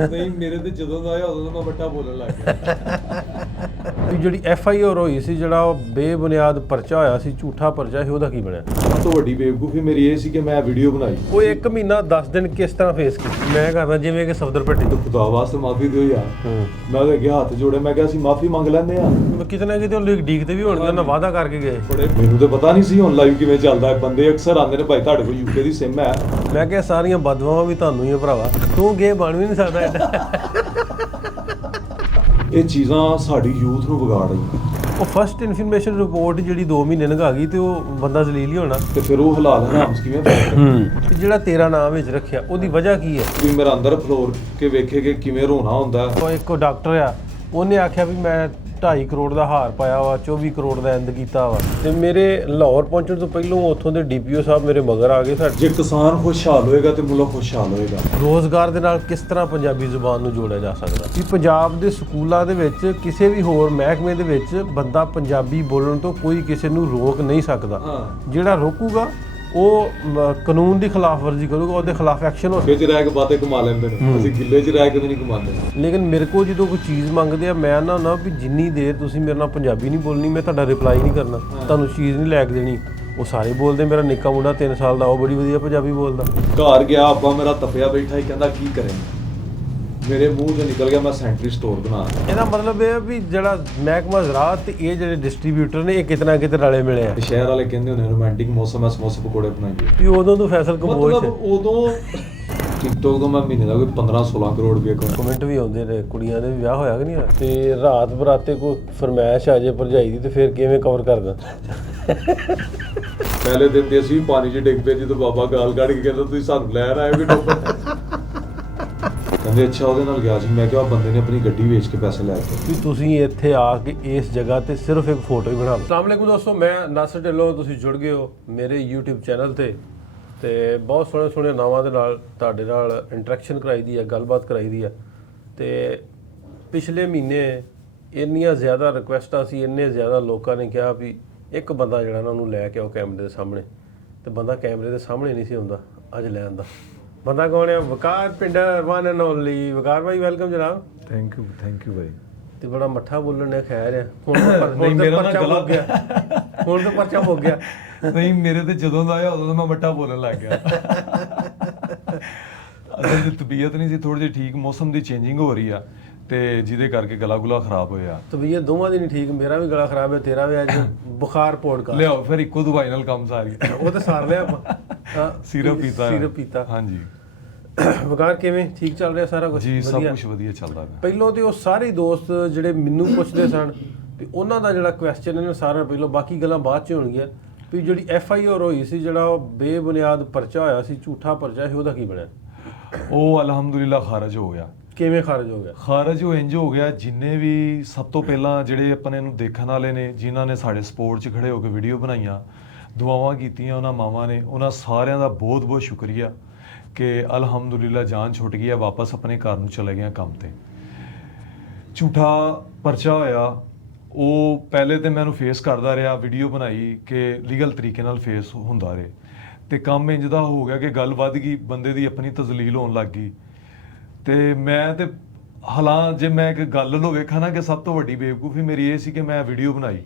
ਨਹੀਂ ਮੇਰੇ ਤੇ ਜਦੋਂ ਦਾ ਆਇਆ ਉਦੋਂ ਮੈਂ ਵੱਟਾ ਬੋਲਣ ਲੱਗ ਗਿਆ। ਜਿਹੜੀ FIR ਹੋਈ ਸੀ, ਜਿਹੜਾ ਉਹ ਬੇਬੁਨਿਆਦ ਪਰਚਾ ਹੋਇਆ ਸੀ, ਝੂਠਾ ਪਰਚਾ ਸੀ, ਉਹਦਾ ਕੀ ਬਣਿਆ? ਸਭ ਤੋਂ ਵੱਡੀ ਬੇਵਕੂਫੀ ਮੇਰੀ ਇਹ ਸੀ ਕਿ ਮੈਂ ਵੀਡੀਓ ਬਣਾਈ। ਉਹ 1 ਮਹੀਨਾ 10 ਦਿਨ ਕਿਸ ਤਰ੍ਹਾਂ ਫੇਸ ਕੀਤੀ? ਮੈਂ ਕਰਦਾ ਜਿਵੇਂ ਕਿ ਸਫਦਰ ਭੱਟੀ ਤੋਂ ਖੁਦਾ ਵਾਸਤੇ ਮਾਫੀ ਦਿਓ ਯਾਰ। ਮੈਂ ਉਹਦੇ ਅੱਗੇ ਹੱਥ ਜੋੜੇ, ਮੈਂ ਕਿਹਾ ਅਸੀਂ ਮਾਫੀ ਮੰਗ ਲੈਂਦੇ ਆ। ਕਿਤੇ ਨਾ ਕਿਤੇ ਉਹ ਲੀਕ ਡੀਕਦੇ ਵੀ ਹੋਣਗੇ, ਉਹਨਾਂ ਵਾਅਦਾ ਕਰਕੇ ਗਏ। ਬੜੇ ਮੈਨੂੰ ਤਾਂ ਪਤਾ ਨਹੀਂ ਸੀ ਹੁਣ ਲਾਈਵ ਕਿਵੇਂ ਚੱਲਦਾ ਹੈ। ਬੰਦੇ ਅਕਸਰ ਆਉਂਦੇ ਨੇ ਭਾਈ ਤੁਹਾਡੇ ਕੋਲ UK ਦੀ ਸਿਮ ਹੈ। ਮੈਂ ਕਿਹਾ ਸਾਰੀਆਂ ਬਦਵਾਵਾਂ ਵੀ ਤੁਹਾਨੂੰ ਹੀ ਆ ਭਰਾਵਾ, ਤੂੰ ਗੇ ਬਣ ਵੀ ਨਹੀਂ ਸਕਦਾ ਏਦਾਂ। ਇਹ ਚੀਜ਼ਾਂ ਸਾਡੀ ਯੂਥ ਨੂੰ ਵਿਗਾੜ ਰਹੀਆਂ। ਉਹ ਫਸਟ ਇਨਫੋਰਮੇਸ਼ਨ ਰਿਪੋਰਟ ਜਿਹੜੀ 2 ਮਹੀਨੇ ਲੰਘਾ ਗਈ ਤੇ ਉਹ ਬੰਦਾ ਜ਼ਲੀਲ ਹੀ ਹੋਣਾ। ਤੇ ਫਿਰ ਉਹ ਹਲਾਲ ਹਰਾਮ ਕਿਵੇਂ ਪੈ ਤੇ ਜਿਹੜਾ ਤੇਰਾ ਨਾਮ ਵਿੱਚ ਰੱਖਿਆ ਉਹਦੀ ਵਜ੍ਹਾ ਕੀ ਹੈ? ਵੀ ਮੇਰਾ ਅੰਦਰ ਫਲੋਰ ਕੇ ਵੇਖੇ ਕਿ ਕਿਵੇਂ ਰੋਣਾ ਹੁੰਦਾ। ਉਹ ਇੱਕ ਡਾਕਟਰ ਆ, ਉਹਨੇ ਆਖਿਆ ਵੀ ਮੈਂ 2.5 ਕਰੋੜ ਦਾ ਹਾਰ ਪਾਇਆ ਵਾ, 24 ਕਰੋੜ ਦਾ ਇੰਦ ਕੀਤਾ ਵਾ। ਤੇ ਮੇਰੇ ਲਾਹੌਰ ਪਹੁੰਚਣ ਤੋਂ ਪਹਿਲਾਂ ਉੱਥੋਂ ਦੇ DPO ਸਾਹਿਬ ਮੇਰੇ ਮਗਰ ਆ ਗਏ। ਜੇ ਕਿਸਾਨ ਖੁਸ਼ਹਾਲ ਹੋਏਗਾ ਤੇ ਮੁਲਕ ਖੁਸ਼ਹਾਲ ਹੋਏਗਾ। ਰੋਜ਼ਗਾਰ ਦੇ ਨਾਲ ਕਿਸ ਤਰ੍ਹਾਂ ਪੰਜਾਬੀ ਜ਼ੁਬਾਨ ਨੂੰ ਜੋੜਿਆ ਜਾ ਸਕਦਾ? ਕਿ ਪੰਜਾਬ ਦੇ ਸਕੂਲਾਂ ਦੇ ਵਿੱਚ, ਕਿਸੇ ਵੀ ਹੋਰ ਮਹਿਕਮੇ ਦੇ ਵਿੱਚ ਬੰਦਾ ਪੰਜਾਬੀ ਬੋਲਣ ਤੋਂ ਕੋਈ ਕਿਸੇ ਨੂੰ ਰੋਕ ਨਹੀਂ ਸਕਦਾ। ਜਿਹੜਾ ਰੋਕੂਗਾ ਉਹ ਕਾਨੂੰਨ ਦੀ ਖਿਲਾਫ ਵਰਜੀ ਕਰੂਗਾ, ਉਹਦੇ ਖਿਲਾਫ ਐਕਸ਼ਨ ਹੋ। ਵਿੱਚ ਰਹਿ ਕੇ ਬਾतें ਕਮਾ ਲੈਂਦੇ ਨੇ, ਅਸੀਂ ਗਿੱਲੇ 'ਚ ਰਹਿ ਕੇ ਵੀ ਨਹੀਂ ਕਮਾਉਂਦੇ। ਲੇਕਿਨ ਮੇਰੇ ਕੋਲ ਜਦੋਂ ਕੋਈ ਚੀਜ਼ ਮੰਗਦੇ ਆ, ਮੈਂ ਨਾ ਵੀ ਜਿੰਨੀ ਦੇਰ ਤੁਸੀਂ ਮੇਰੇ ਨਾਲ ਪੰਜਾਬੀ ਨਹੀਂ ਬੋਲਣੀ, ਮੈਂ ਤੁਹਾਡਾ ਰਿਪਲਾਈ ਨਹੀਂ ਕਰਨਾ, ਤੁਹਾਨੂੰ ਚੀਜ਼ ਨਹੀਂ ਲੈ ਕੇ ਦੇਣੀ। ਉਹ ਸਾਰੇ ਬੋਲਦੇ। ਮੇਰਾ ਨਿੱਕਾ ਮੁੰਡਾ 3 ਸਾਲ ਦਾ, ਉਹ ਬੜੀ ਵਧੀਆ ਪੰਜਾਬੀ ਬੋਲਦਾ। ਘਰ ਗਿਆ ਆਪਾਂ, ਮੇਰਾ ਤਪਿਆ ਬੈਠਾ ਹੀ ਕਹਿੰਦਾ ਕੀ ਕਰੇ। ਮੇਰੇ ਮੂੰਹ 'ਚੋਂ ਨਿਕਲ ਗਿਆ ਮੈਂ ਸੈਂਟਰੀ ਸਟੋਰ ਬਣਾ। ਇਹਦਾ ਮਤਲਬ ਇਹ ਵੀ ਜਿਹੜਾ ਮਹਿਕਮਾ ਜ਼ਰਾਅਤ ਤੇ ਇਹ ਜਿਹੜੇ ਡਿਸਟ੍ਰੀਬਿਊਟਰ ਨੇ, ਇਹ ਕਿਤਨਾ ਕਿਤੇ ਰਲੇ ਮਿਲੇ ਆ। ਸ਼ਹਿਰ ਵਾਲੇ ਕਹਿੰਦੇ ਹੁੰਦੇ ਰੋਮਾਂਟਿਕ ਮੌਸਮ ਹੈ, ਸਮੋਸੇ ਪਕੌੜੇ ਬਣਾਈਏ। ਵੀ ਉਦੋਂ ਤੋਂ ਫੈਸਲ ਕੰਬੋਜ ਮਤਲਬ ਉਦੋਂ ਟਿਕਟੋਕ ਤੋਂ ਮੈਂ ਮਹੀਨੇ ਦਾ ਕੋਈ 15-16 ਕਰੋੜ ਰੁਪਏ ਕਮੈਂਟ ਵੀ ਆਉਂਦੇ ਨੇ, ਕੁੜੀਆਂ ਦੇ ਵੀ ਵਿਆਹ ਹੋਇਆ ਕਿ ਨਹੀਂ ਹੋਇਆ, ਤੇ ਰਾਤ ਬਰਾਤੇ ਕੋਈ ਫਰਮਾਇਸ਼ ਆ ਜੇ ਭਰਜਾਈ ਦੀ, ਤੇ ਫਿਰ ਕਿਵੇਂ ਕਵਰ ਕਰਦਾ? ਪਹਿਲੇ ਦਿਨ ਤੇ ਅਸੀਂ ਵੀ ਪਾਣੀ 'ਚ ਡਿੱਗ ਪਏ ਜਦੋਂ ਬਾਬਾ ਗਾਲ ਕੱਢ ਕੇ ਕਹਿੰਦਾ ਤੁਸੀਂ ਸਾਨੂੰ ਲੈਣ ਆਏ ਵੀ ਡੋਬਰ। ਕਹਿੰਦੇ ਅੱਛਾ ਉਹਦੇ ਨਾਲ ਗਿਆ ਸੀ। ਮੈਂ ਕਿਹਾ ਬੰਦੇ ਨੇ ਆਪਣੀ ਗੱਡੀ ਵੇਚ ਕੇ ਪੈਸੇ ਲੈ ਕੇ। ਵੀ ਤੁਸੀਂ ਇੱਥੇ ਆ ਕੇ ਇਸ ਜਗ੍ਹਾ ਤੇ ਸਿਰਫ ਇੱਕ ਫੋਟੋ ਹੀ ਬਣਾ ਲਓ। ਅਸਲਾਮ ਵਾਲੇਕੁਮ ਦੋਸਤੋ, ਮੈਂ ਨਾਸਰ ਢਿੱਲੋਂ, ਤੁਸੀਂ ਜੁੜ ਗਏ ਹੋ ਮੇਰੇ YouTube ਚੈਨਲ ਤੇ ਬਹੁਤ ਸੋਹਣੇ ਨਾਵਾਂ ਦੇ ਨਾਲ ਤੁਹਾਡੇ ਨਾਲ ਇੰਟਰੈਕਸ਼ਨ ਕਰਾਈ ਦੀ ਹੈ, ਗੱਲਬਾਤ ਕਰਾਈ ਦੀ ਹੈ। ਤੇ ਪਿਛਲੇ ਮਹੀਨੇ ਇੰਨੀਆਂ ਜ਼ਿਆਦਾ ਰਿਕੁਐਸਟਾਂ ਸੀ, ਇੰਨੇ ਜ਼ਿਆਦਾ ਲੋਕਾਂ ਨੇ ਕਿਹਾ ਵੀ ਇੱਕ ਬੰਦਾ ਜਿਹੜਾ ਨਾ ਉਹਨੂੰ ਲੈ ਕੇ ਆਓ ਕੈਮਰੇ ਦੇ ਸਾਹਮਣੇ। ਤੇ ਬੰਦਾ ਕੈਮਰੇ ਦੇ ਸਾਹਮਣੇ ਨਹੀਂ ਸੀ ਹੁੰਦਾ ਅੱਜ ਲੈ ਆਂਦਾ। ਬੰਦਾ ਕੌਣ ਹੈ? ਵਕਾਰ Pinder, one and only Waqar Bhai. Welcome ਜਨਾਬ। ਥੈਂਕ ਯੂ ਭਾਈ। ਤੇ ਬੜਾ ਮੱਠਾ ਬੋਲਣ ਨੇ ਖੈਰ ਆ। ਹੁਣ ਤਾਂ ਪਰਚਾ ਹੋ ਗਿਆ। ਨਹੀਂ ਮੇਰੇ ਤੇ ਜਦੋਂ ਦਾ ਆਇਆ ਉਦੋਂ ਮੈਂ ਮੱਠਾ ਬੋਲਣ ਲੱਗ ਗਿਆ। ਅਸਲ 'ਚ ਤਬੀਅਤ ਨਹੀਂ ਸੀ ਥੋੜੀ ਜਿਹੀ ਠੀਕ, ਮੌਸਮ ਦੀ ਚੇਂਜਿੰਗ ਹੋ ਰਹੀ ਆ ਤੇ ਜਿਹਦੇ ਕਰਕੇ ਗਲਾ ਗੁਲਾ ਖਰਾਬ ਹੋਇਆ। ਤਬੀਅਤ ਦੋਵਾਂ ਦੀ ਨਹੀਂ ਠੀਕ, ਮੇਰਾ ਵੀ ਗਲਾ ਖਰਾਬ ਹੈ, ਤੇਰਾ ਵੀ। ਅੱਜ ਬੁਖਾਰ ਪੋਡਕਾਸਟ ਲਿਆਓ ਫਿਰ ਇੱਕੋ ਦਵਾਈ ਨਾਲ ਕੰਮ ਸਾਰੀ। ਉਹ ਤਾਂ ਸਾਰ ਲਿਆ ਆਪਾਂ। ਸਿਰਪ ਪੀਤਾ। ਹਾਂਜੀ। ਵਕਾਰ ਕਿਵੇਂ? ਠੀਕ ਚੱਲ ਰਿਹਾ ਸਾਰਾ ਕੁਝ? ਜੀ ਸਭ ਕੁਝ ਵਧੀਆ ਚੱਲਦਾ ਪਿਆ। ਪਹਿਲੋਂ ਤੇ ਉਹ ਸਾਰੇ ਦੋਸਤ ਜਿਹੜੇ ਮੈਨੂੰ ਪੁੱਛਦੇ ਸਨ ਤੇ ਉਹਨਾਂ ਦਾ ਜਿਹੜਾ ਕੁਐਸਚਨ ਇਹਨੇ ਸਾਰਾ ਪਹਿਲੋਂ, ਬਾਕੀ ਗੱਲਾਂ ਬਾਅਦ 'ਚ ਹੋਣਗੀਆਂ। ਵੀ ਜਿਹੜੀ FIR ਹੋਈ ਸੀ, ਜਿਹੜਾ ਉਹ ਬੇਬੁਨਿਆਦ ਪਰਚਾ ਹੋਇਆ ਸੀ, ਝੂਠਾ ਪਰਚਾ ਸੀ, ਉਹਦਾ ਕੀ ਬਣਿਆ? ਉਹ ਅਲਹਮਦੁਲਿਲਾ ਖਾਰਜ ਹੋ ਗਿਆ। ਕਿਵੇਂ ਖਾਰਜ ਹੋ ਗਿਆ? ਖਾਰਜ ਉਹ ਇੰਜ ਹੋ ਗਿਆ, ਜਿੰਨੇ ਵੀ ਸਭ ਤੋਂ ਪਹਿਲਾਂ ਜਿਹੜੇ ਆਪਣੇ ਨੂੰ ਦੇਖਣ ਵਾਲੇ ਨੇ, ਜਿਨ੍ਹਾਂ ਨੇ ਸਾਡੇ ਸਪੋਰਟ 'ਚ ਖੜੇ ਹੋ ਕੇ ਵੀਡੀਓ ਬਣਾਈਆਂ, ਦੁਆਵਾਂ ਕੀਤੀਆਂ ਉਹਨਾਂ ਮਾਵਾਂ ਨੇ, ਉਹਨਾਂ ਸਾਰਿਆਂ ਦਾ ਬਹੁਤ ਬਹੁਤ ਸ਼ੁਕਰੀਆ ਕਿ ਅਲਹਮਦੁਲਿਲਾ ਜਾਨ ਛੁੱਟ ਗਈ ਹੈ, ਵਾਪਸ ਆਪਣੇ ਘਰ ਨੂੰ ਚਲੇ ਗਏ ਕੰਮ ਤੇ। ਝੂਠਾ ਪਰਚਾ ਹੋਇਆ, ਉਹ ਪਹਿਲੇ ਤੇ ਮੈਨੂੰ ਫੇਸ ਕਰਦਾ ਰਿਹਾ, ਵੀਡੀਓ ਬਣਾਈ ਕਿ ਲੀਗਲ ਤਰੀਕੇ ਨਾਲ ਫੇਸ ਹੁੰਦਾ ਰਹੇ, ਤੇ ਕੰਮ ਇੰਜ ਦਾ ਹੋ ਗਿਆ ਕਿ ਗੱਲ ਵੱਧ ਗਈ, ਬੰਦੇ ਦੀ ਆਪਣੀ ਤਜ਼ਲੀਲ ਹੋਣ ਲੱਗ ਗਈ। ਤੇ ਮੈਂ ਤੇ ਜੇ ਮੈਂ ਇੱਕ ਗੱਲ ਨੂੰ ਵੇਖਾਂ ਨਾ, ਕਿ ਸਭ ਤੋਂ ਵੱਡੀ ਬੇਵਕੂਫੀ ਮੇਰੀ ਇਹ ਸੀ ਕਿ ਮੈਂ ਵੀਡੀਓ ਬਣਾਈ।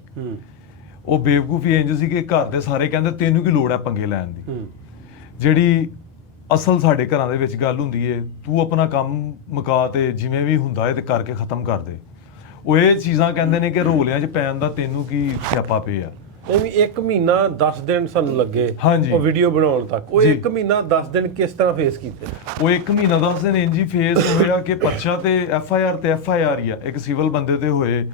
ਉਹ ਬੇਵਕੂਫੀ ਇੰਜ ਸੀ ਕਿ ਘਰ ਦੇ ਸਾਰੇ ਕਹਿੰਦੇ ਤੈਨੂੰ ਕੀ ਲੋੜ ਹੈ ਪੰਗੇ ਲੈਣ ਦੀ। ਜਿਹੜੀ ਅਸਲ ਸਾਡੇ ਘਰਾਂ ਦੇ ਵਿੱਚ ਗੱਲ ਹੁੰਦੀ ਏ, ਤੂੰ ਆਪਣਾ ਕੰਮ ਮੁਕਾ ਤੇ ਜਿਵੇਂ ਵੀ ਹੁੰਦਾ ਏ ਤੇ ਕਰਕੇ ਖਤਮ ਕਰ ਦੇ। ਉਹ ਇਹ ਚੀਜ਼ਾਂ ਕਹਿੰਦੇ ਨੇ ਕਿ ਰੋਲਿਆਂ 'ਚ ਪੈਣ ਦਾ ਤੈਨੂੰ ਕੀ ਸਿਆਪਾ ਪਿਆ। ਇਹ ਵੀ 1 ਮਹੀਨਾ 10 ਦਿਨ ਸਾਨੂੰ ਲੱਗੇ ਉਹ ਵੀਡੀਓ ਬਣਾਉਣ ਤੱਕ। ਉਹ 1 ਮਹੀਨਾ 10 ਦਿਨ ਕਿਸ ਤਰ੍ਹਾਂ ਫੇਸ ਕੀਤੇ? ਉਹ 1 ਮਹੀਨਾ 10 ਦਿਨ ਇੰਜ ਹੀ ਫੇਸ ਹੋਇਆ ਕਿ ਪਰਚਾ ਤੇ FIR ਤੇ FIR ਹੀ ਆ, ਇੱਕ ਸਿਵਲ ਬੰਦੇ ਤੇ ਹੋਏ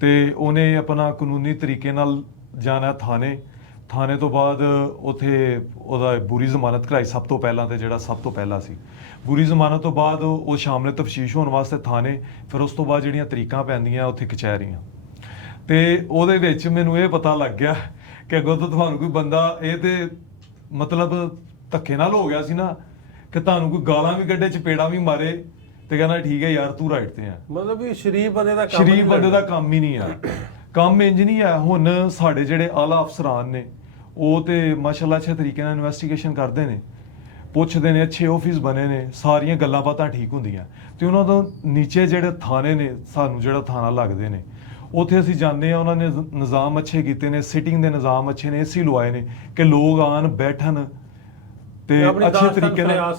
ਤੇ ਉਹਨੇ ਆਪਣਾ ਕਾਨੂੰਨੀ ਤਰੀਕੇ ਨਾਲ ਜਾਣਾ ਥਾਣੇ ਤੋਂ ਬਾਅਦ ਉੱਥੇ ਉਹਦਾ ਬੁਰੀ ਜ਼ਮਾਨਤ ਕਰਾਈ ਸਭ ਤੋਂ ਪਹਿਲਾਂ, ਤੇ ਜਿਹੜਾ ਸਭ ਤੋਂ ਪਹਿਲਾਂ ਸੀ ਬੁਰੀ ਜ਼ਮਾਨਤ ਤੋਂ ਬਾਅਦ ਉਹ ਸ਼ਾਮਲੇ ਤਫਤੀਸ਼ ਹੋਣ ਵਾਸਤੇ ਥਾਣੇ, ਫਿਰ ਉਸ ਤੋਂ ਬਾਅਦ ਜਿਹੜੀਆਂ ਤਰੀਕਾਂ ਪੈਂਦੀਆਂ ਉੱਥੇ ਕਚਹਿਰੀਆਂ। ਤੇ ਉਹਦੇ ਵਿੱਚ ਮੈਨੂੰ ਇਹ ਪਤਾ ਲੱਗ ਗਿਆ ਕਿ ਅੱਗੋਂ ਤੋਂ ਤੁਹਾਨੂੰ ਕੋਈ ਬੰਦਾ ਇਹ ਤੇ ਮਤਲਬ ਧੱਕੇ ਨਾਲ ਹੋ ਗਿਆ ਸੀ ਨਾ, ਕਿ ਤੁਹਾਨੂੰ ਕੋਈ ਗਾਲਾਂ ਵੀ ਕੱਢੇ, ਚਪੇੜਾਂ ਵੀ ਮਾਰੇ, ਤੇ ਕਹਿੰਦਾ ਠੀਕ ਹੈ ਯਾਰ ਤੂੰ ਰਾਈਟ ਤੇ ਆ। ਮਤਲਬ ਵੀ ਸ਼ਰੀਫ ਬੰਦੇ ਦਾ ਕੰਮ ਹੀ ਨਹੀਂ ਆ। ਕੰਮ ਇੰਜ ਨਹੀਂ ਆ। ਹੁਣ ਸਾਡੇ ਜਿਹੜੇ ਆਲਾ ਅਫਸਰਾਨ ਨੇ ਉਹ ਤੇ ਮਾਸ਼ਾਅੱਲਾ ਅੱਛੇ ਤਰੀਕੇ ਨਾਲ ਇਨਵੈਸਟੀਗੇਸ਼ਨ ਕਰਦੇ ਨੇ, ਪੁੱਛਦੇ ਨੇ, ਅੱਛੇ ਆਫਿਸ ਬਣੇ ਨੇ, ਸਾਰੀਆਂ ਗੱਲਾਂ ਬਾਤਾਂ ਠੀਕ ਹੁੰਦੀਆਂ। ਤੇ ਉਹਨਾਂ ਤੋਂ ਨੀਚੇ ਜਿਹੜੇ ਥਾਣੇ ਨੇ, ਸਾਨੂੰ ਜਿਹੜਾ ਥਾਣਾ ਲੱਗਦੇ ਨੇ, ਉੱਥੇ ਅਸੀਂ ਜਾਂਦੇ ਆ, ਉਹਨਾਂ ਨੇ ਨਿਜ਼ਾਮ ਅੱਛੇ ਕੀਤੇ ਨੇ, ਸਿਟਿੰਗ ਦੇ ਨਿਜ਼ਾਮ ਅੱਛੇ ਨੇ, ਏਸੀ ਲਵਾਏ ਨੇ ਕਿ ਲੋਕ ਆਣ ਬੈਠਣ ਤੇ ਅੱਛੇ ਤਰੀਕੇ ਨਾਲ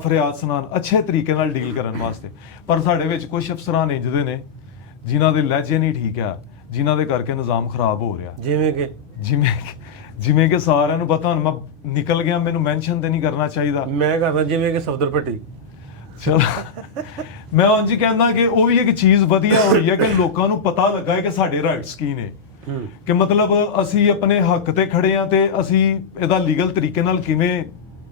ਫਰਿਆਦ ਸੁਣਾਉਣ, ਅੱਛੇ ਤਰੀਕੇ ਨਾਲ ਡੀਲ ਕਰਨ ਵਾਸਤੇ। ਪਰ ਸਾਡੇ ਵਿੱਚ ਕੁਝ ਅਫਸਰਾਂ ਨੇ ਜਿਹਦੇ ਨੇ ਜਿਨ੍ਹਾਂ ਦੇ ਲਹਿਜੇ ਨਹੀਂ ਠੀਕ ਆ, ਜਿਨ੍ਹਾਂ ਦੇ ਕਰਕੇ ਨਿਜ਼ਾਮ ਖਰਾਬ ਹੋ ਰਿਹਾ। ਜਿਵੇਂ ਕਿ ਸਾਰਿਆਂ ਨੂੰ ਪਤਾ, ਹੁਣ ਮੈਂ ਨਿਕਲ ਗਿਆ, ਮੈਨੂੰ ਮੈਂਸ਼ਨ ਤੇ ਨਹੀਂ ਕਰਨਾ ਚਾਹੀਦਾ, ਮੈਂ ਕਰਦਾ ਜਿਵੇਂ ਕਿ ਸਫਦਰ ਭੱਟੀ। ਚਲੋ ਮੈਂ ਉਂਝ ਹੀ ਕਹਿੰਦਾ ਕਿ ਉਹ ਵੀ ਇੱਕ ਚੀਜ਼ ਵਧੀਆ ਹੋਈ ਹੈ ਕਿ ਲੋਕਾਂ ਨੂੰ ਪਤਾ ਲੱਗਾ ਹੈ ਕਿ ਸਾਡੇ ਰਾਈਟਸ ਕੀ ਨੇ, ਕਿ ਮਤਲਬ ਅਸੀਂ ਆਪਣੇ ਹੱਕ ਤੇ ਖੜੇ ਆ ਤੇ ਅਸੀਂ ਇਹਦਾ ਲੀਗਲ ਤਰੀਕੇ ਨਾਲ ਕਿਵੇਂ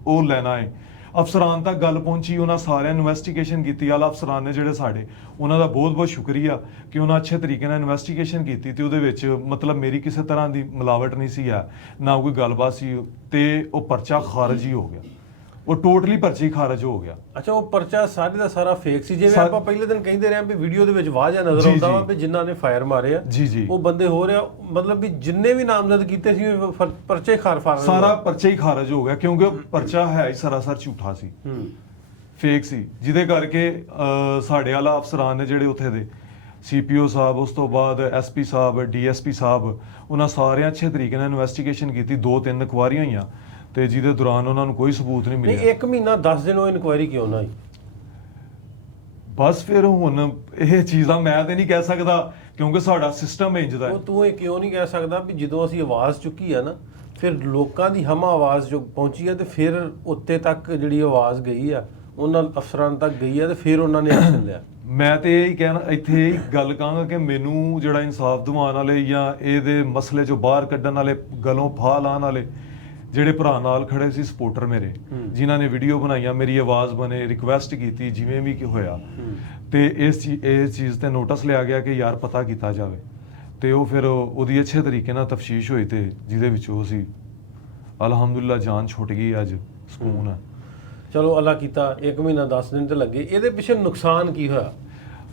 ਉਹ ਲੈਣਾ ਹੈ। ਅਫਸਰਾਂ ਤੱਕ ਗੱਲ ਪਹੁੰਚੀ, ਉਹਨਾਂ ਸਾਰਿਆਂ ਇਨਵੈਸਟੀਗੇਸ਼ਨ ਕੀਤੀ। ਆਲਾ ਅਫਸਰਾਨ ਨੇ ਜਿਹੜੇ ਸਾਡੇ, ਉਹਨਾਂ ਦਾ ਬਹੁਤ ਬਹੁਤ ਸ਼ੁਕਰੀਆ ਕਿ ਉਹਨਾਂ ਅੱਛੇ ਤਰੀਕੇ ਨਾਲ ਇਨਵੈਸਟੀਗੇਸ਼ਨ ਕੀਤੀ ਤੇ ਉਹਦੇ ਵਿੱਚ ਮਤਲਬ ਮੇਰੀ ਕਿਸੇ ਤਰ੍ਹਾਂ ਦੀ ਮਿਲਾਵਟ ਨਹੀਂ ਸੀ ਆ, ਨਾ ਕੋਈ ਗੱਲਬਾਤ ਸੀ, ਤੇ ਉਹ ਪਰਚਾ ਖਾਰਜ ਹੀ ਹੋ ਗਿਆ, ਉਹ ਟੋਟਲੀ ਪਰਚੀ ਖਾਰਜ ਹੋ ਗਿਆ। ਅੱਛਾ, ਉਹ ਪਰਚਾ ਸਾਰੇ ਦਾ ਸਾਰਾ ਫੇਕ ਸੀ, ਜਿਵੇਂ ਆਪਾਂ ਪਹਿਲੇ ਦਿਨ ਕਹਿੰਦੇ ਰਹੇ ਵੀ ਵੀਡੀਓ ਦੇ ਵਿੱਚ ਵਾਜਾ ਨਜ਼ਰ ਆਉਂਦਾ ਵਾ ਵੀ ਜਿਨ੍ਹਾਂ ਨੇ ਫਾਇਰ ਮਾਰੇ ਆ ਉਹ ਬੰਦੇ ਹੋ ਰਿਹਾ, ਮਤਲਬ ਵੀ ਜਿੰਨੇ ਵੀ ਨਾਮਜ਼ਦ ਕੀਤੇ ਸੀ ਪਰਚੇ ਸਾਰਾ ਪਰਚਾ ਹੀ ਖਾਰਜ ਹੋ ਗਿਆ, ਕਿਉਂਕਿ ਉਹ ਪਰਚਾ ਹੈ ਹੀ ਸਰਾਸਰ ਝੂਠਾ ਸੀ, ਫੇਕ ਸੀ, ਜਿਹਦੇ ਕਰਕੇ ਸਾਡੇ ਵਾਲਾ ਅਫਸਰਾਂ ਨੇ ਜਿਹੜੇ ਉੱਥੇ ਦੇ CPO ਸਾਹਿਬ, ਉਸ ਤੋਂ ਬਾਅਦ SP ਸਾਹਿਬ, DSP ਸਾਹਿਬ, ਉਹਨਾਂ ਸਾਰਿਆਂ ਅੱਛੇ ਤਰੀਕੇ ਨਾਲ ਇਨਵੈਸਟੀਗੇਸ਼ਨ ਕੀਤੀ, 2-3 ਇਨਕੁਆਇਰੀਆਂ ਹੋਈਆਂ ਤੇ ਜਿਹਦੇ ਦੌਰਾਨ ਉਹਨਾਂ ਨੂੰ ਕੋਈ ਸਬੂਤ ਨਹੀਂ ਮਿਲਿਆ। 1 ਮਹੀਨਾ 10 ਦਿਨ ਉਹ ਇਨਕੁਆਇਰੀ ਕਿਉਂ ਨਾ ਹੋਈ? ਬਸ ਫਿਰ ਹੁਣ ਇਹ ਚੀਜ਼ਾਂ ਮੈਂ ਤੇ ਨਹੀਂ ਕਹਿ ਸਕਦਾ, ਕਿਉਂਕਿ ਸਾਡਾ ਸਿਸਟਮ ਇੰਜ ਦਾ ਹੈ। ਉਹ ਤੂੰ ਇਹ ਕਿਉਂ ਨਹੀਂ ਕਹਿ ਸਕਦਾ ਵੀ ਜਦੋਂ ਅਸੀਂ ਆਵਾਜ਼ ਚੁੱਕੀ ਆ ਨਾ, ਫਿਰ ਲੋਕਾਂ ਦੀ ਹਮਾ ਆਵਾਜ਼ ਜੋ ਪਹੁੰਚੀ ਆ ਤੇ ਫਿਰ ਉੱਤੇ ਤੱਕ ਜਿਹੜੀ ਆਵਾਜ਼ ਗਈ ਆ, ਉਹਨਾਂ ਅਫਸਰਾਂ ਤੱਕ ਗਈ ਆ ਤੇ ਫਿਰ ਉਹਨਾਂ ਨੇ ਐਕਸ਼ਨ ਲਿਆ। ਮੈਂ ਤੇ ਇਹ ਕਹਿਣਾ, ਇੱਥੇ ਗੱਲ ਕਹਾਂਗਾ ਕਿ ਮੈਨੂੰ ਜਿਹੜਾ ਇਨਸਾਫ ਦਿਵਾਉਣ ਵਾਲੇ ਜਾਂ ਇਹਦੇ ਮਸਲੇ ਚੋਂ ਬਾਹਰ ਕੱਢਣ ਵਾਲੇ, ਗਲੋਂ ਫਾਹ ਲਾਉਣ ਵਾਲੇ ਜਿਹੜੇ ਭਰਾ ਨਾਲ ਖੜੇ ਸੀ, ਸਪੋਰਟਰ ਮੇਰੇ, ਜਿਨ੍ਹਾਂ ਨੇ ਵੀਡੀਓ ਬਣਾਈਆਂ, ਮੇਰੀ ਆਵਾਜ਼ ਬਣੇ, ਰਿਕੁਐਸਟ ਕੀਤੀ, ਜਿਵੇਂ ਵੀ ਹੋਇਆ, ਤੇ ਇਸ ਚੀਜ਼ ਤੇ ਨੋਟਿਸ ਲਿਆ ਗਿਆ ਕਿ ਯਾਰ ਪਤਾ ਕੀਤਾ ਜਾਵੇ, ਤੇ ਉਹ ਫਿਰ ਉਹਦੀ ਅੱਛੇ ਤਰੀਕੇ ਨਾਲ ਤਫਤੀਸ਼ ਹੋਈ ਤੇ ਜਿਹਦੇ ਵਿੱਚ ਉਹ ਸੀ ਅਲਹਮਦੁਲਿਲਾ ਜਾਨ ਛੁੱਟ ਗਈ, ਅੱਜ ਸਕੂਨ ਹੈ। ਚਲੋ ਅੱਲਾ ਕੀਤਾ, 1 ਮਹੀਨਾ 10 ਦਿਨ ਤੇ ਲੱਗੇ। ਇਹਦੇ ਪਿੱਛੇ ਨੁਕਸਾਨ ਕੀ ਹੋਇਆ?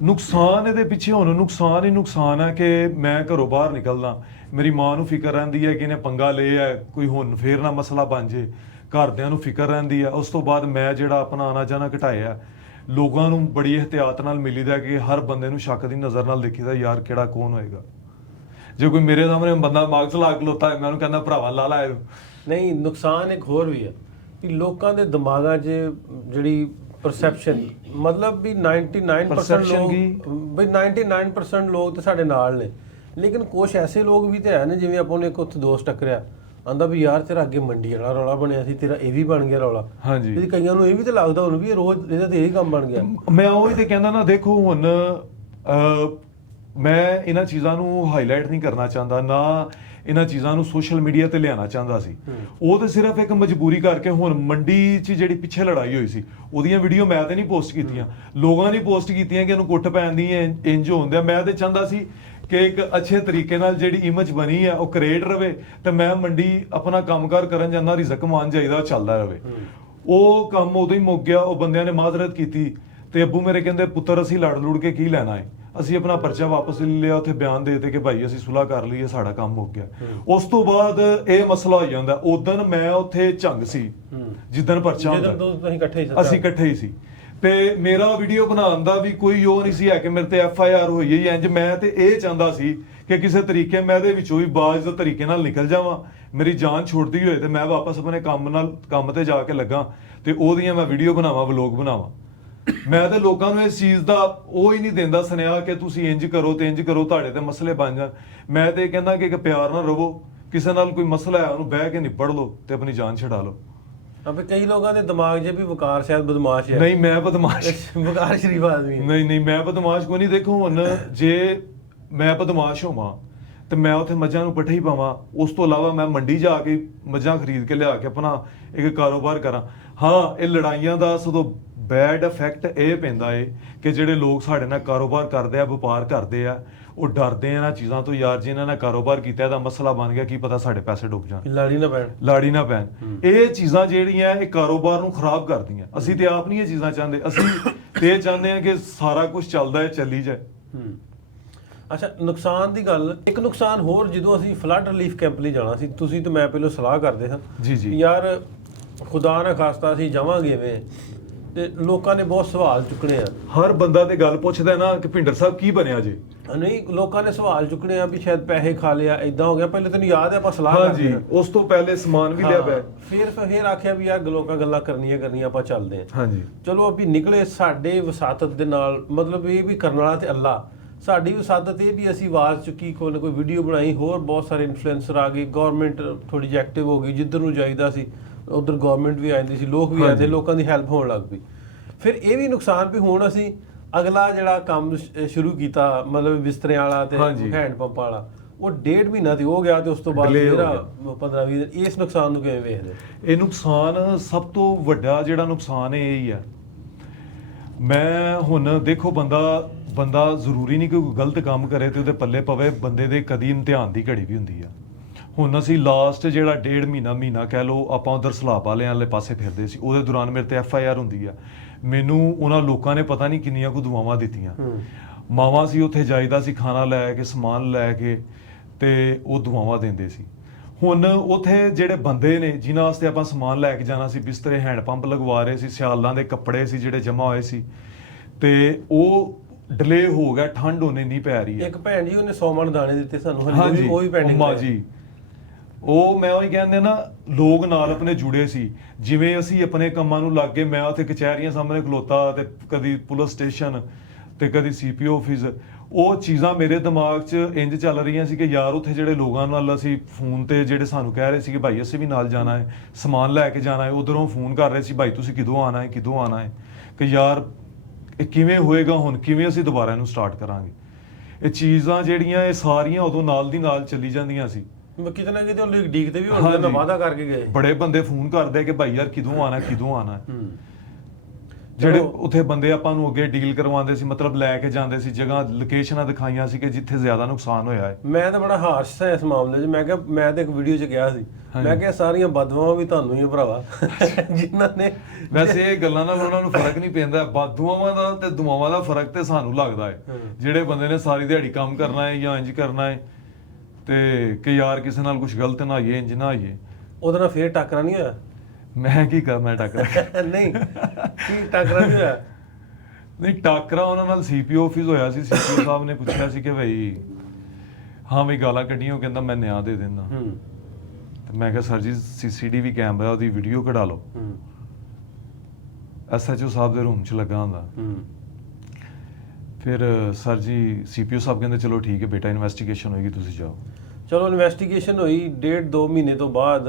ਨੁਕਸਾਨ ਇਹਦੇ ਪਿੱਛੇ ਹੁਣ ਨੁਕਸਾਨ ਹੀ ਨੁਕਸਾਨ ਹੈ ਕਿ ਮੈਂ ਘਰੋਂ ਬਾਹਰ ਨਿਕਲਦਾ, ਮੇਰੀ ਮਾਂ ਨੂੰ ਫਿਕਰ ਰਹਿੰਦੀ ਹੈ ਕਿ ਇਹਨੇ ਪੰਗਾ ਲਿਆ ਹੈ, ਕੋਈ ਹੁਣ ਫੇਰ ਨਾ ਮਸਲਾ ਬਣ ਜੇ, ਘਰਦਿਆਂ ਨੂੰ ਫਿਕਰ ਰਹਿੰਦੀ ਹੈ। ਉਸ ਤੋਂ ਬਾਅਦ ਮੈਂ ਜਿਹੜਾ ਆਪਣਾ ਆਣਾ ਜਾਣਾ ਘਟਾਇਆ, ਲੋਕਾਂ ਨੂੰ ਬੜੀ ਇਹਤਿਆਤ ਨਾਲ ਮਿਲੀਦਾ ਕਿ ਹਰ ਬੰਦੇ ਨੂੰ ਸ਼ੱਕ ਦੀ ਨਜ਼ਰ ਨਾਲ ਦੇਖੀਦਾ, ਯਾਰ ਕਿਹੜਾ ਕੌਣ ਹੋਏਗਾ। ਜੇ ਕੋਈ ਮੇਰੇ ਸਾਹਮਣੇ ਬੰਦਾ ਮਾਰਕਸ ਲਾ ਕੇ ਖਲੋਤਾ ਹੈ, ਮੈਂ ਉਹਨੂੰ ਕਹਿੰਦਾ ਭਰਾਵਾ ਲਾ ਲਾ। ਨਹੀਂ, ਨੁਕਸਾਨ ਇੱਕ ਹੋਰ ਵੀ ਹੈ ਕਿ ਲੋਕਾਂ ਦੇ ਦਿਮਾਗਾਂ 'ਚ ਜਿਹੜੀ ਪਰਸੈਪਸ਼ਨ, ਮਤਲਬ ਵੀ 99% ਲੋਕ ਤੇ ਸਾਡੇ ਨਾਲ ਨੇ, ਲੇਕਿਨ ਕੁਛ ਐਸੇ ਲੋਕ ਵੀ ਤੇ ਹੈ ਨੇ, ਜਿਵੇਂ ਆਪਾਂ ਨੇ ਇੱਕ ਉੱਥੇ ਦੋਸਤ ਟੱਕਰਿਆ, ਆਂਦਾ ਵੀ ਯਾਰ ਤੇਰਾ ਅੱਗੇ ਮੰਡੀ ਵਾਲਾ ਰੌਲਾ ਬਣਿਆ ਸੀ, ਤੇਰਾ ਇਹ ਵੀ ਬਣ ਗਿਆ ਰੌਲਾ। ਹਾਂਜੀ, ਤੇ ਕਈਆਂ ਨੂੰ ਇਹ ਵੀ ਤੇ ਲੱਗਦਾ ਹੁਣ ਵੀ ਇਹ ਰੋਜ਼ ਇਹਦਾ ਤੇ ਇਹੀ ਕੰਮ ਬਣ ਗਿਆ। ਮੈਂ ਉਹੀ ਤੇ ਕਹਿੰਦਾ ਨਾ, ਦੇਖੋ ਹੁਣ ਮੈਂ ਇਹਨਾਂ ਚੀਜ਼ਾਂ ਨੂੰ ਹਾਈਲਾਈਟ ਨਹੀਂ ਕਰਨਾ ਚਾਹੁੰਦਾ, ਨਾ ਇਹਨਾਂ ਚੀਜ਼ਾਂ ਨੂੰ ਸੋਸ਼ਲ ਮੀਡੀਆ ਤੇ ਲਿਆਉਣਾ ਚਾਹੁੰਦਾ ਸੀ। ਉਹ ਤੇ ਸਿਰਫ ਇੱਕ ਮਜਬੂਰੀ ਕਰਕੇ, ਹੁਣ ਮੰਡੀ 'ਚ ਜਿਹੜੀ ਪਿੱਛੇ ਲੜਾਈ ਹੋਈ ਸੀ, ਉਹਦੀਆਂ ਵੀਡੀਓ ਮੈਂ ਤੇ ਨਹੀਂ ਪੋਸਟ ਕੀਤੀਆਂ, ਲੋਕਾਂ ਨੇ ਪੋਸਟ ਕੀਤੀਆਂ ਕਿ ਇਹਨੂੰ ਕੁੱਟ ਪੈਂਦੀ ਹੈ, ਇੰਜ ਹੁੰਦਿਆ। ਮੈਂ ਤੇ ਚਾਹੁੰਦਾ ਸੀ ਕਿ ਇੱਕ ਅੱਛੇ ਤਰੀਕੇ ਨਾਲ ਜਿਹੜੀ ਇਮੇਜ ਬਣੀ ਹੈ ਉਹ ਕ੍ਰੀਏਟ ਰਵੇ, ਤੇ ਮੈਂ ਮੰਡੀ ਆਪਣਾ ਕੰਮਕਾਰ ਕਰਨ ਜਾਂਦਾ, ਰਿਜ਼ਕ ਮਾਨ ਜਾਈਦਾ, ਉਹ ਚੱਲਦਾ ਰਵੇ। ਉਹ ਕੰਮ ਉਦੋਂ ਹੀ ਮੁੱਕ ਗਿਆ, ਉਹ ਬੰਦਿਆਂ ਨੇ ਮਾਜ਼ਰਤ ਕੀਤੀ ਤੇ ਅੱਬੂ ਮੇਰੇ ਕਹਿੰਦੇ ਪੁੱਤਰ ਅਸੀਂ ਲੜ ਲੁੜ ਕੇ ਕੀ ਲੈਣਾ ਹੈ, ਅਸੀਂ ਆਪਣਾ ਪਰਚਾ ਵਾਪਸ ਲੈ ਲਿਆ, ਉੱਥੇ ਬਿਆਨ ਦੇ ਦਿੱਤੇ ਕਿ ਭਾਈ ਅਸੀਂ ਸੁਲ੍ਹਾ ਕਰ ਲਈਏ, ਸਾਡਾ ਕੰਮ ਮੁੱਕ ਗਿਆ। ਉਸ ਤੋਂ ਬਾਅਦ ਇਹ ਮਸਲਾ ਹੋ ਜਾਂਦਾ। ਉਦਣ ਮੈਂ ਉੱਥੇ ਝੰਗ ਸੀ, ਜਿੱਦਣ ਪਰਚਾ ਹੁੰਦਾ ਅਸੀਂ ਇਕੱਠੇ ਹੀ ਸੀ, ਤੇ ਮੇਰਾ ਵੀਡੀਓ ਬਣਾਉਣ ਦਾ ਵੀ ਕੋਈ ਉਹ ਨਹੀਂ ਸੀ ਹੈ ਕਿ ਮੇਰੇ ਤੇ FIR ਹੋਈ ਹੈ ਇੰਜ। ਮੈਂ ਤੇ ਇਹ ਚਾਹੁੰਦਾ ਸੀ ਕਿ ਕਿਸੇ ਤਰੀਕੇ ਮੈਂ ਇਹਦੇ ਵਿੱਚੋਂ ਵੀ ਬਾਜ਼ ਦੇ ਤਰੀਕੇ ਨਾਲ ਨਿਕਲ ਜਾਵਾਂ, ਮੇਰੀ ਜਾਨ ਛੁੱਟਦੀ ਹੋਏ ਤੇ ਮੈਂ ਵਾਪਸ ਆਪਣੇ ਕੰਮ ਤੇ ਜਾ ਕੇ ਲੱਗਾ ਤੇ ਉਹਦੀਆਂ ਮੈਂ ਵੀਡੀਓ ਬਣਾਵਾਂ, ਵਲੋਗ ਬਣਾਵਾਂ। ਮੈਂ ਤੇ ਲੋਕਾਂ ਨੂੰ ਇਸ ਚੀਜ਼ ਦਾ ਉਹ ਹੀ ਨਹੀਂ ਦਿੰਦਾ ਸੁਨੇਹਾ ਕਿ ਤੁਸੀਂ ਇੰਜ ਕਰੋ ਤੇ ਇੰਜ ਕਰੋ, ਤੁਹਾਡੇ ਤੇ ਮਸਲੇ ਬਣ ਜਾਣ। ਮੈਂ ਤੇ ਕਹਿੰਦਾ ਕਿ ਪਿਆਰ ਨਾਲ ਰਹੋ, ਕਿਸੇ ਨਾਲ ਕੋਈ ਮਸਲਾ ਹੈ ਉਹਨੂੰ ਬਹਿ ਕੇ ਨਿਬੜ ਲਓ ਤੇ ਆਪਣੀ ਜਾਨ ਛਡਾ ਲਓ। ਅਬੇ ਕਈ ਲੋਕਾਂ ਦੇ ਦਿਮਾਗ 'ਚ ਵੀ ਵਕਾਰ ਸ਼ਾਇਦ ਬਦਮਾਸ਼ ਹੈ। ਨਹੀਂ, ਮੈਂ ਬਦਮਾਸ਼ ਵਕਾਰ ਸ਼ਰੀਫ ਆਦਮੀ ਹੈ। ਨਹੀਂ, ਮੈਂ ਬਦਮਾਸ਼ ਕੋਈ ਨਹੀਂ। ਦੇਖੋ ਹੁਣ ਜੇ ਮੈਂ ਬਦਮਾਸ਼ ਹੋਵਾਂ ਤੇ ਮੈਂ ਉੱਥੇ ਮੱਝਾਂ ਨੂੰ ਪੱਠੇ ਹੀ ਪਾਵਾਂ, ਉਸ ਤੋਂ ਇਲਾਵਾ ਮੈਂ ਮੰਡੀ ਜਾ ਕੇ ਮੱਝਾਂ ਖਰੀਦ ਕੇ ਲਿਆ ਕੇ ਆਪਣਾ ਇੱਕ ਕਾਰੋਬਾਰ ਕਰਾਂ। ਹਾਂ, ਇਹ ਲੜਾਈਆਂ ਦਾ ਸਗੋਂ ਬੈਡ ਇਫੈਕਟ ਇਹ ਪੈਂਦਾ ਏ ਕਿ ਜਿਹੜੇ ਲੋਕ ਸਾਡੇ ਨਾਲ ਕਾਰੋਬਾਰ ਕਰਦੇ ਆ, ਵਪਾਰ ਕਰਦੇ ਆ, ਉਹ ਡਰਦੇ ਆ ਇਹਨਾਂ ਚੀਜ਼ਾਂ ਤੋਂ, ਯਾਰ ਜੀ ਇਹਨਾਂ ਨੇ ਕਾਰੋਬਾਰ ਕੀਤਾ, ਇਹਦਾ ਮਸਲਾ ਬਣ ਗਿਆ, ਕੀ ਪਤਾ ਸਾਡੇ ਪੈਸੇ ਡੁੱਬ ਜਾਣ, ਲਾੜੀ ਨਾ ਪੈਣ। ਇਹ ਚੀਜ਼ਾਂ ਜਿਹੜੀਆਂ ਇਹ ਕਾਰੋਬਾਰ ਨੂੰ ਖਰਾਬ ਕਰਦੀਆਂ। ਅਸੀਂ ਤੇ ਆਪ ਨਹੀਂ ਇਹ ਚੀਜ਼ਾਂ ਚਾਹੁੰਦੇ, ਅਸੀਂ ਤੇ ਇਹ ਚਾਹੁੰਦੇ ਆ ਕਿ ਸਾਰਾ ਕੁਝ ਚੱਲਦਾ ਹੈ, ਚੱਲੀ ਜਾਏ। ਅੱਛਾ, ਨੁਕਸਾਨ ਦੀ ਗੱਲ, ਇੱਕ ਨੁਕਸਾਨ ਹੋਰ, ਜਦੋਂ ਅਸੀਂ ਫਲੱਡ ਰਿਲੀਫ ਕੈਂਪ ਲਈ ਜਾਣਾ ਸੀ, ਤੁਸੀਂ ਤੇ ਮੈਂ ਪਹਿਲਾਂ ਸਲਾਹ ਕਰਦੇ ਸਾਂ ਜੀ ਯਾਰ ਖੁਦਾ ਨਾ ਖਾਸਤਾ ਅਸੀਂ ਜਾਵਾਂਗੇ ਵੇਂ ਤੇ ਲੋਕਾਂ ਨੇ ਬਹੁਤ ਸਵਾਲ ਚੁੱਕਣੇ ਆ। ਹਰ ਬੰਦਾ ਤੇ ਗੱਲ ਪੁੱਛਦਾ ਨਾ ਕਿ ਭਿੰਡਰ ਸਾਹਿਬ ਕੀ ਬਣਿਆ ਜੇ। ਨਹੀਂ, ਲੋਕਾਂ ਨੇ ਸਵਾਲ ਚੁੱਕਣੇ ਆ ਵੀ ਸ਼ਾਇਦ ਪੈਸੇ ਖਾ ਲਿਆ, ਇਦਾਂ ਹੋ ਗਿਆ। ਪਹਿਲੇ ਤੈਨੂੰ ਯਾਦ ਹੈ ਆਪਾਂ ਸਲਾਹ ਹਾਂਜੀ, ਕਰਦੇ ਹਾਂ। ਉਸ ਤੋਂ ਪਹਿਲੇ ਸਮਾਨ ਵੀ ਲਿਆ ਪਿਆ। ਫਿਰ ਆਖਿਆ ਵੀ ਯਾਰ ਲੋਕਾਂ ਗੱਲਾਂ ਕਰਨੀਆਂ ਆਪਾਂ ਚੱਲਦੇ ਹਾਂ। ਹਾਂਜੀ, ਚਲੋ ਅਭੀ ਨਿਕਲੇ ਸਾਡੇ ਵਸਾਤਤ ਦੇ ਨਾਲ, ਮਤਲਬ ਇਹ ਵੀ ਕਰਨ ਵਾਲਾ ਤੇ ਅੱਲਾ। ਸਾਡੀ ਵਸਾਤਤ ਇਹ ਵੀ ਅਸੀਂ ਆਵਾਜ਼ ਚੁੱਕੀ, ਕੋਈ ਨਾ ਕੋਈ ਵੀਡੀਓ ਬਣਾਈ, ਹੋਰ ਬਹੁਤ ਸਾਰੇ ਇਨਫਲੂਐਂਸਰ ਆ ਗਏ, ਗਵਰਨਮੈਂਟ ਥੋੜੀ ਜਿਹੀ ਐਕਟਿਵ ਹੋ ਗਈ, ਜਿੱਧਰ ਨੂੰ ਜਾਈਦਾ ਸੀ ਉਧਰ ਗਵਰਨਮੈਂਟ ਵੀ ਆਉਂਦੀ ਸੀ, ਲੋਕ ਵੀ ਆਉਂਦੇ, ਲੋਕਾਂ ਦੀ ਹੈਲਪ ਹੋਣ ਲੱਗ ਪਈ। ਫਿਰ ਇਹ ਵੀ ਨੁਕਸਾਨ ਵੀ ਹੁਣ ਅਸੀਂ ਅਗਲਾ ਜਿਹੜਾ ਕੰਮ ਸ਼ੁਰੂ ਕੀਤਾ, ਮਤਲਬ ਬਿਸਤਰਿਆਂ ਵਾਲਾ ਤੇ ਹੈਂਡ ਪੰਪ ਵਾਲਾ, ਉਹ 1.5 ਮਹੀਨਾ ਤੇ ਹੋ ਗਿਆ ਤੇ ਉਸ ਤੋਂ ਬਾਅਦ ਫਿਰ 15-20 ਦਿਨ। ਇਸ ਨੁਕਸਾਨ ਨੂੰ ਕਿਵੇਂ ਵੇਖਦੇ? ਇਹ ਨੁਕਸਾਨ ਸਭ ਤੋਂ ਵੱਡਾ ਜਿਹੜਾ ਨੁਕਸਾਨ ਇਹ ਹੀ ਹੈ। ਮੈਂ ਹੁਣ ਦੇਖੋ ਬੰਦਾ ਜ਼ਰੂਰੀ ਨਹੀਂ ਕਿ ਕੋਈ ਗਲਤ ਕੰਮ ਕਰੇ ਤੇ ਉਹਦੇ ਪੱਲੇ ਪਵੇ, ਬੰਦੇ ਦੇ ਕਦੀ ਇਮਤਿਹਾਨ ਦੀ ਘੜੀ ਵੀ ਹੁੰਦੀ ਆ। ਹੁਣ ਅਸੀਂ ਲਾਸਟ ਜਿਹੜਾ 1.5 ਮਹੀਨਾ ਕਹਿ ਲਓ, ਆਪਾਂ ਉਧਰ ਸਲਾਬ ਵਾਲਿਆਂ ਵਾਲੇ ਪਾਸੇ ਫਿਰਦੇ ਸੀ, ਉਹਦੇ ਦੌਰਾਨ ਮੇਰੇ ਤੇ FIR ਹੁੰਦੀ ਆ। ਮੈਨੂੰ ਉਹਨਾਂ ਲੋਕਾਂ ਨੇ ਪਤਾ ਨਹੀਂ ਕਿੰਨੀਆਂ ਕੁ ਦੁਆਵਾਂ ਦਿੱਤੀਆਂ। ਮਾਵਾਂ ਸੀ, ਉੱਥੇ ਜਾਈਦਾ ਸੀ ਖਾਣਾ ਲੈ ਕੇ, ਸਮਾਨ ਲੈ ਕੇ, ਤੇ ਉਹ ਦੁਆਵਾਂ ਦਿੰਦੇ ਸੀ। ਹੁਣ ਉੱਥੇ ਜਿਹੜੇ ਬੰਦੇ ਨੇ ਜਿਨ੍ਹਾਂ ਵਾਸਤੇ ਆਪਾਂ ਸਮਾਨ ਲੈ ਕੇ ਜਾਣਾ ਸੀ, ਬਿਸਤਰੇ ਹੈਂਡ ਪੰਪ ਲਗਵਾ ਰਹੇ ਸੀ, ਸਿਆਲਾਂ ਦੇ ਕੱਪੜੇ ਸੀ ਜਿਹੜੇ ਜਮ੍ਹਾਂ ਹੋਏ ਸੀ, ਤੇ ਉਹ ਡਿਲੇ ਹੋ ਗਿਆ। ਠੰਡ ਉਹਨੇ ਨਹੀਂ ਪੈ ਰਹੀ ਹੈ। ਇੱਕ ਭੈਣ ਜੀ ਉਹਨੇ 100 ਮਣ ਦਾਣੇ ਦਿੱਤੇ ਸਾਨੂੰ, ਹਲੇ ਉਹ ਵੀ ਪੈਂਡਿੰਗ ਹੈ ਜੀ। ਉਹ ਮੈਂ ਉਹੀ ਕਹਿੰਦੇ ਨਾ, ਲੋਕ ਨਾਲ ਆਪਣੇ ਜੁੜੇ ਸੀ। ਜਿਵੇਂ ਅਸੀਂ ਆਪਣੇ ਕੰਮਾਂ ਨੂੰ ਲੱਗ ਗਏ, ਮੈਂ ਉੱਥੇ ਕਚਹਿਰੀਆਂ ਸਾਹਮਣੇ ਖਲੋਤਾ, ਤੇ ਕਦੀ ਪੁਲਿਸ ਸਟੇਸ਼ਨ ਤੇ ਕਦੀ CPO ਆਫਿਸ, ਉਹ ਚੀਜ਼ਾਂ ਮੇਰੇ ਦਿਮਾਗ 'ਚ ਇੰਜ ਚੱਲ ਰਹੀਆਂ ਸੀ ਕਿ ਯਾਰ ਉੱਥੇ ਜਿਹੜੇ ਲੋਕਾਂ ਨਾਲ ਅਸੀਂ ਫੋਨ ਤੇ ਜਿਹੜੇ ਸਾਨੂੰ ਕਹਿ ਰਹੇ ਸੀ ਕਿ ਭਾਈ ਅਸੀਂ ਵੀ ਨਾਲ ਜਾਣਾ ਹੈ, ਸਮਾਨ ਲੈ ਕੇ ਜਾਣਾ ਹੈ, ਉਧਰੋਂ ਫੋਨ ਕਰ ਰਹੇ ਸੀ ਭਾਈ ਤੁਸੀਂ ਕਿਦੋਂ ਆਣਾ ਹੈ, ਕਿ ਯਾਰ ਇਹ ਕਿਵੇਂ ਹੋਏਗਾ, ਹੁਣ ਕਿਵੇਂ ਅਸੀਂ ਦੁਬਾਰਾ ਇਹਨੂੰ ਸਟਾਰਟ ਕਰਾਂਗੇ। ਇਹ ਚੀਜ਼ਾਂ ਜਿਹੜੀਆਂ ਇਹ ਸਾਰੀਆਂ ਉਦੋਂ ਨਾਲ ਦੀ ਨਾਲ ਚੱਲੀ ਜਾਂਦੀਆਂ ਸੀ। ਕਿਤੇ ਨਾ ਕਿਤੇ ਉਹ ਲੀਕ ਤੇ ਵੀ ਹੁਣ ਵਾਅਦਾ ਕਰਕੇ ਗਏ, ਬੜੇ ਬੰਦੇ ਫੋਨ ਕਰਦੇ ਕਿ ਭਾਈ ਯਾਰ ਕਿਦੋਂ ਆਣਾ ਹੈ। ਜਿਹੜੇ ਉੱਥੇ ਬੰਦੇ ਆਪਾਂ ਨੂੰ ਅੱਗੇ ਡੀਲ ਕਰਵਾਉਂਦੇ ਸੀ, ਮਤਲਬ ਲੈ ਕੇ ਜਾਂਦੇ ਸੀ, ਜਗ੍ਹਾ ਲੋਕੇਸ਼ਨਾਂ ਦਿਖਾਈਆਂ ਸੀ ਕਿ ਜਿੱਥੇ ਜ਼ਿਆਦਾ ਨੁਕਸਾਨ ਹੋਇਆ ਹੈ। ਮੈਂ ਤਾਂ ਬੜਾ ਹਾਰਸ਼ ਸੀ ਇਸ ਮਾਮਲੇ 'ਚ। ਮੈਂ ਕਿਹਾ, ਮੈਂ ਤਾਂ ਇੱਕ ਵੀਡੀਓ 'ਚ ਗਿਆ ਸੀ, ਮੈਂ ਕਿਹਾ ਸਾਰੀਆਂ ਬਦਦੁਆਵਾਂ ਵੀ ਤੁਹਾਨੂੰ ਹੀ ਭਰਾਵਾ ਜਿਨ੍ਹਾਂ ਨੇ। ਵੈਸੇ ਇਹ ਗੱਲਾਂ ਨਾਲ ਉਹਨਾਂ ਨੂੰ ਫਰਕ ਨਹੀਂ ਪੈਂਦਾ, ਬਦਦੁਆਵਾਂ ਦਾ ਤੇ ਦੁਆਵਾਂ ਦਾ ਫਰਕ ਤੇ ਸਾਨੂੰ ਲੱਗਦਾ ਹੈ। ਜਿਹੜੇ ਬੰਦੇ ਨੇ ਸਾਰੀ ਦਿਹਾੜੀ ਕੰਮ ਕਰਨਾ ਹੈ ਜਾਂ ਇੰਜ ਕਰਨਾ ਹੈ, ਤੇ ਕਿ ਯਾਰ ਕਿਸੇ ਨਾਲ ਕੁਝ ਗਲਤ ਨਾ ਹੋਈਏ, ਇੰਜ ਨਾ ਹੋਈਏ, ਉਹਦੇ ਨਾਲ ਫੇਰ ਟੱਕਰਾ ਨਹੀਂ ਹੋਇਆ। ਮੈਂ ਕੀ ਕਰਨਾ ਟੱਕਰਾ? ਨਹੀਂ, ਕੀ ਟੱਕਰਾ ਨਹੀਂ ਹੋਇਆ? ਨਹੀਂ, ਟੱਕਰਾ ਉਹਨਾਂ ਨਾਲ CPO ਆਫਿਸ ਹੋਇਆ ਸੀ। CPO ਸਾਹਿਬ ਨੇ ਪੁੱਛਿਆ ਸੀ ਕਿ ਭਾਈ ਹਾਂ ਵੀ ਗਾਲਾਂ ਕੱਢੀਆਂ, ਉਹ ਕਹਿੰਦਾ ਮੈਂ ਨਿਆਂ ਦੇ ਦਿੰਦਾ। ਤੇ ਮੈਂ ਕਿਹਾ ਸਰ ਜੀ CCTV ਕੈਮਰਾ ਉਹਦੀ ਵੀਡੀਓ ਕਢਾ ਲਓ। SHO ਸਾਹਿਬ ਦੇ ਰੂਮ 'ਚ ਲੱਗਾ ਹੁੰਦਾ। ਫਿਰ ਸਰ ਜੀ CPO ਸਾਹਿਬ ਕਹਿੰਦੇ ਚਲੋ ਠੀਕ ਹੈ ਬੇਟਾ, ਇਨਵੈਸਟੀਗੇਸ਼ਨ ਹੋਏਗੀ, ਤੁਸੀਂ ਜਾਓ। ਚਲੋ ਇਨਵੈਸਟੀਗੇਸ਼ਨ ਹੋਈ, 1.5-2 ਮਹੀਨੇ ਤੋਂ ਬਾਅਦ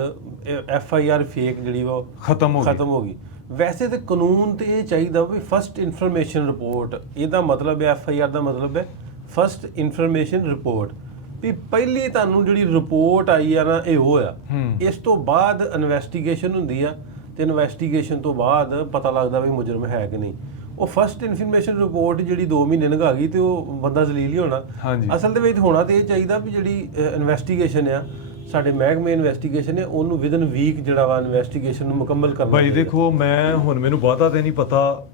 FIR ਫੇਕ ਜਿਹੜੀ ਉਹ ਖਤਮ ਹੋ ਗਈ। ਵੈਸੇ ਤੇ ਕਾਨੂੰਨ ਤੇ ਇਹ ਚਾਹੀਦਾ ਵੀ ਫਸਟ ਇਨਫੋਰਮੇਸ਼ਨ ਰਿਪੋਰਟ, ਇਹਦਾ ਮਤਲਬ ਹੈ FIR ਦਾ ਮਤਲਬ ਹੈ ਫਸਟ ਇਨਫੋਰਮੇਸ਼ਨ ਰਿਪੋਰਟ, ਵੀ ਪਹਿਲੀ ਤੁਹਾਨੂੰ ਜਿਹੜੀ ਰਿਪੋਰਟ ਆਈ ਆ ਨਾ, ਇਹ ਉਹ ਆ। ਇਸ ਤੋਂ ਬਾਅਦ ਇਨਵੈਸਟੀਗੇਸ਼ਨ ਹੁੰਦੀ ਆ, ਤੇ ਇਨਵੈਸਟੀਗੇਸ਼ਨ ਤੋਂ ਬਾਅਦ ਪਤਾ ਲੱਗਦਾ ਵੀ ਮੁਜਰਮ ਹੈ ਕਿ ਨਹੀਂ। ਉਹ ਫਸਟ ਇਨਫੋਰਮੇਸ਼ਨ ਰਿਪੋਰਟ ਜਿਹੜੀ 2 ਮਹੀਨੇ ਲੰਘਾ ਗਈ ਤੇ ਉਹ ਬੰਦਾ ਜ਼ਲੀਲ ਹੀ ਹੋਣਾ। ਅਸਲ ਦੇ ਵਿੱਚ ਹੋਣਾ ਤੇ ਇਹ ਚਾਹੀਦਾ ਵੀ ਜਿਹੜੀ ਇਨਵੈਸਟੀਗੇਸ਼ਨ ਆ, ਸਾਡੇ ਮਹਿਕਮੇ ਇਨਵੈਸਟੀਗੇਸ਼ਨ ਹੈ, ਉਹਨੂੰ ਵਿਦਨ ਵੀਕ ਜਿਹੜਾ ਵਾ ਇਨਵੈਸਟੀਗੇਸ਼ਨ ਨੂੰ ਮੁਕੰਮਲ ਕਰਨਾ। ਭਾਈ ਦੇਖੋ, ਮੈਂ ਹੁਣ ਮੈਨੂੰ ਬਹੁਤਾ ਤੇ ਨਹੀਂ ਪਤਾ,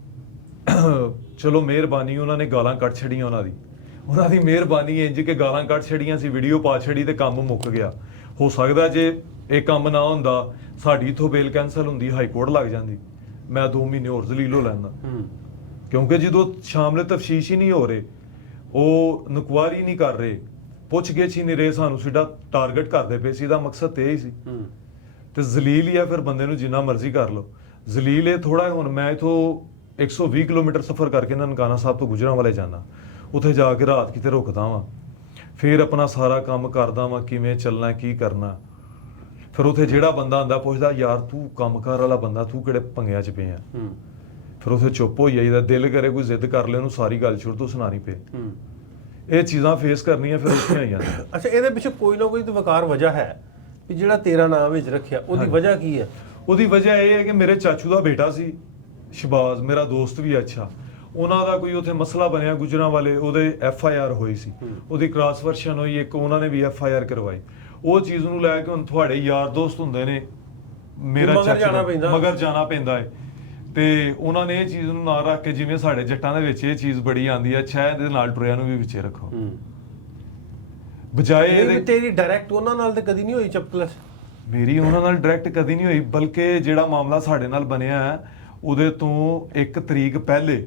ਚਲੋ ਮਿਹਰਬਾਨੀ ਉਹਨਾਂ ਨੇ ਗਾਲਾਂ ਕੱਢ ਛੜੀਆਂ, ਉਹਨਾਂ ਦੀ ਮਿਹਰਬਾਨੀ ਇੰਜ ਕਿ ਗਾਲਾਂ ਕੱਢ ਛੜੀਆਂ ਸੀ, ਵੀਡੀਓ ਪਾ ਛੜੀ ਤੇ ਕੰਮ ਮੁੱਕ ਗਿਆ। ਹੋ ਸਕਦਾ ਜੇ ਇਹ ਕੰਮ ਨਾ ਹੁੰਦਾ, ਸਾਡੀ ਇਥੋਂ ਬੇਲ ਕੈਂਸਲ ਹੁੰਦੀ, ਹਾਈ ਕੋਰਟ ਲੱਗ ਜਾਂਦੀ, ਮੈਂ 2 ਮਹੀਨੇ ਹੋਰ ਜ਼ਲੀਲ ਹੋ ਲੈਂਦਾ। ਕਿਉਂਕਿ ਜਦੋਂ ਸ਼ਾਮਲੇ ਤਫਸ਼ੀਸ਼ ਹੀ ਨਹੀਂ ਹੋ ਰਹੇ, ਉਹ ਨੁਕਵਾਰੀ ਨਹੀਂ ਕਰ ਰਹੇ, ਪੁੱਛ ਗਿੱਛ ਹੀ ਨਹੀਂ ਰਹੇ, ਸਾਨੂੰ ਸਿੱਧਾ ਟਾਰਗੇਟ ਕਰਦੇ ਪਏ ਸੀ। ਇਹਦਾ ਮਕਸਦ ਤੇ ਹੀ ਸੀ। ਤੇ ਜ਼ਲੀਲ ਹੀ ਆ, ਫਿਰ ਬੰਦੇ ਨੂੰ ਜਿੰਨਾ ਮਰਜ਼ੀ ਕਰ ਲਓ। ਜ਼ਲੀਲ ਇਹ ਥੋੜਾ, ਹੁਣ ਮੈਂ ਇਥੋਂ 120 ਕਿਲੋਮੀਟਰ ਸਫ਼ਰ ਕਰਕੇ ਨਨਕਾਣਾ ਸਾਹਿਬ ਤੋਂ ਗੁਜਰਾਂਵਾਲੇ ਜਾਣਾ, ਉੱਥੇ ਜਾ ਕੇ ਰਾਤ ਕਿਤੇ ਰੁਕਦਾ ਵਾਂ, ਫਿਰ ਆਪਣਾ ਸਾਰਾ ਕੰਮ ਕਰਦਾ ਵਾਂ, ਕਿਵੇਂ ਚੱਲਣਾ ਕੀ ਕਰਨਾ। ਫਿਰ ਉੱਥੇ ਜਿਹੜਾ ਬੰਦਾ ਆਂਦਾ ਪੁੱਛਦਾ, ਯਾਰ ਤੂੰ ਕੰਮਕਾਰ ਵਾਲਾ ਬੰਦਾ, ਤੂੰ ਕਿਹੜੇ ਪੰਗਿਆਂ 'ਚ ਪਿਆ? ਫਿਰ ਉੱਥੇ ਚੁੱਪ ਹੋ ਜਾਈਦਾ, ਦਿਲ ਕਰੇ ਕੋਈ ਜ਼ਿੱਦ ਕਰ ਲੈ, ਉਹਨੂੰ ਸਾਰੀ ਗੱਲ ਸ਼ੁਰੂ ਤੋਂ ਸੁਣਾਣੀ ਪਏ। ਇਹ ਚੀਜ਼ਾਂ ਫੇਸ ਕਰਨੀਆਂ ਫਿਰ ਉੱਥੇ ਆਈ ਜਾਂਦੀਆਂ। ਅੱਛਾ, ਇਹਦੇ ਪਿੱਛੇ ਕੋਈ ਨਾ ਕੋਈ ਤਾਂ ਵਕਾਰ ਵਜ੍ਹਾ ਹੈ ਵੀ ਜਿਹੜਾ ਤੇਰਾ ਨਾਮ ਵਿੱਚ ਰੱਖਿਆ, ਉਹਦੀ ਵਜ੍ਹਾ ਕੀ ਹੈ? ਉਹਦੀ ਵਜ੍ਹਾ ਇਹ ਹੈ ਕਿ ਮੇਰੇ ਚਾਚੂ ਦਾ ਬੇਟਾ ਸੀ ਸ਼ਬਾਜ਼, ਮੇਰਾ ਦੋਸਤ ਵੀ ਅੱਛਾ, ਉਹਨਾਂ ਦਾ ਕੋਈ ਉੱਥੇ ਮਸਲਾ ਬਣਿਆ ਗੁਜਰਾਂਵਾਲੇ, ਉਹਦੇ FIR ਹੋਈ ਸੀ, ਉਹਦੀ ਕ੍ਰਾਸ ਵਰਸ਼ਨ ਹੋਈ, ਇੱਕ ਉਹਨਾਂ ਨੇ ਵੀ FIR ਕਰਵਾਈ। ਉਹ ਚੀਜ਼ ਨੂੰ ਲੈ ਕੇ ਹੁਣ ਤੁਹਾਡੇ ਯਾਰ ਦੋਸਤ ਹੁੰਦੇ ਨੇ, ਮੇਰਾ ਚਾਚੂ ਮਗਰ ਜਾਣਾ ਪੈਂਦਾ ਹੈ, ਤੇ ਉਹਨਾਂ ਨੇ ਇਹ ਚੀਜ਼ ਨੂੰ ਨਾਲ ਰੱਖ ਕੇ, ਜਿਵੇਂ ਸਾਡੇ ਜੱਟਾਂ ਦੇ ਵਿੱਚ ਇਹ ਚੀਜ਼ ਬੜੀ ਆਉਂਦੀ ਹੈ, ਅੱਛਾ ਇਹਦੇ ਨਾਲ ਟੁਰਿਆਂ ਨੂੰ ਵੀ ਵਿੱਚੇ ਰੱਖੋ, ਬਜਾਏ ਤੇਰੀ ਡਾਇਰੈਕਟ ਉਹਨਾਂ ਨਾਲ ਤੇ ਕਦੀ ਨਹੀਂ ਹੋਈ ਚਪਕਲਸ? ਮੇਰੀ ਉਹਨਾਂ ਨਾਲ ਡਾਇਰੈਕਟ ਕਦੀ ਨਹੀਂ ਹੋਈ, ਬਲਕਿ ਜਿਹੜਾ ਮਾਮਲਾ ਸਾਡੇ ਨਾਲ ਬਣਿਆ ਹੈ ਉਹਦੇ ਤੋਂ 1 ਤਰੀਕ ਪਹਿਲੇ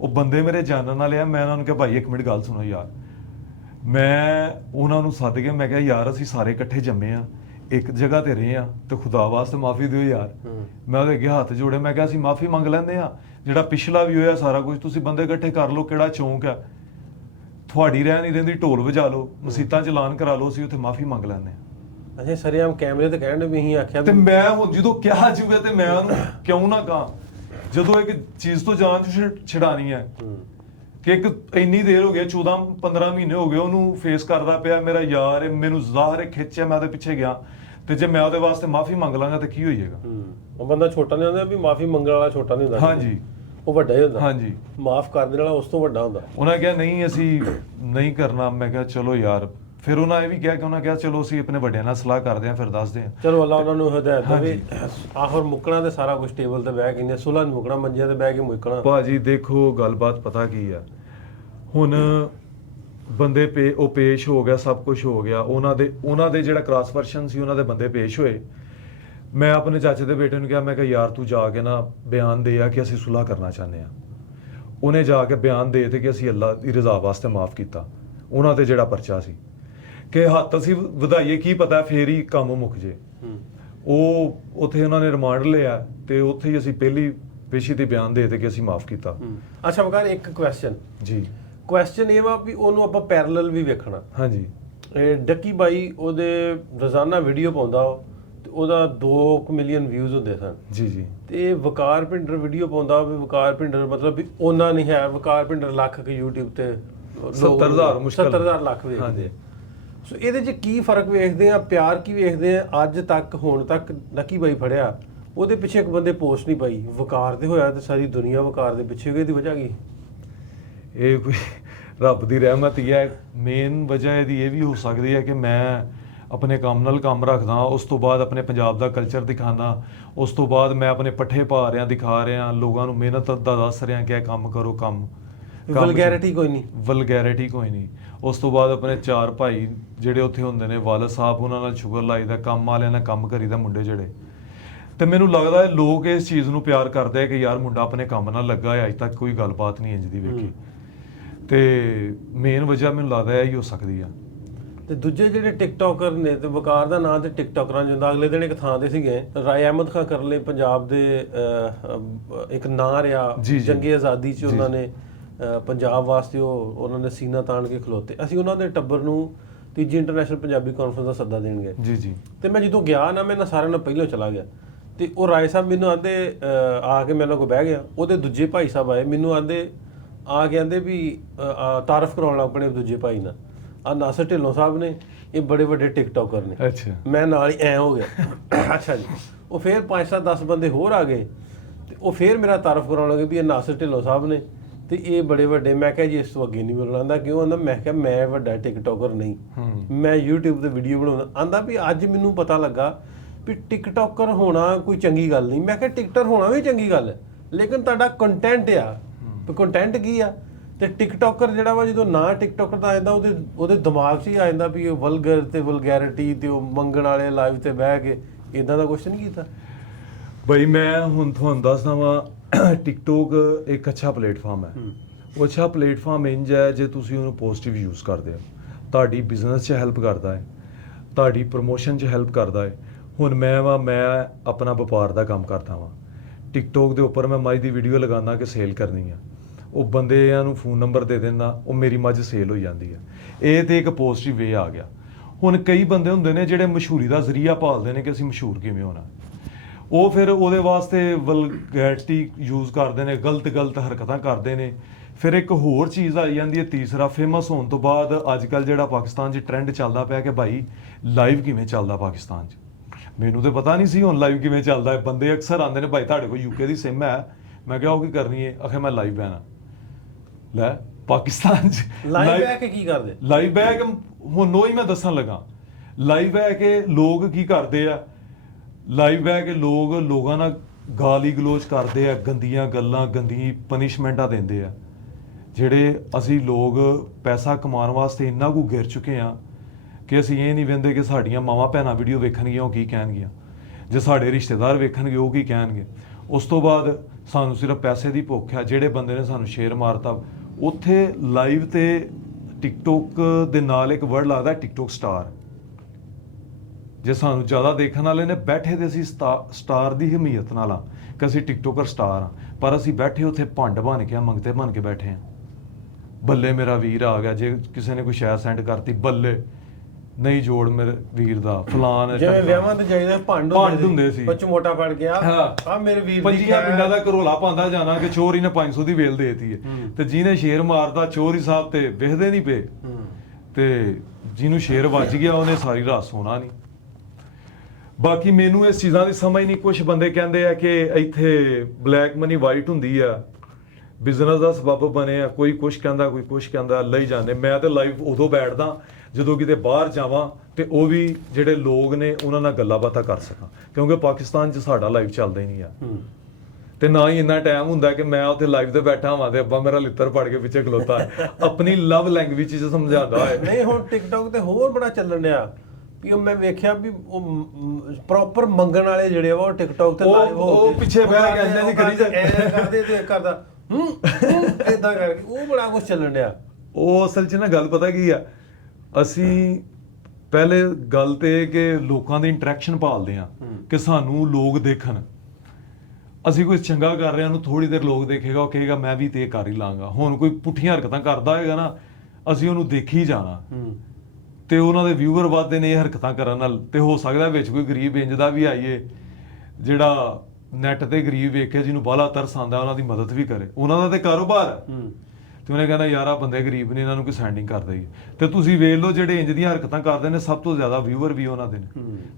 ਉਹ ਬੰਦੇ ਮੇਰੇ ਜਾਣਨ ਵਾਲੇ ਆ। ਮੈਂ ਉਹਨਾਂ ਨੂੰ ਕਿਹਾ ਭਾਈ 1 ਮਿੰਟ ਗੱਲ ਸੁਣੋ ਯਾਰ। ਮੈਂ ਉਹਨਾਂ ਨੂੰ ਸੱਦ ਕੇ ਮੈਂ ਕਿਹਾ ਯਾਰ ਅਸੀਂ ਸਾਰੇ ਇਕੱਠੇ ਜੰਮੇ ਆ, ਇੱਕ ਜਗ੍ਹਾ ਤੇ ਰਹੇ ਆ, ਤੇ ਖੁਦਾ ਵਾਸਤੇ ਮਾਫੀ ਦਿਓ ਯਾਰ। ਮੈਂ ਉਹਦੇ ਅੱਗੇ ਹੱਥ ਜੋੜੇ, ਮੈਂ ਕਿਹਾ ਅਸੀਂ ਮਾਫੀ ਮੰਗ ਲੈਂਦੇ ਆ, ਜਿਹੜਾ ਪਿਛਲਾ ਵੀ ਹੋਇਆ ਸਾਰਾ ਕੁਝ ਤੁਸੀਂ ਬੰਦੇ ਇਕੱਠੇ ਕਰ ਲਓ, ਕਿਹੜਾ ਚੌਂਕ ਆ ਤੁਹਾਡੀ ਰਹਿ ਨਹੀਂ ਰਹਿੰਦੀ, ਢੋਲ ਵਜਾ ਲਓ, ਮਸੀਤਾਂ ਚ ਐਲਾਨ ਕਰਾ ਲਓ, ਅਸੀਂ ਉੱਥੇ ਮਾਫੀ ਮੰਗ ਲੈਂਦੇ ਆ। ਅੱਛਾ ਸਰੇਆਮ ਕੈਮਰੇ ਤੇ ਕਹਿਣ ਵੀ ਅਸੀਂ ਆਖਿਆ ਤੇ ਮੈਂ ਹੁਣ ਜਦੋਂ ਕਿਹਾ ਜੂਗਾ ਤੇ ਮੈਂ ਉਹਨੂੰ ਕਿਉਂ ਨਾ ਕਹਾਂ, ਜਦੋਂ ਇੱਕ ਚੀਜ਼ ਤੋਂ ਜਾਨ ਛਡਾਣੀ ਹੈ ਕਿ ਇੱਕ ਇੰਨੀ ਦੇਰ ਹੋ ਗਈ 14-15 ਮਹੀਨੇ ਹੋ ਗਏ ਉਹਨੂੰ ਫੇਸ ਕਰਦਾ ਪਿਆ ਮੇਰਾ ਯਾਰ, ਮੈਨੂੰ ਜ਼ਾਹਰ ਖਿੱਚਿਆ, ਮੈਂ ਉਹਦੇ ਪਿੱਛੇ ਗਿਆ, ਤੇ ਜੇ ਮੈਂ ਉਹਦੇ ਵਾਸਤੇ ਮਾਫੀ ਮੰਗ ਲਾਂਗਾ ਤੇ ਕੀ ਹੋ ਜਾਏਗਾ। ਉਹ ਬੰਦਾ ਛੋਟਾ ਨਹੀਂ ਹੁੰਦਾ ਵੀ ਮਾਫੀ ਮੰਗਣ ਵਾਲਾ ਛੋਟਾ ਨਹੀਂ ਹੁੰਦਾ। ਹਾਂਜੀ ਉਹ ਵੱਡਾ ਹੀ ਹੁੰਦਾ। ਹਾਂਜੀ ਮਾਫ ਕਰ ਦੇਣ ਵਾਲਾ ਉਸ ਤੋਂ ਵੱਡਾ ਹੁੰਦਾ। ਉਹਨਾਂ ਕਿਹਾ ਨਹੀਂ ਅਸੀਂ ਨਹੀਂ ਕਰਨਾ। ਮੈਂ ਕਿਹਾ ਚਲੋ ਯਾਰ, ਫਿਰ ਉਹਨਾਂ ਇਹ ਵੀ ਕਿਹਾ ਕਿ ਉਹਨਾਂ ਕਿਹਾ ਚਲੋ ਅਸੀਂ ਆਪਣੇ ਵੱਡਿਆਂ ਨਾਲ ਸਲਾਹ ਕਰਦੇ ਹਾਂ, ਫਿਰ ਦੱਸਦੇ ਹਾਂ। ਚਲੋ ਅੱਲਾ ਉਹਨਾਂ ਨੂੰ ਹਦਾਇਤ ਦੇਵੇ। ਆਖਰ ਮੁੱਕਣਾ ਤੇ ਸਾਰਾ ਕੁਝ ਟੇਬਲ ਤੇ ਬਹਿ ਕੇ ਨਹੀਂ, ਸੁਲ੍ਹਾ ਨਹੀਂ ਮੁੱਕਣਾ, ਮੰਜਿਆਂ ਤੇ ਬਹਿ ਕੇ ਮੁੱਕਣਾ। ਭਾਜੀ ਦੇਖੋ ਗੱਲਬਾਤ ਪਤਾ ਕੀ ਆ, ਹੁਣ ਬੰਦੇ ਉਹ ਪੇਸ਼ ਹੋ ਗਿਆ, ਸਭ ਕੁਝ ਹੋ ਗਿਆ, ਉਹਨਾਂ ਦੇ ਜਿਹੜਾ ਕ੍ਰਾਸ ਵਰਸ਼ਨ ਸੀ ਉਹਨਾਂ ਦੇ ਬੰਦੇ ਪੇਸ਼ ਹੋਏ। ਮੈਂ ਆਪਣੇ ਚਾਚੇ ਦੇ ਬੇਟੇ ਨੂੰ ਕਿਹਾ, ਮੈਂ ਕਿਹਾ ਯਾਰ ਤੂੰ ਜਾ ਕੇ ਨਾ ਬਿਆਨ ਦੇ ਆ ਕਿ ਅਸੀਂ ਸੁਲ੍ਹਾ ਕਰਨਾ ਚਾਹੁੰਦੇ ਆ। ਉਹਨੇ ਜਾ ਕੇ ਬਿਆਨ ਦੇ ਤੇ ਕਿ ਅਸੀਂ ਅੱਲਾ ਦੀ ਰਜ਼ਾ ਵਾਸਤੇ ਮਾਫ ਕੀਤਾ। ਉਹਨਾਂ ਤੇ ਜਿਹੜਾ ਪਰਚਾ ਸੀ ਕਿ ਹੱਥ ਅਸੀਂ ਵਧਾਈਏ, ਕੀ ਪਤਾ ਫੇਰ ਹੀ ਕੰਮ ਮੁੱਕ ਜੇ। ਉਹ ਉੱਥੇ ਉਹਨਾਂ ਨੇ ਰਿਮਾਂਡ ਲਿਆ ਤੇ ਉੱਥੇ ਹੀ ਅਸੀਂ ਪਹਿਲੀ ਪੇਸ਼ੀ ਤੇ ਬਿਆਨ ਦੇ ਤੇ ਕਿ ਅਸੀਂ ਮਾਫ ਕੀਤਾ। ਅੱਛਾ ਵਕਾਰ ਇੱਕ ਕੁਐਸਚਨ ਜੀ, ਕੁਐਸਚਨ ਇਹ ਵਾ ਵੀ ਉਹਨੂੰ ਆਪਾਂ ਪੈਰਲਲ ਵੀ ਵੇਖਣਾ। ਹਾਂਜੀ ਡੱਕੀ ਬਾਈ ਉਹਦੇ ਰੋਜ਼ਾਨਾ ਵੀਡੀਓ ਪਾਉਂਦਾ ਤੇ ਉਹਦਾ 2 ਮਿਲੀਅਨ ਵਿਊਜ਼ ਹੁੰਦੇ ਸਨ। ਜੀ ਜੀ। ਤੇ ਵਕਾਰ ਭਿੰਡਰ ਵੀਡੀਓ ਪਾਉਂਦਾ ਵੀ ਵਕਾਰ ਭਿੰਡਰ ਮਤਲਬ ਵੀ ਉਹਨਾਂ ਨਹੀਂ ਹੈ, ਵਕਾਰ ਭਿੰਡਰ ਲੱਖ ਕੇ YouTube ਤੇ 70,000 ਮੁਸ਼ਕਲ 70,000 ਲੱਖ ਵੇਖਦੇ। ਸੋ ਇਹਦੇ 'ਚ ਕੀ ਫਰਕ ਵੇਖਦੇ ਆ, ਪਿਆਰ ਕੀ ਵੇਖਦੇ ਆ? ਅੱਜ ਤੱਕ ਹੁਣ ਤੱਕ ਡੱਕੀ ਬਾਈ ਫੜਿਆ ਉਹਦੇ ਪਿੱਛੇ ਇੱਕ ਬੰਦੇ ਪੋਸਟ ਨਹੀਂ ਪਾਈ, ਵਕਾਰ ਤੇ ਹੋਇਆ ਤੇ ਸਾਰੀ ਦੁਨੀਆ ਵਕਾਰ ਦੇ ਪਿੱਛੇ ਗਈ। ਇਹਦੀ ਵਜ੍ਹਾ ਕੀ? ਇਹ ਕੋਈ ਰੱਬ ਦੀ ਰਹਿਮਤ ਹੀ ਹੈ। ਮੇਨ ਵਜ੍ਹਾ ਇਹਦੀ ਇਹ ਵੀ ਹੋ ਸਕਦੀ ਹੈ ਕਿ ਮੈਂ ਆਪਣੇ ਕੰਮ ਨਾਲ ਕੰਮ ਰੱਖਦਾ, ਉਸ ਤੋਂ ਬਾਅਦ ਆਪਣੇ ਪੰਜਾਬ ਦਾ ਕਲਚਰ ਦਿਖਾਉਂਦਾ, ਉਸ ਤੋਂ ਬਾਅਦ ਮੈਂ ਆਪਣੇ ਪੱਠੇ ਪਾ ਰਿਹਾ, ਦਿਖਾ ਰਿਹਾ, ਲੋਕਾਂ ਨੂੰ ਮਿਹਨਤ ਦਾ ਦੱਸ ਰਿਹਾ ਕਿ ਇਹ ਕੰਮ ਕਰੋ, ਵਲਗੈਰਿਟੀ ਕੋਈ ਨਹੀਂ, ਵਲਗੈਰਿਟੀ ਕੋਈ ਨਹੀਂ। ਉਸ ਤੋਂ ਬਾਅਦ ਆਪਣੇ 4 ਭਾਈ ਜਿਹੜੇ ਉੱਥੇ ਹੁੰਦੇ ਨੇ, ਵਾਲਦ ਸਾਹਿਬ, ਉਹਨਾਂ ਨਾਲ ਸ਼ੁਗਰ ਲਾਈਦਾ, ਕੰਮ ਵਾਲਿਆਂ ਨਾਲ ਕੰਮ ਕਰੀਦਾ, ਮੁੰਡੇ ਜਿਹੜੇ। ਤੇ ਮੈਨੂੰ ਲੱਗਦਾ ਹੈ ਲੋਕ ਇਸ ਚੀਜ਼ ਨੂੰ ਪਿਆਰ ਕਰਦੇ ਆ ਕਿ ਯਾਰ ਮੁੰਡਾ ਆਪਣੇ ਕੰਮ ਨਾਲ ਲੱਗਾ ਹੈ, ਅੱਜ ਤੱਕ ਕੋਈ ਗੱਲਬਾਤ ਨਹੀਂ ਇੰਜ ਦੀ ਵੇਖੀ। ਤੇ ਮੇਨ ਵਜ੍ਹਾ ਮੈਨੂੰ ਲੱਗਦਾ ਹੈ ਇਹੀ ਹੋ ਸਕਦੀ ਆ। ਤੇ ਦੂਜੇ ਜਿਹੜੇ ਟਿਕਟੋਕਰ ਨੇ, ਤੇ ਵਕਾਰ ਦਾ ਨਾਂ ਤੇ ਟਿਕਟੋਕਰਾਂ ਜਿੰਦਾ ਅਗਲੇ ਦਿਨ ਇੱਕ ਥਾਂ ਤੇ ਸੀਗੇ, ਰਾਏ ਅਹਿਮਦ ਖਾਨ ਕਰਲੇ ਪੰਜਾਬ ਦੇ ਇੱਕ ਨਾਂ ਰਿਹਾ ਜੰਗੇ ਆਜ਼ਾਦੀ 'ਚ, ਉਹਨਾਂ ਨੇ ਪੰਜਾਬ ਵਾਸਤੇ ਉਹਨਾਂ ਨੇ ਸੀਨਾ ਤਾਣ ਕੇ ਖਲੋਤੇ। ਅਸੀਂ ਉਹਨਾਂ ਦੇ ਟੱਬਰ ਨੂੰ 3ਜੀ ਇੰਟਰਨੈਸ਼ਨਲ ਪੰਜਾਬੀ ਕਾਨਫਰੰਸ ਦਾ ਸੱਦਾ ਦੇਣ ਗਏ। ਜੀ ਜੀ। ਤੇ ਮੈਂ ਜਦੋਂ ਗਿਆ ਨਾ, ਮੈਂ ਸਾਰਿਆਂ ਨਾਲ ਪਹਿਲਾਂ ਚਲਾ ਗਿਆ ਤੇ ਉਹ ਰਾਏ ਸਾਹਿਬ ਮੈਨੂੰ ਆਂਦੇ ਆ ਕੇ ਮੇਰੇ ਕੋਲ ਬਹਿ ਗਿਆ। ਉਹਦੇ ਦੂਜੇ ਭਾਈ ਸਾਹਿਬ ਆਏ, ਮੈਨੂੰ ਆਂਦੇ ਆ ਕੇ ਆਂਦੇ ਵੀ ਤਾਰਫ ਕਰਾਉਣ ਲੱਗ ਪਏ ਦੂਜੇ ਭਾਈ ਨਾਲ। ਆ ਨਾਸਰ ਢਿੱਲੋਂ ਸਾਹਿਬ ਨੇ, ਇਹ ਬੜੇ ਵੱਡੇ ਟਿਕਟੋਕਰ ਨੇ। ਅੱਛਾ। ਮੈਂ ਨਾਲ ਹੀ ਐ ਹੋ ਗਿਆ। ਅੱਛਾ ਜੀ। ਉਹ ਫਿਰ 5-7-10 ਬੰਦੇ ਹੋਰ ਆ ਗਏ ਤੇ ਉਹ ਫਿਰ ਮੇਰਾ ਤਾਰਫ ਕਰਾਉਣ ਲੱਗੇ ਵੀ ਇਹ ਨਾਸਰ ਢਿੱਲੋਂ ਸਾਹਿਬ ਨੇ ਤੇ ਇਹ ਬੜੇ ਵੱਡੇ। ਮੈਂ ਕਿਹਾ ਜੀ ਇਸ ਤੋਂ ਅੱਗੇ ਨਹੀਂ ਬੋਲਣਾ। ਆਂਦਾ ਕਿਉਂ? ਆਂਦਾ ਮੈਂ ਕਿਹਾ ਮੈਂ ਵੱਡਾ ਟਿਕਟੋਕਰ ਨਹੀਂ, ਮੈਂ YouTube ਤੇ ਵੀਡੀਓ ਬਣਾਉਂਦਾ। ਆਂਦਾ ਵੀ ਅੱਜ ਮੈਨੂੰ ਪਤਾ ਲੱਗਾ ਵੀ ਟਿਕਟੋਕਰ ਹੋਣਾ ਕੋਈ ਚੰਗੀ ਗੱਲ ਨਹੀਂ। ਮੈਂ ਕਿਹਾ ਟਿਕਟਰ ਹੋਣਾ ਵੀ ਚੰਗੀ ਗੱਲ ਹੈ, ਲੇਕਿਨ ਤੁਹਾਡਾ ਕੰਟੈਂਟ ਆ, ਤੇ ਕੰਟੈਂਟ ਕੀ ਆ? ਤੇ ਟਿਕਟੋਕਰ ਜਿਹੜਾ ਵਾ, ਜਦੋਂ ਨਾ ਟਿਕਟੋਕਰ ਦਾ ਆਉਂਦਾ ਉਹਦੇ ਦਿਮਾਗ 'ਚ ਹੀ ਆ ਜਾਂਦਾ ਵੀ ਇਹ ਵਲਗਰ ਤੇ ਵਲਗੈਰਿਟੀ ਤੇ ਉਹ ਮੰਗਣ ਵਾਲੇ ਲਾਈਵ ਤੇ ਬਹਿ ਕੇ ਇਦਾਂ ਦਾ ਕੁਛ ਨਹੀਂ ਕੀਤਾ। ਬਈ ਮੈਂ ਹੁਣ ਤੁਹਾਨੂੰ ਦੱਸਦਾ ਵਾਂ, ਟਿਕਟੋਕ ਇੱਕ ਅੱਛਾ ਪਲੇਟਫਾਰਮ ਹੈ। ਉਹ ਅੱਛਾ ਪਲੇਟਫਾਰਮ ਇੰਜ ਹੈ ਜੇ ਤੁਸੀਂ ਉਹਨੂੰ ਪੋਜ਼ਿਟਿਵ ਯੂਜ਼ ਕਰਦੇ ਹੋ, ਤੁਹਾਡੀ ਬਿਜ਼ਨਸ 'ਚ ਹੈਲਪ ਕਰਦਾ ਹੈ, ਤੁਹਾਡੀ ਪ੍ਰਮੋਸ਼ਨ 'ਚ ਹੈਲਪ ਕਰਦਾ ਹੈ। ਹੁਣ ਮੈਂ ਆਪਣਾ ਵਪਾਰ ਦਾ ਕੰਮ ਕਰਦਾ ਵਾਂ, ਟਿਕਟੋਕ ਦੇ ਉੱਪਰ ਮੈਂ ਮੱਝ ਦੀ ਵੀਡੀਓ ਲਗਾਉਂਦਾ ਕਿ ਸੇਲ ਕਰਨੀ ਆ, ਉਹ ਬੰਦਿਆਂ ਨੂੰ ਫੋਨ ਨੰਬਰ ਦੇ ਦਿੰਦਾ, ਉਹ ਮੇਰੀ ਮੱਝ ਸੇਲ ਹੋ ਜਾਂਦੀ ਹੈ। ਇਹ ਤੇ ਇੱਕ ਪੋਜ਼ਿਟਿਵ ਵੇ ਆ ਗਿਆ। ਹੁਣ ਕਈ ਬੰਦੇ ਹੁੰਦੇ ਨੇ ਜਿਹੜੇ ਮਸ਼ਹੂਰੀ ਦਾ ਜ਼ਰੀਆ ਭਾਲਦੇ ਨੇ ਕਿ ਅਸੀਂ ਮਸ਼ਹੂਰ ਕਿਵੇਂ ਹੋਣਾ, ਉਹ ਫਿਰ ਉਹਦੇ ਵਾਸਤੇ ਵਲਗੈਰਿਟੀ ਯੂਜ਼ ਕਰਦੇ ਨੇ, ਗਲਤ ਹਰਕਤਾਂ ਕਰਦੇ ਨੇ। ਫਿਰ ਇੱਕ ਹੋਰ ਚੀਜ਼ ਆ ਜਾਂਦੀ ਹੈ ਤੀਸਰਾ, ਫੇਮਸ ਹੋਣ ਤੋਂ ਬਾਅਦ ਅੱਜ ਕੱਲ੍ਹ ਜਿਹੜਾ ਪਾਕਿਸਤਾਨ 'ਚ ਟ੍ਰੈਂਡ ਚੱਲਦਾ ਪਿਆ ਕਿ ਭਾਈ ਲਾਈਵ ਕਿਵੇਂ ਚੱਲਦਾ ਪਾਕਿਸਤਾਨ 'ਚ। ਮੈਨੂੰ ਤਾਂ ਪਤਾ ਨਹੀਂ ਸੀ ਹੁਣ ਲਾਈਵ ਕਿਵੇਂ ਚੱਲਦਾ ਹੈ। ਬੰਦੇ ਅਕਸਰ ਆਉਂਦੇ ਨੇ ਭਾਈ ਤੁਹਾਡੇ ਕੋਲ UK ਦੀ ਸਿਮ ਹੈ, ਮੈਂ ਕਿਹਾ ਉਹ ਕੀ ਕਰਨੀ ਹੈ? ਆਖੇ ਮੈਂ ਲਾਈਵ ਬਹਿਣਾ। ਲੈ ਪਾਕਿਸਤਾਨ 'ਚ ਲਾਈਵ ਬਹਿ ਕੇ ਕੀ ਕਰਦੇ? ਲਾਈਵ ਬਹਿ ਕੇ ਹੁਣ ਉਹੀ ਮੈਂ ਦੱਸਣ ਲੱਗਾ। ਲਾਈਵ ਬਹਿ ਕੇ ਲੋਕ ਕੀ ਕਰਦੇ ਆ, ਲਾਈਵ ਬਹਿ ਕੇ ਲੋਕਾਂ ਨਾਲ ਗਾਲੀ ਗਲੋਚ ਕਰਦੇ ਆ, ਗੰਦੀਆਂ ਗੱਲਾਂ, ਗੰਦੀ ਪਨਿਸ਼ਮੈਂਟਾਂ ਦਿੰਦੇ ਆ। ਜਿਹੜੇ ਅਸੀਂ ਲੋਕ ਪੈਸਾ ਕਮਾਉਣ ਵਾਸਤੇ ਇੰਨਾ ਕੁ ਗਿਰ ਚੁੱਕੇ ਆ ਕਿ ਅਸੀਂ ਇਹ ਨਹੀਂ ਵਹਿੰਦੇ ਕਿ ਸਾਡੀਆਂ ਮਾਵਾਂ ਭੈਣਾਂ ਵੀਡੀਓ ਵੇਖਣਗੀਆਂ ਉਹ ਕੀ ਕਹਿਣਗੀਆਂ, ਜੇ ਸਾਡੇ ਰਿਸ਼ਤੇਦਾਰ ਵੇਖਣਗੇ ਉਹ ਕੀ ਕਹਿਣਗੇ। ਉਸ ਤੋਂ ਬਾਅਦ ਸਾਨੂੰ ਸਿਰਫ ਪੈਸੇ ਦੀ ਭੁੱਖ ਆ। ਜਿਹੜੇ ਬੰਦੇ ਨੇ ਸਾਨੂੰ ਸ਼ੇਅਰ ਮਾਰਤਾ, ਉੱਥੇ ਲਾਈਵ ਤੇ ਟਿਕਟੋਕ ਦੇ ਨਾਲ ਇੱਕ ਵਰਡ ਲੱਗਦਾ ਟਿਕਟੋਕ ਸਟਾਰ। ਜੇ ਸਾਨੂੰ ਜ਼ਿਆਦਾ ਦੇਖਣ ਵਾਲੇ ਨੇ ਬੈਠੇ ਤੇ ਅਸੀਂ ਸਟਾਰ ਦੀ ਹਮੀਅਤ ਨਾਲ ਆ ਕਿ ਅਸੀਂ ਟਿਕਟੋਕਰ ਸਟਾਰ ਆ, ਪਰ ਅਸੀਂ ਬੈਠੇ ਉੱਥੇ ਭੰਡ ਬਣ ਕੇ ਮੰਗਤੇ ਬਣ ਕੇ ਬੈਠੇ ਆ। ਬੱਲੇ ਮੇਰਾ ਵੀਰ ਆ ਗਿਆ, ਜੇ ਕਿਸੇ ਨੇ ਕੋਈ ਸ਼ੇਅਰ ਸੈਂਡ ਕਰਤੀ ਬੱਲੇ ਨਹੀਂ ਜੋੜ ਮੇਰੇ ਵੀਰ ਦਾ ਫਲਾਨ। ਜਿਵੇਂ ਵਿਆਹਾਂ ਤੇ ਜਾਈਦਾ ਭੰਡ ਹੁੰਦੇ ਸੀ, ਬੱਚ ਮੋਟਾ ਪੜ ਗਿਆ ਆ ਮੇਰੇ ਵੀਰ ਦੀ ਪੰਜੀਆਂ ਪਿੰਡਾਂ ਦਾ ਘਰੋਲਾ ਪਾਉਂਦਾ ਜਾਣਾ ਕਿ ਚੋਰੀ ਨੇ 500 ਦੀ ਵੇਲ ਦੇਤੀ ਹੈ, ਤੇ ਜਿਹਨੇ ਸ਼ੇਰ ਮਾਰਦਾ ਚੋਰੀ ਸਾਹਿਬ ਤੇ ਵਿਖਦੇ ਨਹੀਂ ਪਏ, ਤੇ ਜਿਹਨੂੰ ਸ਼ੇਰ ਵੱਜ ਗਿਆ ਉਹਨੇ ਸਾਰੀ ਰਾਤ ਸੋਣਾ ਨਹੀਂ। ਬਾਕੀ ਮੈਨੂੰ ਇਸ ਚੀਜ਼ਾਂ ਦੀ ਸਮਝ ਨਹੀਂ। ਕੁਝ ਬੰਦੇ ਕਹਿੰਦੇ ਆ ਕਿ ਇੱਥੇ ਬਲੈਕ ਮਨੀ ਵਾਈਟ ਹੁੰਦੀ ਆ, ਬਿਜ਼ਨਸ ਦਾ ਸਬੱਬ ਬਣੇ ਆ, ਕੋਈ ਕੁਝ ਕਹਿੰਦਾ ਕੋਈ ਕੁਝ ਕਹਿੰਦਾ, ਲਈ ਜਾਂਦੇ। ਮੈਂ ਤੇ ਲਾਈਵ ਉਦੋਂ ਬੈਠਦਾ ਜਦੋਂ ਕਿਤੇ ਬਾਹਰ ਜਾਵਾਂ ਤੇ ਉਹ ਵੀ ਜਿਹੜੇ ਲੋਕ ਨੇ ਉਹਨਾਂ ਨਾਲ ਗੱਲਾਂ ਬਾਤਾਂ ਕਰ ਸਕਾਂ, ਕਿਉਂਕਿ ਪਾਕਿਸਤਾਨ 'ਚ ਸਾਡਾ ਲਾਈਵ ਚੱਲਦਾ ਹੀ ਨਹੀਂ ਆ, ਤੇ ਨਾ ਹੀ ਇੰਨਾ ਟਾਈਮ ਹੁੰਦਾ ਕਿ ਮੈਂ ਉੱਥੇ ਲਾਈਵ ਤੇ ਬੈਠਾ ਹਾਂ ਤੇ ਅੱਬਾ ਮੇਰਾ ਲਿੱਤਰ ਪੜ ਕੇ ਪਿੱਛੇ ਖਲੋਤਾ ਹੈ ਆਪਣੀ ਲਵ ਲੈਂਗੁਏਜ 'ਚ ਸਮਝਾਉਂਦਾ ਹੈ। ਨਹੀਂ ਹੁਣ ਟਿਕਟੌਕ ਤੇ ਹੋਰ ਬੜਾ ਚੱਲਣ ਡਿਆ ਵੀ ਉਹ ਮੈਂ ਵੇਖਿਆ ਵੀ ਉਹ ਪ੍ਰੋਪਰ ਮੰਗਣ ਵਾਲੇ ਜਿਹੜੇ ਵਾ ਉਹ ਟਿਕਟੌਕ ਤੇ ਲਾਈਵ ਹੋ ਉਹ ਪਿੱਛੇ ਬਹਿ ਕੇ ਇੰਨਾ ਨਹੀਂ ਕਰੀ ਕਰਦੇ ਤੇ ਕਰਦਾ ਇਦਾਂ ਕਰਕੇ ਉਹ ਬੜਾ ਕੁਝ ਚੱਲਣ ਡਿਆ। ਉਹ ਅਸਲ 'ਚ ਨਾ ਗੱਲ ਪਤਾ ਕੀ ਆ, ਅਸੀਂ ਪਹਿਲੇ ਗੱਲ ਤੇ ਕਿ ਲੋਕਾਂ ਦੀ ਇੰਟਰੈਕਸ਼ਨ ਭਾਲਦੇ ਆ ਕਿ ਸਾਨੂੰ ਲੋਕ ਦੇਖਣ। ਅਸੀਂ ਕੋਈ ਚੰਗਾ ਕਰ ਰਹੇ ਹਾਂ ਨੂੰ ਥੋੜੀ ਦੇਰ ਲੋਕ ਦੇਖੇਗਾ, ਉਹ ਕਹੇਗਾ ਮੈਂ ਵੀ ਤੇ ਕਰ ਹੀ ਲਾਂਗਾ। ਹੁਣ ਕੋਈ ਪੁੱਠੀਆਂ ਹਰਕਤਾਂ ਕਰਦਾ ਹੋਏਗਾ ਨਾ, ਅਸੀਂ ਉਹਨੂੰ ਦੇਖੀ ਜਾਣਾ, ਤੇ ਉਹਨਾਂ ਦੇ ਵਿਊਅਰ ਵੱਧਦੇ ਨੇ ਇਹ ਹਰਕਤਾਂ ਕਰਨ ਨਾਲ। ਤੇ ਹੋ ਸਕਦਾ ਵਿੱਚ ਕੋਈ ਗਰੀਬ ਇੰਜ ਦਾ ਵੀ ਆਈਏ ਜਿਹੜਾ ਨੈਟ ਤੇ ਗਰੀਬ ਵੇਖ ਕੇ ਜਿਹਨੂੰ ਬਾਹਲਾ ਤਰਸ ਆਉਂਦਾ ਉਹਨਾਂ ਦੀ ਮਦਦ ਵੀ ਕਰੇ। ਉਹਨਾਂ ਦਾ ਤੇ ਕਾਰੋਬਾਰ ਤੇ ਉਹਨੇ ਕਹਿੰਦਾ ਯਾਰ ਆ ਬੰਦੇ ਗਰੀਬ ਨੇ, ਇਹਨਾਂ ਨੂੰ ਕੋਈ ਸੈਂਡਿੰਗ ਕਰ ਦਈਏ। ਤੇ ਤੁਸੀਂ ਵੇਖ ਲਓ ਜਿਹੜੇ ਇੰਜ ਦੀਆਂ ਹਰਕਤਾਂ ਕਰਦੇ ਨੇ ਸਭ ਤੋਂ ਜ਼ਿਆਦਾ ਵਿਊਅਰ ਵੀ ਉਹਨਾਂ ਦੇ ਨੇ।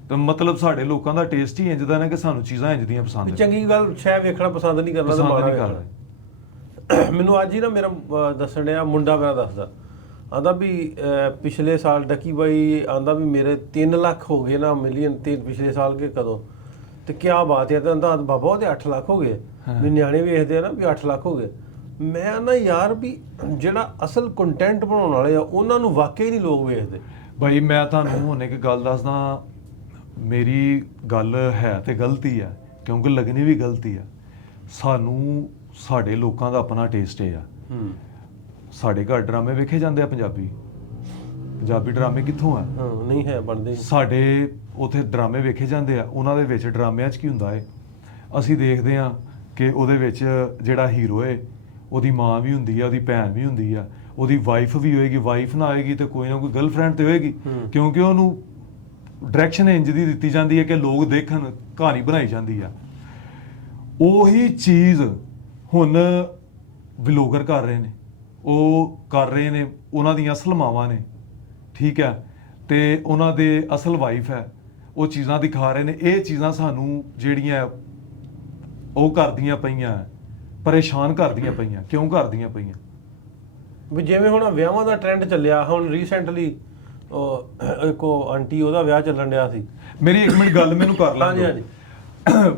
ਤਾਂ ਮਤਲਬ ਸਾਡੇ ਲੋਕਾਂ ਦਾ ਟੇਸਟ ਹੀ ਇੰਜ ਦਾ ਨੇ ਕਿ ਸਾਨੂੰ ਚੀਜ਼ਾਂ ਇੰਜ ਦੀਆਂ ਪਸੰਦ ਨੇ। ਚੰਗੀ ਗੱਲ ਸ਼ਾਇਦ ਵੇਖਣਾ ਪਸੰਦ ਨਹੀਂ ਕਰਨਾ ਤੇ ਮਾੜਾ ਨਹੀਂ ਕਰਨਾ। ਮੈਨੂੰ ਅੱਜ ਹੀ ਨਾ ਮੇਰਾ ਦੱਸਣ ਡਿਆ ਮੁੰਡਾ ਮੇਰਾ ਦੱਸਦਾ, ਆਂਦਾ ਵੀ ਪਿਛਲੇ ਸਾਲ ਡੱਕੀ ਬਾਈ ਆਂਦਾ ਵੀ ਮੇਰੇ 3 ਲੱਖ ਹੋ ਗਏ ਨਾ ਮਿਲੀਅਨ ਤੇ ਪਿਛਲੇ ਸਾਲ ਕੇ ਕਦੋਂ, ਤੇ ਕੀ ਬਾਤ ਹੈ। ਤਾਂ ਆਂਦਾ ਬਾਬਾ ਉਹਦੇ 8 ਲੱਖ ਹੋ ਗਏ। ਵੀ ਨਿਆਣੇ ਵੇਖਦੇ ਆ ਨਾ ਵੀ 8 ਲੱਖ ਹੋ ਗਏ। ਮੈਂ ਨਾ ਯਾਰ ਵੀ ਜਿਹੜਾ ਅਸਲ ਕੰਟੈਂਟ ਬਣਾਉਣ ਵਾਲੇ ਆ ਉਹਨਾਂ ਨੂੰ ਵਾਕਈ ਨਹੀਂ ਲੋਕ ਵੇਖਦੇ। ਬਾਈ ਮੈਂ ਤੁਹਾਨੂੰ ਹੁਣ ਇੱਕ ਗੱਲ ਦੱਸਦਾ, ਮੇਰੀ ਗੱਲ ਹੈ ਤੇ ਗਲਤੀ ਆ, ਕਿਉਂਕਿ ਲੱਗਣੀ ਵੀ ਗਲਤੀ ਆ। ਸਾਨੂੰ ਸਾਡੇ ਲੋਕਾਂ ਦਾ ਆਪਣਾ ਟੇਸਟ ਹੈ ਆ। ਸਾਡੇ ਘਰ ਡਰਾਮੇ ਵੇਖੇ ਜਾਂਦੇ ਆ ਪੰਜਾਬੀ ਡਰਾਮੇ ਕਿੱਥੋਂ ਆ? ਨਹੀਂ ਹੈ ਬਣਦੇ। ਸਾਡੇ ਉਥੇ ਡਰਾਮੇ ਵੇਖੇ ਜਾਂਦੇ ਆ, ਉਹਨਾਂ ਦੇ ਵਿੱਚ ਡਰਾਮਿਆਂ 'ਚ ਕੀ ਹੁੰਦਾ ਹੈ, ਅਸੀਂ ਦੇਖਦੇ ਆ ਕਿ ਉਹਦੇ ਵਿੱਚ ਜਿਹੜਾ ਹੀਰੋ ਹੈ ਉਹਦੀ ਮਾਂ ਵੀ ਹੁੰਦੀ ਆ, ਉਹਦੀ ਭੈਣ ਵੀ ਹੁੰਦੀ ਆ, ਉਹਦੀ ਵਾਈਫ ਵੀ ਹੋਏਗੀ। ਵਾਈਫ ਨਾ ਆਏਗੀ ਤੇ ਕੋਈ ਨਾ ਕੋਈ ਗਰਲਫ੍ਰੈਂਡ ਤੇ ਹੋਏਗੀ, ਕਿਉਂਕਿ ਉਹਨੂੰ ਡਾਇਰੈਕਸ਼ਨ ਇੰਜ ਦੀ ਦਿੱਤੀ ਜਾਂਦੀ ਹੈ ਕਿ ਲੋਕ ਦੇਖਣ, ਕਹਾਣੀ ਬਣਾਈ ਜਾਂਦੀ ਆ। ਉਹੀ ਚੀਜ਼ ਹੁਣ ਵਲੋਗਰ ਕਰ ਰਹੇ ਨੇ, ਉਹ ਕਰ ਰਹੇ ਨੇ, ਉਹਨਾਂ ਦੀਆਂ ਅਸਲ ਮਾਵਾਂ ਨੇ, ਠੀਕ ਹੈ, ਤੇ ਉਹਨਾਂ ਦੇ ਅਸਲ ਵਾਈਫ ਹੈ, ਉਹ ਚੀਜ਼ਾਂ ਦਿਖਾ ਰਹੇ ਨੇ। ਇਹ ਚੀਜ਼ਾਂ ਸਾਨੂੰ ਜਿਹੜੀਆਂ ਉਹ ਕਰਦੀਆਂ ਪਈਆਂ, ਪਰੇਸ਼ਾਨ ਕਰਦੀਆਂ ਪਈਆਂ। ਕਿਉਂ ਕਰਦੀਆਂ ਪਈਆਂ? ਵੀ ਜਿਵੇਂ ਹੁਣ ਵਿਆਹਾਂ ਦਾ ਟ੍ਰੈਂਡ ਚੱਲਿਆ, ਹੁਣ ਰੀਸੈਂਟਲੀ ਇੱਕ ਆਂਟੀ ਉਹਦਾ ਵਿਆਹ ਚੱਲਣ ਡਿਆ ਸੀ। ਮੇਰੀ 1 ਮਿੰਟ ਗੱਲ ਮੈਨੂੰ ਕਰ ਲਾਂ। ਹਾਂਜੀ।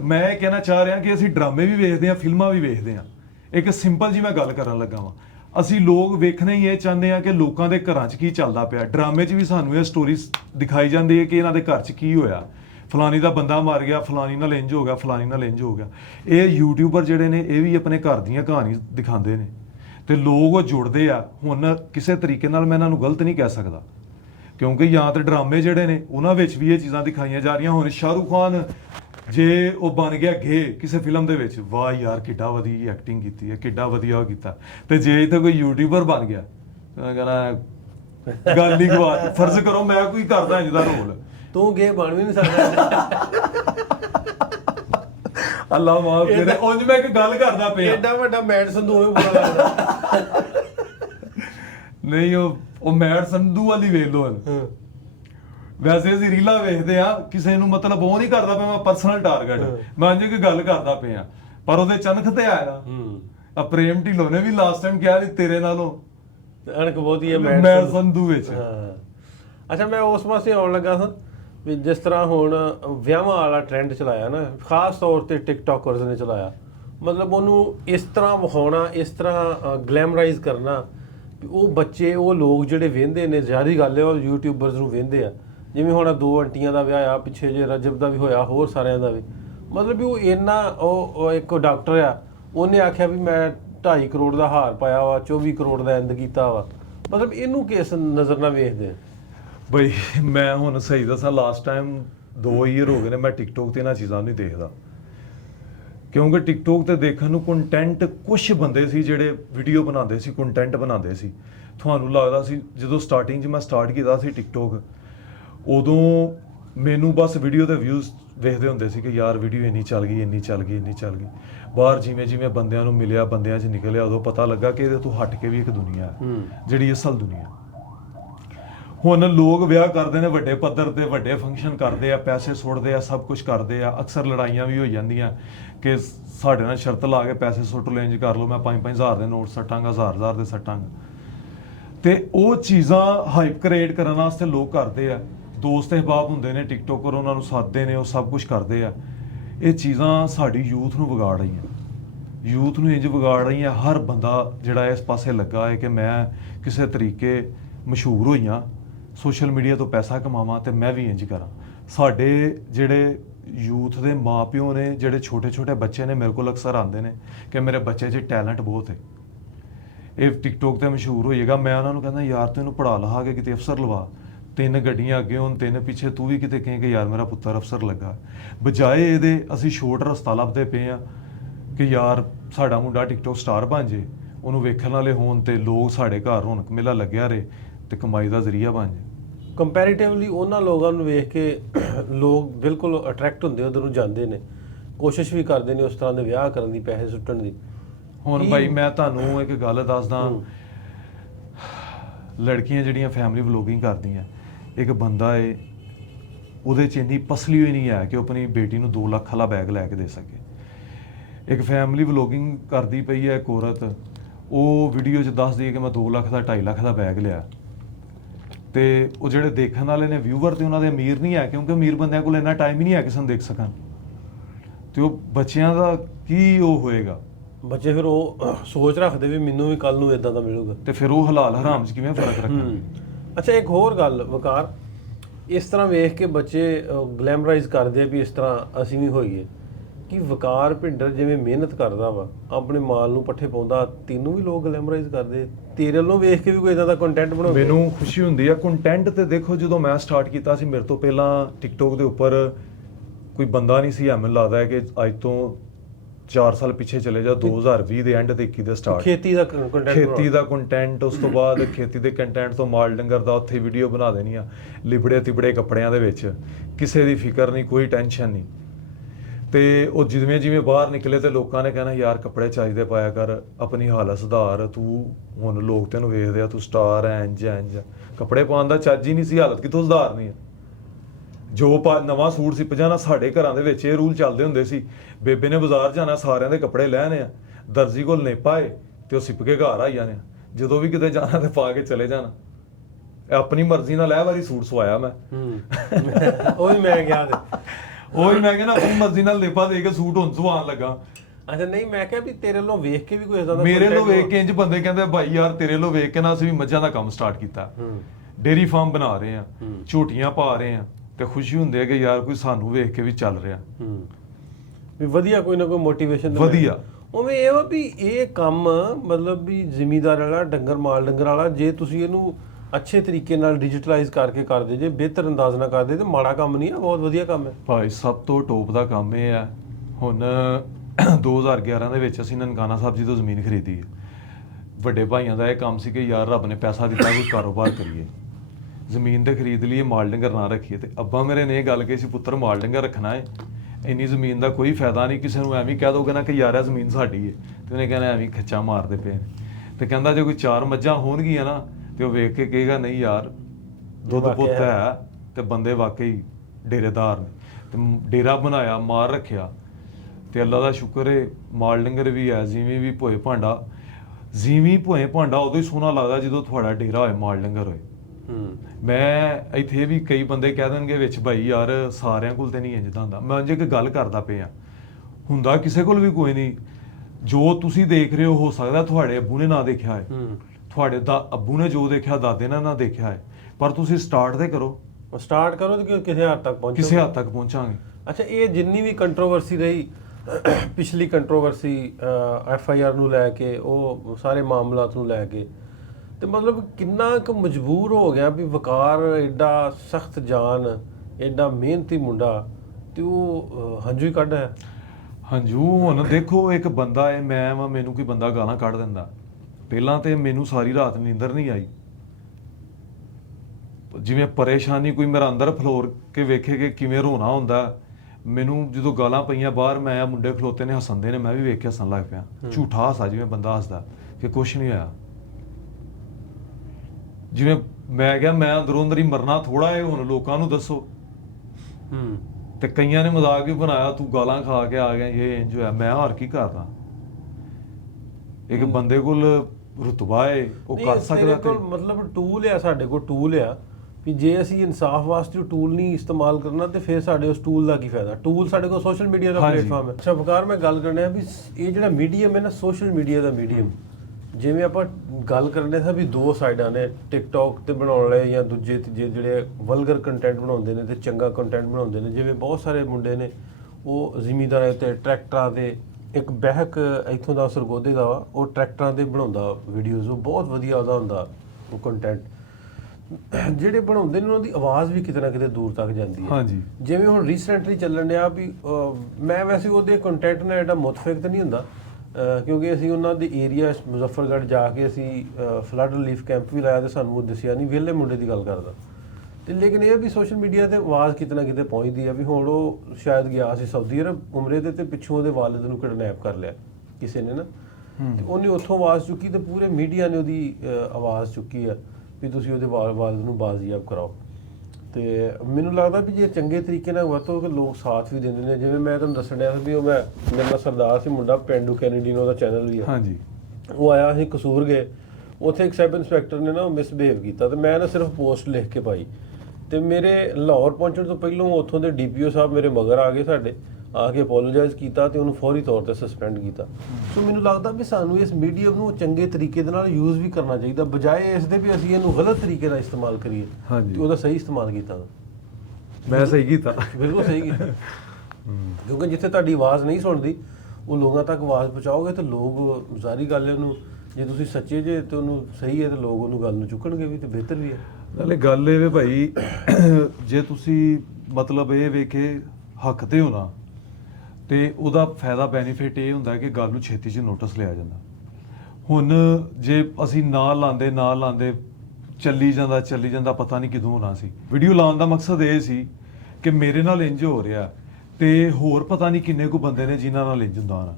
ਮੈਂ ਇਹ ਕਹਿਣਾ ਚਾਹ ਰਿਹਾ ਕਿ ਅਸੀਂ ਡਰਾਮੇ ਵੀ ਵੇਖਦੇ ਹਾਂ, ਫਿਲਮਾਂ ਵੀ ਵੇਖਦੇ ਹਾਂ। ਇੱਕ ਸਿੰਪਲ ਜੀ ਮੈਂ ਗੱਲ ਕਰਨ ਲੱਗਾ ਵਾਂ, ਅਸੀਂ ਲੋਕ ਵੇਖਣੇ ਹੀ ਇਹ ਚਾਹੁੰਦੇ ਆ ਕਿ ਲੋਕਾਂ ਦੇ ਘਰਾਂ 'ਚ ਕੀ ਚੱਲਦਾ ਪਿਆ। ਡਰਾਮੇ 'ਚ ਵੀ ਸਾਨੂੰ ਇਹ ਸਟੋਰੀ ਦਿਖਾਈ ਜਾਂਦੀ ਹੈ ਕਿ ਇਹਨਾਂ ਦੇ ਘਰ 'ਚ ਕੀ ਹੋਇਆ, ਫਲਾਨੀ ਦਾ ਬੰਦਾ ਮਰ ਗਿਆ, ਫਲਾਨੀ ਨਾਲ ਇੰਜ ਹੋ ਗਿਆ, ਫਲਾਨੀ ਨਾਲ ਇੰਜ ਹੋ ਗਿਆ। ਇਹ ਯੂਟਿਊਬਰ ਜਿਹੜੇ ਨੇ ਇਹ ਵੀ ਆਪਣੇ ਘਰ ਦੀਆਂ ਕਹਾਣੀ ਦਿਖਾਉਂਦੇ ਨੇ ਤੇ ਲੋਕ ਉਹ ਜੁੜਦੇ ਆ। ਹੁਣ ਕਿਸੇ ਤਰੀਕੇ ਨਾਲ ਮੈਂ ਇਹਨਾਂ ਨੂੰ ਗਲਤ ਨਹੀਂ ਕਹਿ ਸਕਦਾ, ਕਿਉਂਕਿ ਜਾਂ ਤਾਂ ਡਰਾਮੇ ਜਿਹੜੇ ਨੇ ਉਹਨਾਂ ਵਿੱਚ ਵੀ ਇਹ ਚੀਜ਼ਾਂ ਦਿਖਾਈਆਂ ਜਾ ਰਹੀਆਂ। ਹੁਣ ਸ਼ਾਹਰੁਖ ਖਾਨ ਜੇ ਉਹ ਬਣ ਗਿਆ ਗੇ ਕਿਸੇ ਫਿਲਮ ਦੇ ਵਿੱਚ, ਵਾਹ ਯਾਰ ਕਿੱਡਾ ਵਧੀਆ ਐਕਟਿੰਗ ਕੀਤੀ ਹੈ, ਕਿੱਡਾ ਵਧੀਆ ਉਹ ਕੀਤਾ। ਤੇ ਜੇ ਇੱਥੇ ਕੋਈ ਯੂਟਿਊਬਰ ਬਣ ਗਿਆ ਤਾਂ ਕਹਿੰਦਾ ਗੱਲ ਹੀ ਗਵਾ। ਫਰਜ਼ ਕਰੋ ਮੈਂ ਕੋਈ ਕਰਦਾ ਇੰਜ ਦਾ ਰੋਲ, ਤੂੰ ਗੇ ਬਣ ਵੀ ਨਹੀਂ ਸਕਦਾ। ਅੱਲਾ ਮਾਫ ਕਰੇ। ਉਂਝ ਮੈਂ ਇੱਕ ਗੱਲ ਕਰਦਾ ਪਿਆ, ਐਡਾ ਵੱਡਾ ਮੈਡ ਸੰਧੂ ਹੋਵੇ ਬੁਰਾ ਲੱਗਦਾ। ਨਹੀਂ ਉਹ ਮੈਡ ਸੰਧੂ ਵਾਲੀ ਵੇਖ ਲੋ। ਵੈਸੇ ਅਸੀਂ ਰੀਲਾਂ ਵੇਖਦੇ ਆ, ਕਿਸੇ ਨੂੰ ਮਤਲਬ ਉਹ ਨਹੀਂ ਕਰਦਾ ਪਿਆ ਮੈਂ ਪਰਸਨਲ ਟਾਰਗੇਟ, ਮੈਂ ਅੰਜ ਇੱਕ ਗੱਲ ਕਰਦਾ ਪਿਆ, ਪਰ ਉਹਦੇ ਚਨਖ ਤੇ ਆਇਆ ਆ ਪ੍ਰੇਮ ਢਿੱਲੋਂ ਨੇ ਵੀ ਲਾਸਟ ਟਾਈਮ ਕਿਹਾ ਵੀ ਤੇਰੇ ਨਾਲੋਂ ਅਣਖ ਬਹੁਤੀ ਹੈ ਮੈਡ ਸੰਧੂ ਵਿੱਚ। ਅੱਛਾ ਮੈਂ ਉਸ ਪਾਸੇ ਆਉਣ ਲੱਗਾ ਸਾਂ ਵੀ ਜਿਸ ਤਰ੍ਹਾਂ ਹੁਣ ਵਿਆਹਾਂ ਵਾਲਾ ਟ੍ਰੈਂਡ ਚਲਾਇਆ ਨਾ, ਖਾਸ ਤੌਰ ਤੇ ਟਿਕਟੋਕਰਸ ਨੇ ਚਲਾਇਆ। ਮਤਲਬ ਉਹਨੂੰ ਇਸ ਤਰ੍ਹਾਂ ਵਿਖਾਉਣਾ, ਇਸ ਤਰ੍ਹਾਂ ਗਲੈਮਰਾਈਜ਼ ਕਰਨਾ ਵੀ ਉਹ ਬੱਚੇ ਉਹ ਲੋਕ ਜਿਹੜੇ ਵਹਿੰਦੇ ਨੇ, ਜ਼ਾਹਰੀ ਗੱਲ ਹੈ ਉਹ ਯੂਟਿਊਬਰਸ ਨੂੰ ਵਹਿੰਦੇ ਆ। ਜਿਵੇਂ ਹੁਣ 2 ਆਂਟੀਆਂ ਦਾ ਵਿਆਹ ਆ, ਪਿੱਛੇ ਜੇ ਰਜਬ ਦਾ ਵੀ ਹੋਇਆ, ਹੋਰ ਸਾਰਿਆਂ ਦਾ ਵੀ, ਮਤਲਬ ਵੀ ਉਹ ਇੰਨਾ ਉਹ ਇੱਕ ਡਾਕਟਰ ਆ, ਉਹਨੇ ਆਖਿਆ ਵੀ ਮੈਂ 2.5 ਕਰੋੜ ਦਾ ਹਾਰ ਪਾਇਆ ਵਾ, 24 ਕਰੋੜ ਦਾ ਇੰਦ ਕੀਤਾ ਵਾ। ਮਤਲਬ ਇਹਨੂੰ ਕਿਸ ਨਜ਼ਰ ਨਾਲ ਵੇਖਦੇ ਆ? ਬਈ ਮੈਂ ਹੁਣ ਸਹੀ ਦੱਸਾਂ, ਲਾਸਟ ਟਾਈਮ 2 ਈਅਰ ਹੋ ਗਏ ਨੇ ਮੈਂ ਟਿਕਟੋਕ ਤੇ ਇਹਨਾਂ ਚੀਜ਼ਾਂ ਨੂੰ ਨਹੀਂ ਦੇਖਦਾ, ਕਿਉਂਕਿ ਟਿਕਟੋਕ ਤੇ ਦੇਖਣ ਨੂੰ ਕੰਟੈਂਟ ਕੁਝ ਬੰਦੇ ਸੀ ਜਿਹੜੇ ਵੀਡੀਓ ਬਣਾਉਂਦੇ ਸੀ, ਕੰਟੈਂਟ ਬਣਾਉਂਦੇ ਸੀ। ਤੁਹਾਨੂੰ ਲੱਗਦਾ ਸੀ ਜਦੋਂ ਸਟਾਰਟਿੰਗ 'ਚ ਮੈਂ ਸਟਾਰਟ ਕੀਤਾ ਸੀ ਟਿਕਟੋਕ, ਉਦੋਂ ਮੈਨੂੰ ਬਸ ਵੀਡੀਓ ਦੇ ਵਿਊਜ਼ ਵੇਖਦੇ ਹੁੰਦੇ ਸੀ ਕਿ ਯਾਰ ਵੀਡੀਓ ਇੰਨੀ ਚੱਲ ਗਈ, ਇੰਨੀ ਚੱਲ ਗਈ, ਇੰਨੀ ਚੱਲ ਗਈ। ਬਾਹਰ ਜਿਵੇਂ ਜਿਵੇਂ ਬੰਦਿਆਂ ਨੂੰ ਮਿਲਿਆ, ਬੰਦਿਆਂ 'ਚ ਨਿਕਲਿਆ, ਉਦੋਂ ਪਤਾ ਲੱਗਾ ਕਿ ਇਹਦੇ ਤੋਂ ਹਟ ਕੇ ਵੀ ਇੱਕ ਦੁਨੀਆ ਹੈ ਜਿਹੜੀ ਅਸਲ ਦੁਨੀਆ। ਹੁਣ ਲੋਕ ਵਿਆਹ ਕਰਦੇ ਨੇ ਵੱਡੇ ਪੱਧਰ ਤੇ, ਵੱਡੇ ਫੰਕਸ਼ਨ ਕਰਦੇ ਆ, ਪੈਸੇ ਸੁੱਟਦੇ ਆ, ਸਭ ਕੁਝ ਕਰਦੇ ਆ। ਅਕਸਰ ਲੜਾਈਆਂ ਵੀ ਹੋ ਜਾਂਦੀਆਂ ਕਿ ਸਾਡੇ ਨਾਲ ਸ਼ਰਤ ਲਾ ਕੇ ਪੈਸੇ ਸੁੱਟ ਲਓ, ਇੰਜ ਕਰ ਲਓ, ਮੈਂ 5-5 ਹਜ਼ਾਰ ਦੇ ਨੋਟ ਸੱਟਾਂਗਾ, 1000-1000 ਦੇ ਸੱਟਾਂਗਾ। ਤੇ ਉਹ ਚੀਜ਼ਾਂ ਹਾਈਪ ਕ੍ਰੀਏਟ ਕਰਨ ਵਾਸਤੇ ਲੋਕ ਕਰਦੇ ਆ। ਦੋਸਤ ਅਹਿਬਾਬ ਹੁੰਦੇ ਨੇ ਟਿਕਟੋਕਰ, ਉਹਨਾਂ ਨੂੰ ਸਾਧਦੇ ਨੇ, ਉਹ ਸਭ ਕੁਝ ਕਰਦੇ ਆ। ਇਹ ਚੀਜ਼ਾਂ ਸਾਡੀ ਯੂਥ ਨੂੰ ਵਿਗਾੜ ਰਹੀਆਂ, ਯੂਥ ਨੂੰ ਇੰਜ ਵਿਗਾੜ ਰਹੀਆਂ। ਹਰ ਬੰਦਾ ਜਿਹੜਾ ਇਸ ਪਾਸੇ ਲੱਗਾ ਹੈ ਕਿ ਮੈਂ ਕਿਸੇ ਤਰੀਕੇ ਮਸ਼ਹੂਰ ਹੋਈਆਂ, ਸੋਸ਼ਲ ਮੀਡੀਆ ਤੋਂ ਪੈਸਾ ਕਮਾਵਾਂ ਤੇ ਮੈਂ ਵੀ ਇੰਜ ਕਰਾਂ। ਸਾਡੇ ਜਿਹੜੇ ਯੂਥ ਦੇ ਮਾਪਿਓ ਨੇ, ਜਿਹੜੇ ਛੋਟੇ ਛੋਟੇ ਬੱਚੇ ਨੇ, ਮੇਰੇ ਕੋਲ ਅਕਸਰ ਆਉਂਦੇ ਨੇ ਕਿ ਮੇਰੇ ਬੱਚੇ 'ਚ ਟੈਲੈਂਟ ਬਹੁਤ ਹੈ, ਇਹ ਟਿਕਟੋਕ ਤੇ ਮਸ਼ਹੂਰ ਹੋ ਜਾਏਗਾ। ਮੈਂ ਉਹਨਾਂ ਨੂੰ ਕਹਿੰਦਾ ਯਾਰ ਤੂੰ ਇਹਨੂੰ ਪੜ੍ਹਾ ਲਹਾ ਕੇ ਕਿਤੇ ਅਫਸਰ ਲਵਾ, 3 ਗੱਡੀਆਂ ਅੱਗੇ ਹੋਣ, 3 ਪਿੱਛੇ, ਤੂੰ ਵੀ ਕਿਤੇ ਕਹੇ ਕਿ ਯਾਰ ਮੇਰਾ ਪੁੱਤਰ ਅਫਸਰ ਲੱਗਾ। ਬਜਾਏ ਇਹਦੇ ਅਸੀਂ ਸ਼ੋਰਟ ਰਸਤਾ ਲੱਭਦੇ ਪਏ ਆ ਕਿ ਯਾਰ ਸਾਡਾ ਮੁੰਡਾ ਟਿਕਟੋਕ ਸਟਾਰ ਬਣ ਜੇ, ਉਹਨੂੰ ਵੇਖਣ ਵਾਲੇ ਹੋਣ ਤੇ ਲੋਕ ਸਾਡੇ ਘਰ ਰੌਣਕ ਮੇਲਾ ਲੱਗਿਆ ਰਹੇ ਤੇ ਕਮਾਈ ਦਾ ਜ਼ਰੀਆ ਬਣ ਜੇ। ਕੰਪੈਰੀਟਿਵਲੀ ਉਹਨਾਂ ਲੋਕਾਂ ਨੂੰ ਵੇਖ ਕੇ ਲੋਕ ਬਿਲਕੁਲ ਅਟਰੈਕਟ ਹੁੰਦੇ, ਉਧਰ ਨੂੰ ਜਾਂਦੇ ਨੇ, ਕੋਸ਼ਿਸ਼ ਵੀ ਕਰਦੇ ਨੇ ਉਸ ਤਰ੍ਹਾਂ ਦੇ ਵਿਆਹ ਕਰਨ ਦੀ, ਪੈਸੇ ਸੁੱਟਣ ਦੀ। ਹੁਣ ਬਾਈ ਮੈਂ ਤੁਹਾਨੂੰ ਇੱਕ ਗੱਲ ਦੱਸਦਾ, ਲੜਕੀਆਂ ਜਿਹੜੀਆਂ ਫੈਮਿਲੀ ਵਲੋਗਿੰਗ ਕਰਦੀਆਂ, ਇੱਕ ਬੰਦਾ ਏ ਉਹਦੇ 'ਚ ਇੰਨੀ ਪਸਲੀ ਹੋਈ ਨਹੀਂ ਹੈ ਕਿ ਉਹ ਆਪਣੀ ਬੇਟੀ ਨੂੰ 2 ਲੱਖ ਵਾਲਾ ਬੈਗ ਲੈ ਕੇ ਦੇ ਸਕੇ। ਇੱਕ ਫੈਮਿਲੀ ਵਲੋਗਿੰਗ ਕਰਦੀ ਪਈ ਹੈ ਇੱਕ ਔਰਤ, ਉਹ ਵੀਡੀਓ 'ਚ ਦੱਸਦੀ ਹੈ ਕਿ ਮੈਂ 2 ਲੱਖ ਦਾ 2.5 ਲੱਖ ਦਾ ਬੈਗ ਲਿਆ, ਤੇ ਉਹ ਜਿਹੜੇ ਦੇਖਣ ਵਾਲੇ ਨੇ ਵਿਊਵਰ ਤੇ ਉਹਨਾਂ ਦੇ ਅਮੀਰ ਨਹੀਂ ਹੈ, ਕਿਉਂਕਿ ਅਮੀਰ ਬੰਦਿਆਂ ਕੋਲ ਇੰਨਾ ਟਾਈਮ ਹੀ ਨਹੀਂ ਹੈ ਕਿਸੇ ਨੂੰ ਦੇਖ ਸਕਣ। ਤੇ ਉਹ ਬੱਚਿਆਂ ਦਾ ਕੀ ਉਹ ਹੋਏਗਾ, ਬੱਚੇ ਫਿਰ ਉਹ ਸੋਚ ਰੱਖਦੇ ਵੀ ਮੈਨੂੰ ਵੀ ਕੱਲ ਨੂੰ ਇਦਾਂ ਦਾ ਮਿਲੂਗਾ, ਤੇ ਫਿਰ ਉਹ ਹਲਾਲ ਹਰਾਮ 'ਚ ਕਿਵੇਂ ਫਰਕ ਰੱਖਣਗੇ। ਅੱਛਾ, ਇੱਕ ਹੋਰ ਗੱਲ ਵਕਾਰ, ਇਸ ਤਰ੍ਹਾਂ ਵੇਖ ਕੇ ਬੱਚੇ ਗਲੈਮਰਾਈਜ਼ ਕਰਦੇ ਆ ਵੀ ਇਸ ਤਰ੍ਹਾਂ ਅਸੀਂ ਵੀ ਹੋਈਏ। ਕਿ ਵਕਾਰ ਭਿੰਡਰ ਜਿਵੇਂ ਮਿਹਨਤ ਕਰਦਾ ਵਾ, ਆਪਣੇ ਮਾਲ ਨੂੰ ਪੱਠੇ ਪਾਉਂਦਾ, ਤੈਨੂੰ ਵੀ ਲੋਕ ਗਲੈਮਰਾਈਜ਼ ਕਰਦੇ, ਤੇਰੇ ਵੱਲੋਂ ਵੇਖ ਕੇ ਵੀ ਕੋਈ ਇਦਾਂ ਦਾ ਕੰਟੈਂਟ ਬਣਾਉਂਦੇ? ਮੈਨੂੰ ਖੁਸ਼ੀ ਹੁੰਦੀ ਆ ਕੰਟੈਂਟ ਤੇ। ਦੇਖੋ ਜਦੋਂ ਮੈਂ ਸਟਾਰਟ ਕੀਤਾ ਸੀ, ਮੇਰੇ ਤੋਂ ਪਹਿਲਾਂ ਟਿਕਟੋਕ ਦੇ ਉੱਪਰ ਕੋਈ ਬੰਦਾ ਨਹੀਂ ਸੀ। ਮੈਨੂੰ ਲੱਗਦਾ ਹੈ ਕਿ ਅੱਜ ਤੋਂ 4 ਸਾਲ ਪਿੱਛੇ ਚਲੇ ਜਾ, 2020 ਦੇ ਐਂਡ ਤੇ 21 ਦੇ ਸਟਾਰਟ, ਖੇਤੀ ਦਾ ਕੰਟੈਂਟ, ਖੇਤੀ ਦਾ ਕੰਟੈਂਟ। ਉਸ ਤੋਂ ਬਾਅਦ ਖੇਤੀ ਦੇ ਕੰਟੈਂਟ ਤੋਂ ਮਾਲ ਡੰਗਰ ਦਾ ਉੱਥੇ ਵੀਡੀਓ ਬਣਾ ਦੇਣੀ ਆ, ਲਿਬੜੇ ਤਿਬੜੇ ਕੱਪੜਿਆਂ ਦੇ ਵਿੱਚ, ਕਿਸੇ ਦੀ ਫਿਕਰ ਨਹੀਂ, ਕੋਈ ਟੈਨਸ਼ਨ ਨਹੀਂ। ਤੇ ਉਹ ਜਿਵੇਂ ਜਿਵੇਂ ਬਾਹਰ ਨਿਕਲੇ ਤੇ ਲੋਕਾਂ ਨੇ ਕਹਿਣਾ ਯਾਰ ਕੱਪੜੇ ਚਾਹੀਦੇ ਪਾਇਆ ਕਰ, ਆਪਣੀ ਹਾਲਤ ਸੁਧਾਰ, ਤੂੰ ਹੁਣ ਲੋਕ ਤੈਨੂੰ ਵੇਖਦੇ ਆ, ਤੂੰ ਸਟਾਰ ਐ, ਇੰਜ ਇੰਜ। ਕੱਪੜੇ ਪਾਉਣ ਦਾ ਚੱਜ ਹੀ ਨਹੀਂ ਸੀ, ਹਾਲਤ ਕਿੱਥੋਂ ਸੁਧਾਰਨੀ ਆ। ਜੋ ਨਵਾਂ ਸੂਟ ਸਿਪ ਜਾਣਾ, ਸਾਡੇ ਘਰਾਂ ਦੇ ਵਿੱਚ ਇਹ ਰੂਲ ਚੱਲਦੇ ਹੁੰਦੇ ਸੀ, ਬੇਬੇ ਨੇ ਬਾਜ਼ਾਰ ਜਾਣਾ, ਸਾਰਿਆਂ ਦੇ ਕੱਪੜੇ ਲੈ ਆਣੇ ਆ, ਦਰਜੀ ਕੋਲ ਨੇਪਾ ਏ ਤੇ ਉਹ ਸਿਪ ਕੇ ਘਰ ਆ ਜਾਣੇ ਆ। ਜਦੋਂ ਵੀ ਕਿਤੇ ਜਾਣਾ ਤੇ ਪਾ ਕੇ ਚਲੇ ਜਾਣਾ। ਆਪਣੀ ਮਰਜ਼ੀ ਨਾਲ ਇਹ ਵਾਰੀ ਸੂਟ ਸਵਾਇਆ ਮੈਂ, ਉਹ ਵੀ ਮੈਂ ਗਿਆ ਤੇ ਉਹੀ ਮੈਂ ਕਹਿੰਦਾ ਆਪਣੀ ਮਰਜ਼ੀ ਨਾਲ ਨੇਪਾ ਦੇ ਕੇ ਸੂਟ ਹੁਣ ਸਵਾਉਣ ਲੱਗਾ। ਅੱਛਾ, ਨਹੀਂ ਮੈਂ ਕਿਹਾ ਵੀ ਤੇਰੇ ਵੱਲੋਂ ਵੇਖ ਕੇ ਵੀ ਕੋਈ ਇਦਾਂ ਦਾ, ਮੇਰੇ ਵੱਲੋਂ ਵੇਖ ਕੇ ਇੰਜ ਬੰਦੇ ਕਹਿੰਦੇ ਭਾਈ ਯਾਰ ਤੇਰੇ ਵੱਲੋਂ ਵੇਖ ਕੇ ਨਾ ਅਸੀਂ ਵੀ ਮੱਝਾਂ ਦਾ ਕੰਮ ਸਟਾਰਟ ਕੀਤਾ, ਡੇਅਰੀ ਫਾਰਮ ਬਣਾ ਰਹੇ ਆ, ਝੋਟੀਆਂ ਪਾ ਰਹੇ ਆ, ਤੇ ਖੁਸ਼ੀ ਹੁੰਦੀ ਹੈ ਕਿ ਯਾਰ ਕੋਈ ਸਾਨੂੰ ਵੇਖ ਕੇ ਵੀ ਚੱਲ ਰਿਹਾ, ਵੀ ਵਧੀਆ ਕੋਈ ਨਾ ਕੋਈ ਮੋਟੀਵੇਸ਼ਨ ਵਧੀਆ। ਉਵੇਂ ਇਹ ਵਾ ਵੀ ਇਹ ਕੰਮ ਮਤਲਬ ਵੀ ਜ਼ਿਮੀਦਾਰ ਵਾਲਾ, ਡੰਗਰ ਮਾਲ ਡੰਗਰ ਵਾਲਾ, ਜੇ ਤੁਸੀਂ ਇਹਨੂੰ ਅੱਛੇ ਤਰੀਕੇ ਨਾਲ ਡਿਜੀਟਲਾਈਜ਼ ਕਰਕੇ ਕਰਦੇ ਜੇ, ਬਿਹਤਰ ਅੰਦਾਜ਼ ਨਾਲ ਕਰਦੇ, ਤੇ ਮਾੜਾ ਕੰਮ ਨਹੀਂ ਆ, ਬਹੁਤ ਵਧੀਆ ਕੰਮ ਹੈ ਭਾਈ। ਸਭ ਤੋਂ ਟੋਪ ਦਾ ਕੰਮ ਇਹ ਹੈ। ਹੁਣ 2011 ਦੇ ਵਿੱਚ ਅਸੀਂ ਨਨਕਾਣਾ ਸਾਹਿਬ ਜੀ ਤੋਂ ਜ਼ਮੀਨ ਖਰੀਦੀ ਹੈ। ਵੱਡੇ ਭਾਈਆਂ ਦਾ ਇਹ ਕੰਮ ਸੀ ਕਿ ਯਾਰ ਰੱਬ ਨੇ ਪੈਸਾ ਦਿੱਤਾ, ਕੋਈ ਕਾਰੋਬਾਰ ਕਰੀਏ, ਜ਼ਮੀਨ ਤੇ ਖਰੀਦ ਲਈਏ, ਮਾਲ ਡੰਗਰ ਨਾ ਰੱਖੀਏ। ਤੇ ਅੱਬਾ ਮੇਰੇ ਨੇ ਇਹ ਗੱਲ ਕਹੀ ਸੀ, ਪੁੱਤਰ ਮਾਲ ਡੰਗਰ ਰੱਖਣਾ ਹੈ, ਇੰਨੀ ਜ਼ਮੀਨ ਦਾ ਕੋਈ ਫਾਇਦਾ ਨਹੀਂ। ਕਿਸੇ ਨੂੰ ਐਵੇਂ ਕਹਿ ਦੋਗੇ ਨਾ ਕਿ ਯਾਰ ਇਹ ਜ਼ਮੀਨ ਸਾਡੀ ਹੈ, ਤੇ ਉਹਨੇ ਕਹਿਣਾ ਐਵੇਂ ਖੱਚਾ ਮਾਰਦੇ ਪਏ। ਤੇ ਕਹਿੰਦਾ ਜੇ ਕੋਈ 4 ਮੱਝਾਂ ਹੋਣਗੀਆਂ ਨਾ, ਤੇ ਉਹ ਵੇਖ ਕੇ ਕਹੇਗਾ ਨਹੀਂ ਯਾਰ ਦੁੱਧ ਪੁੱਤ ਹੈ, ਤੇ ਬੰਦੇ ਵਾਕਈ ਡੇਰੇਦਾਰ ਨੇ। ਤੇ ਡੇਰਾ ਬਣਾਇਆ, ਮਾਲ ਰੱਖਿਆ, ਤੇ ਅੱਲਾ ਦਾ ਸ਼ੁਕਰ ਹੈ ਮਾਲ ਡੰਗਰ ਵੀ ਹੈ। ਜਿਵੇਂ ਵੀ ਭੋਏ ਭਾਂਡਾ, ਜਿਵੇਂ ਭੋਏ ਭਾਂਡਾ ਉਦੋਂ ਹੀ ਸੋਹਣਾ ਲੱਗਦਾ ਜਦੋਂ ਤੁਹਾਡਾ ਡੇਰਾ ਹੋਏ, ਮਾਲ ਡੰਗਰ ਹੋਏ। ਮੈਂ ਇੱਥੇ ਵੀ ਕਈ ਬੰਦੇ ਕਹਿ ਦੇਣਗੇ ਵਿੱਚ ਭਾਈ ਯਾਰ ਸਾਰਿਆਂ ਕੋਲ ਤੇ ਨਹੀਂ ਇੰਜ ਦਾ ਹੁੰਦਾ। ਮੈਂ ਉਂਝ ਇੱਕ ਗੱਲ ਕਰਦਾ ਪਿਆ, ਹੁੰਦਾ ਕਿਸੇ ਕੋਲ ਵੀ ਕੋਈ ਨਹੀਂ। ਜੋ ਤੁਸੀਂ ਦੇਖ ਰਹੇ ਹੋ ਸਕਦਾ ਤੁਹਾਡੇ ਅੱਬੂ ਨੇ ਨਾ ਦੇਖਿਆ ਹੈ, ਤੁਹਾਡੇ ਦਾ ਅੱਬੂ ਨੇ ਜੋ ਦੇਖਿਆ ਦਾਦੇ ਨੇ ਨਾ ਦੇਖਿਆ ਹੈ, ਪਰ ਤੁਸੀਂ ਸਟਾਰਟ ਤੇ ਕਰੋ, ਸਟਾਰਟ ਕਰੋ ਤੇ ਕਿਸੇ ਹੱਦ ਤੱਕ ਪਹੁੰਚੋ। ਕਿਸੇ ਹੱਦ ਤੱਕ ਪਹੁੰਚਾਂਗੇ। ਅੱਛਾ, ਇਹ ਜਿੰਨੀ ਵੀ ਕੰਟਰੋਵਰਸੀ ਰਹੀ ਪਿਛਲੀ ਕੰਟਰੋਵਰਸੀ FIR ਨੂੰ ਲੈ ਕੇ, ਉਹ ਸਾਰੇ ਮਾਮਲਾਤ ਨੂੰ ਲੈ ਕੇ, ਤੇ ਮਤਲਬ ਕਿੰਨਾ ਕੁ ਮਜਬੂਰ ਹੋ ਗਿਆ ਵੀ ਵਕਾਰ ਐਡਾ ਸਖਤ ਜਾਨ, ਐਡਾ ਮਿਹਨਤੀ ਮੁੰਡਾ, ਤੇ ਉਹ ਹੰਝੂ ਹੀ ਕੱਢ ਹੈ। ਹੰਝੂ ਹੁਣ ਦੇਖੋ, ਇੱਕ ਬੰਦਾ ਹੈ, ਮੈਂ ਵਾ, ਮੈਨੂੰ ਕੋਈ ਬੰਦਾ ਗਾਲਾਂ ਕੱਢ ਦਿੰਦਾ, ਪਹਿਲਾਂ ਤੇ ਮੈਨੂੰ ਸਾਰੀ ਰਾਤ ਨੀਂਦਰ ਨਹੀਂ ਆਈ, ਜਿਵੇਂ ਪਰੇਸ਼ਾਨੀ ਕੋਈ ਮੇਰਾ ਅੰਦਰ ਫਲੋਰ ਕੇ ਵੇਖੇ ਕਿ ਕਿਵੇਂ ਰੋਣਾ ਹੁੰਦਾ। ਮੈਨੂੰ ਜਦੋਂ ਗਾਲਾਂ ਪਈਆਂ ਬਾਹਰ, ਮੈਂ ਮੁੰਡੇ ਖਲੋਤੇ ਨੇ ਹੱਸਣਦੇ ਨੇ, ਮੈਂ ਵੀ ਵੇਖ ਕੇ ਹੱਸਣ ਲੱਗ ਪਿਆ, ਝੂਠਾ ਹੱਸਾ ਜਿਵੇਂ ਬੰਦਾ ਹੱਸਦਾ ਕਿ ਕੁਛ ਨਹੀਂ ਹੋਇਆ। ਜਿਵੇਂ ਮੈਂ ਕਿਹਾ ਮੈਂ ਅੰਦਰੋਂ ਅੰਦਰ ਹੀ ਮਰਨਾ ਥੋੜਾ ਹੈ, ਹੁਣ ਲੋਕਾਂ ਨੂੰ ਦੱਸੋ। ਤੇ ਕਈਆਂ ਨੇ ਮਜ਼ਾਕ ਵੀ ਬਣਾਇਆ, ਤੂੰ ਗਾਲਾਂ ਖਾ ਕੇ ਆ ਗਿਆ, ਇਹ ਇੰਜ ਹੋਇਆ। ਮੈਂ ਹਾਰ ਕੀ ਕਰਦਾ, ਇੱਕ ਬੰਦੇ ਕੋਲ ਰੁਤਬਾ ਹੈ, ਉਹ ਕਰ ਸਕਦਾ। ਤੇ ਮਤਲਬ ਟੂਲ ਆ, ਸਾਡੇ ਕੋਲ ਟੂਲ ਆ, ਵੀ ਜੇ ਅਸੀਂ ਇਨਸਾਫ ਵਾਸਤੇ ਉਹ ਟੂਲ ਨਹੀਂ ਇਸਤੇਮਾਲ ਕਰਨਾ ਤੇ ਫਿਰ ਸਾਡੇ ਉਸ ਟੂਲ ਦਾ ਕੀ ਫਾਇਦਾ। ਟੂਲ ਸਾਡੇ ਕੋਲ ਸੋਸ਼ਲ ਮੀਡੀਆ ਦਾ ਪਲੇਟਫਾਰਮ ਹੈ। ਅੱਛਾ ਵਕਾਰ, ਮੈਂ ਗੱਲ ਕਰਨੀ ਆ ਵੀ ਇਹ ਜਿਹੜਾ ਮੀਡੀਅਮ ਹੈ ਨਾ, ਸੋਸ਼ਲ ਮੀਡੀਆ ਦਾ ਮੀਡੀਅਮ, ਜਿਵੇਂ ਆਪਾਂ ਗੱਲ ਕਰਨੇ ਸੀ ਵੀ ਦੋ ਸਾਈਡਾਂ ਨੇ, ਟਿਕਟੌਕ ਤੇ ਬਣਾਉਣ ਵਾਲੇ ਜਾਂ ਦੂਜੇ ਤੀਜੇ ਜਿਹੜੇ ਵਲਗਰ ਕੰਟੈਂਟ ਬਣਾਉਂਦੇ ਨੇ ਤੇ ਚੰਗਾ ਕੰਟੈਂਟ ਬਣਾਉਂਦੇ ਨੇ। ਜਿਵੇਂ ਬਹੁਤ ਸਾਰੇ ਮੁੰਡੇ ਨੇ, ਉਹ ਜ਼ਿਮੀਂਦਾਰਾਂ ਤੇ ਟਰੈਕਟਰਾਂ ਤੇ, ਇੱਕ ਬਹਿਕ ਇੱਥੋਂ ਦਾ ਸਰਗੋਧੇ ਦਾ ਵਾ, ਉਹ ਟਰੈਕਟਰਾਂ ਤੇ ਬਣਾਉਂਦਾ ਵੀਡੀਓਜ਼, ਉਹ ਬਹੁਤ ਵਧੀਆ ਉਹਦਾ ਹੁੰਦਾ ਉਹ ਕੰਟੈਂਟ। ਜਿਹੜੇ ਬਣਾਉਂਦੇ ਨੇ ਉਹਨਾਂ ਦੀ ਆਵਾਜ਼ ਵੀ ਕਿਤੇ ਨਾ ਕਿਤੇ ਦੂਰ ਤੱਕ ਜਾਂਦੀ ਹੈ। ਹਾਂਜੀ, ਜਿਵੇਂ ਹੁਣ ਰੀਸੈਂਟਲੀ ਚੱਲਣ ਡਿਆ ਵੀ ਮੈਂ ਵੈਸੇ ਉਹਦੇ ਕੰਟੈਂਟ ਨਾਲ ਐਡਾ ਮੁਤਫਿਕ ਤਾਂ ਨਹੀਂ ਹੁੰਦਾ, ਕਿਉਂਕਿ ਅਸੀਂ ਉਹਨਾਂ ਦੇ ਏਰੀਆ ਮੁਜ਼ੱਫਰਗੜ੍ਹ ਜਾ ਕੇ ਅਸੀਂ ਫਲੱਡ ਰਿਲੀਫ ਕੈਂਪ ਵੀ ਲਾਇਆ ਤੇ ਸਾਨੂੰ ਉਹ ਦੱਸਿਆ ਨਹੀਂ, ਵਿਹਲੇ ਮੁੰਡੇ ਦੀ ਗੱਲ ਕਰਦਾ। ਤੇ ਲੇਕਿਨ ਇਹ ਵੀ ਸੋਸ਼ਲ ਮੀਡੀਆ ਤੇ ਆਵਾਜ਼ ਕਿਤੇ ਨਾ ਕਿਤੇ ਪਹੁੰਚਦੀ ਆ। ਵੀ ਹੁਣ ਉਹ ਸ਼ਾਇਦ ਗਿਆ ਸੀ ਸਾਊਦੀ ਅਰਬ ਉਮਰੇ ਤੇ ਪਿੱਛੋਂ ਉਹਦੇ ਵਾਲਿਦ ਨੂੰ ਕਿਡਨੈਪ ਕਰ ਲਿਆ ਕਿਸੇ ਨੇ ਨਾ, ਤੇ ਉਹਨੇ ਉੱਥੋਂ ਆਵਾਜ਼ ਚੁੱਕੀ ਤੇ ਪੂਰੇ ਮੀਡੀਆ ਨੇ ਉਹਦੀ ਆਵਾਜ਼ ਚੁੱਕੀ ਆ ਵੀ ਤੁਸੀਂ ਉਹਦੇ ਵਾਲਿਦ ਨੂੰ ਬਾਜ਼ੀਆਬ ਕਰਾਓ। ਤੇ ਮੈਨੂੰ ਲੱਗਦਾ ਵੀ ਜੇ ਚੰਗੇ ਤਰੀਕੇ ਨਾਲ ਵਰਤੋ ਕਿ ਲੋਕ ਸਾਥ ਵੀ ਦਿੰਦੇ ਨੇ। ਜਿਵੇਂ ਮੈਂ ਤੁਹਾਨੂੰ ਦੱਸਣ ਡਿਆ ਸੀ ਵੀ ਉਹ ਮੇਰੇ ਨਾਲ ਸਰਦਾਰ ਸੀ ਮੁੰਡਾ, ਪੈਂਡੂ ਕੈਨੇਡੀਨੋ ਉਹਦਾ ਚੈਨਲ ਵੀ ਆ। ਹਾਂਜੀ, ਉਹ ਆਇਆ, ਅਸੀਂ ਕਸੂਰ ਗਏ, ਉੱਥੇ ਇੱਕ ਸਬ ਇੰਸਪੈਕਟਰ ਨੇ ਨਾ ਮਿਸਬਿਹੇਵ ਕੀਤਾ ਤੇ ਮੈਂ ਨਾ ਸਿਰਫ ਪੋਸਟ ਲਿਖ ਕੇ ਪਾਈ। ਤੇ ਮੇਰੇ ਲਾਹੌਰ ਪਹੁੰਚਣ ਤੋਂ ਪਹਿਲਾਂ ਉੱਥੋਂ ਦੇ DPO ਸਾਹਿਬ ਮੇਰੇ ਮਗਰ ਆ ਗਏ, ਸਾਡੇ ਆ ਕੇ ਅਪੋਲੋਜਾਈਜ਼ ਕੀਤਾ ਤੇ ਉਹਨੂੰ ਫੌਰੀ ਤੌਰ ਤੇ ਸਸਪੈਂਡ ਕੀਤਾ। ਸੋ ਮੈਨੂੰ ਲੱਗਦਾ ਵੀ ਸਾਨੂੰ ਇਸ ਮੀਡੀਅਮ ਨੂੰ ਚੰਗੇ ਤਰੀਕੇ ਦੇ ਨਾਲ ਯੂਜ਼ ਵੀ ਕਰਨਾ ਚਾਹੀਦਾ, ਬਜਾਏ ਇਸ ਦੇ ਵੀ ਅਸੀਂ ਇਹਨੂੰ ਗਲਤ ਤਰੀਕੇ ਨਾਲ ਇਸਤੇਮਾਲ ਕਰੀਏ। ਤੇ ਉਹਦਾ ਸਹੀ ਇਸਤੇਮਾਲ ਕੀਤਾ, ਮੈਂ ਸਹੀ ਕੀਤਾ, ਬਿਲਕੁਲ ਸਹੀ ਕੀਤਾ। ਕਿਉਂਕਿ ਜਿੱਥੇ ਤੁਹਾਡੀ ਆਵਾਜ਼ ਨਹੀਂ ਸੁਣਦੀ, ਉਹ ਲੋਕਾਂ ਤੱਕ ਆਵਾਜ਼ ਪਹੁੰਚਾਓਗੇ ਤੇ ਲੋਕ ਸਾਰੀ ਗੱਲ ਇਹਨੂੰ, ਜੇ ਤੁਸੀਂ ਸੱਚੇ ਜੇ ਤੇ ਉਹਨੂੰ ਸਹੀ ਹੈ ਤੇ ਲੋਕ ਉਹਨੂੰ ਗੱਲ ਨੂੰ ਚੁੱਕਣਗੇ ਵੀ ਤੇ ਬਿਹਤਰ ਵੀ ਹੈ। ਨਾਲੇ ਗੱਲ ਇਹ ਵੇ ਭਾਈ, ਜੇ ਤੁਸੀਂ ਮਤਲਬ ਇਹ ਵੇਖੇ ਹੱਕ ਤੇ ਹੋ ਨਾ, ਤੇ ਉਹਦਾ ਫਾਇਦਾ ਬੈਨੀਫਿਟ ਇਹ ਹੁੰਦਾ ਕਿ ਗੱਲ ਨੂੰ ਛੇਤੀ 'ਚ ਨੋਟਿਸ ਲਿਆ ਜਾਂਦਾ। ਹੁਣ ਜੇ ਅਸੀਂ ਨਾ ਲਾਉਂਦੇ ਚੱਲੀ ਜਾਂਦਾ, ਪਤਾ ਨਹੀਂ ਕਿਦੋਂ ਹੋਣਾ ਸੀ। ਵੀਡੀਓ ਲਾਉਣ ਦਾ ਮਕਸਦ ਇਹ ਸੀ ਕਿ ਮੇਰੇ ਨਾਲ ਇੰਜ ਹੋ ਰਿਹਾ ਤੇ ਹੋਰ ਪਤਾ ਨਹੀਂ ਕਿੰਨੇ ਕੁ ਬੰਦੇ ਨੇ ਜਿਨ੍ਹਾਂ ਨਾਲ ਇੰਜ ਹੁੰਦਾ ਹੋਣਾ,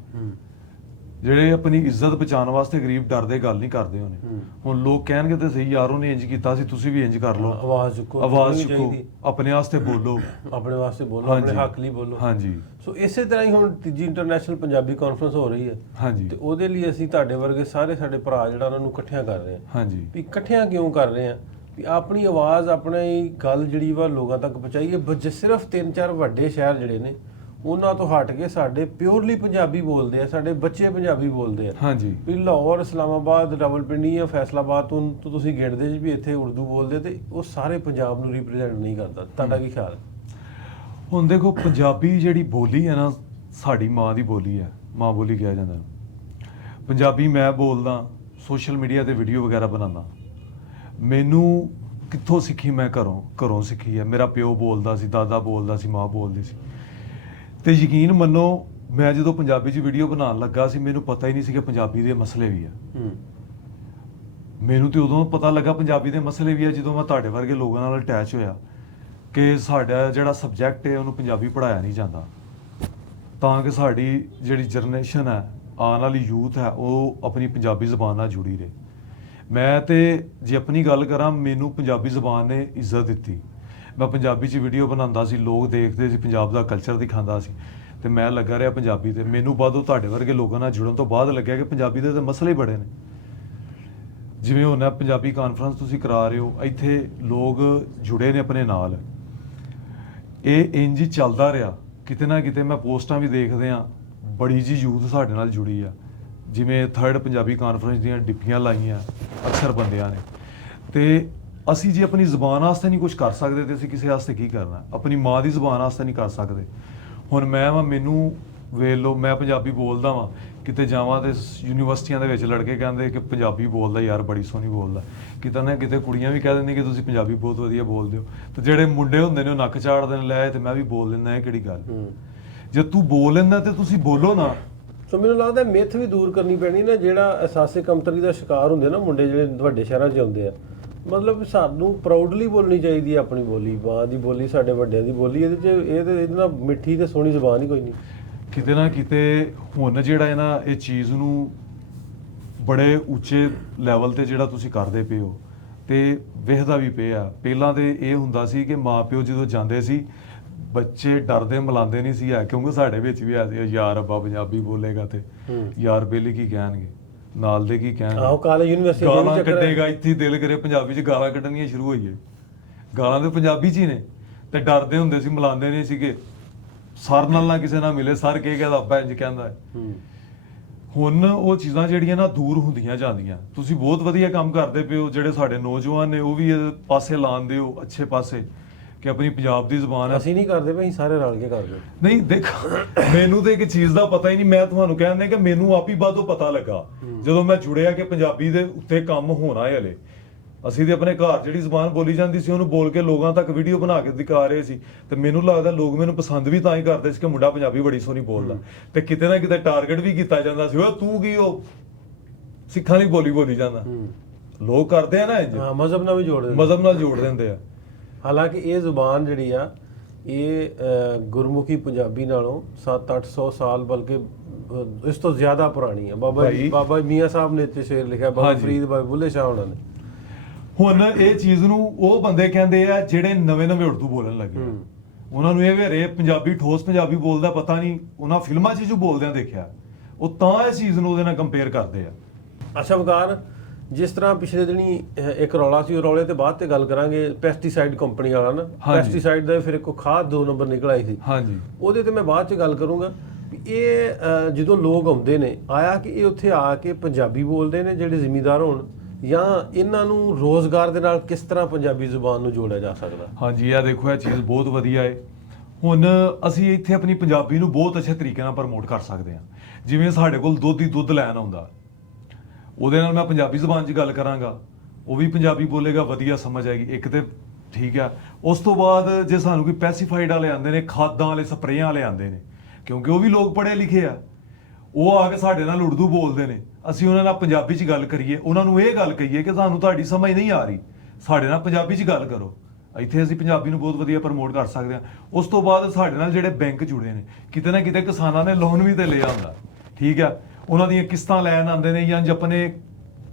ਜਿਹੜੇ ਆਪਣੀ ਇੱਜ਼ਤ ਬਚਾਉਣ ਵਾਸਤੇ ਗਰੀਬ ਡਰਦੇ ਗੱਲ ਨਹੀਂ ਕਰਦੇ ਹੋਣੇ। ਹੁਣ ਲੋਕ ਕਹਿਣਗੇ ਤੇ ਸਹੀ, ਯਾਰ ਉਹਨੇ ਇੰਜ ਕੀਤਾ ਸੀ, ਤੁਸੀਂ ਵੀ ਇੰਜ ਕਰ ਲਓ। ਆਵਾਜ਼ ਚੁੱਕੋ, ਆਪਣੇ ਵਾਸਤੇ ਬੋਲੋ, ਆਪਣੇ ਵਾਸਤੇ ਬੋਲੋ, ਆਪਣੇ ਹੱਕ ਲਈ ਬੋਲੋ। ਹਾਂਜੀ। ਸੋ ਇਸੇ ਤਰ੍ਹਾਂ ਹੀ ਹੁਣ ਤੀਜੀ ਇੰਟਰਨੈਸ਼ਨਲ ਪੰਜਾਬੀ ਕਾਨਫਰੰਸ ਹੋ ਰਹੀ ਹੈ। ਹਾਂਜੀ। ਤੇ ਉਹਦੇ ਲਈ ਅਸੀਂ ਤੁਹਾਡੇ ਵਰਗੇ ਸਾਰੇ ਸਾਡੇ ਭਰਾ ਜਿਹੜਾ ਉਹਨਾਂ ਨੂੰ ਇਕੱਠਿਆਂ ਕਰ ਰਹੇ ਹਾਂ। ਹਾਂਜੀ। ਵੀ ਇਕੱਠਿਆਂ ਕਿਉਂ ਕਰ ਰਹੇ ਹਾਂ? ਵੀ ਆਪਣੀ ਆਵਾਜ਼, ਆਪਣੀ ਗੱਲ ਜਿਹੜੀ ਵਾ ਲੋਕਾਂ ਤੱਕ ਪਹੁੰਚਾਈਏ। ਸਿਰਫ 3-4 ਵੱਡੇ ਸ਼ਹਿਰ ਜਿਹੜੇ ਨੇ ਉਹਨਾਂ ਤੋਂ ਹਟ ਕੇ ਸਾਡੇ ਪਿਓਰਲੀ ਪੰਜਾਬੀ ਬੋਲਦੇ ਆ, ਸਾਡੇ ਬੱਚੇ ਪੰਜਾਬੀ ਬੋਲਦੇ ਆ। ਹਾਂਜੀ। ਵੀ ਲਾਹੌਰ, ਇਸਲਾਮਾਬਾਦ, ਰਾਵਲਪਿੰਡੀ ਜਾਂ ਫੈਸਲਾਬਾਦ ਤੋਂ ਤੁਸੀਂ ਗਿਣਦੇ ਜੀ ਵੀ ਇੱਥੇ ਉਰਦੂ ਬੋਲਦੇ, ਤੇ ਉਹ ਸਾਰੇ ਪੰਜਾਬ ਨੂੰ ਰਿਪਰੈਜ਼ੈਂਟ ਨਹੀਂ ਕਰਦਾ। ਤੁਹਾਡਾ ਕੀ ਖਿਆਲ? ਹੁਣ ਦੇਖੋ, ਪੰਜਾਬੀ ਜਿਹੜੀ ਬੋਲੀ ਹੈ ਨਾ, ਸਾਡੀ ਮਾਂ ਦੀ ਬੋਲੀ ਹੈ, ਮਾਂ ਬੋਲੀ ਕਿਹਾ ਜਾਂਦਾ। ਪੰਜਾਬੀ ਮੈਂ ਬੋਲਦਾ, ਸੋਸ਼ਲ ਮੀਡੀਆ ਤੇ ਵੀਡੀਓ ਵਗੈਰਾ ਬਣਾਉਂਦਾ। ਮੈਨੂੰ ਕਿੱਥੋਂ ਸਿੱਖੀ? ਮੈਂ ਘਰੋਂ ਸਿੱਖੀ ਹੈ। ਮੇਰਾ ਪਿਓ ਬੋਲਦਾ ਸੀ, ਦਾਦਾ ਬੋਲਦਾ ਸੀ, ਮਾਂ ਬੋਲਦੀ ਸੀ। ਤੇ ਯਕੀਨ ਮੰਨੋ, ਮੈਂ ਜਦੋਂ ਪੰਜਾਬੀ 'ਚ ਵੀਡੀਓ ਬਣਾਉਣ ਲੱਗਾ ਸੀ, ਮੈਨੂੰ ਪਤਾ ਹੀ ਨਹੀਂ ਸੀ ਕਿ ਪੰਜਾਬੀ ਦੇ ਮਸਲੇ ਵੀ ਆ। ਮੈਨੂੰ ਤੇ ਉਦੋਂ ਪਤਾ ਲੱਗਾ ਪੰਜਾਬੀ ਦੇ ਮਸਲੇ ਵੀ ਆ ਜਦੋਂ ਮੈਂ ਤੁਹਾਡੇ ਵਰਗੇ ਲੋਕਾਂ ਨਾਲ ਅਟੈਚ ਹੋਇਆ ਕਿ ਸਾਡਾ ਜਿਹੜਾ ਸਬਜੈਕਟ ਹੈ ਉਹਨੂੰ ਪੰਜਾਬੀ ਪੜ੍ਹਾਇਆ ਨਹੀਂ ਜਾਂਦਾ, ਤਾਂ ਕਿ ਸਾਡੀ ਜਿਹੜੀ ਜਨਰੇਸ਼ਨ ਹੈ, ਆਉਣ ਵਾਲੀ ਯੂਥ ਹੈ, ਉਹ ਆਪਣੀ ਪੰਜਾਬੀ ਜ਼ੁਬਾਨ ਨਾਲ ਜੁੜੀ ਰਹੇ। ਮੈਂ ਤੇ ਜੇ ਆਪਣੀ ਗੱਲ ਕਰਾਂ, ਮੈਨੂੰ ਪੰਜਾਬੀ ਜ਼ੁਬਾਨ ਨੇ ਇੱਜ਼ਤ ਦਿੱਤੀ। ਮੈਂ ਪੰਜਾਬੀ 'ਚ ਵੀਡੀਓ ਬਣਾਉਂਦਾ ਸੀ, ਲੋਕ ਦੇਖਦੇ ਸੀ, ਪੰਜਾਬ ਦਾ ਕਲਚਰ ਦਿਖਾਉਂਦਾ ਸੀ, ਤੇ ਮੈਂ ਲੱਗਾ ਰਿਹਾ ਪੰਜਾਬੀ ਤੇ। ਮੈਨੂੰ ਬਾਅਦੋਂ ਤੁਹਾਡੇ ਵਰਗੇ ਲੋਕਾਂ ਨਾਲ ਜੁੜਨ ਤੋਂ ਬਾਅਦ ਲੱਗਿਆ ਕਿ ਪੰਜਾਬੀ ਦੇ ਤਾਂ ਮਸਲੇ ਬੜੇ ਨੇ। ਜਿਵੇਂ ਹੁਣ ਪੰਜਾਬੀ ਕਾਨਫਰੰਸ ਤੁਸੀਂ ਕਰਾ ਰਹੇ ਹੋ, ਇੱਥੇ ਲੋਕ ਜੁੜੇ ਨੇ ਆਪਣੇ ਨਾਲ। ਇਹ ਇੰਜ ਹੀ ਚੱਲਦਾ ਰਿਹਾ, ਕਿਤੇ ਨਾ ਕਿਤੇ ਮੈਂ ਪੋਸਟਾਂ ਵੀ ਦੇਖਦੇ ਹਾਂ, ਬੜੀ ਜੀ ਯੂਥ ਸਾਡੇ ਨਾਲ ਜੁੜੀ ਆ। ਜਿਵੇਂ 3rd ਪੰਜਾਬੀ ਕਾਨਫਰੰਸ ਦੀਆਂ ਡਿਪੀਆਂ ਲਾਈਆਂ ਅਕਸਰ ਬੰਦਿਆਂ ਨੇ, ਤੇ ਅਸੀਂ ਜੇ ਆਪਣੀ ਜ਼ੁਬਾਨ ਵਾਸਤੇ ਨਹੀਂ ਕੁਝ ਕਰ ਸਕਦੇ ਤੇ ਅਸੀਂ ਕਿਸੇ ਵਾਸਤੇ ਕੀ ਕਰਨਾ? ਆਪਣੀ ਮਾਂ ਦੀ ਜ਼ੁਬਾਨ ਵਾਸਤੇ ਨਹੀਂ ਕਰ ਸਕਦੇ। ਹੁਣ ਮੈਨੂੰ ਵੇਖ ਲਓ, ਮੈਂ ਪੰਜਾਬੀ ਬੋਲਦਾ ਵਾਂ, ਕਿਤੇ ਜਾਵਾਂ ਤੇ ਯੂਨੀਵਰਸਿਟੀਆਂ ਦੇ ਵਿੱਚ ਲੜਕੇ ਕਹਿੰਦੇ ਕਿ ਪੰਜਾਬੀ ਬੋਲਦਾ ਯਾਰ, ਬੜੀ ਸੋਹਣੀ ਬੋਲਦਾ। ਕਿਤੇ ਨਾ ਕਿਤੇ ਕੁੜੀਆਂ ਵੀ ਕਹਿ ਦਿੰਦੀਆਂ ਕਿ ਤੁਸੀਂ ਪੰਜਾਬੀ ਬਹੁਤ ਵਧੀਆ ਬੋਲਦੇ ਹੋ, ਤੇ ਜਿਹੜੇ ਮੁੰਡੇ ਹੁੰਦੇ ਨੇ ਉਹ ਨੱਕ ਚਾੜਦੇ ਨੇ, ਲੈ ਤੇ ਮੈਂ ਵੀ ਬੋਲ ਲੈਂਦਾ, ਇਹ ਕਿਹੜੀ ਗੱਲ? ਜੇ ਤੂੰ ਬੋਲ ਲੈਂਦਾ ਤੇ ਤੁਸੀਂ ਬੋਲੋ ਨਾ। ਸੋ ਮੈਨੂੰ ਲੱਗਦਾ ਮਿੱਥ ਵੀ ਦੂਰ ਕਰਨੀ ਪੈਣੀ ਨਾ, ਜਿਹੜਾ ਅਹਿਸਾਸੇ ਕਮਤਰੀ ਦਾ ਸ਼ਿਕਾਰ ਹੁੰਦੇ ਨਾ ਮੁੰਡੇ ਜਿਹੜੇ ਵੱਡੇ ਸ਼ਹਿਰਾਂ 'ਚ ਆਉਂਦੇ ਆ। ਮਤਲਬ ਸਾਨੂੰ ਪ੍ਰਾਊਡਲੀ ਬੋਲਣੀ ਚਾਹੀਦੀ ਹੈ ਆਪਣੀ ਬੋਲੀ, ਮਾਂ ਦੀ ਬੋਲੀ, ਸਾਡੇ ਵੱਡਿਆਂ ਦੀ ਬੋਲੀ। ਇਹਦੇ ਨਾਲ ਮਿੱਠੀ ਤੇ ਸੋਹਣੀ ਜ਼ੁਬਾਨ ਹੀ ਕੋਈ ਨਹੀਂ। ਕਿਤੇ ਨਾ ਕਿਤੇ ਹੁਣ ਜਿਹੜਾ ਹੈ ਨਾ, ਇਹ ਚੀਜ਼ ਨੂੰ ਬੜੇ ਉੱਚੇ ਲੈਵਲ ਤੇ ਜਿਹੜਾ ਤੁਸੀਂ ਕਰਦੇ ਪਏ ਹੋ ਤੇ ਵੇਖਦਾ ਵੀ ਪਿਆ। ਪਹਿਲਾਂ ਤੇ ਇਹ ਹੁੰਦਾ ਸੀ ਕਿ ਮਾਂ ਪਿਓ ਜਦੋਂ ਜਾਂਦੇ ਸੀ, ਬੱਚੇ ਡਰਦੇ ਮਿਲਾਉਂਦੇ ਨਹੀਂ ਸੀ, ਕਿਉਂਕਿ ਸਾਡੇ ਵਿੱਚ ਵੀ ਐਸੇ ਯਾਰ ਅੱਬਾ ਪੰਜਾਬੀ ਬੋਲੇਗਾ ਤੇ ਯਾਰ ਬੇਲੀ ਕੀ ਕਹਿਣਗੇ, ਨਾਲ ਦੇ ਕੀ ਕਹਿਣਗੇ, ਆਹੋ ਕਾਲਜ ਯੂਨੀਵਰਸਿਟੀ ਗਾਲਾਂ ਕੱਢੇਗਾ। ਇੱਥੇ ਦਿਲ ਕਰੇ ਪੰਜਾਬੀ 'ਚ ਗਾਲਾਂ ਕੱਢਣੀਆਂ ਸ਼ੁਰੂ ਹੋਈਏ। ਗਾਲਾਂ ਤੇ ਪੰਜਾਬੀ 'ਚ ਹੀ ਨੇ, ਤੇ ਡਰਦੇ ਹੁੰਦੇ ਸੀ, ਮਿਲਾਉਂਦੇ ਨਹੀਂ ਸੀਗੇ। ਸਰ ਨਾਲ ਨਾ ਕਿਸੇ ਨਾਲ ਮਿਲੇ, ਸਰ ਕੀ ਕਹਿੰਦਾ, ਅੱਬਾ ਇੰਝ ਕਹਿੰਦਾ। ਹੁਣ ਉਹ ਚੀਜ਼ਾਂ ਜਿਹੜੀਆਂ ਨਾ ਦੂਰ ਹੁੰਦੀਆਂ ਜਾਂਦੀਆਂ। ਤੁਸੀਂ ਬਹੁਤ ਵਧੀਆ ਕੰਮ ਕਰਦੇ ਪਏ ਹੋ, ਜਿਹੜੇ ਸਾਡੇ ਨੌਜਵਾਨ ਨੇ ਉਹ ਵੀ ਇਹ ਪਾਸੇ ਲਾਉਣ ਦਿਓ, ਅੱਛੇ ਪਾਸੇ, ਕਿ ਆਪਣੀ ਪੰਜਾਬ ਦੀ ਜ਼ੁਬਾਨ ਹੈ। ਅਸੀਂ ਨਹੀਂ ਕਰਦੇ ਭਾਈ, ਸਾਰੇ ਰਲ ਕੇ ਕਰਦੇ। ਨਹੀਂ ਦੇਖੋ, ਮੈਨੂੰ ਤਾਂ ਇੱਕ ਚੀਜ਼ ਦਾ ਪਤਾ ਹੀ ਨਹੀਂ। ਮੈਂ ਤੁਹਾਨੂੰ ਕਹਿੰਦਾ ਕਿ ਮੈਨੂੰ ਆਪ ਹੀ ਬਾਅਦੋਂ ਪਤਾ ਲੱਗਾ ਜਦੋਂ ਮੈਂ ਜੁੜਿਆ ਕਿ ਪੰਜਾਬੀ ਦੇ ਉੱਤੇ ਕੰਮ ਹੋਣਾ ਹੈ। ਹਲੇ ਅਸੀਂ ਤੇ ਆਪਣੇ ਘਰ ਜਿਹੜੀ ਜ਼ੁਬਾਨ ਬੋਲੀ ਜਾਂਦੀ ਸੀ ਉਹਨੂੰ ਬੋਲ ਕੇ ਲੋਕਾਂ ਤੱਕ ਵੀਡੀਓ ਬਣਾ ਕੇ ਦਿਖਾ ਰਹੇ ਸੀ, ਤੇ ਮੈਨੂੰ ਲੱਗਦਾ ਲੋਕ ਮੈਨੂੰ ਪਸੰਦ ਵੀ ਤਾਂ ਹੀ ਕਰਦੇ ਸੀ ਕਿ ਮੁੰਡਾ ਪੰਜਾਬੀ ਬੜੀ ਸੋਹਣੀ ਬੋਲਦਾ। ਤੇ ਕਿਤੇ ਨਾ ਕਿਤੇ ਟਾਰਗੇਟ ਵੀ ਕੀਤਾ ਜਾਂਦਾ ਸੀ, ਓਏ ਤੂੰ ਕੀ ਉਹ ਸਿੱਖਾਂ ਦੀ ਬੋਲੀ ਜਾਂਦਾ। ਲੋਕ ਕਰਦੇ ਆ ਨਾ ਇੰਜ, ਮਜ਼ਹਬ ਨਾਲ ਵੀ ਜੋੜ ਦਿੰਦੇ ਆ। ਹਾਲਾਂਕਿ ਇਹ ਜ਼ੁਬਾਨ ਜਿਹੜੀ ਆ, ਇਹ ਗੁਰਮੁਖੀ ਪੰਜਾਬੀ ਨਾਲੋਂ 700-800 ਸਾਲ ਬਲਕਿ ਇਸ ਤੋਂ ਜ਼ਿਆਦਾ ਪੁਰਾਣੀ ਹੈ। ਬਾਬਾ ਮੀਆਂ ਸਾਹਿਬ ਨੇ ਇੱਥੇ ਸ਼ੇਰ ਲਿਖਿਆ, ਬਾਬਾ ਫਰੀਦ ਬਾਈ ਬੁੱਲੇ ਸ਼ਾਹ ਉਹਨਾਂ ਨੇ। ਹੁਣ ਇਹ ਚੀਜ਼ ਨੂੰ ਉਹ ਬੰਦੇ ਕਹਿੰਦੇ ਆ ਜਿਹੜੇ ਨਵੇਂ ਉਰਦੂ ਬੋਲਣ ਲੱਗੇ। ਉਹਨਾਂ ਨੂੰ ਇਹ ਵੇਰੇ ਪੰਜਾਬੀ ਠੋਸ ਪੰਜਾਬੀ ਬੋਲਦਾ ਪਤਾ ਨਹੀਂ, ਉਹਨਾਂ ਫਿਲਮਾਂ 'ਚ ਜੋ ਬੋਲਦਿਆਂ ਦੇਖਿਆ, ਉਹ ਤਾਂ ਇਸ ਚੀਜ਼ ਨੂੰ ਉਹਦੇ ਨਾਲ ਕੰਪੇਅਰ ਕਰਦੇ ਆ। ਅੱਛਾ ਵਕਾਰ, ਜਿਸ ਤਰ੍ਹਾਂ ਪਿਛਲੇ ਦਿਨੀ ਇੱਕ ਰੌਲਾ ਸੀ, ਉਹ ਰੌਲੇ ਤੇ ਬਾਅਦ ਤੇ ਗੱਲ ਕਰਾਂਗੇ। ਪੈਸਟੀਸਾਈਡ ਕੰਪਨੀ ਵਾਲਾ ਨਾ, ਪੈਸਟੀਸਾਈਡ ਦਾ ਫਿਰ ਇੱਕ ਖਾਦ 2 ਨੰਬਰ ਨਿਕਲ ਆਈ ਸੀ, ਉਹਦੇ ਤੇ ਮੈਂ ਬਾਅਦ 'ਚ ਗੱਲ ਕਰੂੰਗਾ। ਇਹ ਜਦੋਂ ਲੋਕ ਆਉਂਦੇ ਨੇ, ਆਇਆ ਕਿ ਇਹ ਉੱਥੇ ਆ ਕੇ ਪੰਜਾਬੀ ਬੋਲਦੇ ਨੇ ਜਿਹੜੇ ਜ਼ਿਮੀਂਦਾਰ ਹੋਣ, ਜਾਂ ਇਹਨਾਂ ਨੂੰ ਰੋਜ਼ਗਾਰ ਦੇ ਨਾਲ ਕਿਸ ਤਰ੍ਹਾਂ ਪੰਜਾਬੀ ਜ਼ੁਬਾਨ ਨੂੰ ਜੋੜਿਆ ਜਾ ਸਕਦਾ? ਹਾਂਜੀ, ਇਹ ਦੇਖੋ, ਇਹ ਚੀਜ਼ ਬਹੁਤ ਵਧੀਆ ਹੈ। ਹੁਣ ਅਸੀਂ ਇੱਥੇ ਆਪਣੀ ਪੰਜਾਬੀ ਨੂੰ ਬਹੁਤ ਅੱਛੇ ਤਰੀਕੇ ਨਾਲ ਪ੍ਰਮੋਟ ਕਰ ਸਕਦੇ ਹਾਂ। ਜਿਵੇਂ ਸਾਡੇ ਕੋਲ ਦੁੱਧ ਲੈਣ ਆਉਂਦਾ, ਉਹਦੇ ਨਾਲ ਮੈਂ ਪੰਜਾਬੀ ਜ਼ੁਬਾਨ 'ਚ ਗੱਲ ਕਰਾਂਗਾ, ਉਹ ਵੀ ਪੰਜਾਬੀ ਬੋਲੇਗਾ, ਵਧੀਆ ਸਮਝ ਆਏਗੀ। ਇੱਕ ਤੇ ਠੀਕ ਆ। ਉਸ ਤੋਂ ਬਾਅਦ ਜੇ ਸਾਨੂੰ ਕੋਈ ਪੈਸੀਫਾਈਡ ਵਾਲੇ ਆਉਂਦੇ ਨੇ, ਖਾਦਾਂ ਵਾਲੇ, ਸਪਰੇਆਂ ਵਾਲੇ ਆਉਂਦੇ ਨੇ, ਕਿਉਂਕਿ ਉਹ ਵੀ ਲੋਕ ਪੜ੍ਹੇ ਲਿਖੇ ਆ, ਉਹ ਆ ਕੇ ਸਾਡੇ ਨਾਲ ਉਰਦੂ ਬੋਲਦੇ ਨੇ। ਅਸੀਂ ਉਹਨਾਂ ਨਾਲ ਪੰਜਾਬੀ 'ਚ ਗੱਲ ਕਰੀਏ, ਉਹਨਾਂ ਨੂੰ ਇਹ ਗੱਲ ਕਹੀਏ ਕਿ ਸਾਨੂੰ ਤੁਹਾਡੀ ਸਮਝ ਨਹੀਂ ਆ ਰਹੀ, ਸਾਡੇ ਨਾਲ ਪੰਜਾਬੀ 'ਚ ਗੱਲ ਕਰੋ। ਇੱਥੇ ਅਸੀਂ ਪੰਜਾਬੀ ਨੂੰ ਬਹੁਤ ਵਧੀਆ ਪ੍ਰਮੋਟ ਕਰ ਸਕਦੇ ਹਾਂ। ਉਸ ਤੋਂ ਬਾਅਦ ਸਾਡੇ ਨਾਲ ਜਿਹੜੇ ਬੈਂਕ ਜੁੜੇ ਨੇ, ਕਿਤੇ ਨਾ ਕਿਤੇ ਕਿਸਾਨਾਂ ਨੇ ਲੋਨ ਵੀ ਤੇ ਲਿਆ ਹੁੰਦਾ, ਠੀਕ ਆ, ਉਹਨਾਂ ਦੀਆਂ ਕਿਸ਼ਤਾਂ ਲੈਣ ਆਉਂਦੇ ਨੇ, ਜਾਂ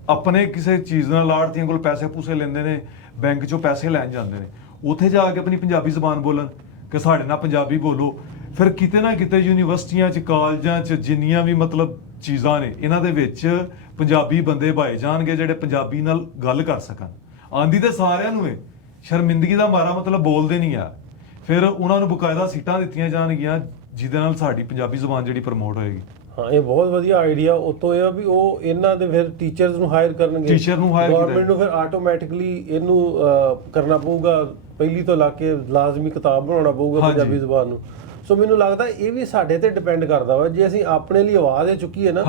ਆਪਣੇ ਕਿਸੇ ਚੀਜ਼ ਨਾਲ ਆੜ੍ਹਤੀਆਂ ਕੋਲ ਪੈਸੇ ਪੂਸੇ ਲੈਂਦੇ ਨੇ, ਬੈਂਕ 'ਚੋਂ ਪੈਸੇ ਲੈਣ ਜਾਂਦੇ ਨੇ, ਉੱਥੇ ਜਾ ਕੇ ਆਪਣੀ ਪੰਜਾਬੀ ਜ਼ੁਬਾਨ ਬੋਲਣ ਕਿ ਸਾਡੇ ਨਾਲ ਪੰਜਾਬੀ ਬੋਲੋ। ਫਿਰ ਕਿਤੇ ਨਾ ਕਿਤੇ ਯੂਨੀਵਰਸਿਟੀਆਂ 'ਚ, ਕਾਲਜਾਂ 'ਚ, ਜਿੰਨੀਆਂ ਵੀ ਮਤਲਬ ਚੀਜ਼ਾਂ ਨੇ, ਇਹਨਾਂ ਦੇ ਵਿੱਚ ਪੰਜਾਬੀ ਬੰਦੇ ਭਾਏ ਜਾਣਗੇ ਜਿਹੜੇ ਪੰਜਾਬੀ ਨਾਲ ਗੱਲ ਕਰ ਸਕਣ। ਆਂਦੀ ਤੇ ਸਾਰਿਆਂ ਨੂੰ ਹੈ, ਸ਼ਰਮਿੰਦਗੀ ਦਾ ਮਾਰਾ ਮਤਲਬ ਬੋਲਦੇ ਨਹੀਂ ਆ। ਫਿਰ ਉਹਨਾਂ ਨੂੰ ਬਕਾਇਦਾ ਸੀਟਾਂ ਦਿੱਤੀਆਂ ਜਾਣਗੀਆਂ ਜਿਹਦੇ ਨਾਲ ਸਾਡੀ ਪੰਜਾਬੀ ਜ਼ੁਬਾਨ ਜਿਹੜੀ ਪ੍ਰਮੋਟ ਹੋਏਗੀ। ਹਾਂ, ਇਹ ਬਹੁਤ ਵਧੀਆ ਆਈਡੀਆ। ਉਤੋਂ ਇਹ ਵੀ ਉਹ ਇਹਨਾਂ ਦੇ ਫਿਰ ਟੀਚਰਸ ਨੂੰ ਹਾਇਰ ਕਰਨਗੇ, ਗਵਰਨਮੈਂਟ ਨੂੰ ਫਿਰ ਆਟੋਮੈਟਿਕਲੀ ਇਹਨੂੰ ਕਰਨਾ ਪਊਗਾ, ਪਹਿਲੀ ਤੋਂ ਲਾ ਕੇ ਲਾਜ਼ਮੀ ਕਿਤਾਬ ਬਣਾਉਣਾ ਪਊਗਾ ਪੰਜਾਬੀ ਜ਼ੁਬਾਨ ਨੂੰ। ਸੋ ਮੈਨੂੰ ਲੱਗਦਾ ਇਹ ਵੀ ਸਾਡੇ ਤੇ ਡਿਪੈਂਡ ਕਰਦਾ ਵਾ, ਜੇ ਅਸੀਂ ਆਪਣੇ ਲਈ ਆਵਾਜ਼ ਇਹ ਚੁੱਕੀਏ ਨਾ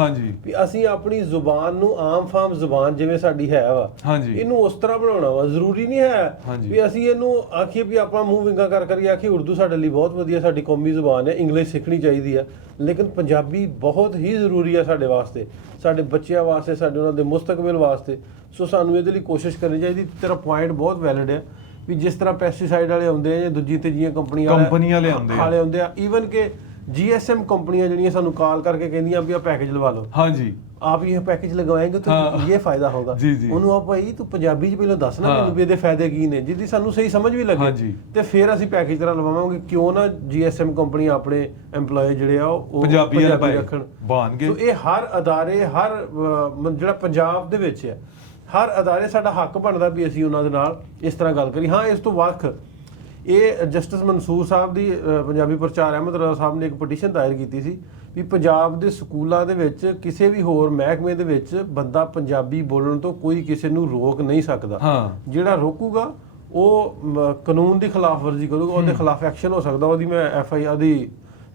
ਵੀ ਅਸੀਂ ਆਪਣੀ ਜ਼ੁਬਾਨ ਨੂੰ ਆਮ ਫਾਮ ਜ਼ੁਬਾਨ ਜਿਵੇਂ ਸਾਡੀ ਹੈ ਵਾ, ਇਹਨੂੰ ਉਸ ਤਰ੍ਹਾਂ ਬਣਾਉਣਾ ਵਾ। ਜ਼ਰੂਰੀ ਨਹੀਂ ਹੈ ਵੀ ਅਸੀਂ ਇਹਨੂੰ ਆਖੀਏ ਵੀ ਆਪਣਾ ਮੂੰਹ ਵਿੰਗਾ ਕਰ ਆਖੀਏ ਉਰਦੂ ਸਾਡੇ ਲਈ ਬਹੁਤ ਵਧੀਆ, ਸਾਡੀ ਕੌਮੀ ਜ਼ੁਬਾਨ ਹੈ, ਇੰਗਲਿਸ਼ ਸਿੱਖਣੀ ਚਾਹੀਦੀ ਆ, ਲੇਕਿਨ ਪੰਜਾਬੀ ਬਹੁਤ ਹੀ ਜ਼ਰੂਰੀ ਆ ਸਾਡੇ ਵਾਸਤੇ, ਸਾਡੇ ਬੱਚਿਆਂ ਵਾਸਤੇ, ਸਾਡੇ ਉਹਨਾਂ ਦੇ ਮੁਸਤਕਬਲ ਵਾਸਤੇ। ਸੋ ਸਾਨੂੰ ਇਹਦੇ ਲਈ ਕੋਸ਼ਿਸ਼ ਕਰਨੀ ਚਾਹੀਦੀ। ਤੇਰਾ ਪੁਆਇੰਟ ਬਹੁਤ ਵੈਲਿਡ ਹੈ ਵੀ ਜਿਸ ਤਰ੍ਹਾਂ ਪੈਸਟੀਸਾਈਡ ਵਾਲੇ ਆਉਂਦੇ ਆ ਜਾਂ ਦੂਜੀ ਤੀਜੀਆਂ ਕੰਪਨੀਆਂ ਵਾਲੇ ਆਉਂਦੇ ਆ, ਈਵਨ ਕਿ GSM ਕੰਪਨੀਆਂ ਜਿਹੜੀਆਂ ਸਾਨੂੰ ਕਾਲ ਕਰਕੇ ਕਹਿੰਦੀਆਂ ਵੀ ਆ ਪੈਕੇਜ ਲਵਾ ਲਓ, आप ये पैकेज लगवाएंगे तो ये फायदा होगा। ਉਹਨੂੰ ਆ ਭਾਈ ਤੂੰ ਪੰਜਾਬੀ 'ਚ ਪਹਿਲਾਂ ਦੱਸ ਨਾ ਮੈਨੂੰ ਵੀ ਇਹਦੇ ਫਾਇਦੇ ਕੀ ਨੇ, ਜਿਹਦੀ ਸਾਨੂੰ ਸਹੀ ਸਮਝ ਵੀ ਲੱਗੇ, ਤੇ ਫਿਰ ਅਸੀਂ ਪੈਕੇਜ ਤਰ੍ਹਾਂ ਲਵਾਵਾਂਗੇ। ਕਿਉਂ ਨਾ GSM ਕੰਪਨੀ ਆਪਣੇ EMPLOYE ਜਿਹੜੇ ਆ ਉਹ ਪੰਜਾਬੀ ਰੱਖਣ। ਸੋ ਇਹ ਹਰ ਅਦਾਰੇ, ਹਰ ਜਿਹੜਾ ਪੰਜਾਬ ਦੇ ਵਿੱਚ ਹੈ, ਹਰ ਅਦਾਰੇ ਸਾਡਾ ਹੱਕ ਬਣਦਾ ਵੀ ਅਸੀਂ ਉਹਨਾਂ ਦੇ ਨਾਲ ਇਸ ਤਰ੍ਹਾਂ ਗੱਲ ਕਰੀ। ਹਾਂ, ਇਸ ਤੋਂ ਵੱਖ ਇਹ ਜਸਟਿਸ ਮਨਸੂਰ ਸਾਹਿਬ ਦੀ ਪੰਜਾਬੀ ਪ੍ਰਚਾਰ ਅਹਿਮਦ ਰਜ਼ਾ ਸਾਹਿਬ ਨੇ ਇੱਕ ਪਟੀਸ਼ਨ ਦਾਇਰ ਕੀਤੀ ਸੀ ਵੀ ਪੰਜਾਬ ਦੇ ਸਕੂਲਾਂ ਦੇ ਵਿੱਚ ਕਿਸੇ ਵੀ ਹੋਰ ਮਹਿਕਮੇ ਦੇ ਵਿੱਚ ਬੰਦਾ ਪੰਜਾਬੀ ਬੋਲਣ ਤੋਂ ਕੋਈ ਕਿਸੇ ਨੂੰ ਰੋਕ ਨਹੀਂ ਸਕਦਾ। ਹਾਂ ਜਿਹੜਾ ਰੋਕੂਗਾ ਉਹ ਕਾਨੂੰਨ ਦੀ ਖਿਲਾਫ ਵਰਜੀ ਕਰੂਗਾ, ਉਹਦੇ ਖਿਲਾਫ ਐਕਸ਼ਨ ਹੋ ਸਕਦਾ। ਉਹਦੀ ਮੈਂ FIR ਦੀ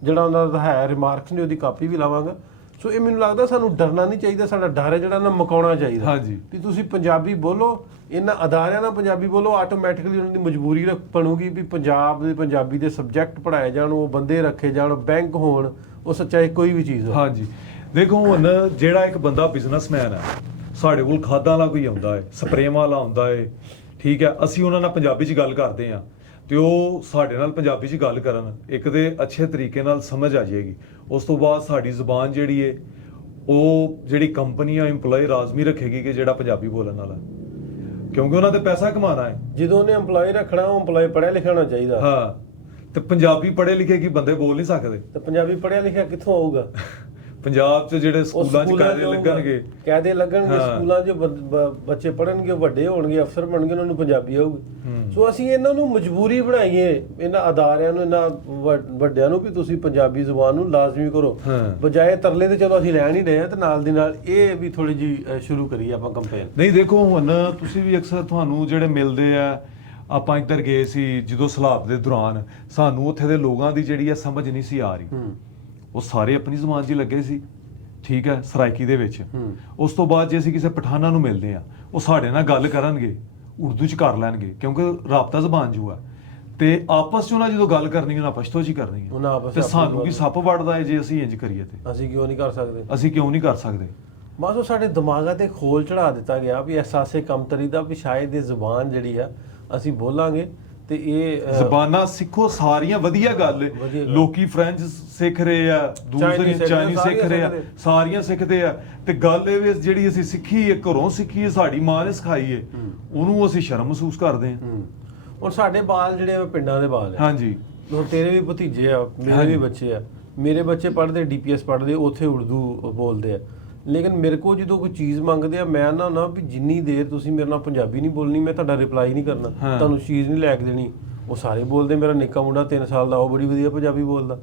ਜਿਹੜਾ ਉਹਨਾਂ ਦਾ ਹੈ ਰਿਮਾਰਕਸ ਨੇ ਉਹਦੀ ਕਾਪੀ ਵੀ ਲਾਵਾਂਗਾ। ਸੋ ਇਹ ਮੈਨੂੰ ਲੱਗਦਾ ਸਾਨੂੰ ਡਰਨਾ ਨਹੀਂ ਚਾਹੀਦਾ, ਸਾਡਾ ਡਰ ਹੈ ਜਿਹੜਾ ਨਾ ਮੁਕਾਉਣਾ ਚਾਹੀਦਾ। ਹਾਂਜੀ ਵੀ ਤੁਸੀਂ ਪੰਜਾਬੀ ਬੋਲੋ, ਇਹਨਾਂ ਅਦਾਰਿਆਂ ਨਾਲ ਪੰਜਾਬੀ ਬੋਲੋ, ਆਟੋਮੈਟਿਕਲੀ ਉਹਨਾਂ ਦੀ ਮਜਬੂਰੀ ਬਣੂਗੀ ਵੀ ਪੰਜਾਬ ਦੇ ਪੰਜਾਬੀ ਦੇ ਸਬਜੈਕਟ ਪੜ੍ਹਾਏ ਜਾਣ, ਉਹ ਬੰਦੇ ਰੱਖੇ ਜਾਣ, ਬੈਂਕ ਹੋਣ, ਉਹ ਸੱਚਾਈ ਕੋਈ ਵੀ ਚੀਜ਼ ਹੋ। ਹਾਂਜੀ ਦੇਖੋ ਹੁਣ ਜਿਹੜਾ ਇੱਕ ਬੰਦਾ ਬਿਜ਼ਨਸਮੈਨ ਹੈ, ਸਾਡੇ ਕੋਲ ਖਾਦਾਂ ਵਾਲਾ ਕੋਈ ਆਉਂਦਾ ਹੈ, ਸਪਰੇਅ ਵਾਲਾ ਆਉਂਦਾ ਹੈ, ਠੀਕ ਹੈ, ਅਸੀਂ ਉਹਨਾਂ ਨਾਲ ਪੰਜਾਬੀ 'ਚ ਗੱਲ ਕਰਦੇ ਹਾਂ ਤੇ ਉਹ ਸਾਡੇ ਨਾਲ ਪੰਜਾਬੀ 'ਚ ਗੱਲ ਕਰਨ, ਇੱਕ ਤੇ ਅੱਛੇ ਤਰੀਕੇ ਨਾਲ ਸਮਝ ਆ ਜਾਏਗੀ। ਉਸ ਤੋਂ ਬਾਅਦ ਸਾਡੀ ਜ਼ੁਬਾਨ ਜਿਹੜੀ ਹੈ ਉਹ ਜਿਹੜੀ ਕੰਪਨੀ ਆ EMPLOYE ਲਾਜ਼ਮੀ ਰੱਖੇਗੀ ਕਿ ਜਿਹੜਾ ਪੰਜਾਬੀ ਬੋਲਣ ਵਾਲਾ, ਕਿਉਂਕਿ ਉਹਨਾਂ ਤੇ ਪੈਸਾ ਕਮਾਉਣਾ ਹੈ। ਜਦੋਂ ਉਹਨੇ EMPLOYE ਰੱਖਣਾ, ਉਹ EMPLOYE ਪੜ੍ਹਿਆ ਲਿਖਿਆ ਹੋਣਾ ਚਾਹੀਦਾ। ਹਾਂ ਤੇ ਪੰਜਾਬੀ ਪੜ੍ਹੇ ਲਿਖੇ ਕੀ ਬੰਦੇ ਬੋਲ ਨਹੀਂ ਸਕਦੇ, ਤੇ ਪੰਜਾਬੀ ਪੜ੍ਹਿਆ ਲਿਖਿਆ ਕਿੱਥੋਂ ਆਊਗਾ? ਪੰਜਾਬ 'ਚ ਜਿਹੜੇ ਸਕੂਲਾਂ 'ਚ ਕਾਇਦੇ ਲੱਗਣਗੇ, ਕਾਇਦੇ ਲੱਗਣਗੇ ਸਕੂਲਾਂ 'ਚ, ਬੱਚੇ ਪੜ੍ਹਨਗੇ, ਵੱਡੇ ਹੋਣਗੇ, ਅਫਸਰ ਬਣਨਗੇ, ਉਹਨਾਂ ਨੂੰ ਪੰਜਾਬੀ ਆਊਗੀ। ਸੋ ਅਸੀਂ ਇਹਨਾਂ ਨੂੰ ਮਜਬੂਰੀ ਬਣਾਈਏ, ਇਹਨਾਂ ਅਦਾਰਿਆਂ ਨੂੰ, ਇਹਨਾਂ ਵੱਡਿਆਂ ਨੂੰ, ਵੀ ਤੁਸੀਂ ਪੰਜਾਬੀ ਜ਼ੁਬਾਨ ਨੂੰ ਲਾਜ਼ਮੀ ਕਰੋ, ਬਜਾਏ ਤਰਲੇ ਤੇ ਚਲੋ ਅਸੀਂ ਲੈਣ ਹੀ ਰਹੇ ਹਾਂ ਤੇ ਨਾਲ ਦੀ ਨਾਲ ਇਹ ਵੀ ਥੋੜੀ ਜੀ ਸ਼ੁਰੂ ਕਰੀਏ ਆਪਾਂ ਕੰਪੇਨ। ਨਹੀਂ ਦੇਖੋ ਹੁਣ ਤੁਸੀਂ ਵੀ ਅਕਸਰ ਤੁਹਾਨੂੰ ਜਿਹੜੇ ਮਿਲਦੇ ਆ, ਆਪਾਂ ਇੱਧਰ ਗਏ ਸੀ ਜਦੋਂ ਸਲਾਬ ਦੇ ਦੌਰਾਨ, ਸਾਨੂੰ ਉੱਥੇ ਦੇ ਲੋਕਾਂ ਦੀ ਜਿਹੜੀ ਆ ਸਮਝ ਨਹੀਂ ਸੀ ਆ ਰਹੀ। ਉਹ ਸਾਰੇ ਆਪਣੀ ਜ਼ੁਬਾਨ 'ਚ ਹੀ ਲੱਗੇ ਸੀ, ਠੀਕ ਹੈ, ਸਰਾਇਕੀ ਦੇ ਵਿੱਚ। ਉਸ ਤੋਂ ਬਾਅਦ ਜੇ ਅਸੀਂ ਕਿਸੇ ਪਠਾਨਾਂ ਨੂੰ ਮਿਲਦੇ ਆ, ਉਹ ਸਾਡੇ ਨਾਲ ਗੱਲ ਕਰਨਗੇ ਉਰਦੂ 'ਚ ਕਰ ਲੈਣਗੇ, ਕਿਉਂਕਿ ਰਾਬਤਾ ਜ਼ਬਾਨ ਜੋ ਆ, ਤੇ ਆਪਸ 'ਚ ਉਹਨਾਂ ਜਦੋਂ ਗੱਲ ਕਰਨੀ ਉਹਨਾਂ ਪਸ਼ਤੋ 'ਚ ਹੀ ਕਰਨੀ ਹੈ। ਤੇ ਸਾਨੂੰ ਕੀ ਸੱਪ ਵੜਦਾ ਹੈ ਜੇ ਅਸੀਂ ਇੰਜ ਕਰੀਏ ਤੇ ਅਸੀਂ ਕਿਉਂ ਨਹੀਂ ਕਰ ਸਕਦੇ? ਅਸੀਂ ਕਿਉਂ ਨਹੀਂ ਕਰ ਸਕਦੇ? ਬਸ ਉਹ ਸਾਡੇ ਦਿਮਾਗਾਂ ਤੇ ਖੋਲ ਚੜਾ ਦਿੱਤਾ ਗਿਆ ਵੀ ਅਹਿਸਾਸੇ ਕਮਤਰੀ ਦਾ, ਵੀ ਸ਼ਾਇਦ ਇਹ ਜ਼ੁਬਾਨ ਜਿਹੜੀ ਆ ਅਸੀਂ ਬੋਲਾਂਗੇ ਤੇ ਇਹ ਜ਼ਬਾਨਾਂ ਸਿੱਖੋ, ਸਾਰੀਆਂ ਵਧੀਆ ਗੱਲ ਹੈ। ਲੋਕੀ ਫ੍ਰੈਂਚ ਸਿੱਖ ਰਹੇ ਆ, ਦੂਸਰੀ ਚਾਈਨੀਜ਼ ਸਿੱਖ ਰਹੇ ਆ, ਸਾਰੀਆਂ ਸਿੱਖਦੇ ਆ। ਤੇ ਗੱਲ ਇਹ ਵੀ ਜਿਹੜੀ ਅਸੀਂ ਸਿੱਖੀ ਹੈ, ਘਰੋਂ ਸਿੱਖੀ ਹੈ, ਸਾਡੀ ਮਾਂ ਨੇ ਸਿਖਾਈ ਹੈ, ਉਹਨੂੰ ਅਸੀਂ ਸ਼ਰਮ ਮਹਿਸੂਸ ਕਰਦੇ ਹਾਂ। ਹੁਣ ਸਾਡੇ ਬਾਲ ਜਿਹੜੇ ਪਿੰਡਾਂ ਦੇ ਬਾਲ ਆ। ਹਾਂਜੀ ਹੁਣ ਤੇਰੇ ਵੀ ਭਤੀਜੇ ਆ, ਮੇਰੇ ਵੀ ਬੱਚੇ ਆ, ਮੇਰੇ ਬੱਚੇ ਪੜ੍ਹਦੇ DPS ਪੜ੍ਹਦੇ, ਉੱਥੇ ਉਰਦੂ ਬੋਲਦੇ ਆ। ਲੇਕਿਨ ਮੇਰੇ ਕੋਲ ਜਦੋਂ ਕੋਈ ਚੀਜ਼ ਮੰਗਦੇ ਆ, ਮੈਂ ਨਾ ਵੀ ਜਿੰਨੀ ਦੇਰ ਤੁਸੀਂ ਮੇਰੇ ਨਾਲ ਪੰਜਾਬੀ ਨਹੀਂ ਬੋਲਣੀ, ਮੈਂ ਤੁਹਾਡਾ ਰਿਪਲਾਈ ਨਹੀਂ ਕਰਨਾ, ਤੁਹਾਨੂੰ ਚੀਜ਼ ਨਹੀਂ ਲੈ ਕੇ ਦੇਣੀ। ਉਹ ਸਾਰੇ ਬੋਲਦੇ। ਮੇਰਾ ਨਿੱਕਾ ਮੁੰਡਾ 3 ਸਾਲ ਦਾ, ਉਹ ਬੜੀ ਵਧੀਆ ਪੰਜਾਬੀ ਬੋਲਦਾ।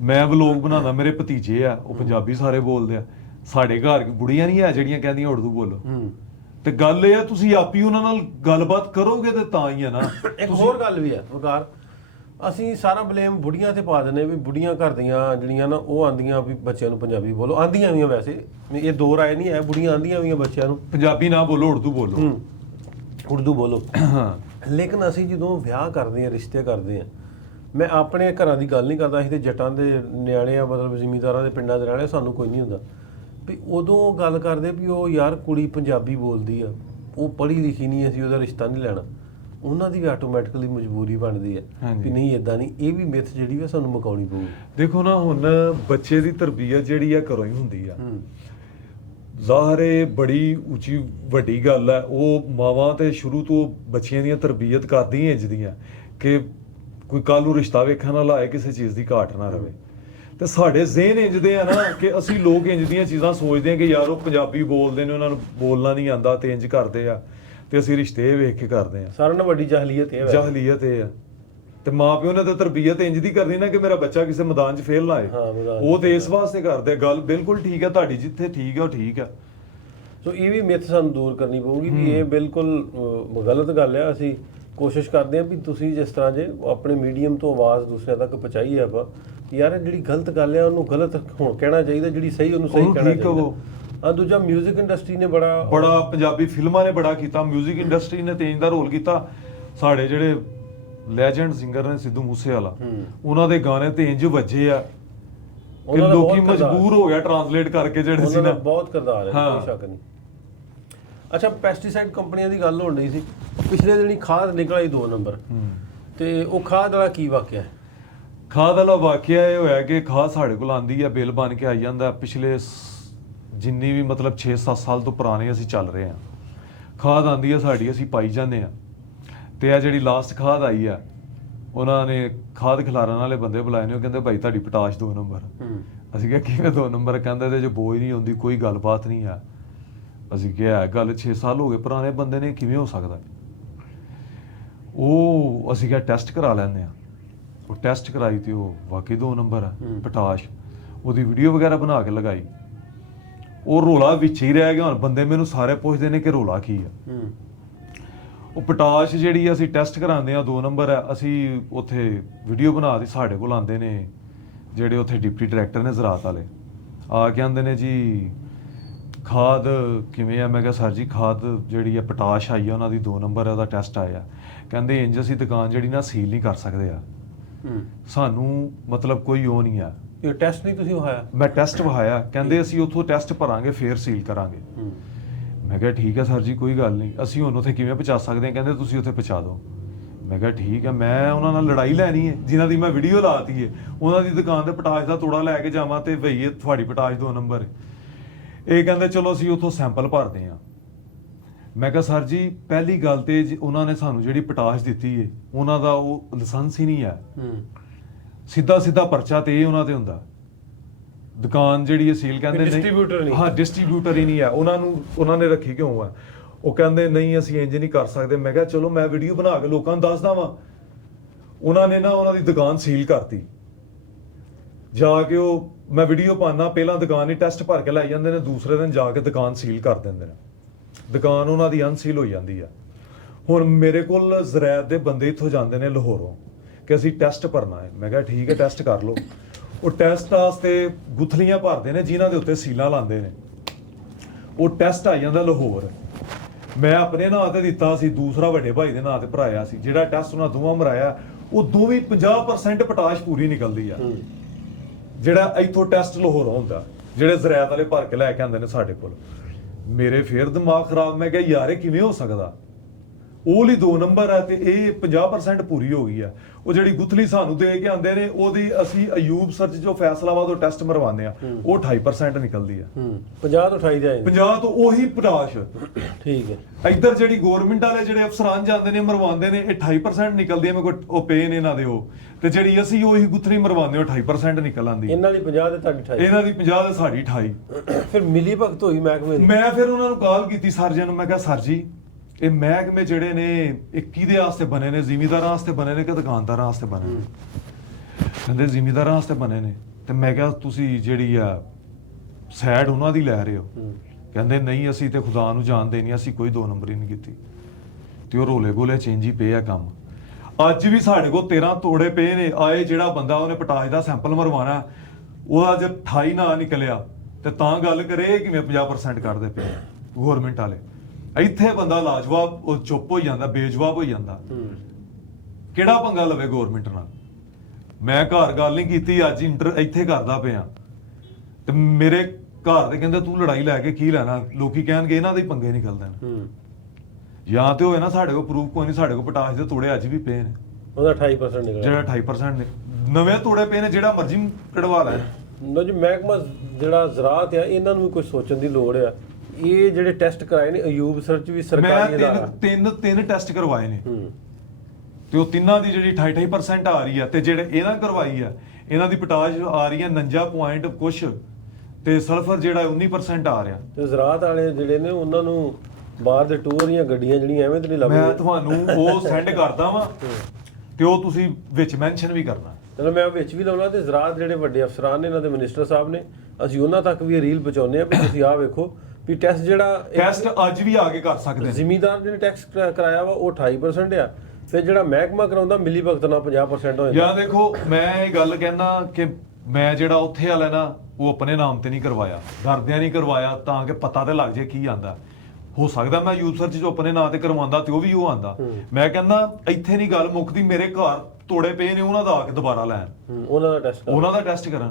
ਮੈਂ ਵਲੋਗ ਬਣਾਉਂਦਾ, ਮੇਰੇ ਭਤੀਜੇ ਆ, ਉਹ ਪੰਜਾਬੀ ਸਾਰੇ ਬੋਲਦੇ ਆ। ਸਾਡੇ ਘਰ ਬੁੜੀਆਂ ਨਹੀਂ ਆ ਜਿਹੜੀਆਂ ਕਹਿੰਦੀਆਂ ਉਰਦੂ ਬੋਲੋ। ਤੇ ਗੱਲ ਇਹ ਆ, ਤੁਸੀਂ ਆਪੀ ਉਹਨਾਂ ਨਾਲ ਗੱਲਬਾਤ ਕਰੋਗੇ ਤੇ ਤਾਂ ਹੀ ਆ ਨਾ। ਇੱਕ ਹੋਰ ਗੱਲ ਵੀ ਆ ਵਕਾਰ, ਅਸੀਂ ਸਾਰਾ ਬਲੇਮ ਬੁੜੀਆਂ ਤੇ ਪਾ ਦਿੰਦੇ ਵੀ ਬੁੜੀਆਂ ਘਰ ਦੀਆਂ ਜਿਹੜੀਆਂ ਨਾ, ਉਹ ਆਂਦੀਆਂ ਵੀ ਬੱਚਿਆਂ ਨੂੰ ਪੰਜਾਬੀ ਬੋਲੋ। ਆਂਦੀਆਂ ਵੀ ਆ, ਵੈਸੇ ਇਹ ਦੋ ਰਾਏ ਨਹੀਂ ਹੈ, ਬੁੜੀਆਂ ਆਂਦੀਆਂ ਵੀ ਆ ਬੱਚਿਆਂ ਨੂੰ ਪੰਜਾਬੀ ਨਾ ਬੋਲੋ, ਉਰਦੂ ਬੋਲੋ, ਉਰਦੂ ਬੋਲੋ। ਲੇਕਿਨ ਅਸੀਂ ਜਦੋਂ ਵਿਆਹ ਕਰਦੇ ਹਾਂ, ਰਿਸ਼ਤੇ ਕਰਦੇ ਹਾਂ, ਮੈਂ ਆਪਣੇ ਘਰਾਂ ਦੀ ਗੱਲ ਨਹੀਂ ਕਰਦਾ, ਅਸੀਂ ਤੇ ਜੱਟਾਂ ਦੇ ਨਿਆਣੇ ਆ, ਮਤਲਬ ਜ਼ਿਮੀਂਦਾਰਾਂ ਦੇ ਪਿੰਡਾਂ ਦੇ ਨਿਆਣੇ, ਸਾਨੂੰ ਕੋਈ ਨਹੀਂ ਹੁੰਦਾ ਵੀ ਉਦੋਂ ਗੱਲ ਕਰਦੇ ਵੀ ਉਹ ਯਾਰ ਕੁੜੀ ਪੰਜਾਬੀ ਬੋਲਦੀ ਆ, ਉਹ ਪੜ੍ਹੀ ਲਿਖੀ ਨਹੀਂ, ਅਸੀਂ ਉਹਦਾ ਰਿਸ਼ਤਾ ਨਹੀਂ ਲੈਣਾ। ਉਹਨਾਂ ਦੀ ਵੀ ਆਟੋਮੈਟਿਕਲੀ ਮਜਬੂਰੀ ਬਣਦੀ ਹੈ ਵੀ ਨਹੀਂ, ਇਦਾਂ ਨਹੀਂ। ਇਹ ਵੀ ਮਿੱਥ ਜਿਹੜੀ ਹੈ ਸਾਨੂੰ ਮੁਕਾਉਣੀ ਪਊਗੀ। ਦੇਖੋ ਨਾ, ਹੁਣ ਬੱਚੇ ਦੀ ਤਰਬੀਅਤ ਜਿਹੜੀ ਆ ਘਰੋਂ ਹੀ ਹੁੰਦੀ ਆ। ਜ਼ਾਹਰ ਹੈ ਬੜੀ ਉੱਚੀ ਵੱਡੀ ਗੱਲ ਹੈ, ਉਹ ਮਾਵਾਂ ਤੇ ਸ਼ੁਰੂ ਤੋਂ ਬੱਚਿਆਂ ਦੀਆਂ ਤਰਬੀਅਤ ਕਰਦੀਆਂ ਇੰਜ ਦੀਆਂ ਕਿ ਕੋਈ ਕੱਲ੍ਹ ਨੂੰ ਰਿਸ਼ਤਾ ਵੇਖਣ ਵਾਲਾ ਆਏ, ਕਿਸੇ ਚੀਜ਼ ਦੀ ਘਾਟ ਨਾ ਰਵੇ। ਤੇ ਸਾਡੇ ਜ਼ਿਹਨ ਇੰਜ ਦੇ ਆ ਨਾ ਕਿ ਅਸੀਂ ਲੋਕ ਇੰਜ ਦੀਆਂ ਚੀਜ਼ਾਂ ਸੋਚਦੇ ਹਾਂ ਕਿ ਯਾਰ ਉਹ ਪੰਜਾਬੀ ਬੋਲਦੇ ਨੇ, ਉਹਨਾਂ ਨੂੰ ਬੋਲਣਾ ਨਹੀਂ ਆਉਂਦਾ ਤੇ ਇੰਜ ਕਰਦੇ ਆ, ਤੇ ਅਸੀਂ ਰਿਸ਼ਤੇ ਵੇਖ ਕੇ ਕਰਦੇ ਆ। ਸਾਰਿਆਂ ਨਾਲੋਂ ਵੱਡੀ ਜਾਹਲੀਅਤ ਇਹ ਹੈ। ਜਾਹਲੀਅਤ ਇਹ ਆ। ਤੇ ਮਾਂ ਪਿਓ ਨੇ ਤਾਂ ਤਰਬੀਅਤ ਇੰਜ ਦੀ ਕਰਨੀ ਨਾ ਕਿ ਮੇਰਾ ਬੱਚਾ ਕਿਸੇ ਮੈਦਾਨ 'ਚ ਫੇਲ ਨਾ ਆਏ। ਉਹ ਤੇ ਇਸ ਵਾਸਤੇ ਕਰਦੇ। ਗੱਲ ਬਿਲਕੁਲ ਠੀਕ ਹੈ ਤੁਹਾਡੀ, ਜਿੱਥੇ ਠੀਕ ਹੈ ਉਹ ਠੀਕ ਹੈ। ਸੋ ਇਹ ਵੀ ਮਿੱਥ ਸਾਨੂੰ ਦੂਰ ਕਰਨੀ ਪਊਗੀ ਵੀ ਇਹ ਬਿਲਕੁਲ ਗਲਤ ਗੱਲ ਆ। ਅਸੀਂ ਕੋਸ਼ਿਸ਼ ਕਰਦੇ ਹਾਂ ਵੀ ਤੁਸੀਂ ਜਿਸ ਤਰ੍ਹਾਂ ਜੇ ਆਪਣੇ ਮੀਡੀਅਮ ਤੋਂ ਆਵਾਜ਼ ਦੂਸਰਿਆਂ ਤੱਕ ਪਹੁੰਚਾਈਏ ਆਪਾਂ, ਯਾਰ ਜਿਹੜੀ ਗਲਤ ਗੱਲ ਆ ਉਹਨੂੰ ਗਲਤ ਹੁਣ ਕਹਿਣਾ ਚਾਹੀਦਾ, ਜਿਹੜੀ ਸਹੀ ਉਹਨੂੰ ਸਹੀ ਕਹਿਣਾ ਚਾਹੀਦਾ। ਦੂਜਾ ਮਿਊਜ਼ਿਕ ਇੰਡਸਟਰੀ ਨੇ ਬੜਾ ਪੰਜਾਬੀ ਫਿਲਮਾਂ ਨੇ ਬੜਾ ਕੀਤਾ, ਮਿਊਜ਼ਿਕ ਇੰਡਸਟਰੀ ਨੇ ਤੇਜ਼ ਦਾ ਰੋਲ ਕੀਤਾ। ਸਾਡੇ ਜਿਹੜੇ ਲੈਜੈਂਡ ਸਿੰਗਰ ਨੇ ਸਿੱਧੂ ਮੂਸੇਵਾਲਾ, ਉਹਨਾਂ ਦੇ ਗਾਣੇ ਤੇ ਇੰਜ ਵੱਜੇ ਆ ਕਿ ਲੋਕੀ ਮਜਬੂਰ ਹੋ ਗਿਆ ਟਰਾਂਸਲੇਟ ਕਰਕੇ ਜਿਹੜੇ ਸੀ ਨਾ। ਬਹੁਤ ਕਿਰਦਾਰ ਹੈ, ਕੋਈ ਸ਼ੱਕ ਨਹੀਂ। ਅੱਛਾ, ਪੈਸਟੀਸਾਈਡ ਕੰਪਨੀਆਂ ਦੀ ਗੱਲ ਹੋਣ ਡਈ ਸੀ, ਪਿਛਲੇ ਦਿਨੀ ਖਾਦ ਨਿਕਲ ਆਈ 2 ਨੰਬਰ, ਤੇ ਉਹ ਖਾਦ ਵਾਲਾ ਕੀ ਵਾਕਿਆ ਹੈ? ਖਾਦ ਵਾਲਾ ਵਾਕਿਆ ਇਹ ਹੋਇਆ ਕਿ ਖਾਦ ਸਾਡੇ ਕੋਲ ਆਂਦੀ ਆ, ਬਿੱਲ ਬਣ ਕੇ ਆਈ ਜਾਂਦਾ। ਪਿਛਲੇ ਜਿੰਨੀ ਵੀ ਮਤਲਬ 6-7 ਸਾਲ ਤੋਂ ਪੁਰਾਣੇ ਅਸੀਂ ਚੱਲ ਰਹੇ ਹਾਂ, ਖਾਦ ਆਂਦੀ ਆ ਸਾਡੀ, ਅਸੀਂ ਪਾਈ ਜਾਂਦੇ ਆ। ਤੇ ਇਹ ਜਿਹੜੀ ਲਾਸਟ ਖਾਦ ਆਈ ਆ, ਉਹਨਾਂ ਨੇ ਖਾਦ ਖਿਲਾਰਨ ਵਾਲੇ ਬੰਦੇ ਬੁਲਾਏ ਨੇ, ਉਹ ਕਹਿੰਦੇ ਭਾਈ ਤੁਹਾਡੀ ਪੋਟਾਸ਼ 2 ਨੰਬਰ। ਅਸੀਂ ਕਿਹਾ ਕਿਵੇਂ 2 ਨੰਬਰ? ਕਹਿੰਦੇ ਤੇ ਜੇ ਬੋਝ ਨਹੀਂ ਹੁੰਦੀ, ਕੋਈ ਗੱਲਬਾਤ ਨਹੀਂ ਆ। ਅਸੀਂ ਕਿਹਾ ਗੱਲ 6 ਸਾਲ ਹੋ ਗਏ, ਪੁਰਾਣੇ ਬੰਦੇ ਨੇ, ਕਿਵੇਂ ਹੋ ਸਕਦਾ? ਉਹ ਅਸੀਂ ਕਿਹਾ ਟੈਸਟ ਕਰਾ ਲੈਂਦੇ ਆ। ਉਹ ਟੈਸਟ ਕਰਾਈ ਤੇ ਉਹ ਵਾਕਈ 2 ਨੰਬਰ ਆ ਪੋਟਾਸ਼। ਉਹਦੀ ਵੀਡੀਓ ਵਗੈਰਾ ਬਣਾ ਕੇ ਲਗਾਈ। ਉਹ ਰੋਲਾ ਵਿੱਚ ਹੀ ਰਹਿ ਗਿਆ। ਹੁਣ ਬੰਦੇ ਮੈਨੂੰ ਸਾਰੇ ਪੁੱਛਦੇ ਨੇ ਕਿ ਰੋਲਾ ਕੀ ਆ। ਉਹ ਪੋਟਾਸ਼ ਜਿਹੜੀ ਅਸੀਂ ਟੈਸਟ ਕਰਾਉਂਦੇ ਆ 2 ਨੰਬਰ ਹੈ, ਅਸੀਂ ਉੱਥੇ ਵੀਡੀਓ ਬਣਾ ਦੀ, ਸਾਡੇ ਕੋਲ ਆਉਂਦੇ ਨੇ ਜਿਹੜੇ ਉੱਥੇ ਡਿਪਟੀ ਡਾਇਰੈਕਟਰ ਨੇ ਜ਼ਰਾਤ ਵਾਲੇ, ਆ ਕੇ ਆਉਂਦੇ ਨੇ ਜੀ ਖਾਦ ਕਿਵੇਂ ਆ। ਮੈਂ ਕਿਹਾ ਸਰ ਜੀ ਖਾਦ ਜਿਹੜੀ ਆ ਪੋਟਾਸ਼ ਆਈ ਆ ਉਹਨਾਂ ਦੀ 2 ਨੰਬਰ ਹੈ, ਉਹਦਾ ਟੈਸਟ ਆਇਆ। ਕਹਿੰਦੇ ਇੰਜ ਅਸੀਂ ਦੁਕਾਨ ਜਿਹੜੀ ਨਾ ਸੀਲ ਨਹੀਂ ਕਰ ਸਕਦੇ ਆ, ਸਾਨੂੰ ਮਤਲਬ ਕੋਈ ਉਹ ਨਹੀਂ ਆ। ਇਹ ਟੈਸਟ ਨਹੀਂ ਤੁਸੀਂ ਵਹਾਇਆ? ਮੈਂ ਟੈਸਟ ਵਹਾਇਆ। ਕਹਿੰਦੇ ਅਸੀਂ ਉੱਥੋਂ ਟੈਸਟ ਭਰਾਂਗੇ ਫੇਰ ਸੀਲ ਕਰਾਂਗੇ। ਮੈਂ ਕਿਹਾ ਠੀਕ ਹੈ ਸਰ ਜੀ ਕੋਈ ਗੱਲ ਨਹੀਂ, ਅਸੀਂ ਹੁਣ ਉੱਥੇ ਕਿਵੇਂ ਪਹੁੰਚਾ ਸਕਦੇ ਹਾਂ? ਕਹਿੰਦੇ ਤੁਸੀਂ ਉੱਥੇ ਪਹੁੰਚਾ ਦਿਓ। ਮੈਂ ਕਿਹਾ ਠੀਕ ਹੈ। ਮੈਂ ਉਹਨਾਂ ਨਾਲ ਲੜਾਈ ਲੈਣੀ ਹੈ ਜਿਨ੍ਹਾਂ ਦੀ ਮੈਂ ਵੀਡੀਓ ਲਾਤੀ ਹੈ, ਉਹਨਾਂ ਦੀ ਦੁਕਾਨ ਤੇ ਪੋਟਾਸ਼ ਦਾ ਤੋੜਾ ਲੈ ਕੇ ਜਾਵਾਂ ਤੇ ਭਈ ਇਹ ਤੁਹਾਡੀ ਪੋਟਾਸ਼ 2 ਨੰਬਰ ਹੈ। ਇਹ ਕਹਿੰਦੇ ਚਲੋ ਅਸੀਂ ਉੱਥੋਂ ਸੈਂਪਲ ਭਰਦੇ ਹਾਂ। ਮੈਂ ਕਿਹਾ ਸਰ ਜੀ ਪਹਿਲੀ ਗੱਲ ਤੇ ਉਹਨਾਂ ਨੇ ਸਾਨੂੰ ਜਿਹੜੀ ਪੋਟਾਸ਼ ਦਿੱਤੀ ਹੈ ਉਹਨਾਂ ਦਾ ਉਹ ਲਾਇਸੈਂਸ ਹੀ ਨਹੀਂ ਹੈ। ਸਿੱਧਾ ਪਰਚਾ ਤੇ ਇਹ ਉਹਨਾਂ ਤੇ ਹੁੰਦਾ। ਦੁਕਾਨ ਜਿਹੜੀ ਹੈ ਸੀਲ ਕਹਿੰਦੇ ਡਿਸਟ੍ਰੀਬਿਊਟਰ ਨਹੀਂ। ਹਾਂ ਡਿਸਟ੍ਰੀਬਿਊਟਰ ਹੀ ਨਹੀਂ ਹੈ। ਉਹਨਾਂ ਨੇ ਰੱਖੀ ਕਿਉਂ ਹੈ? ਉਹ ਕਹਿੰਦੇ ਨਹੀਂ ਅਸੀਂ ਇੰਜ ਨਹੀਂ ਕਰ ਸਕਦੇ। ਮੈਂ ਕਿਹਾ ਚਲੋ ਮੈਂ ਵੀਡੀਓ ਬਣਾ ਕੇ ਲੋਕਾਂ ਨੂੰ ਦੱਸਦਾ ਵਾਂ। ਉਹਨਾਂ ਨੇ ਨਾ ਉਹਨਾਂ ਦੀ ਦੁਕਾਨ ਸੀਲ ਕਰਤੀ। ਜਾ ਕੇ ਉਹ ਮੈਂ ਵੀਡੀਓ ਪਾਣਾ, ਪਹਿਲਾਂ ਦੁਕਾਨ ਹੀ ਟੈਸਟ ਭਰ ਕੇ ਲੈ ਜਾਂਦੇ ਨੇ, ਦੂਸਰੇ ਦਿਨ ਜਾ ਕੇ ਦੁਕਾਨ ਸੀਲ ਕਰ ਦਿੰਦੇ ਨੇ। ਦੁਕਾਨ ਉਹਨਾਂ ਦੀ ਅਨਸੀਲ ਹੋ ਜਾਂਦੀ ਆ। ਹੁਣ ਮੇਰੇ ਕੋਲ ਜ਼ਰੈਤ ਦੇ ਬੰਦੇ ਇੱਥੋਂ ਜਾਂਦੇ ਨੇ ਲਾਹੌਰੋਂ ਕਿ ਅਸੀਂ ਟੈਸਟ ਭਰਨਾ ਹੈ। ਮੈਂ ਕਿਹਾ ਠੀਕ ਹੈ ਟੈਸਟ ਕਰ ਲਓ। ਉਹ ਟੈਸਟ ਵਾਸਤੇ ਗੁੱਥਲੀਆਂ ਭਰਦੇ ਨੇ ਜਿਨ੍ਹਾਂ ਦੇ ਉੱਤੇ ਸੀਲਾਂ ਲਾਉਂਦੇ ਨੇ। ਉਹ ਟੈਸਟ ਆ ਜਾਂਦਾ ਲਾਹੌਰ। ਮੈਂ ਆਪਣੇ ਨਾਂ ਤੇ ਦਿੱਤਾ ਸੀ, ਦੂਸਰਾ ਵੱਡੇ ਭਾਈ ਦੇ ਨਾਂ ਤੇ ਭਰਾਇਆ ਸੀ। ਜਿਹੜਾ ਟੈਸਟ ਉਹਨਾਂ ਦੋਵਾਂ ਮਰਾਇਆ ਉਹ ਦੋਵੇਂ 50% ਪੋਟਾਸ਼ ਪੂਰੀ ਨਿਕਲਦੀ ਆ। ਜਿਹੜਾ ਇੱਥੋਂ ਟੈਸਟ ਲਾਹੌਰੋਂ ਹੁੰਦਾ, ਜਿਹੜੇ ਜ਼ਰੈਤ ਵਾਲੇ ਭਰ ਕੇ ਲੈ ਕੇ ਆਉਂਦੇ ਨੇ ਸਾਡੇ ਕੋਲ। ਮੇਰੇ ਫੇਰ ਦਿਮਾਗ ਖਰਾਬ। ਮੈਂ ਕਿਹਾ ਯਾਰ ਇਹ ਕਿਵੇਂ ਹੋ ਸਕਦਾ? ਉਹ ਲਈ 2 ਨੰਬਰ ਹੈ ਤੇ ਇਹ 50% ਪੂਰੀ ਹੋ ਗਈ ਆ। ਉਹ ਜਿਹੜੀ ਗੁੱਥਲੀ ਸਾਨੂੰ ਦੇ ਕੇ ਆਉਂਦੇ ਨੇ ਉਹਦੀ ਅਸੀਂ ਅਯੂਬ ਸਰਚ ਜੋ ਫੈਸਲਾਬਾਦ ਉਹ ਟੈਸਟ ਮਰਵਾਉਂਦੇ ਆ, ਉਹ 28% ਨਿਕਲਦੀ ਆ। 50 ਤੋਂ 28 ਦਾ 50 ਤੋਂ ਉਹੀ ਪੋਟਾਸ਼। ਠੀਕ ਹੈ। ਇੱਧਰ ਜਿਹੜੀ ਗਵਰਨਮੈਂਟ ਵਾਲੇ ਜਿਹੜੇ ਅਫਸਰਾਂ ਜਾਂਦੇ ਨੇ ਮਰਵਾਉਂਦੇ ਨੇ, ਇਹ 28% ਨਿਕਲਦੀ ਹੈ। ਮੇਰੇ ਕੋਲ ਉਹ ਪੇ ਨੇ ਇਹਨਾਂ ਦੇ ਉਹ, ਤੇ ਜਿਹੜੀ ਅਸੀਂ ਉਹੀ ਗੁੱਥਲੀ ਮਰਵਾਉਂਦੇ ਹਾਂ 28% ਨਿਕਲ ਆਉਂਦੀ। ਇਹਨਾਂ ਦੀ 50 ਤੇ ਤੁਹਾਡੀ 28? ਇਹਨਾਂ ਦੀ 50 ਤੇ ਸਾਡੀ 28। ਫਿਰ ਮਿਲੀ ਭਗਤ ਹੋਈ ਮਹਿਕਮੇ ਦੀ। ਮੈਂ ਫਿਰ ਉਹਨਾਂ ਨੂੰ ਕਾਲ ਕੀਤੀ ਸਰਜਨ ਨੂੰ। ਮੈਂ ਕਿਹਾ ਸਰ ਜੀ ਇਹ ਮਹਿਕਮੇ ਜਿਹੜੇ ਨੇ ਇਹ ਕਿਹਦੇ ਵਾਸਤੇ ਬਣੇ ਨੇ? ਜ਼ਿਮੀਂਦਾਰਾਂ ਵਾਸਤੇ ਬਣੇ ਨੇ ਕਿ ਦੁਕਾਨਦਾਰਾਂ ਵਾਸਤੇ ਬਣੇ ਨੇ? ਕਹਿੰਦੇ ਜ਼ਿਮੀਂਦਾਰਾਂ ਵਾਸਤੇ ਬਣੇ ਨੇ। ਤੇ ਮੈਂ ਕਿਹਾ ਤੁਸੀਂ ਜਿਹੜੀ ਆ ਸਾਈਡ ਉਹਨਾਂ ਦੀ ਲੈ ਰਹੇ ਹੋ? ਕਹਿੰਦੇ ਨਹੀਂ ਅਸੀਂ ਤੇ ਖੁਦਾ ਨੂੰ ਜਾਣਦੇ ਨਹੀਂ, ਅਸੀਂ ਕੋਈ 2 ਨੰਬਰੀ ਨਹੀਂ ਕੀਤੀ। ਤੇ ਉਹ ਰੋਲੇ ਗੋਲੇ ਚੇਂਜ ਹੀ ਪਏ ਆ ਕੰਮ। ਅੱਜ ਵੀ ਸਾਡੇ ਕੋਲ 13 ਤੋੜੇ ਪਏ ਨੇ। ਆਏ ਜਿਹੜਾ ਬੰਦਾ ਉਹਨੇ ਪੋਟਾਸ਼ ਦਾ ਸੈਂਪਲ ਮਰਵਾਉਣਾ, ਉਹਦਾ ਜੇ 28 ਨਾ ਨਿਕਲਿਆ ਤੇ ਤਾਂ ਗੱਲ ਕਰੇ ਕਿਵੇਂ 50% ਕਰਦੇ ਪਏ ਗਵਰਨਮੈਂਟ ਵਾਲੇ। ਇੱਥੇ ਬੰਦਾ ਲਾਜਵਾਬ ਉਹ ਚੁੱਪ ਹੋ ਜਾਂਦਾ, ਬੇਜਵਾਬ ਹੋ ਜਾਂਦਾ। ਕਿਹੜਾ ਪੰਗਾ ਲਵੇ ਗਵਰਨਮੈਂਟ ਨਾਲ? ਮੈਂ ਘਰ ਗੱਲ ਨਹੀਂ ਕੀਤੀ, ਅੱਜ ਇੱਥੇ ਕਰਦਾ ਪਿਆ। ਤੇ ਮੇਰੇ ਘਰ ਦੇ ਕਹਿੰਦੇ ਤੂੰ ਲੜਾਈ ਲੈ ਕੇ ਕੀ ਲੈਣਾ? ਲੋਕੀ ਕਹਿਣਗੇ ਇਹਨਾਂ ਦੇ ਹੀ ਪੰਗੇ ਨਿਕਲਦੇ ਨੇ। ਜਾਂ ਤੇ ਹੋਏ ਨਾ ਸਾਡੇ ਕੋਲ ਪ੍ਰੂਫ ਕੋਈ ਨਹੀਂ। ਸਾਡੇ ਕੋਲ ਪੋਟਾਸ਼ ਦੇ ਤੋੜੇ ਅੱਜ ਵੀ ਪਏ ਨੇ। ਉਹਦਾ 28% ਨਿਕਲਿਆ। ਜਿਹੜਾ 28% ਨੇ ਨਵੇਂ ਤੋੜੇ ਪਏ ਨੇ, ਜਿਹੜਾ ਮਰਜ਼ੀ ਕਢਵਾ ਲੈ। ਨਾ ਜੀ ਮਹਿਕਮਾ ਜਿਹੜਾ ਜ਼ਰਾਤ ਆ ਇਹਨਾਂ ਨੂੰ ਵੀ ਕੋਈ ਸੋਚਣ ਦੀ ਲੋੜ ਆ। ਇਹ ਜਿਹੜੇ ਟੈਸਟ ਕਰਾਏ ਨੇ ਅਯੂਬ ਸਰਚ ਵੀ ਸਰਕਾਰੀ ਅਦਾਰਾ, ਮੈਂ ਤਿੰਨ ਟੈਸਟ ਕਰਵਾਏ ਨੇ ਤੇ ਉਹ ਤਿੰਨਾਂ ਦੀ ਜਿਹੜੀ 28% ਆ ਰਹੀ ਆ। ਤੇ ਜਿਹੜੇ ਇਹਨਾਂ ਕਰਵਾਈ ਆ ਇਹਨਾਂ ਦੀ ਪੋਟਾਸ਼ ਆ ਰਹੀ ਆ 49 ਪੁਆਇੰਟ ਕੁਛ, ਤੇ ਸਲਫਰ ਜਿਹੜਾ 19% ਆ ਰਿਹਾ। ਤੇ ਜ਼ਰਾਤ ਵਾਲੇ ਜਿਹੜੇ ਨੇ ਉਹਨਾਂ ਨੂੰ ਬਾਹਰ ਦੇ ਟੂਰ ਜਾਂ ਗੱਡੀਆਂ ਜਿਹੜੀਆਂ ਐਵੇਂ ਤੇ ਨਹੀਂ ਲੱਭਦੀਆਂ। ਮੈਂ ਤੁਹਾਨੂੰ ਉਹ ਸੈਂਡ ਕਰਦਾ ਵਾਂ ਤੇ ਉਹ ਤੁਸੀਂ ਵਿੱਚ ਮੈਂਸ਼ਨ ਵੀ ਕਰਨਾ। ਚਲੋ ਮੈਂ ਵਿੱਚ ਵੀ ਲਾਉਣਾ। ਤੇ ਜ਼ਰਾਤ ਜਿਹੜੇ ਵੱਡੇ ਅਫਸਰਾਂ ਨੇ, ਇਹਨਾਂ ਦੇ ਮਿਨਿਸਟਰ ਸਾਹਿਬ ਨੇ, ਅਸੀਂ ਉਹਨਾਂ ਤੱਕ ਵੀ ਰੀਲ ਪਹੁੰਚਾਉਂਦੇ ਆ ਵੀ ਤੁਸੀਂ ਆਹ ਵੇਖੋ ਵੀ ਟੈਸਟ ਜਿਹੜਾ ਟੈਸਟ ਅੱਜ ਵੀ ਆ ਕੇ ਕਰ ਸਕਦੇ ਨੇ। ਜ਼ਿਮੀਂਦਾਰ ਜਿਹਨੇ ਟੈਕਸ ਕਰਾਇਆ ਵਾ ਉਹ 28% ਆ, ਤੇ ਜਿਹੜਾ ਮਹਿਕਮਾ ਕਰਾਉਂਦਾ ਮਿਲੀ ਭਗਤ ਨਾਲ 50% ਹੋ ਜਾਂਦਾ। ਜਾਂ ਦੇਖੋ ਮੈਂ ਇਹ ਗੱਲ ਕਹਿਣਾ ਕਿ ਮੈਂ ਜਿਹੜਾ ਉੱਥੇ ਵਾਲਾ ਨਾ ਉਹ ਆਪਣੇ ਨਾਮ ਤੇ ਨਹੀਂ ਕਰਵਾਇਆ, ਡਰਦਿਆਂ ਨਹੀਂ ਕਰਵਾਇਆ, ਤਾਂ ਕਿ ਪਤਾ ਤੇ ਲੱਗ ਜੇ ਕੀ ਆਂਦਾ। ਹੋ ਸਕਦਾ ਮੈਂ ਯੂਥ ਸਰਚ ਜੋ ਆਪਣੇ ਨਾਂ ਤੇ ਕਰਵਾਉਂਦਾ ਤੇ ਉਹ ਵੀ ਉਹ ਆਂਦਾ। ਮੈਂ ਕਹਿੰਦਾ ਇੱਥੇ ਨਹੀਂ ਗੱਲ ਮੁੱਕਦੀ, ਮੇਰੇ ਘਰ ਤੋੜੇ ਪਏ ਨੇ, ਉਹਨਾਂ ਦਾ ਆ ਕੇ ਦੁਬਾਰਾ ਲੈਣ, ਉਹਨਾਂ ਦਾ ਟੈਸਟ ਕਰਾਂ।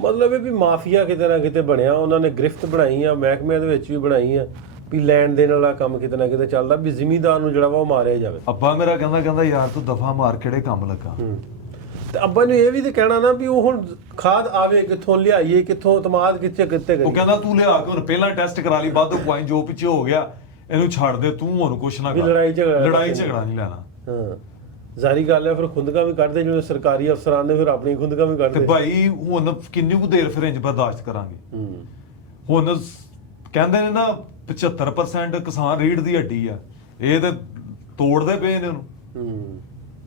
ਮਤਲਬ ਇਹ ਵੀ ਮਾਫੀਆ ਕਿਤੇ ਨਾ ਕਿਤੇ ਬਣਿਆ, ਉਹਨਾਂ ਨੇ ਗ੍ਰਿਫਤ ਬਣਾਈ ਆ, ਮਹਿਕਮਿਆਂ ਦੇ ਵਿੱਚ ਵੀ ਬਣਾਈ ਆ ਵੀ ਲੈਣ ਦੇਣ ਵਾਲਾ ਕੰਮ ਕਿਤੇ ਨਾ ਕਿਤੇ ਚੱਲਦਾ, ਵੀ ਜ਼ਿਮੀਂਦਾਰ ਨੂੰ ਜਿਹੜਾ ਵਾ ਉਹ ਮਾਰਿਆ ਜਾਵੇ। ਅੱਬਾ ਮੇਰਾ ਕਹਿੰਦਾ ਯਾਰ ਤੂੰ ਦਫਾ ਮਾਰ ਕਿਹੜੇ ਕੰਮ ਲੱਗਾ। ਤੇ ਅੱਬਾ ਨੂੰ ਇਹ ਵੀ ਤੇ ਕਹਿਣਾ ਨਾ ਵੀ ਉਹ ਹੁਣ ਖਾਦ ਆਵੇ ਕਿੱਥੋਂ, ਲਿਆਈਏ ਕਿੱਥੋਂ, ਤਮਾਦ ਕਿੱਥੇ ਉਹ ਕਹਿੰਦਾ ਤੂੰ ਲਿਆ ਕੇ ਹੁਣ ਪਹਿਲਾਂ ਟੈਸਟ ਕਰਾ ਲਈ, ਵੱਧ ਪੁਆਇੰਟ ਜੋ ਪਿੱਛੇ ਹੋ ਗਿਆ ਇਹਨੂੰ ਛੱਡ ਦੇ, ਤੂੰ ਹੁਣ ਕੁਛ ਨਾ ਕਰ, ਲੜਾਈ ਝਗੜਾ ਨਹੀਂ ਲੈਣਾ। ਹਾਂ ਜ਼ਾਰੀ ਗੱਲ ਹੈ। ਫਿਰ ਖੁੰਦਕਾਂ ਵੀ ਕੱਢਦੇ ਜਿਵੇਂ ਸਰਕਾਰੀ ਅਫਸਰਾਂ ਨੇ, ਫਿਰ ਆਪਣੀ ਖੁੰਦਕਾਂ ਵੀ ਕੱਢਦੇ। ਤੇ ਭਾਈ ਹੁਣ ਕਿੰਨੀ ਕੁ ਦੇਰ ਫਿਰ ਇੰਜ ਬਰਦਾਸ਼ਤ ਕਰਾਂਗੇ। ਹੁਣ ਕਹਿੰਦੇ ਨੇ ਨਾ 75% ਕਿਸਾਨ ਰੀੜ ਦੀ ਹੱਡੀ ਆ, ਇਹ ਤੇ ਤੋੜਦੇ ਪਏ ਨੇ ਉਹਨੂੰ।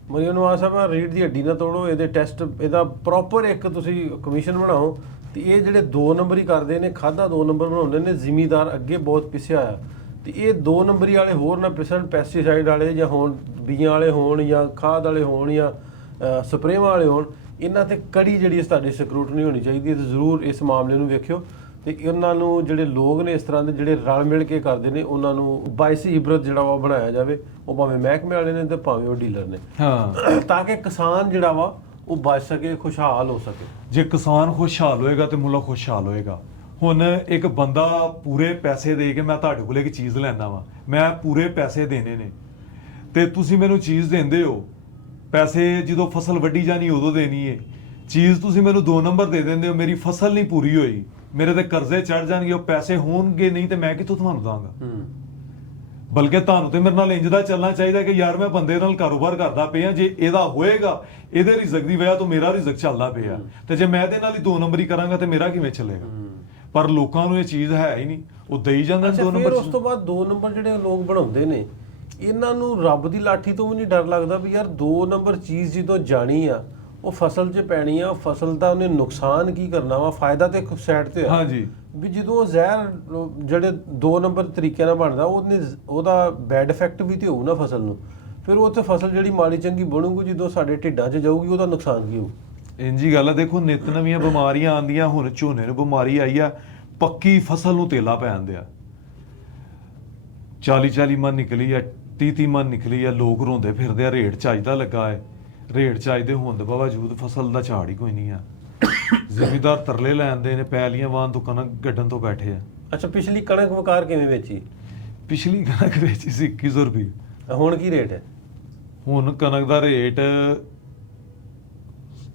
ਮਰੀਮ ਨਵਾਜ਼ ਸਾਹਿਬ ਰੀੜ ਦੀ ਹੱਡੀ ਨਾ ਤੋੜੋ, ਇਹਦੇ ਟੈਸਟ ਇਹਦਾ ਪ੍ਰੋਪਰ ਇੱਕ ਤੁਸੀਂ ਕਮਿਸ਼ਨ ਬਣਾਓ। ਤੇ ਇਹ ਜਿਹੜੇ 2 ਨੰਬਰ ਹੀ ਕਰਦੇ ਨੇ, ਖਾਦਾ 2 ਨੰਬਰ ਬਣਾਉਂਦੇ ਨੇ, ਜ਼ਿਮੀਦਾਰ ਅੱਗੇ ਬਹੁਤ ਪਿਸਿਆ ਆ। ਤੇ ਇਹ 2 ਨੰਬਰੀ ਵਾਲੇ ਹੋਰ ਨਾ ਪਿਸਣ, ਪੈਸਟੀਸਾਈਡ ਵਾਲੇ ਜਾਂ ਹੋਣ, ਬੀਆਂ ਵਾਲੇ ਹੋਣ ਜਾਂ ਖਾਦ ਵਾਲੇ ਹੋਣ ਜਾਂ ਸਪਰੇਆਂ ਵਾਲੇ ਹੋਣ, ਇਹਨਾਂ ਤੇ ਕੜੀ ਜਿਹੜੀ ਤੁਹਾਡੀ ਸਕਰੂਟਨੀ ਹੋਣੀ ਚਾਹੀਦੀ ਹੈ। ਤੇ ਜ਼ਰੂਰ ਇਸ ਮਾਮਲੇ ਨੂੰ ਵੇਖਿਓ ਤੇ ਇਹਨਾਂ ਨੂੰ ਜਿਹੜੇ ਲੋਕ ਨੇ ਇਸ ਤਰ੍ਹਾਂ ਦੇ ਜਿਹੜੇ ਰਲ ਮਿਲ ਕੇ ਕਰਦੇ ਨੇ, ਉਹਨਾਂ ਨੂੰ ਬਾਇਸੀ ਇਬਰਤ ਜਿਹੜਾ ਵਾ ਬਣਾਇਆ ਜਾਵੇ। ਉਹ ਭਾਵੇਂ ਮਹਿਕਮੇ ਵਾਲੇ ਨੇ ਤੇ ਭਾਵੇਂ ਉਹ ਡੀਲਰ ਨੇ, ਹਾਂ, ਤਾਂ ਕਿ ਕਿਸਾਨ ਜਿਹੜਾ ਵਾ ਉਹ ਬਚ ਸਕੇ, ਖੁਸ਼ਹਾਲ ਹੋ ਸਕੇ। ਜੇ ਕਿਸਾਨ ਖੁਸ਼ਹਾਲ ਹੋਏਗਾ ਤੇ ਮੁੱਲਾ ਖੁਸ਼ਹਾਲ ਹੋਏਗਾ। ਹੁਣ ਇੱਕ ਬੰਦਾ ਪੂਰੇ ਪੈਸੇ ਦੇ ਕੇ, ਮੈਂ ਤੁਹਾਡੇ ਕੋਲ ਇੱਕ ਚੀਜ਼ ਲੈਣਾ ਵਾ, ਮੈਂ ਪੂਰੇ ਪੈਸੇ ਦੇਣੇ ਨੇ ਤੇ ਤੁਸੀਂ ਮੈਨੂੰ ਚੀਜ਼ ਦਿੰਦੇ ਹੋ, ਪੈਸੇ ਜਦੋਂ ਫਸਲ ਵੱਢੀ ਜਾਣੀ ਉਦੋਂ ਦੇਣੀ ਏ। ਚੀਜ਼ ਤੁਸੀਂ ਮੈਨੂੰ 2 ਨੰਬਰ ਦੇ ਦਿੰਦੇ ਹੋ, ਮੇਰੀ ਫਸਲ ਨਹੀਂ ਪੂਰੀ ਹੋਈ, ਮੇਰੇ ਤੇ ਕਰਜ਼ੇ ਚੜ ਜਾਣਗੇ, ਉਹ ਪੈਸੇ ਹੋਣਗੇ ਨਹੀਂ ਤੇ ਮੈਂ ਕਿੱਥੋਂ ਤੁਹਾਨੂੰ ਦਾਂਗਾ। ਬਲਕਿ ਤੁਹਾਨੂੰ ਤੇ ਮੇਰੇ ਨਾਲ ਇੰਜ ਦਾ ਚੱਲਣਾ ਚਾਹੀਦਾ ਕਿ ਯਾਰ ਮੈਂ ਬੰਦੇ ਨਾਲ ਕਾਰੋਬਾਰ ਕਰਦਾ ਪਿਆ, ਜੇ ਇਹਦਾ ਹੋਏਗਾ, ਇਹਦੇ ਰਿਜ਼ਕ ਦੀ ਵਜ੍ਹਾ ਤੋਂ ਮੇਰਾ ਰਿਜ਼ਕ ਚੱਲਦਾ ਪਿਆ, ਤੇ ਜੇ ਮੈਂ ਇਹਦੇ ਨਾਲ ਹੀ 2 ਨੰਬਰੀ ਕਰਾਂਗਾ ਤੇ ਮੇਰਾ ਕਿਵੇਂ ਚੱਲੇਗਾ। ਪਰ ਲੋਕਾਂ ਨੂੰ ਇਹ ਚੀਜ਼ ਹੈ ਹੀ ਨਹੀਂ, ਉਹ ਦੇਈ ਜਾਂਦੇ ਨੇ 2 ਨੰਬਰ। ਉਸ ਤੋਂ ਬਾਅਦ 2 ਨੰਬਰ ਜਿਹੜੇ ਲੋਕ ਬਣਾਉਂਦੇ ਨੇ, ਇਹਨਾਂ ਨੂੰ ਰੱਬ ਦੀ ਲਾਠੀ ਤੋਂ ਵੀ ਨਹੀਂ ਡਰ ਲੱਗਦਾ ਵੀ ਯਾਰ 2 ਨੰਬਰ ਚੀਜ਼ ਜਦੋਂ ਜਾਣੀ ਆ, ਉਹ ਫਸਲ 'ਚ ਪੈਣੀ ਆ, ਫਸਲ ਦਾ ਉਹਨੇ ਨੁਕਸਾਨ ਕੀ ਕਰਨਾ ਵਾ, ਫਾਇਦਾ ਤੇ ਇੱਕ ਸਾਈਡ ਤੇ ਆ। ਹਾਂਜੀ, ਵੀ ਜਦੋਂ ਉਹ ਜ਼ਹਿਰ ਜਿਹੜੇ 2 ਨੰਬਰ ਤਰੀਕਿਆਂ ਨਾਲ ਬਣਦਾ, ਉਹਦਾ ਬੈਡ ਇਫੈਕਟ ਵੀ ਤੇ ਹੋਊ ਨਾ ਫਸਲ ਨੂੰ। ਫਿਰ ਉਹ ਤੇ ਫਸਲ ਜਿਹੜੀ ਮਾੜੀ ਚੰਗੀ ਬਣੂਗੀ, ਜਦੋਂ ਸਾਡੇ ਢਿੱਡਾਂ 'ਚ ਜਾਊਗੀ, ਉਹਦਾ ਨੁਕਸਾਨ ਕੀ ਹੋਊ। ਇੰਝ ਹੀ ਗੱਲ ਆ। ਦੇਖੋ ਨਿਤ ਨਵੀਆਂ ਬਿਮਾਰੀਆਂ ਆਉਂਦੀਆਂ, ਹੁਣ ਝੋਨੇ ਨੂੰ ਬਿਮਾਰੀ ਆਈ ਆ, ਪੱਕੀ ਫਸਲ ਨੂੰ ਤੇਲਾ ਪੈ ਜਾਂਦੇ ਆ, 40-40 ਮਣ ਨਿਕਲੀ ਆ, 30-30 ਮਣ ਨਿਕਲੀ ਆ, ਲੋਕ ਰੋਂਦੇ ਫਿਰਦੇ ਆ, ਰੇਟ ਚਾਹੀਦਾ ਲੱਗਾ ਹੈ, ਰੇਟ ਚਾਹੀਦੇ ਹੋਣ ਦੇ ਬਾਵਜੂਦ ਫਸਲ ਦਾ ਝਾੜ ਹੀ ਕੋਈ ਨਹੀਂ ਆ। ਜ਼ਿਮੀਦਾਰ ਤਰਲੇ ਲੈਂਦੇ ਨੇ, ਪੈਲੀਆਂ ਵਾਹਨ ਤੋਂ ਕਣਕ ਗੱਡਣ ਤੋਂ ਬੈਠੇ ਆ। ਅੱਛਾ, ਪਿਛਲੀ ਕਣਕ ਵਕਾਰ ਕਿਵੇਂ ਵੇਚੀ? ਪਿਛਲੀ ਕਣਕ ਵੇਚੀ ਸੀ 2100 ਰੁਪਏ। ਹੁਣ ਕੀ ਰੇਟ ਹੈ? ਹੁਣ ਕਣਕ ਦਾ ਰੇਟ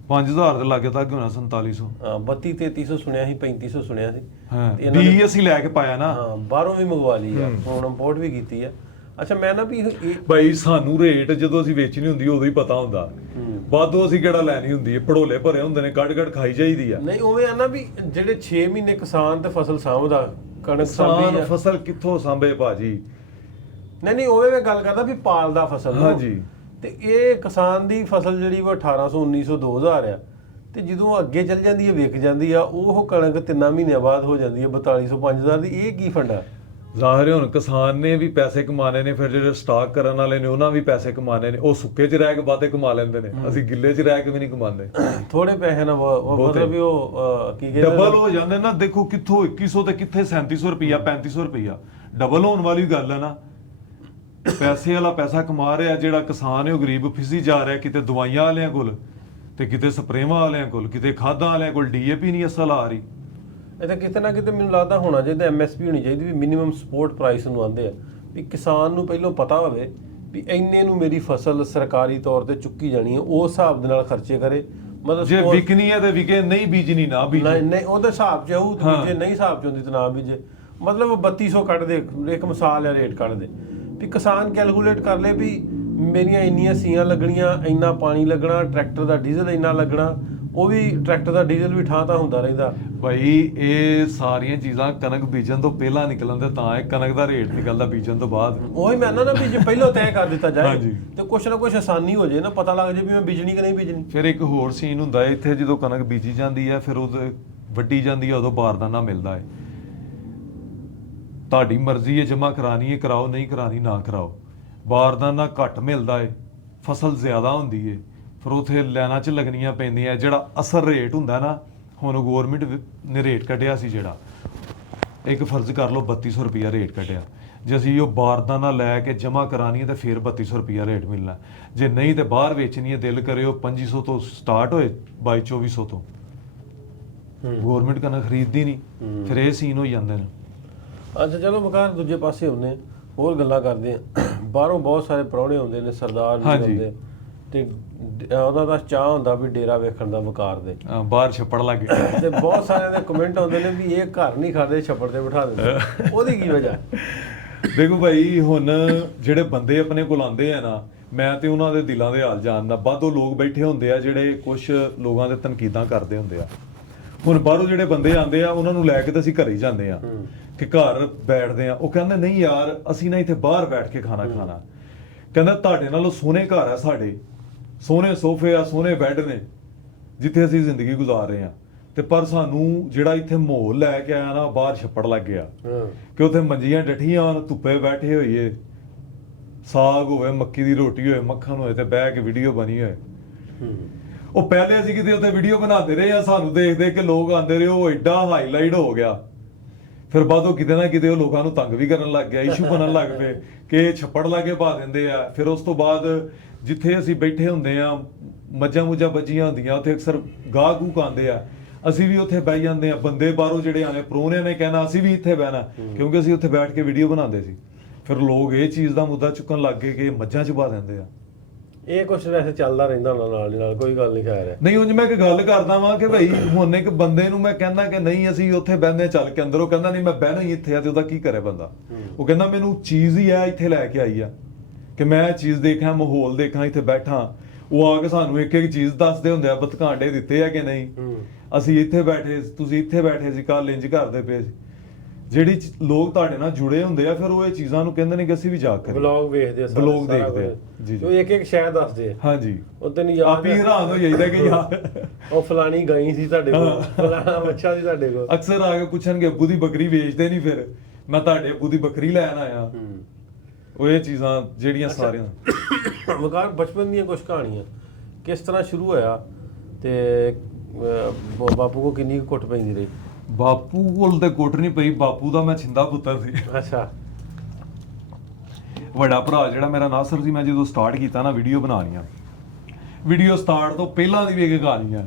5000 ਦੇ ਲਾਗੇ ਤੱਕ ਹੋਣਾ, 4700। 32-3300 ਸੁਣਿਆ ਸੀ, 3500 ਸੁਣਿਆ ਸੀ। ਹਾਂ, ਵੀ ਅਸੀਂ ਲੈ ਕੇ ਪਾਇਆ ਨਾ। ਹਾਂ, ਬਾਹਰੋਂ ਵੀ ਮੰਗਵਾ ਲਈ ਆ, ਹੁਣ ਇੰਪੋਰਟ ਵੀ ਕੀਤੀ ਆ। ਅੱਛਾ, ਮੈਂ ਨਾ ਵੀ ਭਾਈ ਸਾਨੂੰ ਰੇਟ ਜਦੋਂ ਅਸੀਂ ਵੇਚਣੀ ਹੁੰਦੀ ਉਦੋਂ ਹੀ ਪਤਾ ਹੁੰਦਾ, ਬਾਅਦੋਂ ਅਸੀਂ ਕਿਹੜਾ ਲੈਣੀ ਹੁੰਦੀ ਹੈ, ਪੜੋਲੇ ਭਰੇ ਹੁੰਦੇ ਨੇ, ਕੱਢ ਖਾਈ ਜਾਈਦੀ ਆ। ਨਹੀਂ, ਉਵੇਂ ਆ ਨਾ ਵੀ ਜਿਹੜੇ 6 ਮਹੀਨੇ ਕਿਸਾਨ ਤੇ ਫਸਲ ਸਾਂਭਦਾ, ਕਣਕ ਸਾਂਭੀ ਆ, ਫਸਲ ਕਿੱਥੋਂ ਸਾਂਭੇ ਭਾਜੀ। ਨਹੀਂ ਉਵੇਂ ਮੈਂ ਗੱਲ ਕਰਦਾ ਵੀ ਪਾਲਦਾ ਫਸਲ ਨੂੰ। ਹਾਂਜੀ, ਤੇ ਇਹ ਕਿਸਾਨ ਦੀ ਫਸਲ ਜਿਹੜੀ ਉਹ 1800 1900 2000 ਆ, ਤੇ ਜਦੋਂ ਅੱਗੇ ਚੱਲ ਜਾਂਦੀ ਹੈ, ਵਿਕ ਜਾਂਦੀ ਆ, ਉਹ ਕਣਕ 3 ਮਹੀਨਿਆਂ ਬਾਅਦ ਹੋ ਜਾਂਦੀ ਹੈ 4200 5000 ਦੀ। ਇਹ ਕੀ ਫੰਡਾ? ਜ਼ਾਹਿਰ ਹੈ ਹੁਣ ਕਿਸਾਨ ਨੇ ਵੀ ਪੈਸੇ ਕਮਾਣੇ ਨੇ, ਫਿਰ ਜਿਹੜੇ ਸਟਾਕ ਕਰਨ ਵਾਲੇ ਨੇ ਉਹਨਾਂ ਵੀ ਪੈਸੇ ਕਮਾਣੇ ਨੇ। ਉਹ ਸੁੱਕੇ 'ਚ ਰਹਿ ਕੇ ਵਾਧੇ ਕਮਾ ਲੈਂਦੇ ਨੇ, ਅਸੀਂ ਗਿੱਲੇ 'ਚ ਰਹਿ ਕੇ ਵੀ ਨਹੀਂ ਕਮਾਉਂਦੇ। ਥੋੜੇ ਪੈਸੇ ਨਾਲ ਮਤਲਬ ਵੀ ਉਹ ਕੀ ਕਹਿੰਦੇ, ਡਬਲ ਹੋ ਜਾਂਦੇ ਨਾ। ਦੇਖੋ ਕਿੱਥੋਂ 2100 ਤੇ ਕਿੱਥੇ 3700 ਰੁਪਇਆ 3500 ਰੁਪਇਆ, ਡਬਲ ਹੋਣ ਵਾਲੀ ਗੱਲ ਹੈ ਨਾ। ਪੈਸੇ ਵਾਲਾ ਪੈਸਾ ਕਮਾ ਰਿਹਾ, ਜਿਹੜਾ ਕਿਸਾਨ ਹੈ ਉਹ ਗਰੀਬ ਫਿਸੀ ਜਾ ਰਿਹਾ, ਕਿਤੇ ਦਵਾਈਆਂ ਵਾਲਿਆਂ ਕੋਲ ਤੇ ਕਿਤੇ ਸਪਰੇਵਾਂ ਵਾਲਿਆਂ ਕੋਲ, ਕਿਤੇ ਖਾਦਾਂ ਵਾਲਿਆਂ ਕੋਲ ਡੀਏਪੀ ਨਹੀਂ ਅਸਲ ਆ ਰਹੀ। ਇਹ ਤਾਂ ਕਿਤੇ ਨਾ ਕਿਤੇ ਮੈਨੂੰ ਲੱਗਦਾ ਹੋਣਾ ਚਾਹੀਦਾ, ਐਮਐਸਪੀ ਹੋਣੀ ਚਾਹੀਦੀ, ਵੀ ਮਿਨੀਮਮ ਸਪੋਰਟ ਪ੍ਰਾਈਸ ਨੂੰ ਆਉਂਦੇ ਆ, ਵੀ ਕਿਸਾਨ ਨੂੰ ਪਹਿਲਾਂ ਪਤਾ ਹੋਵੇ ਵੀ ਇੰਨੇ ਨੂੰ ਮੇਰੀ ਫਸਲ ਸਰਕਾਰੀ ਤੌਰ ਤੇ ਚੁੱਕੀ ਜਾਣੀ ਹੈ, ਉਸ ਹਿਸਾਬ ਦੇ ਨਾਲ ਖਰਚੇ ਕਰੇ। ਮਤਲਬ ਜੇ ਵਿਕਣੀ ਹੈ ਤੇ ਵਿਕੇ, ਨਹੀਂ ਬੀਜਣੀ ਨਾ ਬੀਜੇ। ਨਹੀਂ ਉਹਦੇ ਹਿਸਾਬ 'ਚ ਆਊ, ਜੇ ਨਹੀਂ ਹਿਸਾਬ 'ਚ ਹੁੰਦੀ ਤਾਂ ਨਾ ਬੀਜੇ। ਮਤਲਬ 3200 ਕੱਢ ਦੇ, ਇੱਕ ਮਿਸਾਲ ਆ, ਰੇਟ ਕੱਢ ਦੇ ਵੀ ਕਿਸਾਨ ਕੈਲਕੂਲੇਟ ਕਰ ਲੇ ਵੀ ਮੇਰੀਆਂ ਇੰਨੀਆਂ ਸੀਆਂ ਲੱਗਣੀਆਂ, ਇੰਨਾ ਪਾਣੀ ਲੱਗਣਾ, ਟਰੈਕਟਰ ਦਾ ਡੀਜ਼ਲ ਇੰਨਾ ਲੱਗਣਾ। ਉਹ ਵੀ ਟਰੈਕਟਰ ਦਾ ਡੀਜ਼ਲ ਵੀ ਠਾਂ ਤਾਂ ਹੁੰਦਾ ਰਹਿੰਦਾ। ਭਾਈ ਇਹ ਸਾਰੀਆਂ ਚੀਜ਼ਾਂ ਕਣਕ ਬੀਜਣ ਤੋਂ ਪਹਿਲਾਂ ਨਿਕਲਣ ਤੇ ਤਾਂ ਇਹ ਕਣਕ ਦਾ ਰੇਟ ਨਿਕਲਦਾ ਬੀਜਣ ਤੋਂ ਬਾਅਦ। ਉਹੀ ਮੈਂ ਨਾ ਵੀ ਜੇ ਪਹਿਲਾਂ ਤੈਅ ਕਰ ਦਿੱਤਾ ਜਾਏ ਤੇ ਕੁਛ ਨਾ ਕੁਛ ਆਸਾਨੀ ਹੋ ਜਾਏ ਨਾ, ਪਤਾ ਲੱਗ ਜਾਏ ਵੀ ਮੈਂ ਬੀਜਣੀ ਕਿ ਨਹੀਂ ਬੀਜਣੀ। ਫਿਰ ਇੱਕ ਹੋਰ ਸੀਨ ਹੁੰਦਾ ਹੈ ਇੱਥੇ, ਜਦੋਂ ਕਣਕ ਬੀਜੀ ਜਾਂਦੀ ਹੈ ਫਿਰ ਉਹ ਵੱਢੀ ਜਾਂਦੀ ਹੈ, ਉਦੋਂ ਬਾਰਦਾਨਾ ਮਿਲਦਾ ਹੈ। ਤੁਹਾਡੀ ਮਰਜ਼ੀ ਹੈ, ਜਮ੍ਹਾਂ ਕਰਾਣੀ ਹੈ ਕਰਾਓ, ਨਹੀਂ ਕਰਾਣੀ ਨਾ ਕਰਾਓ। ਬਾਰਦਾਨਾ ਘੱਟ ਮਿਲਦਾ ਹੈ, ਫਸਲ ਜ਼ਿਆਦਾ ਹੁੰਦੀ ਹੈ, ਫਿਰ ਉੱਥੇ ਲਾਈਨਾਂ 'ਚ ਲੱਗਣੀਆਂ ਪੈਂਦੀਆਂ। ਜਿਹੜਾ ਅਸਲ ਰੇਟ ਹੁੰਦਾ ਨਾ, ਹੁਣ ਗੌਰਮੈਂਟ ਨੇ ਰੇਟ ਕੱਢਿਆ ਸੀ, ਜਿਹੜਾ ਇੱਕ ਫਰਜ਼ ਕਰ ਲਓ 3200 ਰੁਪਇਆ ਰੇਟ ਕੱਢਿਆ, ਜੇ ਅਸੀਂ ਉਹ ਬਾਰਦਾਨਾ ਲੈ ਕੇ ਜਮ੍ਹਾਂ ਕਰਾਣੀ ਹੈ ਤਾਂ ਫਿਰ 3200 ਰੁਪਇਆ ਰੇਟ ਮਿਲਣਾ। ਜੇ ਨਹੀਂ ਤੇ ਬਾਹਰ ਵੇਚਣੀ ਹੈ, ਦਿਲ ਕਰੇ ਉਹ 2500 ਤੋਂ ਸਟਾਰਟ ਹੋਏ 2200-2400 ਤੋਂ। ਗੌਰਮੈਂਟ ਕਣਕ ਖਰੀਦਦੀ ਨਹੀਂ, ਫਿਰ ਇਹ ਸੀਨ ਹੋ ਜਾਂਦੇ ਨੇ। ਅੱਛਾ ਚਲੋ ਬਕਾਰ ਦੂਜੇ ਪਾਸੇ ਹੁੰਦੇ, ਹੋਰ ਗੱਲਾਂ ਕਰਦੇ ਆ। ਬਾਹਰੋਂ ਬਹੁਤ ਸਾਰੇ ਪ੍ਰਾਹੁਣੇ ਆਉਂਦੇ ਨੇ, ਸਰਦਾਰ ਵੀ ਆਉਂਦੇ, ਤੇ ਉਹਨਾਂ ਦਾ ਚਾਹ ਹੁੰਦਾ ਵੀ ਡੇਰਾ ਵੇਖਣ ਦਾ ਵਕਾਰ ਦੇ, ਬਾਹਰ ਛੱਪੜ ਲੱਗ ਗਏ। ਤੇ ਬਹੁਤ ਸਾਰਿਆਂ ਦੇ ਕਮੈਂਟ ਆਉਂਦੇ ਨੇ ਵੀ ਇਹ ਘਰ ਨਹੀਂ ਖਾਂਦੇ, ਛੱਪੜ ਤੇ ਬਿਠਾ ਦਿੰਦੇ। ਉਹਦੀ ਕੀ ਵਜ੍ਹਾ? ਦੇਖੋ ਭਾਈ, ਹੁਣ ਜਿਹੜੇ ਬੰਦੇ ਆਪਣੇ ਕੋਲ ਆਉਂਦੇ ਆ ਨਾ, ਮੈਂ ਤੇ ਉਹਨਾਂ ਦੇ ਦਿਲਾਂ ਦੇ ਹਾਲ ਜਾਣਦਾ। ਬਾਹਰੋਂ ਲੋਕ ਬੈਠੇ ਹੁੰਦੇ ਆ ਜਿਹੜੇ ਕੁਝ ਲੋਕਾਂ ਦੇ ਤਨਕੀਦਾਂ ਕਰਦੇ ਹੁੰਦੇ ਆ। ਹੁਣ ਬਾਹਰੋਂ ਜਿਹੜੇ ਬੰਦੇ ਆਉਂਦੇ ਆ, ਉਹਨਾਂ ਨੂੰ ਲੈ ਕੇ ਤਾਂ ਅਸੀਂ ਘਰੇ ਹੀ ਜਾਂਦੇ ਆ ਕਿ ਘਰ ਬੈਠਦੇ ਆ। ਉਹ ਕਹਿੰਦੇ ਨਹੀਂ ਯਾਰ, ਅਸੀਂ ਨਾ ਇੱਥੇ ਬਾਹਰ ਬੈਠ ਕੇ ਖਾਣਾ। ਕਹਿੰਦਾ ਤੁਹਾਡੇ ਨਾਲੋਂ ਸੋਹਣੇ ਘਰ ਆ ਸਾਡੇ, ਸੋਹਣੇ ਸੋਫੇ ਆ, ਸੋਹਣੇ ਬੈੱਡ ਨੇ ਜਿੱਥੇ ਅਸੀਂ ਜ਼ਿੰਦਗੀ ਗੁਜ਼ਾਰ ਰਹੇ ਹਾਂ, ਤੇ ਪਰ ਸਾਨੂੰ ਜਿਹੜਾ ਇੱਥੇ ਮਾਹੌਲ ਲੈ ਕੇ ਆਇਆ ਨਾ, ਬਾਹਰ ਛੱਪੜ ਲੱਗ ਗਿਆ ਕਿ ਉੱਥੇ ਮੰਜੀਆਂ ਡੱਠੀਆਂ ਹਨ, ਧੁੱਪੇ ਬੈਠੇ ਹੋਈਏ, ਸਾਗ ਹੋਵੇ, ਮੱਕੀ ਦੀ ਰੋਟੀ ਹੋਵੇ, ਮੱਖਣ ਹੋਏ, ਤੇ ਬਹਿ ਕੇ ਵੀਡੀਓ ਬਣੀ ਹੋਏ। ਉਹ ਪਹਿਲੇ ਅਸੀਂ ਕਿਤੇ ਉੱਥੇ ਵੀਡੀਓ ਬਣਾਉਂਦੇ ਰਹੇ ਆ, ਸਾਨੂੰ ਦੇਖ ਦੇਖ ਕੇ ਲੋਕ ਆਉਂਦੇ ਰਹੇ, ਉਹ ਐਡਾ ਹਾਈਲਾਈਟ ਹੋ ਗਿਆ। ਫਿਰ ਬਾਅਦੋਂ ਕਿਤੇ ਨਾ ਕਿਤੇ ਉਹ ਲੋਕਾਂ ਨੂੰ ਤੰਗ ਵੀ ਕਰਨ ਲੱਗ ਗਿਆ, ਇਸ਼ੂ ਬਣਨ ਲੱਗ ਪਏ ਕਿ ਇਹ ਛੱਪੜ ਲਾ ਕੇ ਪਾ ਦਿੰਦੇ ਆ। ਫਿਰ ਉਸ ਤੋਂ ਬਾਅਦ ਜਿੱਥੇ ਅਸੀਂ ਬੈਠੇ ਹੁੰਦੇ ਆ, ਮੱਝਾਂ ਮੁੱਝਾਂ ਬੱਜੀਆਂ ਹੁੰਦੀਆਂ, ਉੱਥੇ ਅਕਸਰ ਗਾਹ ਗੂਕ ਆਉਂਦੇ ਆ, ਅਸੀਂ ਵੀ ਉੱਥੇ ਬਹਿ ਜਾਂਦੇ ਆ। ਬੰਦੇ ਬਾਹਰੋਂ ਜਿਹੜੇ ਆਣੇ ਪ੍ਰਾਹੁਣਿਆਂ ਨੇ ਕਹਿਣਾ ਅਸੀਂ ਵੀ ਇੱਥੇ ਬਹਿਣਾ, ਕਿਉਂਕਿ ਅਸੀਂ ਉੱਥੇ ਬੈਠ ਕੇ ਵੀਡੀਓ ਬਣਾਉਂਦੇ ਸੀ। ਫਿਰ ਲੋਕ ਇਹ ਚੀਜ਼ ਦਾ ਮੁੱਦਾ ਚੁੱਕਣ ਲੱਗ ਗਏ ਕਿ ਮੱਝਾਂ ਚਬਾ ਦਿੰਦੇ ਆ। ਇਹ ਕੁਛ ਵੈਸੇ ਚੱਲਦਾ ਰਹਿੰਦਾ ਨਾਲ ਦੀ ਨਾਲ, ਕੋਈ ਗੱਲ ਨਹੀਂ ਖੈਰ। ਨਹੀਂ, ਉਂਝ ਮੈਂ ਇੱਕ ਗੱਲ ਕਰਦਾ ਵਾਂ ਕਿ ਭਾਈ ਹੁਣ ਇੱਕ ਬੰਦੇ ਨੂੰ ਮੈਂ ਕਹਿੰਦਾ ਕਿ ਨਹੀਂ ਅਸੀਂ ਉੱਥੇ ਬਹਿੰਦੇ ਚੱਲ ਕੇ ਅੰਦਰ, ਉਹ ਕਹਿੰਦਾ ਨਹੀਂ ਮੈਂ ਬਹਿਣਾ ਹੀ ਇੱਥੇ ਆ, ਤੇ ਉਹਦਾ ਕੀ ਕਰੇ ਬੰਦਾ? ਉਹ ਕਹਿੰਦਾ ਮੈਨੂੰ ਚੀਜ਼ ਹੀ ਆ ਇੱਥੇ ਲੈ ਕੇ ਆਈ ਆ ਕਿ ਮੈਂ ਇਹ ਚੀਜ਼ ਦੇਖਾਂ, ਮਾਹੌਲ ਦੇਖਾਂ, ਇੱਥੇ ਬੈਠਾਂ। ਉਹ ਆ ਕੇ ਸਾਨੂੰ ਇੱਕ ਇੱਕ ਚੀਜ਼ ਦੱਸਦੇ ਹੁੰਦੇ ਆ, ਬਤਕਾਂਡੇ ਦਿੱਤੇ ਆ ਕਿ ਨਹੀਂ, ਅਸੀਂ ਇੱਥੇ ਬੈਠੇ, ਤੁਸੀਂ ਇੱਥੇ ਬੈਠੇ ਸੀ, ਕੱਲ ਇੰਜ ਕਰਦੇ ਪਏ ਸੀ। ਜਿਹੜੀ ਲੋਕ ਤੁਹਾਡੇ ਨਾਲ ਜੁੜੇ ਹੁੰਦੇ ਆ, ਫਿਰ ਉਹ ਇਹ ਚੀਜ਼ਾਂ ਨੂੰ ਕਹਿੰਦੇ ਨੇ ਕਿ ਅਸੀਂ ਵੀ ਜਾ ਕੇ ਵਲੌਗ ਵੇਖਦੇ ਆ, ਵਲੌਗ ਦੇਖਦੇ ਆ ਜੀ, ਉਹ ਇੱਕ ਇੱਕ ਸ਼ਾਇਦ ਦੱਸਦੇ ਆ। ਹਾਂਜੀ, ਉਹ ਤੈਨੂੰ ਯਾਦ ਆਪ ਹੀ ਹੈਰਾਨ ਹੋ ਜਾਈਦਾ ਕਿ ਯਾਰ ਉਹ ਫਲਾਣੀ ਗਾਈ ਸੀ ਤੁਹਾਡੇ ਕੋਲ, ਫਲਾਣਾ ਬੱਚਾ ਸੀ ਤੁਹਾਡੇ ਕੋਲ। ਅਕਸਰ ਆ ਕੇ ਪੁੱਛਣਗੇ ਅੱਬੂ ਦੀ ਬੱਕਰੀ ਵੇਚਦੇ ਨਹੀਂ, ਫਿਰ ਮੈਂ ਤੁਹਾਡੇ ਅੱਬੂ ਦੀ ਬੱਕਰੀ ਲੈਣ ਆਇਆ। ਉਹ ਇਹ ਚੀਜ਼ਾਂ ਜਿਹੜੀਆਂ ਸਾਰੀਆਂ ਵਕਾਰ ਬਚਪਨ ਦੀਆਂ ਕੁਝ ਕਹਾਣੀਆਂ ਕਿਸ ਤਰ੍ਹਾਂ ਸ਼ੁਰੂ ਹੋਇਆ, ਤੇ ਬਾਪੂ ਕੋ ਕਿੰਨੀ ਕੁ ਕੁੱਟ ਪੈਂਦੀ ਰਹੀ? ਬਾਪੂ ਕੋਲ ਤੇ ਕੁੱਟ ਨਹੀਂ ਪਈ, ਬਾਪੂ ਦਾ ਮੈਂ ਛਿੰਦਾ ਪੁੱਤਰ ਸੀ। ਅੱਛਾ। ਵੱਡਾ ਭਰਾ ਜਿਹੜਾ ਮੇਰਾ ਨਾਸਰ ਸੀ, ਮੈਂ ਜਦੋਂ ਸਟਾਰਟ ਕੀਤਾ ਨਾ ਵੀਡੀਓ ਬਣਾਉਣੀਆਂ, ਵੀਡੀਓ ਸਟਾਰਟ ਤੋਂ ਪਹਿਲਾਂ ਦੀ ਵੀ ਇੱਕ ਕਹਾਣੀ ਆ।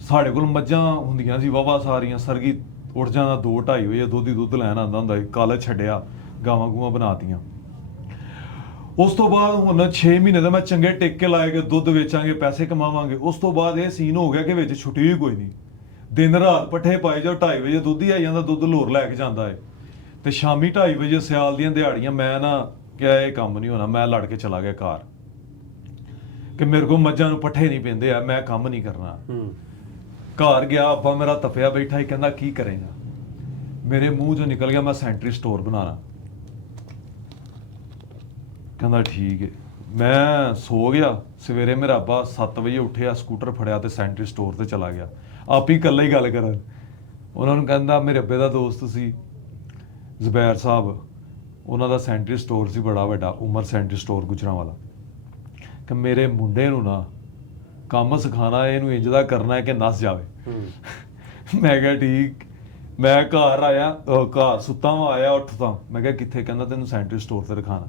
ਸਾਡੇ ਕੋਲ ਮੱਝਾਂ ਹੁੰਦੀਆਂ ਸੀ ਵਾਵਾ ਸਾਰੀਆਂ, ਸਰਗੀ ਉੱਠ ਜਾਂਦਾ 2-2:30 ਵਜੇ, ਦੁੱਧ ਲੈਣ ਆਉਂਦਾ ਹੁੰਦਾ ਸੀ, ਕਾਲਜ ਛੱਡਿਆ, ਗਾਵਾਂ ਗੂਵਾਂ ਬਣਾਤੀਆਂ। ਉਸ ਤੋਂ ਬਾਅਦ ਹੁਣ 6 ਮਹੀਨੇ ਦਾ ਮੈਂ ਚੰਗੇ ਟਿੱਕੇ ਲਾਏ ਕਿ ਦੁੱਧ ਵੇਚਾਂਗੇ, ਪੈਸੇ ਕਮਾਵਾਂਗੇ। ਉਸ ਤੋਂ ਬਾਅਦ ਇਹ ਸੀਨ ਹੋ ਗਿਆ ਕਿ ਵਿੱਚ ਛੁੱਟੀ ਵੀ ਕੋਈ ਨਹੀਂ, ਦਿਨ ਰਾਤ ਪੱਠੇ ਪਾਈ ਜਾਓ, 2:30 ਵਜੇ ਦੁੱਧ ਹੀ ਆ ਜਾਂਦਾ, ਦੁੱਧ ਲੋਰ ਲੈ ਕੇ ਜਾਂਦਾ ਹੈ, ਤੇ ਸ਼ਾਮੀ 2:30 ਵਜੇ ਸਿਆਲ ਦੀਆਂ ਦਿਹਾੜੀਆਂ ਮੈਂ ਨਾ ਕਿਹਾ ਇਹ ਕੰਮ ਨਹੀਂ ਹੋਣਾ, ਮੈਂ ਲੜ ਕੇ ਚਲਾ ਗਿਆ ਘਰ ਕਿ ਮੇਰੇ ਕੋਲ ਮੱਝਾਂ ਨੂੰ ਪੱਠੇ ਨਹੀਂ ਪੈਂਦੇ ਆ, ਮੈਂ ਕੰਮ ਨਹੀਂ ਕਰਨਾ। ਘਰ ਗਿਆ, ਅੱਬਾ ਮੇਰਾ ਤਪਿਆ ਬੈਠਾ ਹੀ, ਕਹਿੰਦਾ ਕੀ ਕਰੇਗਾ? ਮੇਰੇ ਮੂੰਹ ਚੋਂ ਨਿਕਲ ਗਿਆ ਮੈਂ ਸੈਂਟਰੀ ਸਟੋਰ ਬਣਾਣਾ। ਕਹਿੰਦਾ ਠੀਕ ਹੈ। ਮੈਂ ਸੋ ਗਿਆ। ਸਵੇਰੇ ਮੇਰਾ ਅੱਬਾ 7 ਵਜੇ ਉੱਠਿਆ, ਸਕੂਟਰ ਫੜਿਆ ਤੇ ਸੈਂਟਰੀ ਸਟੋਰ ਤੇ ਚਲਾ ਗਿਆ, ਆਪ ਹੀ ਇਕੱਲਾ ਹੀ ਗੱਲ ਕਰਨ। ਉਹਨਾਂ ਨੂੰ ਕਹਿੰਦਾ ਮੇਰੇ ਅੱਬੇ ਦਾ ਦੋਸਤ ਸੀ ਜ਼ੁਬੈਰ ਸਾਹਿਬ, ਉਹਨਾਂ ਦਾ ਸੈਂਟਰੀ ਸਟੋਰ ਸੀ ਬੜਾ ਵੱਡਾ, ਉਮਰ ਸੈਂਟਰੀ ਸਟੋਰ ਗੁਜਰਾਂਵਾਲਾ, ਕਿ ਮੇਰੇ ਮੁੰਡੇ ਨੂੰ ਨਾ ਕੰਮ ਸਿਖਾਣਾ, ਇਹਨੂੰ ਇੰਜ ਦਾ ਕਰਨਾ ਹੈ ਕਿ ਨੱਸ ਜਾਵੇ। ਮੈਂ ਕਿਹਾ ਠੀਕ। ਮੈਂ ਘਰ ਆਇਆ, ਘਰ ਸੁੱਤਾ ਆਇਆ, ਉੱਠਦਾ, ਮੈਂ ਕਿਹਾ ਕਿੱਥੇ? ਕਹਿੰਦਾ ਤੈਨੂੰ ਸੈਂਟਰੀ ਸਟੋਰ ਤੇ ਰਖਾਣਾ।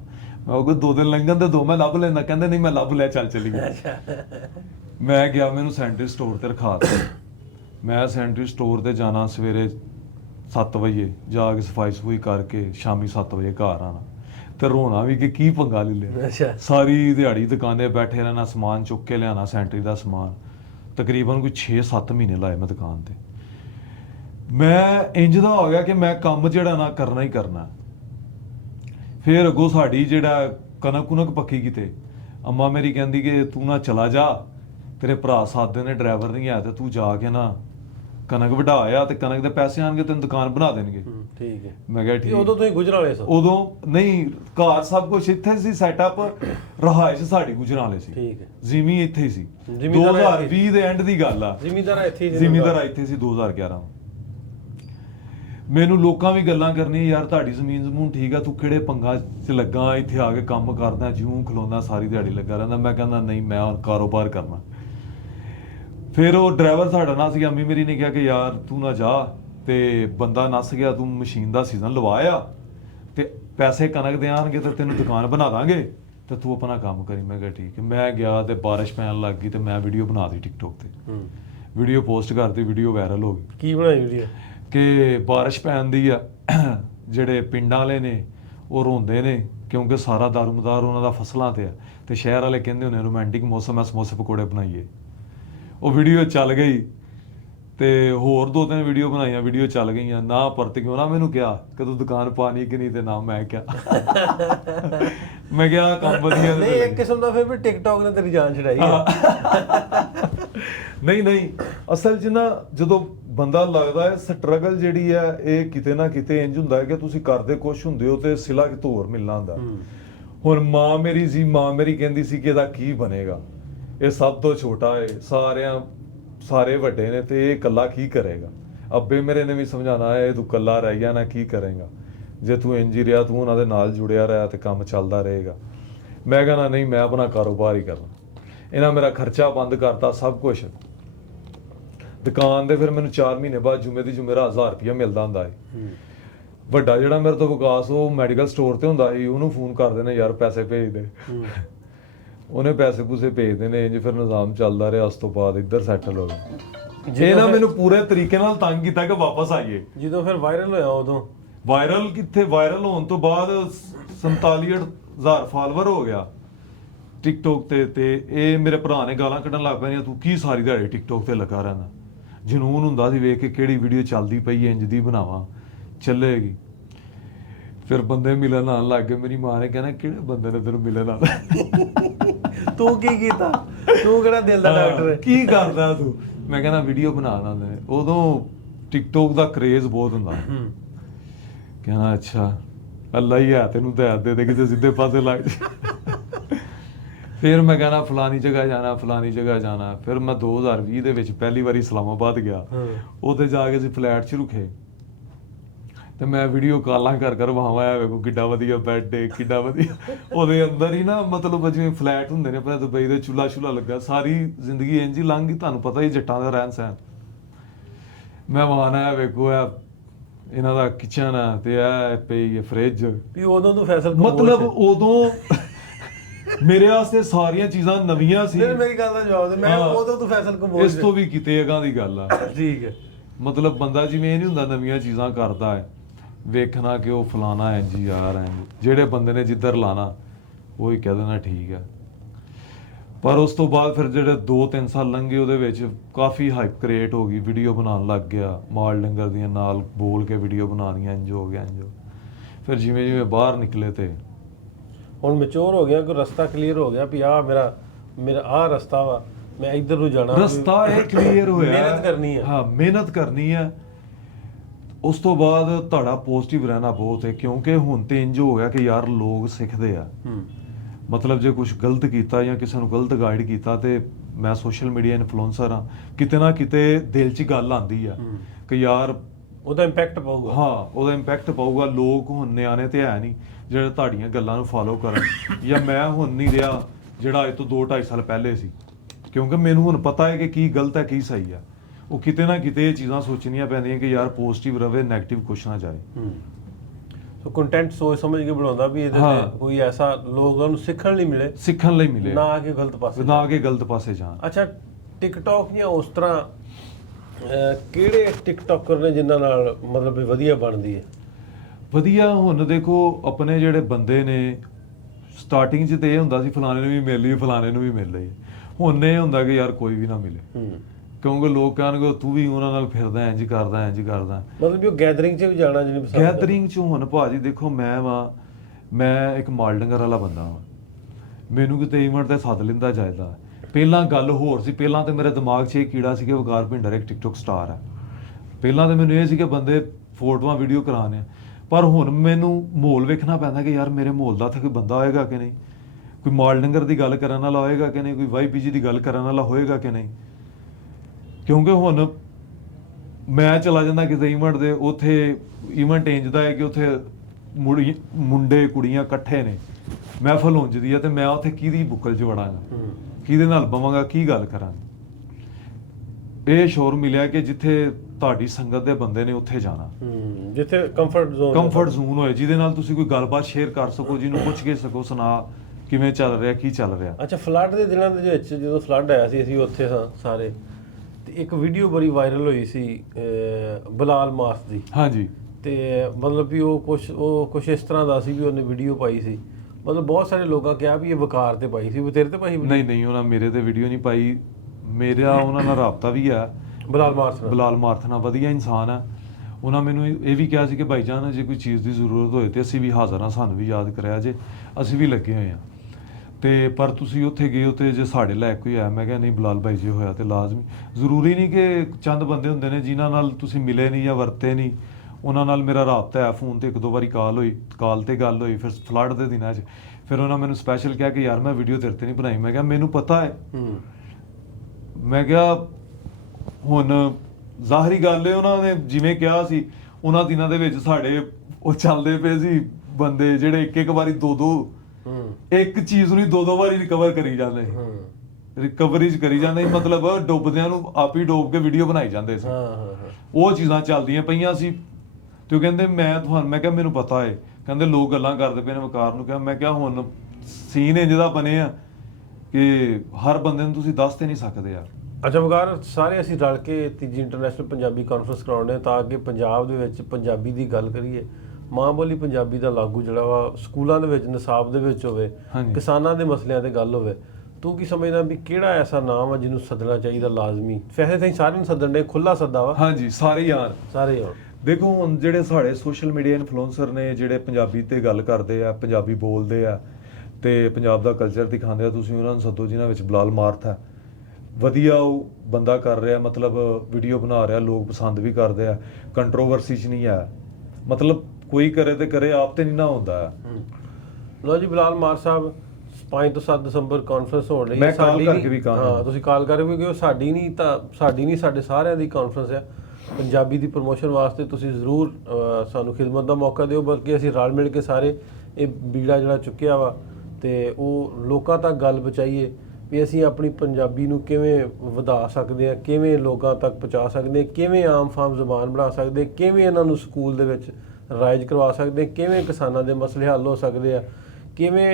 ਮੈਂ ਉਹ 2 ਦਿਨ ਲੰਘਣ ਤੇ 2 ਮੈਂ ਲੱਭ ਲੈਂਦਾ। ਕਹਿੰਦੇ ਨਹੀਂ ਮੈਂ ਲੱਭ ਲਿਆ, ਚੱਲ ਚੱਲੀਏ। ਮੈਂ ਗਿਆ, ਮੈਨੂੰ ਸੈਂਟਰੀ ਸਟੋਰ ਤੇ ਰਖਾ ਦਿੱਤਾ। ਮੈਂ ਸੈਂਟਰੀ ਸਟੋਰ ਤੇ ਜਾਣਾ, ਸਵੇਰੇ 7 ਵਜੇ ਜਾ ਕੇ ਸਫਾਈ ਸਫੂਈ ਕਰਕੇ ਸ਼ਾਮੀ 7 ਵਜੇ ਘਰ ਆਣਾ, ਤੇ ਰੋਣਾ ਵੀ ਕਿ ਕੀ ਪੰਗਾ ਲੈ ਲਿਆ। ਸਾਰੀ ਦਿਹਾੜੀ ਦੁਕਾਨੇ ਬੈਠੇ ਰਹਿਣਾ, ਸਮਾਨ ਚੁੱਕ ਕੇ ਲਿਆਣਾ, ਸੈਂਟਰੀ ਦਾ ਸਮਾਨ। ਤਕਰੀਬਨ ਕੋਈ 6-7 ਮਹੀਨੇ ਲਾਏ ਮੈਂ ਦੁਕਾਨ ਤੇ। ਮੈਂ ਇੰਜ ਦਾ ਹੋ ਗਿਆ ਕਿ ਮੈਂ ਕੰਮ ਜਿਹੜਾ ਨਾ ਕਰਨਾ ਹੀ ਕਰਨਾ। ਫਿਰ ਅੱਗੋਂ ਸਾਡੀ ਜਿਹੜਾ ਕਣਕ ਕੁਨਕ ਪੱਕੀ ਕਿਤੇ, ਅੰਮਾ ਮੇਰੀ ਕਹਿੰਦੀ ਕਿ ਤੂੰ ਨਾ ਚਲਾ ਜਾ, ਤੇਰੇ ਭਰਾ ਸਾਦੇ ਨੇ, ਡਰਾਈਵਰ ਨਹੀਂ ਆਇਆ, ਤੇ ਤੂੰ ਜਾ ਕੇ ਨਾ ਕਣਕ ਵਢਾ ਆ, ਤੇ ਕਣਕ ਦੇ ਪੈਸੇ ਆਣਗੇ ਤੈਨੂੰ ਦੁਕਾਨ ਬਣਾ ਦੇਣਗੇ। ਠੀਕ ਹੈ। ਮੈਂ ਕਿਹਾ ਠੀਕ। ਉਦੋਂ ਤੁਸੀਂ ਗੁਜਰਾਂਵਾਲੇ ਸੀ? ਉਦੋਂ ਨਹੀਂ, ਘਰ ਸਭ ਕੁਝ ਇੱਥੇ ਸੀ ਸੈਟਅਪ, ਰਹਾਇਸ਼ ਸਾਡੀ ਗੁਜਰਾਂਵਾਲੇ ਸੀ। ਠੀਕ ਹੈ। ਜ਼ਿਮੀ ਇੱਥੇ ਹੀ ਸੀ। 2020 ਦੇ ਐਂਡ ਦੀ ਗੱਲ ਆ। ਜ਼ਿਮੀਂਦਾਰ ਇੱਥੇ ਸੀ 2011। ਮੈਨੂੰ ਲੋਕਾਂ ਵੀ ਗੱਲਾਂ ਕਰਨੀਆਂ, ਯਾਰ ਤੁਹਾਡੀ ਜ਼ਮੀਨ ਜ਼ਮੂਨ ਠੀਕ ਆ, ਤੂੰ ਕਿਹੜੇ ਪੰਗਾ 'ਚ ਲੱਗਾ, ਇੱਥੇ ਆ ਕੇ ਕੰਮ ਕਰਦਾ, ਜਿਉਂ ਖਲੋਂਦਾ ਸਾਰੀ ਦਿਹਾੜੀ ਲੱਗਾ ਰਹਿੰਦਾ। ਮੈਂ ਕਹਿੰਦਾ ਨਹੀਂ, ਮੈਂ ਹੁਣ ਕਾਰੋਬਾਰ ਕਰਨਾ। ਫਿਰ ਉਹ ਡਰਾਈਵਰ ਸਾਡਾ ਨਾ ਸੀ, ਅੰਮੀ ਮੇਰੀ ਨੇ ਕਿਹਾ ਕਿ ਯਾਰ ਤੂੰ ਨਾ ਜਾ, ਤੇ ਬੰਦਾ ਨੱਸ ਗਿਆ, ਤੂੰ ਮਸ਼ੀਨ ਦਾ ਸੀਜ਼ਨ ਲਵਾਇਆ, ਤੇ ਪੈਸੇ ਕਣਕ ਦੇ ਆਣਗੇ ਤੇ ਤੈਨੂੰ ਦੁਕਾਨ ਬਣਾ ਦਾਂਗੇ, ਤੇ ਤੂੰ ਆਪਣਾ ਕੰਮ ਕਰੀ। ਮੈਂ ਕਿਹਾ ਠੀਕ ਹੈ। ਮੈਂ ਗਿਆ ਤੇ ਬਾਰਿਸ਼ ਪੈਣ ਲੱਗ ਗਈ, ਤੇ ਮੈਂ ਵੀਡੀਓ ਬਣਾ ਦਿੱਤੀ ਟਿਕਟੋਕ ਤੇ, ਵੀਡੀਓ ਪੋਸਟ ਕਰਤੀ, ਵੀਡੀਓ ਵਾਇਰਲ ਹੋ ਗਈ। ਕੀ ਬਣਾਈ ਵੀਡੀਓ? ਕਿ ਬਾਰਿਸ਼ ਪੈਂਦੀ ਆ, ਜਿਹੜੇ ਪਿੰਡਾਂ ਵਾਲੇ ਨੇ ਉਹ ਰੋਂਦੇ ਨੇ ਕਿਉਂਕਿ ਸਾਰਾ ਦਾਰੂਮਦਾਰ ਉਹਨਾਂ ਦਾ ਫਸਲਾਂ ਤੇ ਆ, ਤੇ ਸ਼ਹਿਰ ਵਾਲੇ ਕਹਿੰਦੇ ਹੁੰਦੇ ਰੋਮਾਂਟਿਕ ਮੌਸਮ ਹੈ, ਸਮੋਸੇ ਪਕੌੜੇ ਬਣਾਈਏ। ਉਹ ਵੀਡੀਓ ਚੱਲ ਗਈ, ਤੇ ਹੋਰ 2-3 ਵੀਡੀਓ ਬਣਾਈਆਂ, ਵੀਡੀਓ ਚੱਲ ਗਈਆਂ। ਨਾ ਪਰਤ ਕਿਉਂ ਨਾ ਮੈਨੂੰ ਕਿਹਾ ਕਿ ਤੂੰ ਦੁਕਾਨ ਪਾਣੀ ਕਿ ਨਹੀਂ, ਤੇ ਨਾ ਮੈਂ ਕਿਹਾ ਮੈਂ ਕਿਹਾ ਕੰਮ ਵਧੀਆ। ਨਹੀਂ, ਇੱਕ ਕਿਸਮ ਦਾ ਫਿਰ ਵੀ ਟਿਕਟੌਕ ਨੇ ਤੇਰੀ ਜਾਨ ਛਡਾਈ। ਨਹੀਂ, ਅਸਲ 'ਚ ਨਾ ਜਦੋਂ ਬੰਦਾ ਲੱਗਦਾ ਹੈ, ਸਟਰਗਲ ਜਿਹੜੀ ਹੈ ਇਹ ਕਿਤੇ ਨਾ ਕਿਤੇ ਇੰਜ ਹੁੰਦਾ ਹੈ ਕਿ ਤੁਸੀਂ ਕਰਦੇ ਕੁਛ ਹੁੰਦੇ ਹੋ ਤੇ ਸਿਲਾ ਕਿਤੋਂ ਹੋਰ ਮਿਲਣਾ ਹੁੰਦਾ। ਹੁਣ ਮਾਂ ਮੇਰੀ ਸੀ, ਮਾਂ ਮੇਰੀ ਕਹਿੰਦੀ ਸੀ ਕਿ ਇਹਦਾ ਕੀ ਬਣੇਗਾ, ਇਹ ਸਭ ਤੋਂ ਛੋਟਾ ਹੈ, ਸਾਰੇ ਵੱਡੇ ਨੇ ਤੇ ਇਹ ਇਕੱਲਾ ਕੀ ਕਰੇਗਾ। ਅੱਬੇ ਮੇਰੇ ਨੇ ਵੀ ਸਮਝਾਣਾ ਹੈ ਤੂੰ ਇਕੱਲਾ ਰਹਿ ਗਿਆ ਨਾ, ਕੀ ਕਰੇਗਾ, ਜੇ ਤੂੰ ਇੰਜ ਹੀ ਰਿਹਾ, ਤੂੰ ਉਹਨਾਂ ਦੇ ਨਾਲ ਜੁੜਿਆ ਰਿਹਾ ਤੇ ਕੰਮ ਚੱਲਦਾ ਰਹੇਗਾ। ਮੈਂ ਕਹਿੰਦਾ ਨਹੀਂ, ਮੈਂ ਆਪਣਾ ਕਾਰੋਬਾਰ ਹੀ ਕਰਨਾ। ਇਹਨਾਂ ਮੇਰਾ ਖਰਚਾ ਬੰਦ ਕਰਤਾ, ਸਭ ਕੁਝ ਦੁਕਾਨ ਦੇ। ਫਿਰ ਮੈਨੂੰ 4 ਮਹੀਨੇ ਬਾਅਦ ਜੁਮੇ ਦੀ ਜੁਮੇ 1000 ਰੁਪਇਆ ਮਿਲਦਾ ਹੁੰਦਾ ਹੈ। ਵੱਡਾ ਜਿਹੜਾ ਮੇਰੇ ਤੋਂ ਵਿਕਾਸ, ਉਹ ਮੈਡੀਕਲ ਸਟੋਰ ਤੇ ਹੁੰਦਾ ਸੀ, ਉਹਨੂੰ ਫੋਨ ਕਰਦੇ ਨੇ ਯਾਰ ਪੈਸੇ ਭੇਜ ਦੇ, ਉਹਨੇ ਪੈਸੇ ਪੂਸੇ ਭੇਜਦੇ ਨੇ, ਇੰਜ ਫਿਰ ਨਿਜ਼ਾਮ ਚੱਲਦਾ ਰਿਹਾ। ਉਸ ਤੋਂ ਬਾਅਦ ਇੱਧਰ ਸੈਟਲ ਹੋ ਗਏ। ਜੇ ਨਾ ਮੈਨੂੰ ਪੂਰੇ ਤਰੀਕੇ ਨਾਲ ਤੰਗ ਕੀਤਾ ਕਿ ਵਾਪਸ ਆਈਏ। ਜਦੋਂ ਫਿਰ ਵਾਇਰਲ ਹੋਇਆ ਉਦੋਂ ਵਾਇਰਲ ਕਿੱਥੇ, ਵਾਇਰਲ ਹੋਣ ਤੋਂ ਬਾਅਦ 47,000 ਫਾਲੋਅਰ ਹੋ ਗਿਆ ਟਿਕਟੋਕ ਤੇ ਇਹ ਮੇਰੇ ਭਰਾ ਨੇ ਗਾਲਾਂ ਕੱਢਣ ਲੱਗ ਪੈਣੀਆਂ, ਤੂੰ ਕੀ ਸਾਰੀ ਦਿਹਾੜੀ ਟਿਕਟੋਕ ਤੇ ਲੱਗਾ ਰਹਿਣਾ। ਜਨੂਨ ਹੁੰਦਾ ਸੀ ਵੇਖ ਕੇ ਕਿਹੜੀ ਵੀਡੀਓ ਚੱਲਦੀ ਪਈ ਇੰਜ ਦੀ ਬਣਾਵਾਂ, ਚੱਲੇਗੀ। ਫਿਰ ਬੰਦੇ ਮਿਲਣ ਆਉਣ ਲੱਗ ਗਏ। ਮੇਰੀ ਮਾਂ ਨੇ ਕਹਿਣਾ ਕਿਹੜੇ ਬੰਦੇ ਨੇ ਤੈਨੂੰ ਮਿਲਣ ਆਉਣਾ, ਤੂੰ ਕੀ ਕੀਤਾ, ਤੂੰ ਕਿਹੜਾ ਦਿਲ ਦਾ ਡਾਕਟਰ ਹੈ, ਕੀ ਕਰਦਾ ਤੂੰ। ਮੈਂ ਕਹਿੰਦਾ ਵੀਡੀਓ ਬਣਾ ਲੈਂਦੇ ਨੇ। ਉਦੋਂ ਟਿਕਟੋਕ ਦਾ ਕਰੇਜ਼ ਬਹੁਤ ਹੁੰਦਾ। ਕਹਿੰਦਾ ਅੱਛਾ ਅੱਲਾ ਹੀ ਹੈ ਤੈਨੂੰ ਤਾਂ ਦੇ ਦੇ ਕਿਤੇ ਸਿੱਧੇ ਪਾਸੇ ਲੱਗ ਜਾ। ਫਿਰ ਮੈਂ ਕਹਿੰਦਾ ਫਲਾਨੀ ਜਗ੍ਹਾ ਜਾਣਾ, ਫਲਾਨੀ ਜਗ੍ਹਾ ਜਾਣਾ। ਫਿਰ ਮੈਂ 2020 ਦੇ ਵਿੱਚ ਪਹਿਲੀ ਵਾਰੀ ਇਸਲਾਮਾਬਾਦ ਗਿਆ। ਉੱਥੇ ਜਾ ਕੇ ਅਸੀਂ ਫਲੈਟ 'ਚ ਰੁਕੇ ਤੇ ਮੈਂ ਵੀਡੀਓ ਕਾਲਾਂ ਕਰ ਵਹਾਵਾਂ, ਵੇਖੋ ਕਿੱਡਾ ਵਧੀਆ ਬੈੱਡ ਏ, ਕਿੱਡਾ ਵਧੀਆ। ਉਹਦੇ ਅੰਦਰ ਹੀ ਨਾ ਮਤਲਬ ਜਿਵੇਂ ਫਲੈਟ ਹੁੰਦੇ ਨੇ ਆਪਣੇ ਦੁਬਈ ਦੇ, ਚੁੱਲਾ ਛੁੱਲਾ ਲੱਗਾ। ਸਾਰੀ ਜ਼ਿੰਦਗੀ ਇੰਝ ਹੀ ਲੰਘ ਗਈ, ਤੁਹਾਨੂੰ ਪਤਾ ਹੀ ਜੱਟਾਂ ਦਾ ਰਹਿਣ ਸਹਿਣ। ਮੈਂ ਵਹਾਣਾ ਵੇਖੋ ਇਹਨਾਂ ਦਾ ਕਿਚਨ ਆ ਤੇ ਇਹ ਪਈ ਫ੍ਰਿਜ। ਵੀ ਉਦੋਂ ਤੋਂ ਫੈਸਲ ਮਤਲਬ ਉਦੋਂ ਮੇਰੇ ਵਾਸਤੇ ਸਾਰੀਆਂ ਚੀਜ਼ਾਂ ਨਵੀਆਂ ਸੀ। ਮੇਰੀ ਗੱਲ ਦਾ ਜਵਾਬ ਦੇ, ਮੈਂ ਉਦੋਂ ਤੋਂ ਫੈਸਲ ਕੰਬੋਜ ਇਸ ਤੋਂ ਵੀ ਕਿਤੇ ਅਗਾਂਹ ਦੀ ਗੱਲ ਆ। ਠੀਕ ਹੈ। ਮਤਲਬ ਬੰਦਾ ਜਿਵੇਂ ਇਹ ਨਹੀਂ ਹੁੰਦਾ ਨਵੀਆਂ ਚੀਜ਼ਾਂ ਕਰਦਾ ਹੈ, ਵੇਖਣਾ ਕਿ ਉਹ ਫਲਾਣਾ ਐ ਜੀ ਯਾਰ ਐ, ਜਿਹੜੇ ਬੰਦੇ ਨੇ ਜਿੱਧਰ ਲਾਣਾ ਉਹੀ ਕਹਿ ਦੇਣਾ ਠੀਕ ਹੈ। ਪਰ ਉਸ ਤੋਂ ਬਾਅਦ ਫਿਰ ਜਿਹੜੇ 2-3 ਸਾਲ ਲੰਘੇ ਉਹਦੇ ਵਿੱਚ ਕਾਫੀ ਹਾਈਪ ਕ੍ਰੀਏਟ ਹੋ ਗਈ, ਵੀਡੀਓ ਬਣਾਉਣ ਲੱਗ ਗਿਆ, ਮਾਲ ਡੰਗਰ ਦੀਆਂ ਨਾਲ ਬੋਲ ਕੇ ਵੀਡੀਓ ਬਣਾਉਣੀਆਂ, ਇੰਜ ਹੋ ਗਿਆ ਇੰਜ। ਫਿਰ ਜਿਵੇਂ ਜਿਵੇਂ ਬਾਹਰ ਨਿਕਲੇ ਤੇ ਹੁਣ ਮੈਚੁਰ ਹੋ ਗਿਆ, ਕੋਈ ਰਸਤਾ ਕਲੀਅਰ ਹੋ ਗਿਆ ਵੀ ਆਹ ਮੇਰਾ ਆਹ ਰਸਤਾ ਵਾ, ਮੈਂ ਇੱਧਰ ਨੂੰ ਜਾਣਾ। ਰਸਤਾ ਇਹ ਕਲੀਅਰ ਹੋਇਆ, ਮਿਹਨਤ ਕਰਨੀ ਹੈ। ਹਾਂ ਮਿਹਨਤ ਕਰਨੀ ਹੈ। ਉਸ ਤੋਂ ਬਾਅਦ ਤੁਹਾਡਾ ਪੋਜ਼ਿਟਿਵ ਰਹਿਣਾ ਬਹੁਤ ਹੈ, ਕਿਉਂਕਿ ਹੁਣ ਤੇ ਇੰਜ ਹੋ ਗਿਆ ਕਿ ਯਾਰ ਲੋਕ ਸਿੱਖਦੇ ਆ। ਮਤਲਬ ਜੇ ਕੁਝ ਗਲਤ ਕੀਤਾ ਜਾਂ ਕਿਸੇ ਨੂੰ ਗਲਤ ਗਾਈਡ ਕੀਤਾ ਤੇ ਮੈਂ ਸੋਸ਼ਲ ਮੀਡੀਆ ਇਨਫਲੂਐਂਸਰ ਹਾਂ, ਕਿਤੇ ਨਾ ਕਿਤੇ ਦਿਲ 'ਚ ਗੱਲ ਆਉਂਦੀ ਆ ਕਿ ਯਾਰ ਉਹਦਾ ਇੰਪੈਕਟ ਪਊਗਾ। ਹਾਂ ਉਹਦਾ ਇੰਪੈਕਟ ਪਊਗਾ। ਲੋਕ ਹੁਣ ਨਿਆਣੇ ਤੇ ਹੈ ਨਹੀਂ ਜਿਹੜੇ ਤੁਹਾਡੀਆਂ ਗੱਲਾਂ ਨੂੰ ਫਾਲੋ ਕਰਨ, ਜਾਂ ਮੈਂ ਹੁਣ ਨਹੀਂ ਰਿਹਾ ਜਿਹੜਾ ਅੱਜ ਤੋਂ 2-2.5 ਸਾਲ ਪਹਿਲੇ ਸੀ, ਕਿਉਂਕਿ ਮੈਨੂੰ ਹੁਣ ਪਤਾ ਹੈ ਕਿ ਕੀ ਗਲਤ ਹੈ ਕੀ ਸਹੀ ਆ। ਉਹ ਕਿਤੇ ਨਾ ਕਿਤੇ ਇਹ ਚੀਜ਼ਾਂ ਸੋਚਣੀਆਂ ਪੈਂਦੀਆਂ ਕਿ ਯਾਰ ਪੋਜ਼ਿਟਿਵ ਰਵੇ, ਨੈਗੇਟਿਵ ਕੁਛ ਨਾ ਜਾਏ। ਸੋ ਕੰਟੈਂਟ ਸੋਚ ਸਮਝ ਕੇ ਬਣਾਉਂਦਾ ਵੀ ਇਹਦੇ ਤੇ ਕੋਈ ਐਸਾ ਲੋਕਾਂ ਨੂੰ ਸਿੱਖਣ ਲਈ ਮਿਲੇ, ਨਾ ਕਿ ਗਲਤ ਪਾਸੇ ਜਾਣ। ਅੱਛਾ, ਟਿਕਟੌਕ ਜਾਂ ਉਸ ਤਰ੍ਹਾਂ ਕਿਹੜੇ ਟਿਕਟੌਕਰ ਨੇ ਜਿਨ੍ਹਾਂ ਨਾਲ ਮਤਲਬ ਵੀ ਵਧੀਆ ਬਣਦੀ ਹੈ? ਵਧੀਆ ਹੁਣ ਦੇਖੋ ਆਪਣੇ ਜਿਹੜੇ ਬੰਦੇ ਨੇ ਸਟਾਰਟਿੰਗ 'ਚ ਤੇ ਇਹ ਹੁੰਦਾ ਸੀ ਫਲਾਣੇ ਨੂੰ ਵੀ ਮਿਲ ਲਈ, ਫਲਾਣੇ ਨੂੰ ਵੀ ਮਿਲ ਲਈ। ਹੁਣ ਇਹ ਹੁੰਦਾ ਕਿ ਯਾਰ ਕੋਈ ਵੀ ਨਾ ਮਿਲੇ, ਕਿਉਂਕਿ ਲੋਕ ਕਹਿਣਗੇ ਤੂੰ ਵੀ ਉਹਨਾਂ ਨਾਲ ਫਿਰਦਾ ਇੰਜ ਕਰਦਾ। ਮਤਲਬ ਵੀ ਉਹ ਗੈਦਰਿੰਗ 'ਚ ਵੀ ਜਾਣਾ ਜਿਹਨੂੰ ਪਸੰਦ ਹੈ। ਗੈਦਰਿੰਗ 'ਚ ਹੁਣ ਭਾਜੀ ਦੇਖੋ ਮੈਂ ਇੱਕ ਮਾਲ ਡੰਗਰ ਵਾਲਾ ਬੰਦਾ ਹਾਂ, ਮੈਨੂੰ ਕਿਤੇ ਈਵੈਂਟ ਤੇ ਸੱਦ ਲੈਂਦਾ ਜਾਇਦਾ। ਪਹਿਲਾਂ ਗੱਲ ਹੋਰ ਸੀ, ਪਹਿਲਾਂ ਤੇ ਮੇਰੇ ਦਿਮਾਗ 'ਚ ਇਹ ਕੀੜਾ ਸੀ ਕਿ ਵਕਾਰ ਭਿੰਡਰ ਇੱਕ ਟਿਕਟੋਕ ਸਟਾਰ ਹੈ। ਪਹਿਲਾਂ ਤੇ ਮੈਨੂੰ ਇਹ ਸੀ ਕਿ ਬੰਦੇ ਫੋਟੋਆਂ ਵੀਡੀਓ ਕਰਾਉਣੇ ਆ, ਪਰ ਹੁਣ ਮੈਨੂੰ ਮਾਹੌਲ ਵੇਖਣਾ ਪੈਂਦਾ ਕਿ ਯਾਰ ਮੇਰੇ ਮਾਹੌਲ ਦਾ ਉੱਥੇ ਕੋਈ ਬੰਦਾ ਹੋਏਗਾ ਕਿ ਨਹੀਂ, ਕੋਈ ਮਾਲ ਡੰਗਰ ਦੀ ਗੱਲ ਕਰਨ ਵਾਲਾ ਹੋਏਗਾ ਕਿ ਨਹੀਂ, ਕੋਈ YPG ਦੀ ਗੱਲ ਕਰਨ ਵਾਲਾ ਹੋਏਗਾ ਕਿ ਨਹੀਂ। ਕਿਉਂਕਿ ਹੁਣ ਮੈਂ ਚਲਾ ਜਾਂਦਾ ਕਿਸੇ ਈਵੈਂਟ ਦੇ, ਉੱਥੇ ਈਵੈਂਟ ਇੰਜਦਾ ਹੈ ਕਿ ਉੱਥੇ ਮੁੰਡੇ ਕੁੜੀਆਂ ਇਕੱਠੇ ਨੇ, ਮਹਿਫਲ ਹੁੰਜਦੀ ਹੈ ਤੇ ਮੈਂ ਉੱਥੇ ਕਿਹਦੀ ਬੁੱਕਲ 'ਚ ਵੜਾਂਗਾ, ਕਿਹਦੇ ਨਾਲ ਬਵਾਂਗਾ, ਕੀ ਗੱਲ ਕਰਾਂਗਾ। ਇਹ ਸ਼ੋਰ ਮਿਲਿਆ ਕਿ ਜਿੱਥੇ ਤੁਹਾਡੀ ਸੰਗਤ ਦੇ ਬੰਦੇ ਨੇ ਉੱਥੇ ਜਾਣਾ, ਜਿੱਥੇ ਕੰਫਰਟ ਜ਼ੋਨ ਹੋਏ, ਜਿਹਦੇ ਨਾਲ ਤੁਸੀਂ ਕੋਈ ਗੱਲਬਾਤ ਸ਼ੇਅਰ ਕਰ ਸਕੋ, ਜਿਹਨੂੰ ਪੁੱਛ ਕੇ ਸਕੋ ਸੁਣਾ ਕਿਵੇਂ ਚੱਲ ਰਿਹਾ, ਕੀ ਚੱਲ ਰਿਹਾ। ਅੱਛਾ, ਫਲੱਡ ਦੇ ਦਿਨਾਂ ਦੇ ਵਿੱਚ ਜਦੋਂ ਫਲੱਡ ਆਇਆ ਸੀ ਅਸੀਂ ਉੱਥੇ ਸਾਂ ਸਾਰੇ, ਤੇ ਇੱਕ ਵੀਡੀਓ ਬੜੀ ਵਾਇਰਲ ਹੋਈ ਸੀ ਬਲਾਲ ਮਾਸ ਦੀ। ਹਾਂਜੀ। ਤੇ ਮਤਲਬ ਵੀ ਉਹ ਕੁਛ ਇਸ ਤਰ੍ਹਾਂ ਦਾ ਸੀ ਵੀ ਉਹਨੇ ਵੀਡੀਓ ਪਾਈ ਸੀ, ਮਤਲਬ ਬਹੁਤ ਸਾਰੇ ਲੋਕਾਂ ਕਿਹਾ ਵੀ ਇਹ ਵਕਾਰ ਤੇ ਪਾਈ ਸੀ, ਉਹ ਤੇਰੇ ਤੇ ਪਾਈ? ਨਹੀਂ, ਉਹਨਾਂ ਮੇਰੇ ਤੇ ਵੀਡੀਓ ਨਹੀਂ ਪਾਈ, ਮੇਰਾ ਉਹਨਾਂ ਨਾਲ ਰਾਬਤਾ ਵੀ ਆ। ਬਲਾਲ ਮਾਰਥ ਨਾਲ ਵਧੀਆ ਇਨਸਾਨ ਆ। ਉਹਨਾਂ ਮੈਨੂੰ ਇਹ ਵੀ ਕਿਹਾ ਸੀ ਕਿ ਭਾਈ ਜਾਨ ਜੇ ਕੋਈ ਚੀਜ਼ ਦੀ ਜ਼ਰੂਰਤ ਹੋਏ ਤੇ ਅਸੀਂ ਵੀ ਹਾਜ਼ਰ ਹਾਂ, ਸਾਨੂੰ ਵੀ ਯਾਦ ਕਰਿਆ ਜੇ, ਅਸੀਂ ਵੀ ਲੱਗੇ ਹੋਏ ਹਾਂ। ਤੇ ਪਰ ਤੁਸੀਂ ਉੱਥੇ ਗਏ ਤੇ ਜੇ ਸਾਡੇ ਲਾਇਕ ਕੋਈ ਆਇਆ, ਮੈਂ ਕਿਹਾ ਨਹੀਂ ਬਲਾਲ ਭਾਈ ਜੇ ਹੋਇਆ ਤੇ ਲਾਜ਼ਮੀ। ਜ਼ਰੂਰੀ ਨਹੀਂ ਕਿ ਚੰਦ ਬੰਦੇ ਹੁੰਦੇ ਨੇ ਜਿਨ੍ਹਾਂ ਨਾਲ ਤੁਸੀਂ ਮਿਲੇ ਨਹੀਂ ਜਾਂ ਵਰਤੇ ਨਹੀਂ, ਉਹਨਾਂ ਨਾਲ ਮੇਰਾ ਰਾਬਤਾ ਹੈ, ਫੋਨ ਤੇ 1-2 ਵਾਰੀ ਕਾਲ ਤੇ ਗੱਲ ਹੋਈ। ਫਿਰ ਫਲੱਡ ਦੇ ਦਿਨਾਂ 'ਚ ਫਿਰ ਉਹਨਾਂ ਮੈਨੂੰ ਸਪੈਸ਼ਲ ਕਿਹਾ ਕਿ ਯਾਰ ਮੈਂ ਵੀਡੀਓ ਤੇਰੇ ਤੇ ਨਹੀਂ ਬਣਾਈ। ਮੈਂ ਕਿਹਾ ਮੈਨੂੰ ਪਤਾ ਹੈ। ਮੈਂ ਕਿਹਾ ਹੁਣ ਜ਼ਾਹਰੀ ਗੱਲ ਹੈ, ਉਹਨਾਂ ਨੇ ਜਿਵੇਂ ਕਿਹਾ ਸੀ ਉਹਨਾਂ ਦਿਨਾਂ ਦੇ ਵਿੱਚ ਸਾਡੇ ਉਹ ਚੱਲਦੇ ਪਏ ਸੀ ਬੰਦੇ ਜਿਹੜੇ ਇੱਕ ਵਾਰੀ ਇੱਕ ਚੀਜ਼ ਨੂੰ 2 ਵਾਰੀ ਰਿਕਵਰ ਕਰੀ ਜਾਂਦੇ, ਰਿਕਵਰੀ ਕਰੀ ਜਾਂਦੇ, ਮਤਲਬ ਡੁੱਬਦਿਆਂ ਨੂੰ ਆਪ ਹੀ ਡੋਬ ਕੇ ਵੀਡੀਓ ਬਣਾਈ ਜਾਂਦੇ ਸੀ। ਉਹ ਚੀਜ਼ਾਂ ਚੱਲਦੀਆਂ ਪਈਆਂ ਸੀ ਤੇ ਉਹ ਕਹਿੰਦੇ ਮੈਂ ਕਿਹਾ ਮੈਨੂੰ ਪਤਾ ਹੈ। ਕਹਿੰਦੇ ਲੋਕ ਗੱਲਾਂ ਕਰਦੇ ਪਏ ਨੇ ਵਕਾਰ ਨੂੰ ਕਿਹਾ। ਮੈਂ ਕਿਹਾ ਹੁਣ ਸੀਨ ਇੰਜ ਦਾ ਬਣੇ ਆ ਕਿ ਹਰ ਬੰਦੇ ਨੂੰ ਤੁਸੀਂ ਦੱਸ ਤੇ ਨਹੀਂ ਸਕਦੇ ਯਾਰ। ਅੱਛਾ ਵਕਾਰ, ਸਾਰੇ ਅਸੀਂ ਰਲ ਕੇ ਤੀਜੀ ਇੰਟਰਨੈਸ਼ਨਲ ਪੰਜਾਬੀ ਕਾਨਫਰੰਸ ਕਰਾਉਂਦੇ ਤਾਂ ਕਿ ਪੰਜਾਬ ਦੇ ਵਿੱਚ ਪੰਜਾਬੀ ਦੀ ਗੱਲ ਕਰੀਏ, ਮਾਂ ਬੋਲੀ ਪੰਜਾਬੀ ਦਾ ਲਾਗੂ ਜਿਹੜਾ ਵਾ ਸਕੂਲਾਂ ਦੇ ਵਿੱਚ ਨਿਸਾਬ ਦੇ ਵਿੱਚ ਹੋਵੇ, ਕਿਸਾਨਾਂ ਦੇ ਮਸਲਿਆਂ ਤੇ ਗੱਲ ਹੋਵੇ। ਤੂੰ ਕੀ ਸਮਝਦਾ ਵੀ ਕਿਹੜਾ ਐਸਾ ਨਾਮ ਆ ਜਿਹਨੂੰ ਸੱਦਣਾ ਚਾਹੀਦਾ ਲਾਜ਼ਮੀ? ਵੈਸੇ ਤਾਂ ਸਾਰਿਆਂ ਨੂੰ ਸੱਦਣ ਦੇ, ਖੁੱਲਾ ਸੱਦਾ ਵਾ। ਹਾਂਜੀ, ਸਾਰੇ ਯਾਰ, ਸਾਰੇ ਯਾਰ। ਦੇਖੋ ਹੁਣ ਜਿਹੜੇ ਸਾਡੇ ਸੋਸ਼ਲ ਮੀਡੀਆ ਇਨਫਲੂਐਂਸਰ ਨੇ ਜਿਹੜੇ ਪੰਜਾਬੀ ਤੇ ਗੱਲ ਕਰਦੇ ਆ, ਪੰਜਾਬੀ ਬੋਲਦੇ ਆ ਤੇ ਪੰਜਾਬ ਦਾ ਕਲਚਰ ਦਿਖਾਉਂਦੇ ਆ, ਤੁਸੀਂ ਉਹਨਾਂ ਨੂੰ ਸੱਦੋ। ਜਿਨ੍ਹਾਂ ਵਿੱਚ ਬਲਾਲ ਮਾਰਥ ਹੈ, ਵਧੀਆ ਉਹ ਬੰਦਾ ਕਰ ਰਿਹਾ, ਮਤਲਬ ਵੀਡੀਓ ਬਣਾ ਰਿਹਾ, ਲੋਕ ਪਸੰਦ ਵੀ ਕਰਦੇ ਆ, ਕੰਟਰੋਵਰਸੀ 'ਚ ਨਹੀਂ ਹੈ, ਮਤਲਬ ਕੋਈ ਕਰੇ ਤੇ ਕਰੇ, ਆਪ ਤੇ ਨਹੀਂ ਨਾ ਹੁੰਦਾ। ਲੋ ਜੀ, ਬਲਾਲ ਮਾਰ ਸਾਹਿਬ 5 ਤੋਂ 7 ਦਸੰਬਰ ਕਾਨਫਰੰਸ ਹੋਣ ਲਈ ਮੈਂ ਕਾਲ ਕਰਕੇ ਵੀ ਕਹਾਂਗਾ। ਹਾਂ, ਤੁਸੀਂ ਕਾਲ ਕਰਕੇ ਕਿ ਉਹ ਸਾਡੀ ਨਹੀਂ ਸਾਡੇ ਸਾਰਿਆਂ ਦੀ ਕਾਨਫਰੰਸ ਹੈ। ਪੰਜਾਬੀ ਦੀ ਪ੍ਰਮੋਸ਼ਨ ਵਾਸਤੇ ਤੁਸੀਂ ਜ਼ਰੂਰ ਸਾਨੂੰ ਖਿਦਮਤ ਦਾ ਮੌਕਾ ਦਿਓ, ਬਲਕਿ ਅਸੀਂ ਰਲ ਮਿਲ ਕੇ ਸਾਰੇ ਇਹ ਬੀੜਾ ਜਿਹੜਾ ਚੁੱਕਿਆ ਵਾ ਤੇ ਉਹ ਲੋਕਾਂ ਤੱਕ ਗੱਲ ਪਹੁੰਚਾਈਏ ਵੀ ਅਸੀਂ ਆਪਣੀ ਪੰਜਾਬੀ ਨੂੰ ਕਿਵੇਂ ਵਧਾ ਸਕਦੇ ਹਾਂ, ਕਿਵੇਂ ਲੋਕਾਂ ਤੱਕ ਪਹੁੰਚਾ ਸਕਦੇ ਹਾਂ, ਕਿਵੇਂ ਆਮ ਫਾਮ ਜ਼ੁਬਾਨ ਬਣਾ ਸਕਦੇ, ਕਿਵੇਂ ਇਹਨਾਂ ਨੂੰ ਸਕੂਲ ਦੇ ਵਿੱਚ ਰਾਇਜ ਕਰਵਾ ਸਕਦੇ, ਕਿਵੇਂ ਕਿਸਾਨਾਂ ਦੇ ਮਸਲੇ ਹੱਲ ਹੋ ਸਕਦੇ ਆ, ਕਿਵੇਂ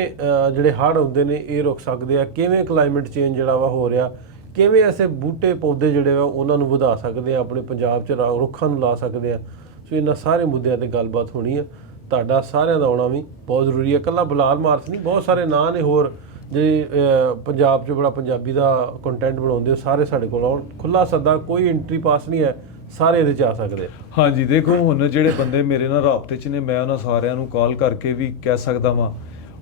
ਜਿਹੜੇ ਹੜ੍ਹ ਹੁੰਦੇ ਨੇ ਇਹ ਰੁਕ ਸਕਦੇ ਆ, ਕਿਵੇਂ ਕਲਾਈਮੇਟ ਚੇਂਜ ਜਿਹੜਾ ਵਾ ਹੋ ਰਿਹਾ, ਕਿਵੇਂ ਐਸੇ ਬੂਟੇ ਪੌਦੇ ਜਿਹੜੇ ਵਾ ਉਹਨਾਂ ਨੂੰ ਵਧਾ ਸਕਦੇ ਆ, ਆਪਣੇ ਪੰਜਾਬ 'ਚ ਰੁੱਖਾਂ ਨੂੰ ਲਾ ਸਕਦੇ ਆ। ਸੋ ਇਹਨਾਂ ਸਾਰੇ ਮੁੱਦਿਆਂ 'ਤੇ ਗੱਲਬਾਤ ਹੋਣੀ ਆ। ਤੁਹਾਡਾ ਸਾਰਿਆਂ ਦਾ ਆਉਣਾ ਵੀ ਬਹੁਤ ਜ਼ਰੂਰੀ ਹੈ। ਇਕੱਲਾ ਬਲਾਲ ਮਾਰਥ ਨਹੀਂ, ਬਹੁਤ ਸਾਰੇ ਨਾਂ ਨੇ ਹੋਰ ਜਿਹੜੇ ਪੰਜਾਬ 'ਚ ਬੜਾ ਪੰਜਾਬੀ ਦਾ ਕੰਟੈਂਟ ਬਣਾਉਂਦੇ, ਸਾਰੇ ਸਾਡੇ ਕੋਲ ਆਉਣ। ਖੁੱਲ੍ਹਾ ਸੱਦਾ, ਕੋਈ ਐਂਟਰੀ ਪਾਸ ਨਹੀਂ ਹੈ, ਸਾਰੇ ਇਹਦੇ 'ਚ ਆ ਸਕਦੇ। ਹਾਂਜੀ, ਦੇਖੋ ਹੁਣ ਜਿਹੜੇ ਬੰਦੇ ਮੇਰੇ ਨਾਲ ਰਾਬਤੇ 'ਚ ਨੇ, ਮੈਂ ਉਹਨਾਂ ਸਾਰਿਆਂ ਨੂੰ ਕਾਲ ਕਰਕੇ ਵੀ ਕਹਿ ਸਕਦਾ ਵਾਂ,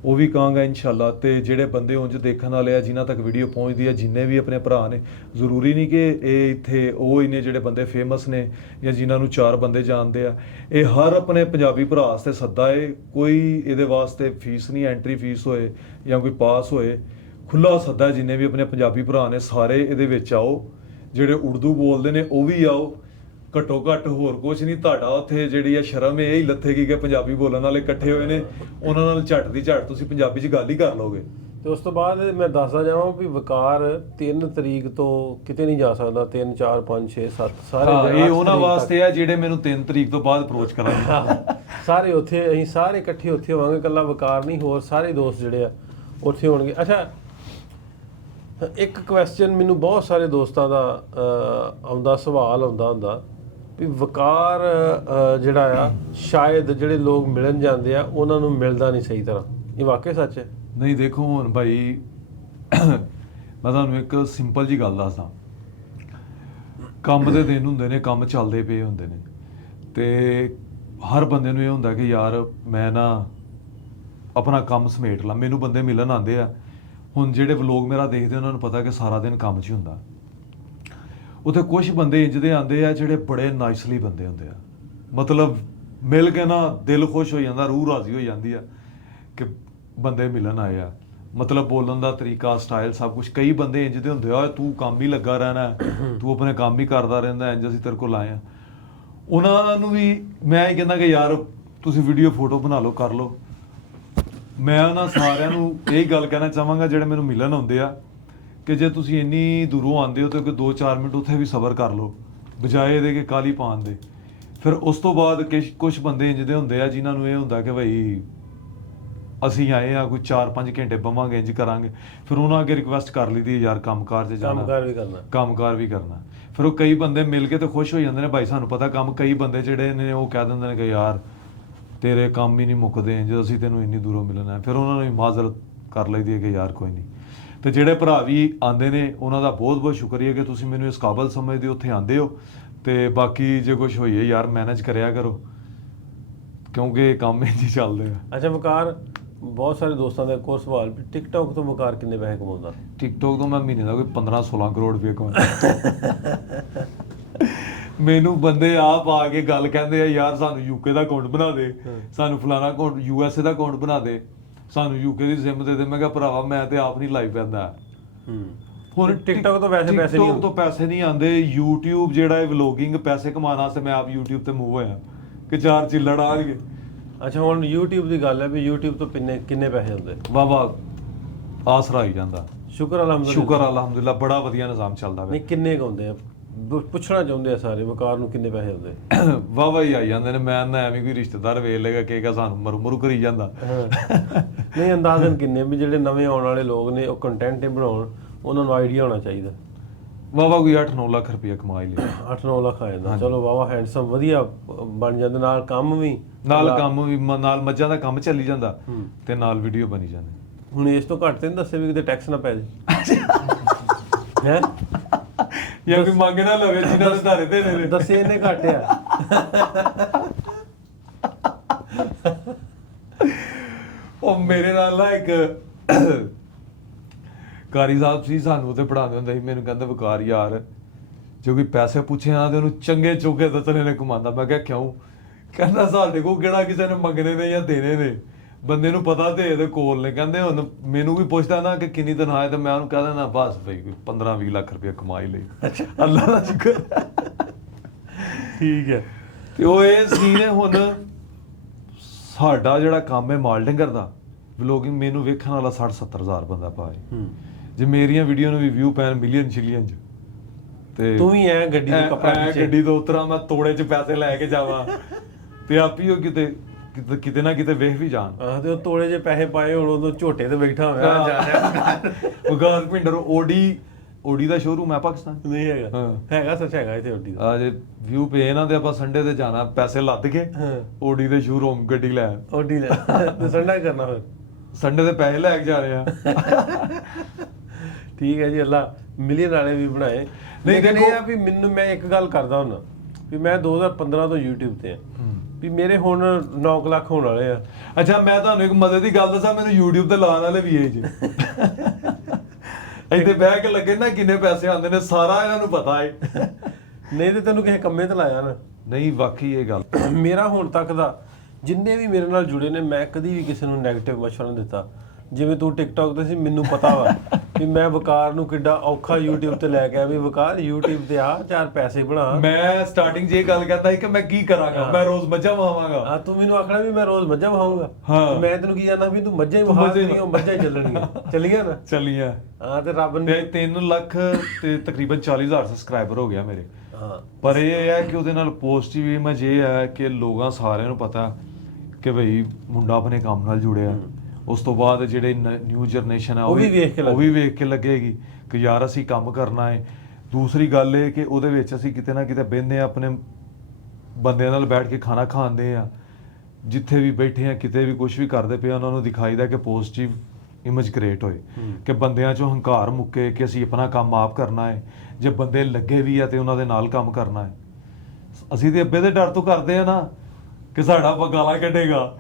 ਉਹ ਵੀ ਕਹਾਂਗਾ ਇਨਸ਼ਾਅੱਲਾ। ਤੇ ਜਿਹੜੇ ਬੰਦੇ ਉਂਝ ਦੇਖਣ ਵਾਲੇ ਆ, ਜਿਨ੍ਹਾਂ ਤੱਕ ਵੀਡੀਓ ਪਹੁੰਚਦੀ ਆ, ਜਿੰਨੇ ਵੀ ਆਪਣੇ ਭਰਾ ਨੇ, ਜ਼ਰੂਰੀ ਨਹੀਂ ਕਿ ਇਹ ਇੱਥੇ ਉਹ ਹੀ ਨੇ ਜਿਹੜੇ ਬੰਦੇ ਫੇਮਸ ਨੇ ਜਾਂ ਜਿਨ੍ਹਾਂ ਨੂੰ 4 ਬੰਦੇ ਜਾਣਦੇ ਆ। ਇਹ ਹਰ ਆਪਣੇ ਪੰਜਾਬੀ ਭਰਾ ਵਾਸਤੇ ਸੱਦਾ ਏ, ਕੋਈ ਇਹਦੇ ਵਾਸਤੇ ਫੀਸ ਨਹੀਂ, ਐਂਟਰੀ ਫੀਸ ਹੋਏ ਜਾਂ ਕੋਈ ਪਾਸ ਹੋਏ, ਖੁੱਲ੍ਹਾ ਸੱਦਾ। ਜਿੰਨੇ ਵੀ ਆਪਣੇ ਪੰਜਾਬੀ ਭਰਾ ਨੇ ਸਾਰੇ ਇਹਦੇ ਵਿੱਚ ਆਓ, ਜਿਹੜੇ ਉਰਦੂ ਬੋਲਦੇ ਨੇ ਉਹ ਵੀ ਆਓ। ਘੱਟੋ ਘੱਟ ਹੋਰ ਕੁਝ ਨਹੀਂ, ਤੁਹਾਡਾ ਉੱਥੇ ਜਿਹੜੀ ਆ ਸ਼ਰਮ ਇਹ ਹੀ ਲੱਥੇਗੀ ਕਿ ਪੰਜਾਬੀ ਬੋਲਣ ਵਾਲੇ ਇਕੱਠੇ ਹੋਏ ਨੇ, ਉਹਨਾਂ ਨਾਲ ਝੱਟ ਦੀ ਝੱਟ ਤੁਸੀਂ ਪੰਜਾਬੀ 'ਚ ਗੱਲ ਹੀ ਕਰ ਲਓਗੇ। ਤੇ ਉਸ ਤੋਂ ਬਾਅਦ ਮੈਂ ਦੱਸਦਾ ਜਾਵਾਂ ਵੀ ਵਕਾਰ 3 ਤਰੀਕ ਤੋਂ ਕਿਤੇ ਨਹੀਂ ਜਾ ਸਕਦਾ। 3, 4, 5, 6, 7 ਸਾਰੇ ਇਹ ਉਹਨਾਂ ਵਾਸਤੇ ਆ ਜਿਹੜੇ ਮੈਨੂੰ 3 ਤਰੀਕ ਤੋਂ ਬਾਅਦ ਅਪਰੋਚ ਕਰਾਂਗੇ। ਸਾਰੇ ਉੱਥੇ, ਅਸੀਂ ਸਾਰੇ ਇਕੱਠੇ ਉੱਥੇ ਹੋਵਾਂਗੇ। ਇਕੱਲਾ ਵਕਾਰ ਨਹੀਂ, ਹੋਰ ਸਾਰੇ ਦੋਸਤ ਜਿਹੜੇ ਆ ਉੱਥੇ ਹੋਣਗੇ। ਅੱਛਾ, ਇੱਕ ਕੁਐਸਚਨ ਮੈਨੂੰ ਬਹੁਤ ਸਾਰੇ ਦੋਸਤਾਂ ਦਾ ਆਉਂਦਾ, ਸਵਾਲ ਆਉਂਦਾ ਹੁੰਦਾ ਵੀ ਵਕਾਰ ਜਿਹੜਾ ਆ, ਸ਼ਾਇਦ ਜਿਹੜੇ ਲੋਕ ਮਿਲਣ ਜਾਂਦੇ ਆ ਉਹਨਾਂ ਨੂੰ ਮਿਲਦਾ ਨਹੀਂ ਸਹੀ ਤਰ੍ਹਾਂ। ਇਹ ਵਾਕਿਆ ਸੱਚ ਹੈ? ਨਹੀਂ, ਦੇਖੋ ਹੁਣ ਭਾਈ ਮੈਂ ਤੁਹਾਨੂੰ ਇੱਕ ਸਿੰਪਲ ਜੀ ਗੱਲ ਦੱਸਦਾ। ਕੰਮ ਦੇ ਦਿਨ ਹੁੰਦੇ ਨੇ, ਕੰਮ ਚੱਲਦੇ ਪਏ ਹੁੰਦੇ ਨੇ ਤੇ ਹਰ ਬੰਦੇ ਨੂੰ ਇਹ ਹੁੰਦਾ ਕਿ ਯਾਰ ਮੈਂ ਨਾ ਆਪਣਾ ਕੰਮ ਸਮੇਟ ਲਾਂ। ਮੈਨੂੰ ਬੰਦੇ ਮਿਲਣ ਆਉਂਦੇ ਆ। ਹੁਣ ਜਿਹੜੇ ਵਲੋਗ ਮੇਰਾ ਦੇਖਦੇ ਉਹਨਾਂ ਨੂੰ ਪਤਾ ਕਿ ਸਾਰਾ ਦਿਨ ਕੰਮ 'ਚ ਹੀ ਹੁੰਦਾ। ਉੱਥੇ ਕੁਝ ਬੰਦੇ ਇੰਜ ਦੇ ਆਉਂਦੇ ਆ ਜਿਹੜੇ ਬੜੇ ਨਾਈਸਲੀ ਬੰਦੇ ਹੁੰਦੇ ਆ, ਮਤਲਬ ਮਿਲ ਕੇ ਨਾ ਦਿਲ ਖੁਸ਼ ਹੋ ਜਾਂਦਾ, ਰੂਹ ਰਾਜ਼ੀ ਹੋ ਜਾਂਦੀ ਆ ਕਿ ਬੰਦੇ ਮਿਲਣ ਆਏ ਆ। ਮਤਲਬ ਬੋਲਣ ਦਾ ਤਰੀਕਾ, ਸਟਾਈਲ, ਸਭ ਕੁਝ। ਕਈ ਬੰਦੇ ਇੰਜ ਦੇ ਹੁੰਦੇ ਆ, ਤੂੰ ਕੰਮ ਹੀ ਲੱਗਾ ਰਹਿਣਾ, ਤੂੰ ਆਪਣੇ ਕੰਮ ਹੀ ਕਰਦਾ ਰਹਿੰਦਾ, ਇੰਜ ਅਸੀਂ ਤੇਰੇ ਕੋਲ ਆਏ ਆ। ਉਹਨਾਂ ਨੂੰ ਵੀ ਮੈਂ ਇਹ ਕਹਿੰਦਾ ਕਿ ਯਾਰ ਤੁਸੀਂ ਵੀਡੀਓ ਫੋਟੋ ਬਣਾ ਲਓ, ਕਰ ਲਓ। ਮੈਂ ਉਹਨਾਂ ਸਾਰਿਆਂ ਨੂੰ ਇਹ ਗੱਲ ਕਹਿਣਾ ਚਾਹਾਂਗਾ ਜਿਹੜੇ ਮੈਨੂੰ ਮਿਲਣ ਆਉਂਦੇ ਆ ਕਿ ਜੇ ਤੁਸੀਂ ਇੰਨੀ ਦੂਰੋਂ ਆਉਂਦੇ ਹੋ ਤਾਂ 2-4 ਮਿੰਟ ਉੱਥੇ ਵੀ ਸਬਰ ਕਰ ਲਓ, ਬਜਾਏ ਇਹਦੇ ਕਿ ਕਾਹਲੀ ਪਾਉਣ ਦੇ। ਫਿਰ ਉਸ ਤੋਂ ਬਾਅਦ ਕੁਝ ਬੰਦੇ ਇੰਜ ਦੇ ਹੁੰਦੇ ਆ ਜਿਨ੍ਹਾਂ ਨੂੰ ਇਹ ਹੁੰਦਾ ਕਿ ਭਾਈ ਅਸੀਂ ਆਏ ਆ, ਕੋਈ 4-5 ਘੰਟੇ ਬਵਾਂਗੇ, ਇੰਜ ਕਰਾਂਗੇ। ਫਿਰ ਉਹਨਾਂ ਅੱਗੇ ਰਿਕੁਐਸਟ ਕਰ ਲਈਦੀ ਯਾਰ ਕੰਮਕਾਰ 'ਚ ਜਾਣਾ, ਕੰਮਕਾਰ ਵੀ ਕਰਨਾ। ਫਿਰ ਉਹ ਕਈ ਬੰਦੇ ਮਿਲ ਕੇ ਤਾਂ ਖੁਸ਼ ਹੋ ਜਾਂਦੇ ਨੇ, ਭਾਈ ਸਾਨੂੰ ਪਤਾ ਕੰਮ। ਕਈ ਬੰਦੇ ਜਿਹੜੇ ਨੇ ਉਹ ਕਹਿ ਦਿੰਦੇ ਨੇ ਕਿ ਯਾਰ ਤੇਰੇ ਕੰਮ ਹੀ ਨਹੀਂ ਮੁੱਕਦੇ, ਜਦੋਂ ਅਸੀਂ ਤੈਨੂੰ ਇੰਨੀ ਦੂਰੋਂ ਮਿਲਣਾ। ਫਿਰ ਉਹਨਾਂ ਨੂੰ ਮਾਜ਼ਰਤ ਕਰ ਲਈਦੀ ਹੈ ਕਿ ਯਾਰ ਕੋਈ ਨਹੀਂ। ਤੇ ਜਿਹੜੇ ਭਰਾ ਵੀ ਆਉਂਦੇ ਨੇ ਉਹਨਾਂ ਦਾ ਬਹੁਤ ਬਹੁਤ ਸ਼ੁਕਰੀਆ ਕਿ ਤੁਸੀਂ ਮੈਨੂੰ ਇਸ ਕਾਬਲ ਸਮਝਦੇ ਹੋ, ਉੱਥੇ ਆਉਂਦੇ ਹੋ। ਤੇ ਬਾਕੀ ਜੇ ਕੁਝ ਹੋਈਏ ਯਾਰ ਮੈਨੇਜ ਕਰਿਆ ਕਰੋ, ਕਿਉਂਕਿ ਕੰਮ ਇੰਝ ਹੀ ਚੱਲਦੇ ਆ। ਅੱਛਾ ਵਕਾਰ, ਬਹੁਤ ਸਾਰੇ ਦੋਸਤਾਂ ਦਾ ਇੱਕ ਹੋਰ ਸਵਾਲ ਵੀ ਟਿਕਟੌਕ ਤੋਂ ਵਕਾਰ ਕਿੰਨੇ ਪੈਸੇ ਕਮਾਉਂਦਾ? ਟਿਕਟੌਕ ਤੋਂ ਮੈਂ ਮਹੀਨੇ ਦਾ ਕੋਈ 15-16 ਕਰੋੜ ਰੁਪਏ ਕਮਾਉਂਦਾ। ਮੈਨੂੰ ਬੰਦੇ ਆਪ ਆ ਕੇ ਗੱਲ ਕਹਿੰਦੇ ਆ ਯਾਰ ਸਾਨੂੰ ਯੂਕੇ ਦਾ ਅਕਾਊਂਟ ਬਣਾ ਦੇ, ਸਾਨੂੰ ਫਲਾਣਾ ਅਕਾਊਂਟ USA ਦਾ ਅਕਾਊਂਟ ਬਣਾ ਦੇ, ਸਾਨੂੰ ਯੂਕੇ ਦੀ ਸਿਮ ਦੇ ਦੇ। ਮੈਂ ਕਿਹਾ ਭਰਾਵਾ ਮੈਂ ਤੇ ਆਪ ਨਹੀਂ ਲਾਈਵ ਪੈਂਦਾ। ਹੁਣ TikTok ਤੋਂ ਵੈਸੇ ਪੈਸੇ ਨਹੀਂ TikTok ਤੋਂ ਪੈਸੇ ਨਹੀਂ ਆਉਂਦੇ। YouTube ਜਿਹੜਾ ਹੈ ਵਲੋਗਿੰਗ ਪੈਸੇ ਕਮਾਉਣ ਵਾਸਤੇ ਮੈਂ ਆਪ YouTube ਤੇ ਮੂਵ ਹੋਇਆ ਕਿ 4 ਚਿੱਲੜ ਆਣਗੇ। ਅੱਛਾ ਹੁਣ YouTube ਦੀ ਗੱਲ ਹੈ ਵੀ YouTube ਤੋਂ ਕਿੰਨੇ ਪੈਸੇ ਆਉਂਦੇ? ਵਾਹ ਆਸਰਾ ਹੀ ਜਾਂਦਾ। ਸ਼ੁਕਰ ਅਲਹਮਦੁਲਿਲਾ ਬੜਾ ਵਧੀਆ ਨਿਜ਼ਾਮ ਚੱਲਦਾ ਵੇ। ਨਹੀਂ ਕਿੰਨੇ ਕੁ ਆਉਂਦੇ ਆ? ਪੁੱਛਣਾ ਚਾਹੁੰਦੇ ਆ ਸਾਰੇ ਵਕਾਰ ਨੂੰ ਕਿੰਨੇ ਪੈਸੇ ਆਉਂਦੇ? ਵਾਹ ਹੀ ਆਈ ਜਾਂਦੇ ਨੇ। ਮੈਂ ਨਾ ਐਵੇਂ ਕੋਈ ਰਿਸ਼ਤੇਦਾਰ ਵੇਖ ਲੇਗਾ ਕਹੇਗਾ ਸਾਨੂੰ ਮਰੂ ਕਰੀ ਜਾਂਦਾ। ਨਹੀਂ ਅੰਦਾਜ਼ਨ ਕਿੰਨੇ ਵੀ ਜਿਹੜੇ ਨਵੇਂ ਆਉਣ ਵਾਲੇ ਲੋਕ ਨੇ ਉਹ ਕੰਟੈਂਟ ਬਣਾਉਣ, ਉਹਨਾਂ ਨੂੰ ਆਈਡੀਆ ਹੋਣਾ ਚਾਹੀਦਾ। ਵਾਹ ਕੋਈ 8-9 ਲੱਖ ਰੁਪਇਆ ਕਮਾ ਹੀ ਲਿਆ। 8-9 ਲੱਖ ਆ ਜਾਂਦਾ। ਚਲੋ ਵਾਵਾ ਹੈਂਡਸਮ ਵਧੀਆ ਬਣ ਜਾਂਦਾ। ਨਾਲ ਕੰਮ ਵੀ ਨਾਲ ਮੱਝਾਂ ਦਾ ਕੰਮ ਚੱਲੀ ਜਾਂਦਾ ਤੇ ਨਾਲ ਵੀਡੀਓ ਬਣੀ ਜਾਂਦੀ। ਹੁਣ ਇਸ ਤੋਂ ਘੱਟ ਤੇ ਨਹੀਂ ਦੱਸੇ ਵੀ ਕਿਤੇ ਟੈਕਸ ਨਾ ਪੈ ਜੇ ਹੈ ਜਾਂ ਕੋਈ ਮੰਗ ਨਾ ਲਵੇ ਜਿਹਨਾਂ ਦੇ ਧਾਰੇ ਤੇ ਨੇ। ਦੱਸੇ ਇਹਨੇ ਘੱਟ ਆ। ਉਹ ਮੇਰੇ ਨਾਲ ਨਾ ਇੱਕ ਕਾਰੀ ਸਾਹਿਬ ਸੀ, ਸਾਨੂੰ ਤੇ ਪੜਾਉਂਦੇ ਹੁੰਦੇ ਸੀ। ਮੈਨੂੰ ਕਹਿੰਦੇ ਵਕਾਰ ਯਾਰ ਜੋ ਕੋਈ ਪੈਸੇ ਪੁੱਛੇ ਨਾ ਤੇ ਉਹਨੂੰ ਚੰਗੇ ਚੋਕੇ ਦੱਸਣੇ ਨੇ ਕਮਾਉਂਦਾ। ਮੈਂ ਕਿਹਾ ਕਿਉਂ? ਕਹਿੰਦਾ ਸਾਡੇ ਕੋਲ ਕਿਹੜਾ ਕਿਸੇ ਨੇ ਮੰਗਣੇ ਨੇ ਜਾਂ ਦੇਣੇ ਨੇ, ਬੰਦੇ ਨੂੰ ਪਤਾ ਤੇ ਇਹਦੇ ਕੋਲ ਨੇ। ਕਹਿੰਦੇ ਹੁਣ ਮੈਨੂੰ ਵੀ ਪੁੱਛਦਾ ਨਾ ਕਿ ਕਿੰਨੀ ਤਨਖਾਹ ਹੈ ਤੇ ਮੈਂ ਉਹਨੂੰ ਕਹਿ ਦਿੰਦਾ ਬਸ ਬਈ 15-20 ਲੱਖ ਰੁਪਏ ਕਮਾ ਹੀ ਲਈ। ਅੱਲਾ ਦਾ ਸ਼ੁਕਰ। ਠੀਕ ਹੈ। ਤੇ ਉਹ ਇਹ ਸੀ ਨੇ ਹੁਣ ਸਾਡਾ ਜਿਹੜਾ ਕੰਮ ਹੈ ਮਾਲਡਿੰਗਰ ਦਾ ਵਲੋਗਿੰਗ, ਮੈਨੂੰ ਵੇਖਣ ਵਾਲਾ 60-70 ਹਜ਼ਾਰ ਬੰਦਾ ਪਾਏ। ਜੇ ਮੇਰੀਆਂ ਵੀਡੀਓ ਨੂੰ ਵੀ ਵਿਊ ਪੈਣ ਮਿਲੀਅਨ ਚ ਤੇ ਤੂੰ ਵੀ ਐ ਗੱਡੀ ਤੋਂ ਕੱਪੜਾ ਗੱਡੀ ਤੋਂ ਉਤਰਾਂ ਮੈਂ ਤੋੜੇ ਚ ਪੈਸੇ ਲੈ ਕੇ ਜਾਵਾਂ ਤੇ ਆਪੀ ਉਹ ਕਿਤੇ ਨਾ ਕਿਤੇ ਵੇਖ ਵੀ ਜਾਣ। ਤੇ ਉਹ ਤੋੜੇ ਜੇ ਪੈਸੇ ਪਾਏ ਹੁਣ ਉਦੋਂ ਝੋਟੇ ਤੇ ਬੈਠਾ ਹੋਇਆ ਜਾ ਰਿਹਾ। ਬਗਾਸ ਪਿੰਡਰ ਓਡੀ ਦਾ ਸ਼ੋਰੂਮ ਹੈ ਪਾਕਿਸਤਾਨ ਨਹੀਂ ਹੈਗਾ? ਹੈਗਾ ਸੱਚ ਹੈਗਾ ਇੱਥੇ ਓਡੀ ਦਾ। ਜੇ ਵਿਊ ਪੇ ਇਹਨਾਂ ਦੇ ਆਪਾਂ ਸੰਡੇ ਤੇ ਜਾਣਾ, ਪੈਸੇ ਲੱਦ ਕੇ ਓਡੀ ਦੇ ਸ਼ੋਰੂਮ ਗੱਡੀ ਲੈ ਓਡੀ ਲੈ ਤੇ ਸੰਡਾ ਕਰਨਾ ਫਿਰ ਸੰਡੇ ਦੇ ਪੈਸੇ ਲੈ ਕੇ ਜਾ ਰਹੇ ਆ। ਠੀਕ ਹੈ ਜੀ। ਅੱਲਾ ਮਿਲੀਅਨ ਵਾਲੇ ਵੀ ਬਣਾਏ। ਨਹੀਂ ਦੇਖੋ ਇਹ ਆ ਵੀ ਮੈਨੂੰ ਮੈਂ ਇੱਕ ਗੱਲ ਕਰਦਾ ਹੁੰਦਾ ਵੀ ਮੈਂ 2015 ਤੋਂ YouTube ਤੇ ਆ ਵੀ ਮੇਰੇ ਹੁਣ 9 ਲੱਖ ਹੋਣ ਵਾਲੇ ਆ। ਅੱਛਾ ਮੈਂ ਤੁਹਾਨੂੰ ਇੱਕ ਮਦਦ ਦੀ ਗੱਲ ਦੱਸਾਂ, ਮੈਨੂੰ YouTube ਤੇ ਲਾਉਣ ਵਾਲੇ ਵੀ ਇਹ ਜੀ ਇੱਥੇ ਬਹਿ ਕੇ ਲੱਗੇ ਨਾ ਕਿੰਨੇ ਪੈਸੇ ਆਉਂਦੇ ਨੇ ਸਾਰਾ ਇਹਨਾਂ ਨੂੰ ਪਤਾ ਹੈ। ਨਹੀਂ ਤੇ ਤੈਨੂੰ ਕਿਸੇ ਕੰਮੇ ਤੇ ਲਾਇਆ ਨਾ। ਨਹੀਂ ਵਾਕਈ ਇਹ ਗੱਲ ਮੇਰਾ ਹੁਣ ਤੱਕ ਦਾ ਜਿੰਨੇ ਵੀ ਮੇਰੇ ਨਾਲ ਜੁੜੇ ਨੇ ਮੈਂ ਕਦੀ ਵੀ ਕਿਸੇ ਨੂੰ ਨੈਗੇਟਿਵ ਮਸ਼ਵਰਾ ਨਹੀਂ ਦਿੱਤਾ। ਜਿਵੇਂ ਤੂੰ TikTok ਤੇ ਸੀ, ਮੈਨੂੰ ਪਤਾ ਵਾ ਵੀ ਮੈਂ ਵਕਾਰ ਨੂੰ ਕਿੱਡਾ ਔਖਾ YouTube ਤੇ ਲੈ ਕੇ ਆ ਵੀ ਵਕਾਰ YouTube ਤੇ ਆ 4 ਪੈਸੇ ਬਣਾ। ਮੈਂ ਸਟਾਰਟਿੰਗ 'ਚ ਇਹ ਗੱਲ ਕਰਦਾ ਸੀ ਕਿ ਮੈਂ ਕੀ ਕਰਾਂਗਾ, ਮੈਂ ਰੋਜ਼ ਮੱਝਾਂ ਵਹਾਵਾਂਗਾ। ਹਾਂ ਤੂੰ ਮੈਨੂੰ ਆਖਣਾ ਵੀ ਮੈਂ ਰੋਜ਼ ਮੱਝਾਂ ਵਹਾਉਂਗਾ। ਹਾਂ ਮੈਂ ਤੈਨੂੰ ਕੀ ਜਾਣਦਾ ਵੀ ਤੂੰ ਮੱਝਾਂ ਹੀ ਵਹਾ ਦੇਣੀਆਂ, ਮੱਝਾਂ ਹੀ ਚੱਲਣਗੀਆਂ। ਚੱਲੀਆਂ ਨਾ ਚੱਲੀਆਂ। ਹਾਂ ਤੇ ਰੱਬ ਨੇ 3 ਲੱਖ ਤੇ ਤਕਰੀਬਨ 40,000 ਸਬਸਕ੍ਰਾਈਬਰ ਹੋ ਗਿਆ ਮੇਰੇ। ਹਾਂ ਪਰ ਇਹ ਹੈ ਕਿ ਉਹਦੇ ਨਾਲ ਪੋਜ਼ਿਟਿਵ ਇਮੇਜ ਇਹ ਹੈ ਕਿ ਲੋਕਾਂ ਸਾਰਿਆਂ ਨੂੰ ਪਤਾ ਕਿ ਭਈ ਮੁੰਡਾ ਆਪਣੇ ਕੰਮ ਨਾਲ ਜੁੜਿਆ। ਉਸ ਤੋਂ ਬਾਅਦ ਜਿਹੜੇ ਨਿਊ ਜਨਰੇਸ਼ਨ ਆ ਉਹ ਵੀ ਵੇਖ ਕੇ ਲੱਗੇਗੀ ਕਿ ਯਾਰ ਅਸੀਂ ਕੰਮ ਕਰਨਾ ਹੈ। ਦੂਸਰੀ ਗੱਲ ਇਹ ਕਿ ਉਹਦੇ ਵਿੱਚ ਅਸੀਂ ਕਿਤੇ ਨਾ ਕਿਤੇ ਬਹਿੰਦੇ ਆ, ਆਪਣੇ ਬੰਦਿਆਂ ਨਾਲ ਬੈਠ ਕੇ ਖਾਣਾ ਖਾਂਦੇ ਆ, ਜਿੱਥੇ ਵੀ ਬੈਠੇ ਆ ਕਿਤੇ ਵੀ ਕੁਝ ਵੀ ਕਰਦੇ ਪਏ ਉਹਨਾਂ ਨੂੰ ਦਿਖਾਈਦਾ ਕਿ ਪੋਜ਼ਿਟਿਵ ਇਮੇਜ ਕ੍ਰੀਏਟ ਹੋਏ, ਕਿ ਬੰਦਿਆਂ 'ਚੋਂ ਹੰਕਾਰ ਮੁੱਕੇ ਕਿ ਅਸੀਂ ਆਪਣਾ ਕੰਮ ਆਪ ਕਰਨਾ ਹੈ। ਜੇ ਬੰਦੇ ਲੱਗੇ ਵੀ ਆ ਤੇ ਉਹਨਾਂ ਦੇ ਨਾਲ ਕੰਮ ਕਰਨਾ ਹੈ। ਅਸੀਂ ਤੇ ਅੱਬੇ ਦੇ ਡਰ ਤੋਂ ਕਰਦੇ ਆ ਨਾ ਕਿ ਸਾਡਾ ਅੱਬਾ ਗਾਲਾਂ ਕੱਢੇਗਾ।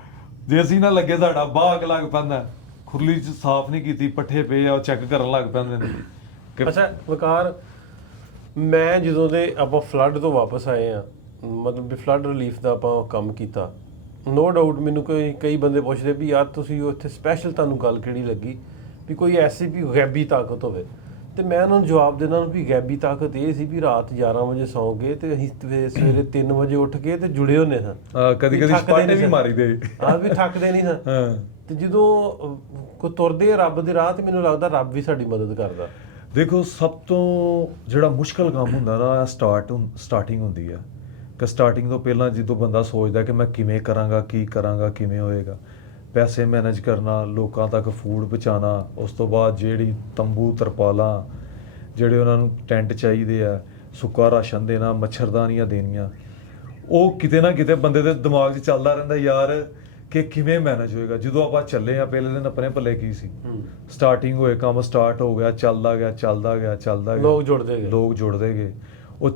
ਜੇ ਅਸੀਂ ਨਾ ਲੱਗੇ ਸਾਡਾ ਬਾਗ ਲੱਗ ਪੈਂਦਾ, ਖੁਰਲੀ 'ਚ ਸਾਫ਼ ਨਹੀਂ ਕੀਤੀ ਪੱਠੇ ਪਏ ਆ ਉਹ ਚੈੱਕ ਕਰਨ ਲੱਗ ਪੈਂਦੇ ਨੇ। ਅੱਛਾ ਵਕਾਰ, ਮੈਂ ਜਦੋਂ ਦੇ ਆਪਾਂ ਫਲੱਡ ਤੋਂ ਵਾਪਸ ਆਏ ਆ, ਮਤਲਬ ਵੀ ਫਲੱਡ ਰਿਲੀਫ ਦਾ ਆਪਾਂ ਕੰਮ ਕੀਤਾ, ਨੋ ਡਾਊਟ ਮੈਨੂੰ ਕਈ ਬੰਦੇ ਪੁੱਛਦੇ ਵੀ ਯਾਰ ਤੁਸੀਂ ਉੱਥੇ ਸਪੈਸ਼ਲ ਤੁਹਾਨੂੰ ਗੱਲ ਕਿਹੜੀ ਲੱਗੀ ਵੀ ਕੋਈ ਐਸੀ ਵੀ ਗੈਬੀ ਤਾਕਤ ਹੋਵੇ। ਤੇ ਮੈਂ ਉਹਨਾਂ ਨੂੰ ਜਵਾਬ ਦੇਣਾ ਵੀ ਗੈਬੀ ਤਾਕਤ ਇਹ ਸੀ ਵੀ ਰਾਤ 11 ਵਜੇ ਸੌਂ ਗਏ ਤੇ ਅਸੀਂ ਸਵੇਰੇ 3 ਵਜੇ ਉੱਠ ਕੇ ਤੇ ਜੁੜੇ ਹੁੰਦੇ ਸਾਂ। ਕਦੀ ਸਪਾਟੇ ਵੀ ਮਾਰੀ ਦੇ ਵੀ ਥੱਕਦੇ ਨਹੀਂ ਸਾਂ। ਤੇ ਜਦੋਂ ਕੋ ਤੁਰਦੇ ਰੱਬ ਦੇ ਰਾਹ ਤੇ ਮੈਨੂੰ ਲੱਗਦਾ ਰੱਬ ਵੀ ਸਾਡੀ ਮਦਦ ਕਰਦਾ। ਦੇਖੋ ਸਭ ਤੋਂ ਜਿਹੜਾ ਮੁਸ਼ਕਲ ਕੰਮ ਹੁੰਦਾ ਨਾ ਸਟਾਰਟਿੰਗ ਹੁੰਦੀ ਹੈ ਕਿ ਸਟਾਰਟਿੰਗ ਤੋਂ ਪਹਿਲਾਂ ਜਦੋਂ ਬੰਦਾ ਸੋਚਦਾ ਕਿ ਮੈਂ ਕਿਵੇਂ ਕਰਾਂਗਾ, ਕੀ ਕਰਾਂਗਾ, ਕਿਵੇਂ ਹੋਏਗਾ, ਪੈਸੇ ਮੈਨੇਜ ਕਰਨਾ, ਲੋਕਾਂ ਤੱਕ ਫੂਡ ਪਹੁੰਚਾਉਣਾ, ਉਸ ਤੋਂ ਬਾਅਦ ਜਿਹੜੀ ਤੰਬੂ ਤਰਪਾਲਾਂ, ਜਿਹੜੇ ਉਹਨਾਂ ਨੂੰ ਟੈਂਟ ਚਾਹੀਦੇ ਆ, ਸੁੱਕਾ ਰਾਸ਼ਨ ਦੇਣਾ, ਮੱਛਰਦਾਨੀਆਂ ਦੇਣੀਆਂ, ਉਹ ਕਿਤੇ ਨਾ ਕਿਤੇ ਬੰਦੇ ਦੇ ਦਿਮਾਗ 'ਚ ਚੱਲਦਾ ਰਹਿੰਦਾ ਯਾਰ ਕਿ ਕਿਵੇਂ ਮੈਨੇਜ ਹੋਏਗਾ। ਜਦੋਂ ਆਪਾਂ ਚੱਲੇ ਆ ਪਹਿਲੇ ਦਿਨ ਆਪਣੇ ਪੱਲੇ ਕੀ ਸੀ, ਸਟਾਰਟਿੰਗ ਹੋਏ, ਕੰਮ ਸਟਾਰਟ ਹੋ ਗਿਆ, ਚੱਲਦਾ ਗਿਆ, ਲੋਕ ਜੁੜਦੇ ਗਏ। ਉਹ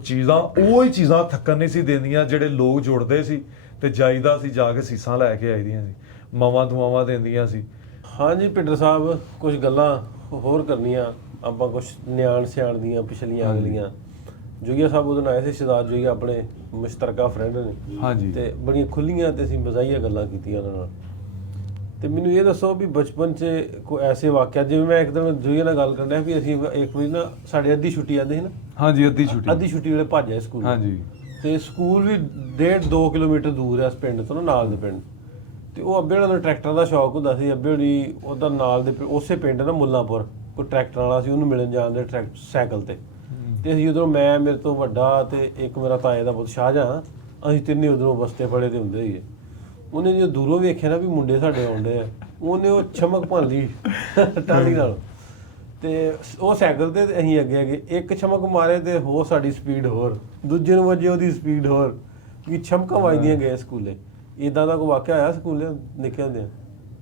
ਚੀਜ਼ਾਂ ਥੱਕਣ ਨਹੀਂ ਸੀ ਦਿੰਦੀਆਂ। ਜਿਹੜੇ ਲੋਕ ਜੁੜਦੇ ਸੀ ਤੇ ਜਾਈਦਾ ਸੀ, ਜਾ ਕੇ ਸੀਸਾਂ ਲੈ ਕੇ ਆਈਦੀਆਂ ਸੀ, ਮਾਵਾਂ ਦੁਆਵਾਂ ਦਿੰਦੀਆਂ ਸੀ। ਹਾਂਜੀ ਭਿੰਡਰ ਸਾਹਿਬ, ਕੁਝ ਗੱਲਾਂ ਹੋਰ ਕਰਨੀਆਂ ਆਪਾਂ, ਕੁਝ ਨਿਆਣ ਸਿਆਣ ਦੀਆਂ ਪਿਛਲੀਆਂ ਅਗਲੀਆਂ ਜੋਗੀਆ ਸਾਹਿਬ ਉਹਦੇ ਨਾਲ ਆਏ ਸੀ, ਸ਼ਹਿਜ਼ਾਦ ਜੋਗੀਆ ਆਪਣੇ ਮੁਸ਼ਤਰਕਾ ਫਰੈਂਡ ਨੇ, ਹਾਂਜੀ ਤੇ ਬੜੀਆਂ ਖੁੱਲੀਆਂ ਤੇ ਅਸੀਂ ਮਜ਼ਾਹੀਆ ਗੱਲਾਂ ਕੀਤੀਆਂ ਉਹਨਾਂ ਨਾਲ। ਤੇ ਮੈਨੂੰ ਇਹ ਦੱਸੋ ਵੀ ਬਚਪਨ 'ਚ ਕੋਈ ਐਸੇ ਵਾਕਿਆ, ਜਿਵੇਂ ਮੈਂ ਇੱਕ ਦਿਨ ਜੋਗੀਆ ਨਾਲ ਗੱਲ ਕਰ ਰਿਹਾ ਵੀ ਅਸੀਂ ਇੱਕ ਵਾਰੀ ਨਾ ਸਾਡੇ ਅੱਧੀ ਛੁੱਟੀ ਆਉਂਦੀ ਸੀ ਨਾ, ਹਾਂਜੀ ਅੱਧੀ ਛੁੱਟੀ ਵੇਲੇ ਭੱਜ ਆਏ ਸਕੂਲ। ਹਾਂਜੀ ਤੇ ਸਕੂਲ ਵੀ 1.5-2 ਕਿਲੋਮੀਟਰ ਦੂਰ ਹੈ ਇਸ ਪਿੰਡ ਤੋਂ ਨਾ, ਨਾਲ ਦੇ ਪਿੰਡ। ਤੇ ਉਹ ਅੱਬੇ ਹੋਣਾ ਨੂੰ ਟਰੈਕਟਰ ਦਾ ਸ਼ੌਕ ਹੁੰਦਾ ਸੀ। ਅੱਬੇ ਹੋਣੀ ਉਹਦਾ ਨਾਲ ਦੇ ਉਸੇ ਪਿੰਡ ਨਾ ਮੁੱਲਾਂਪੁਰ ਕੋਈ ਟਰੈਕਟਰ ਵਾਲਾ ਸੀ, ਉਹਨੂੰ ਮਿਲਣ ਜਾਂਦੇ ਸਾਈਕਲ ਤੇ। ਤੇ ਅਸੀਂ ਉਧਰੋਂ, ਮੈਂ, ਮੇਰੇ ਤੋਂ ਵੱਡਾ ਤੇ ਇੱਕ ਮੇਰਾ ਤਾਏ ਦਾ ਪੁੱਤ ਸ਼ਾਹਜਹਾਂ, ਅਸੀਂ ਤਿੰਨੇ ਉਧਰੋਂ ਬਸਤੇ ਫੜੇ ਤੇ ਹੁੰਦੇ ਸੀਗੇ। ਉਹਨੇ ਜਦੋਂ ਦੂਰੋਂ ਵੇਖਿਆ ਨਾ ਵੀ ਮੁੰਡੇ ਸਾਡੇ ਆਉਂਦੇ ਆ, ਉਹਨੇ ਉਹ ਛਮਕ ਭੰਨ ਲਈ ਟਾਹਲੀ ਨਾਲ। ਤੇ ਉਹ ਸਾਈਕਲ ਤੇ ਅਸੀਂ ਅੱਗੇ ਇੱਕ ਛਮਕ ਮਾਰੇ ਤੇ ਹੋਰ ਸਾਡੀ ਸਪੀਡ ਹੋਰ, ਦੂਜੇ ਨੂੰ ਵੱਜੇ ਉਹਦੀ ਸਪੀਡ ਹੋਰ, ਕਿ ਛਮਕਾਂ ਵੱਜਦੀਆਂ ਗਏ ਸਕੂਲੇ। ਇਦਾਂ ਦਾ ਕੋਈ ਵਾਕਿਆ ਆਇਆ ਸਕੂਲੇ ਨਿੱਕੇ ਹੁੰਦੇ?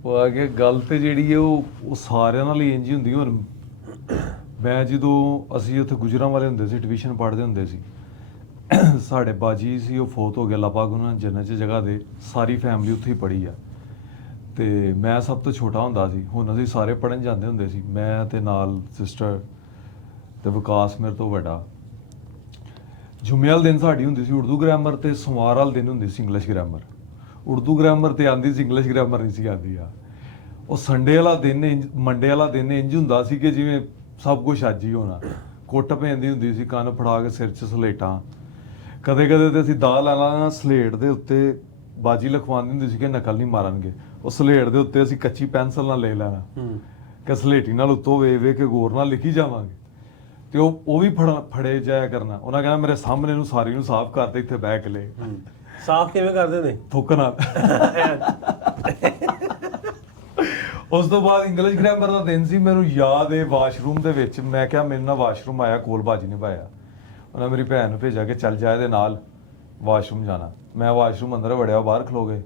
ਉਹ ਆ ਕੇ ਗੱਲ ਤੇ ਜਿਹੜੀ ਹੈ ਉਹ ਸਾਰਿਆਂ ਨਾਲ ਹੀ ਇੰਝ ਹੀ ਹੁੰਦੀ। ਹੁਣ ਮੈਂ ਜਦੋਂ ਅਸੀਂ ਉੱਥੇ ਗੁਜਰਾਂਵਾਲੇ ਹੁੰਦੇ ਸੀ, ਟਿਊਸ਼ਨ ਪੜ੍ਹਦੇ ਹੁੰਦੇ ਸੀ, ਸਾਡੇ ਬਾਜੀ ਸੀ ਉਹ ਫੌਤ ਹੋ ਗਿਆ, ਅੱਲਾ ਪਾਕ ਉਹਨਾਂ ਜੰਨਤ 'ਚ ਜਗ੍ਹਾ ਦੇ, ਸਾਰੀ ਫੈਮਿਲੀ ਉੱਥੇ ਹੀ ਪੜ੍ਹੀ ਆ। ਤੇ ਮੈਂ ਸਭ ਤੋਂ ਛੋਟਾ ਹੁੰਦਾ ਸੀ। ਹੁਣ ਅਸੀਂ ਸਾਰੇ ਪੜ੍ਹਨ ਜਾਂਦੇ ਹੁੰਦੇ ਸੀ, ਮੈਂ ਤੇ ਨਾਲ ਸਿਸਟਰ ਤੇ ਵਿਕਾਸ ਮੇਰੇ ਤੋਂ ਵੱਡਾ। ਜੁਮੇ ਵਾਲੇ ਦਿਨ ਸਾਡੀ ਹੁੰਦੀ ਸੀ ਉਰਦੂ ਗ੍ਰਾਮਰ, ਤੇ ਸੋਮਵਾਰ ਵਾਲੇ ਦਿਨ ਹੁੰਦੀ ਸੀ ਇੰਗਲਿਸ਼ ਗ੍ਰਾਮਰ। ਉਰਦੂ ਗ੍ਰਾਮਰ ਤੇ ਆਉਂਦੀ ਸੀ, ਇੰਗਲਿਸ਼ ਗ੍ਰਾਮਰ ਨਹੀਂ ਸੀ ਆਉਂਦੀ ਆ। ਉਹ ਸੰਡੇ ਵਾਲਾ ਦਿਨ, ਮੰਡੇ ਵਾਲਾ ਦਿਨ ਇੰਝ ਹੁੰਦਾ ਸੀ ਕਿ ਜਿਵੇਂ ਸਭ ਕੁਝ ਅੱਜ ਹੀ ਹੋਣਾ। ਕੁੱਟ ਪੈਂਦੀ ਹੁੰਦੀ ਸੀ, ਕੰਨ ਫੜਾ ਕੇ ਸਿਰ 'ਚ ਸਲੇਟਾਂ। ਕਦੇ ਕਦੇ ਤੇ ਅਸੀਂ ਦਾਅ ਲਾ ਲੈਣਾ ਸਲੇਟ ਦੇ ਉੱਤੇ, ਬਾਜੀ ਲਿਖਵਾਉਂਦੀ ਹੁੰਦੀ ਸੀ ਕਿ ਨਕਲ ਨਹੀਂ ਮਾਰਨਗੇ। ਉਹ ਸਲੇਟ ਦੇ ਉੱਤੇ ਅਸੀਂ ਕੱਚੀ ਪੈਨਸਲ ਨਾਲ ਲੈ ਲੈਣਾ ਕਿ ਸਲੇਟੀ ਨਾਲ ਉੱਤੋਂ ਵੇ ਕੇ ਗੌਰ ਨਾਲ ਲਿਖੀ ਜਾਵਾਂਗੇ। ਤੇ ਉਹ ਵੀ ਫੜੇ ਜਾਇਆ ਕਰਨਾ। ਉਹਨਾਂ ਕਹਿੰਦਾ ਮੇਰੇ ਸਾਹਮਣੇ ਨੂੰ ਸਾਰੀ ਨੂੰ ਸਾਫ਼ ਕਰਦੇ, ਇੱਥੇ ਬਹਿ ਕੇ ਲੈ। ਸਾਫ਼ ਕਿਵੇਂ ਕਰਦੇ ਨੇ? ਥੁੱਕ ਨਾਲ। ਉਸ ਤੋਂ ਬਾਅਦ ਇੰਗਲਿਸ਼ ਗ੍ਰਾਮਰ ਦਾ ਦਿਨ ਸੀ, ਮੈਨੂੰ ਯਾਦ ਹੈ ਵਾਸ਼ਰੂਮ ਦੇ ਵਿੱਚ ਮੈਂ ਕਿਹਾ ਮੇਰੇ ਨਾਲ ਵਾਸ਼ਰੂਮ ਆਇਆ, ਕੋਲ ਬਾਜੀ ਨੇ ਪਾਇਆ। ਉਹਨਾਂ ਮੇਰੀ ਭੈਣ ਨੂੰ ਭੇਜਿਆ ਕਿ ਚੱਲ ਜਾ ਇਹਦੇ ਨਾਲ ਵਾਸ਼ਰੂਮ ਜਾਣਾ। ਮੈਂ ਵਾਸ਼ਰੂਮ ਅੰਦਰ ਵੜਿਆ, ਬਾਹਰ ਖਲੋ ਗਏ।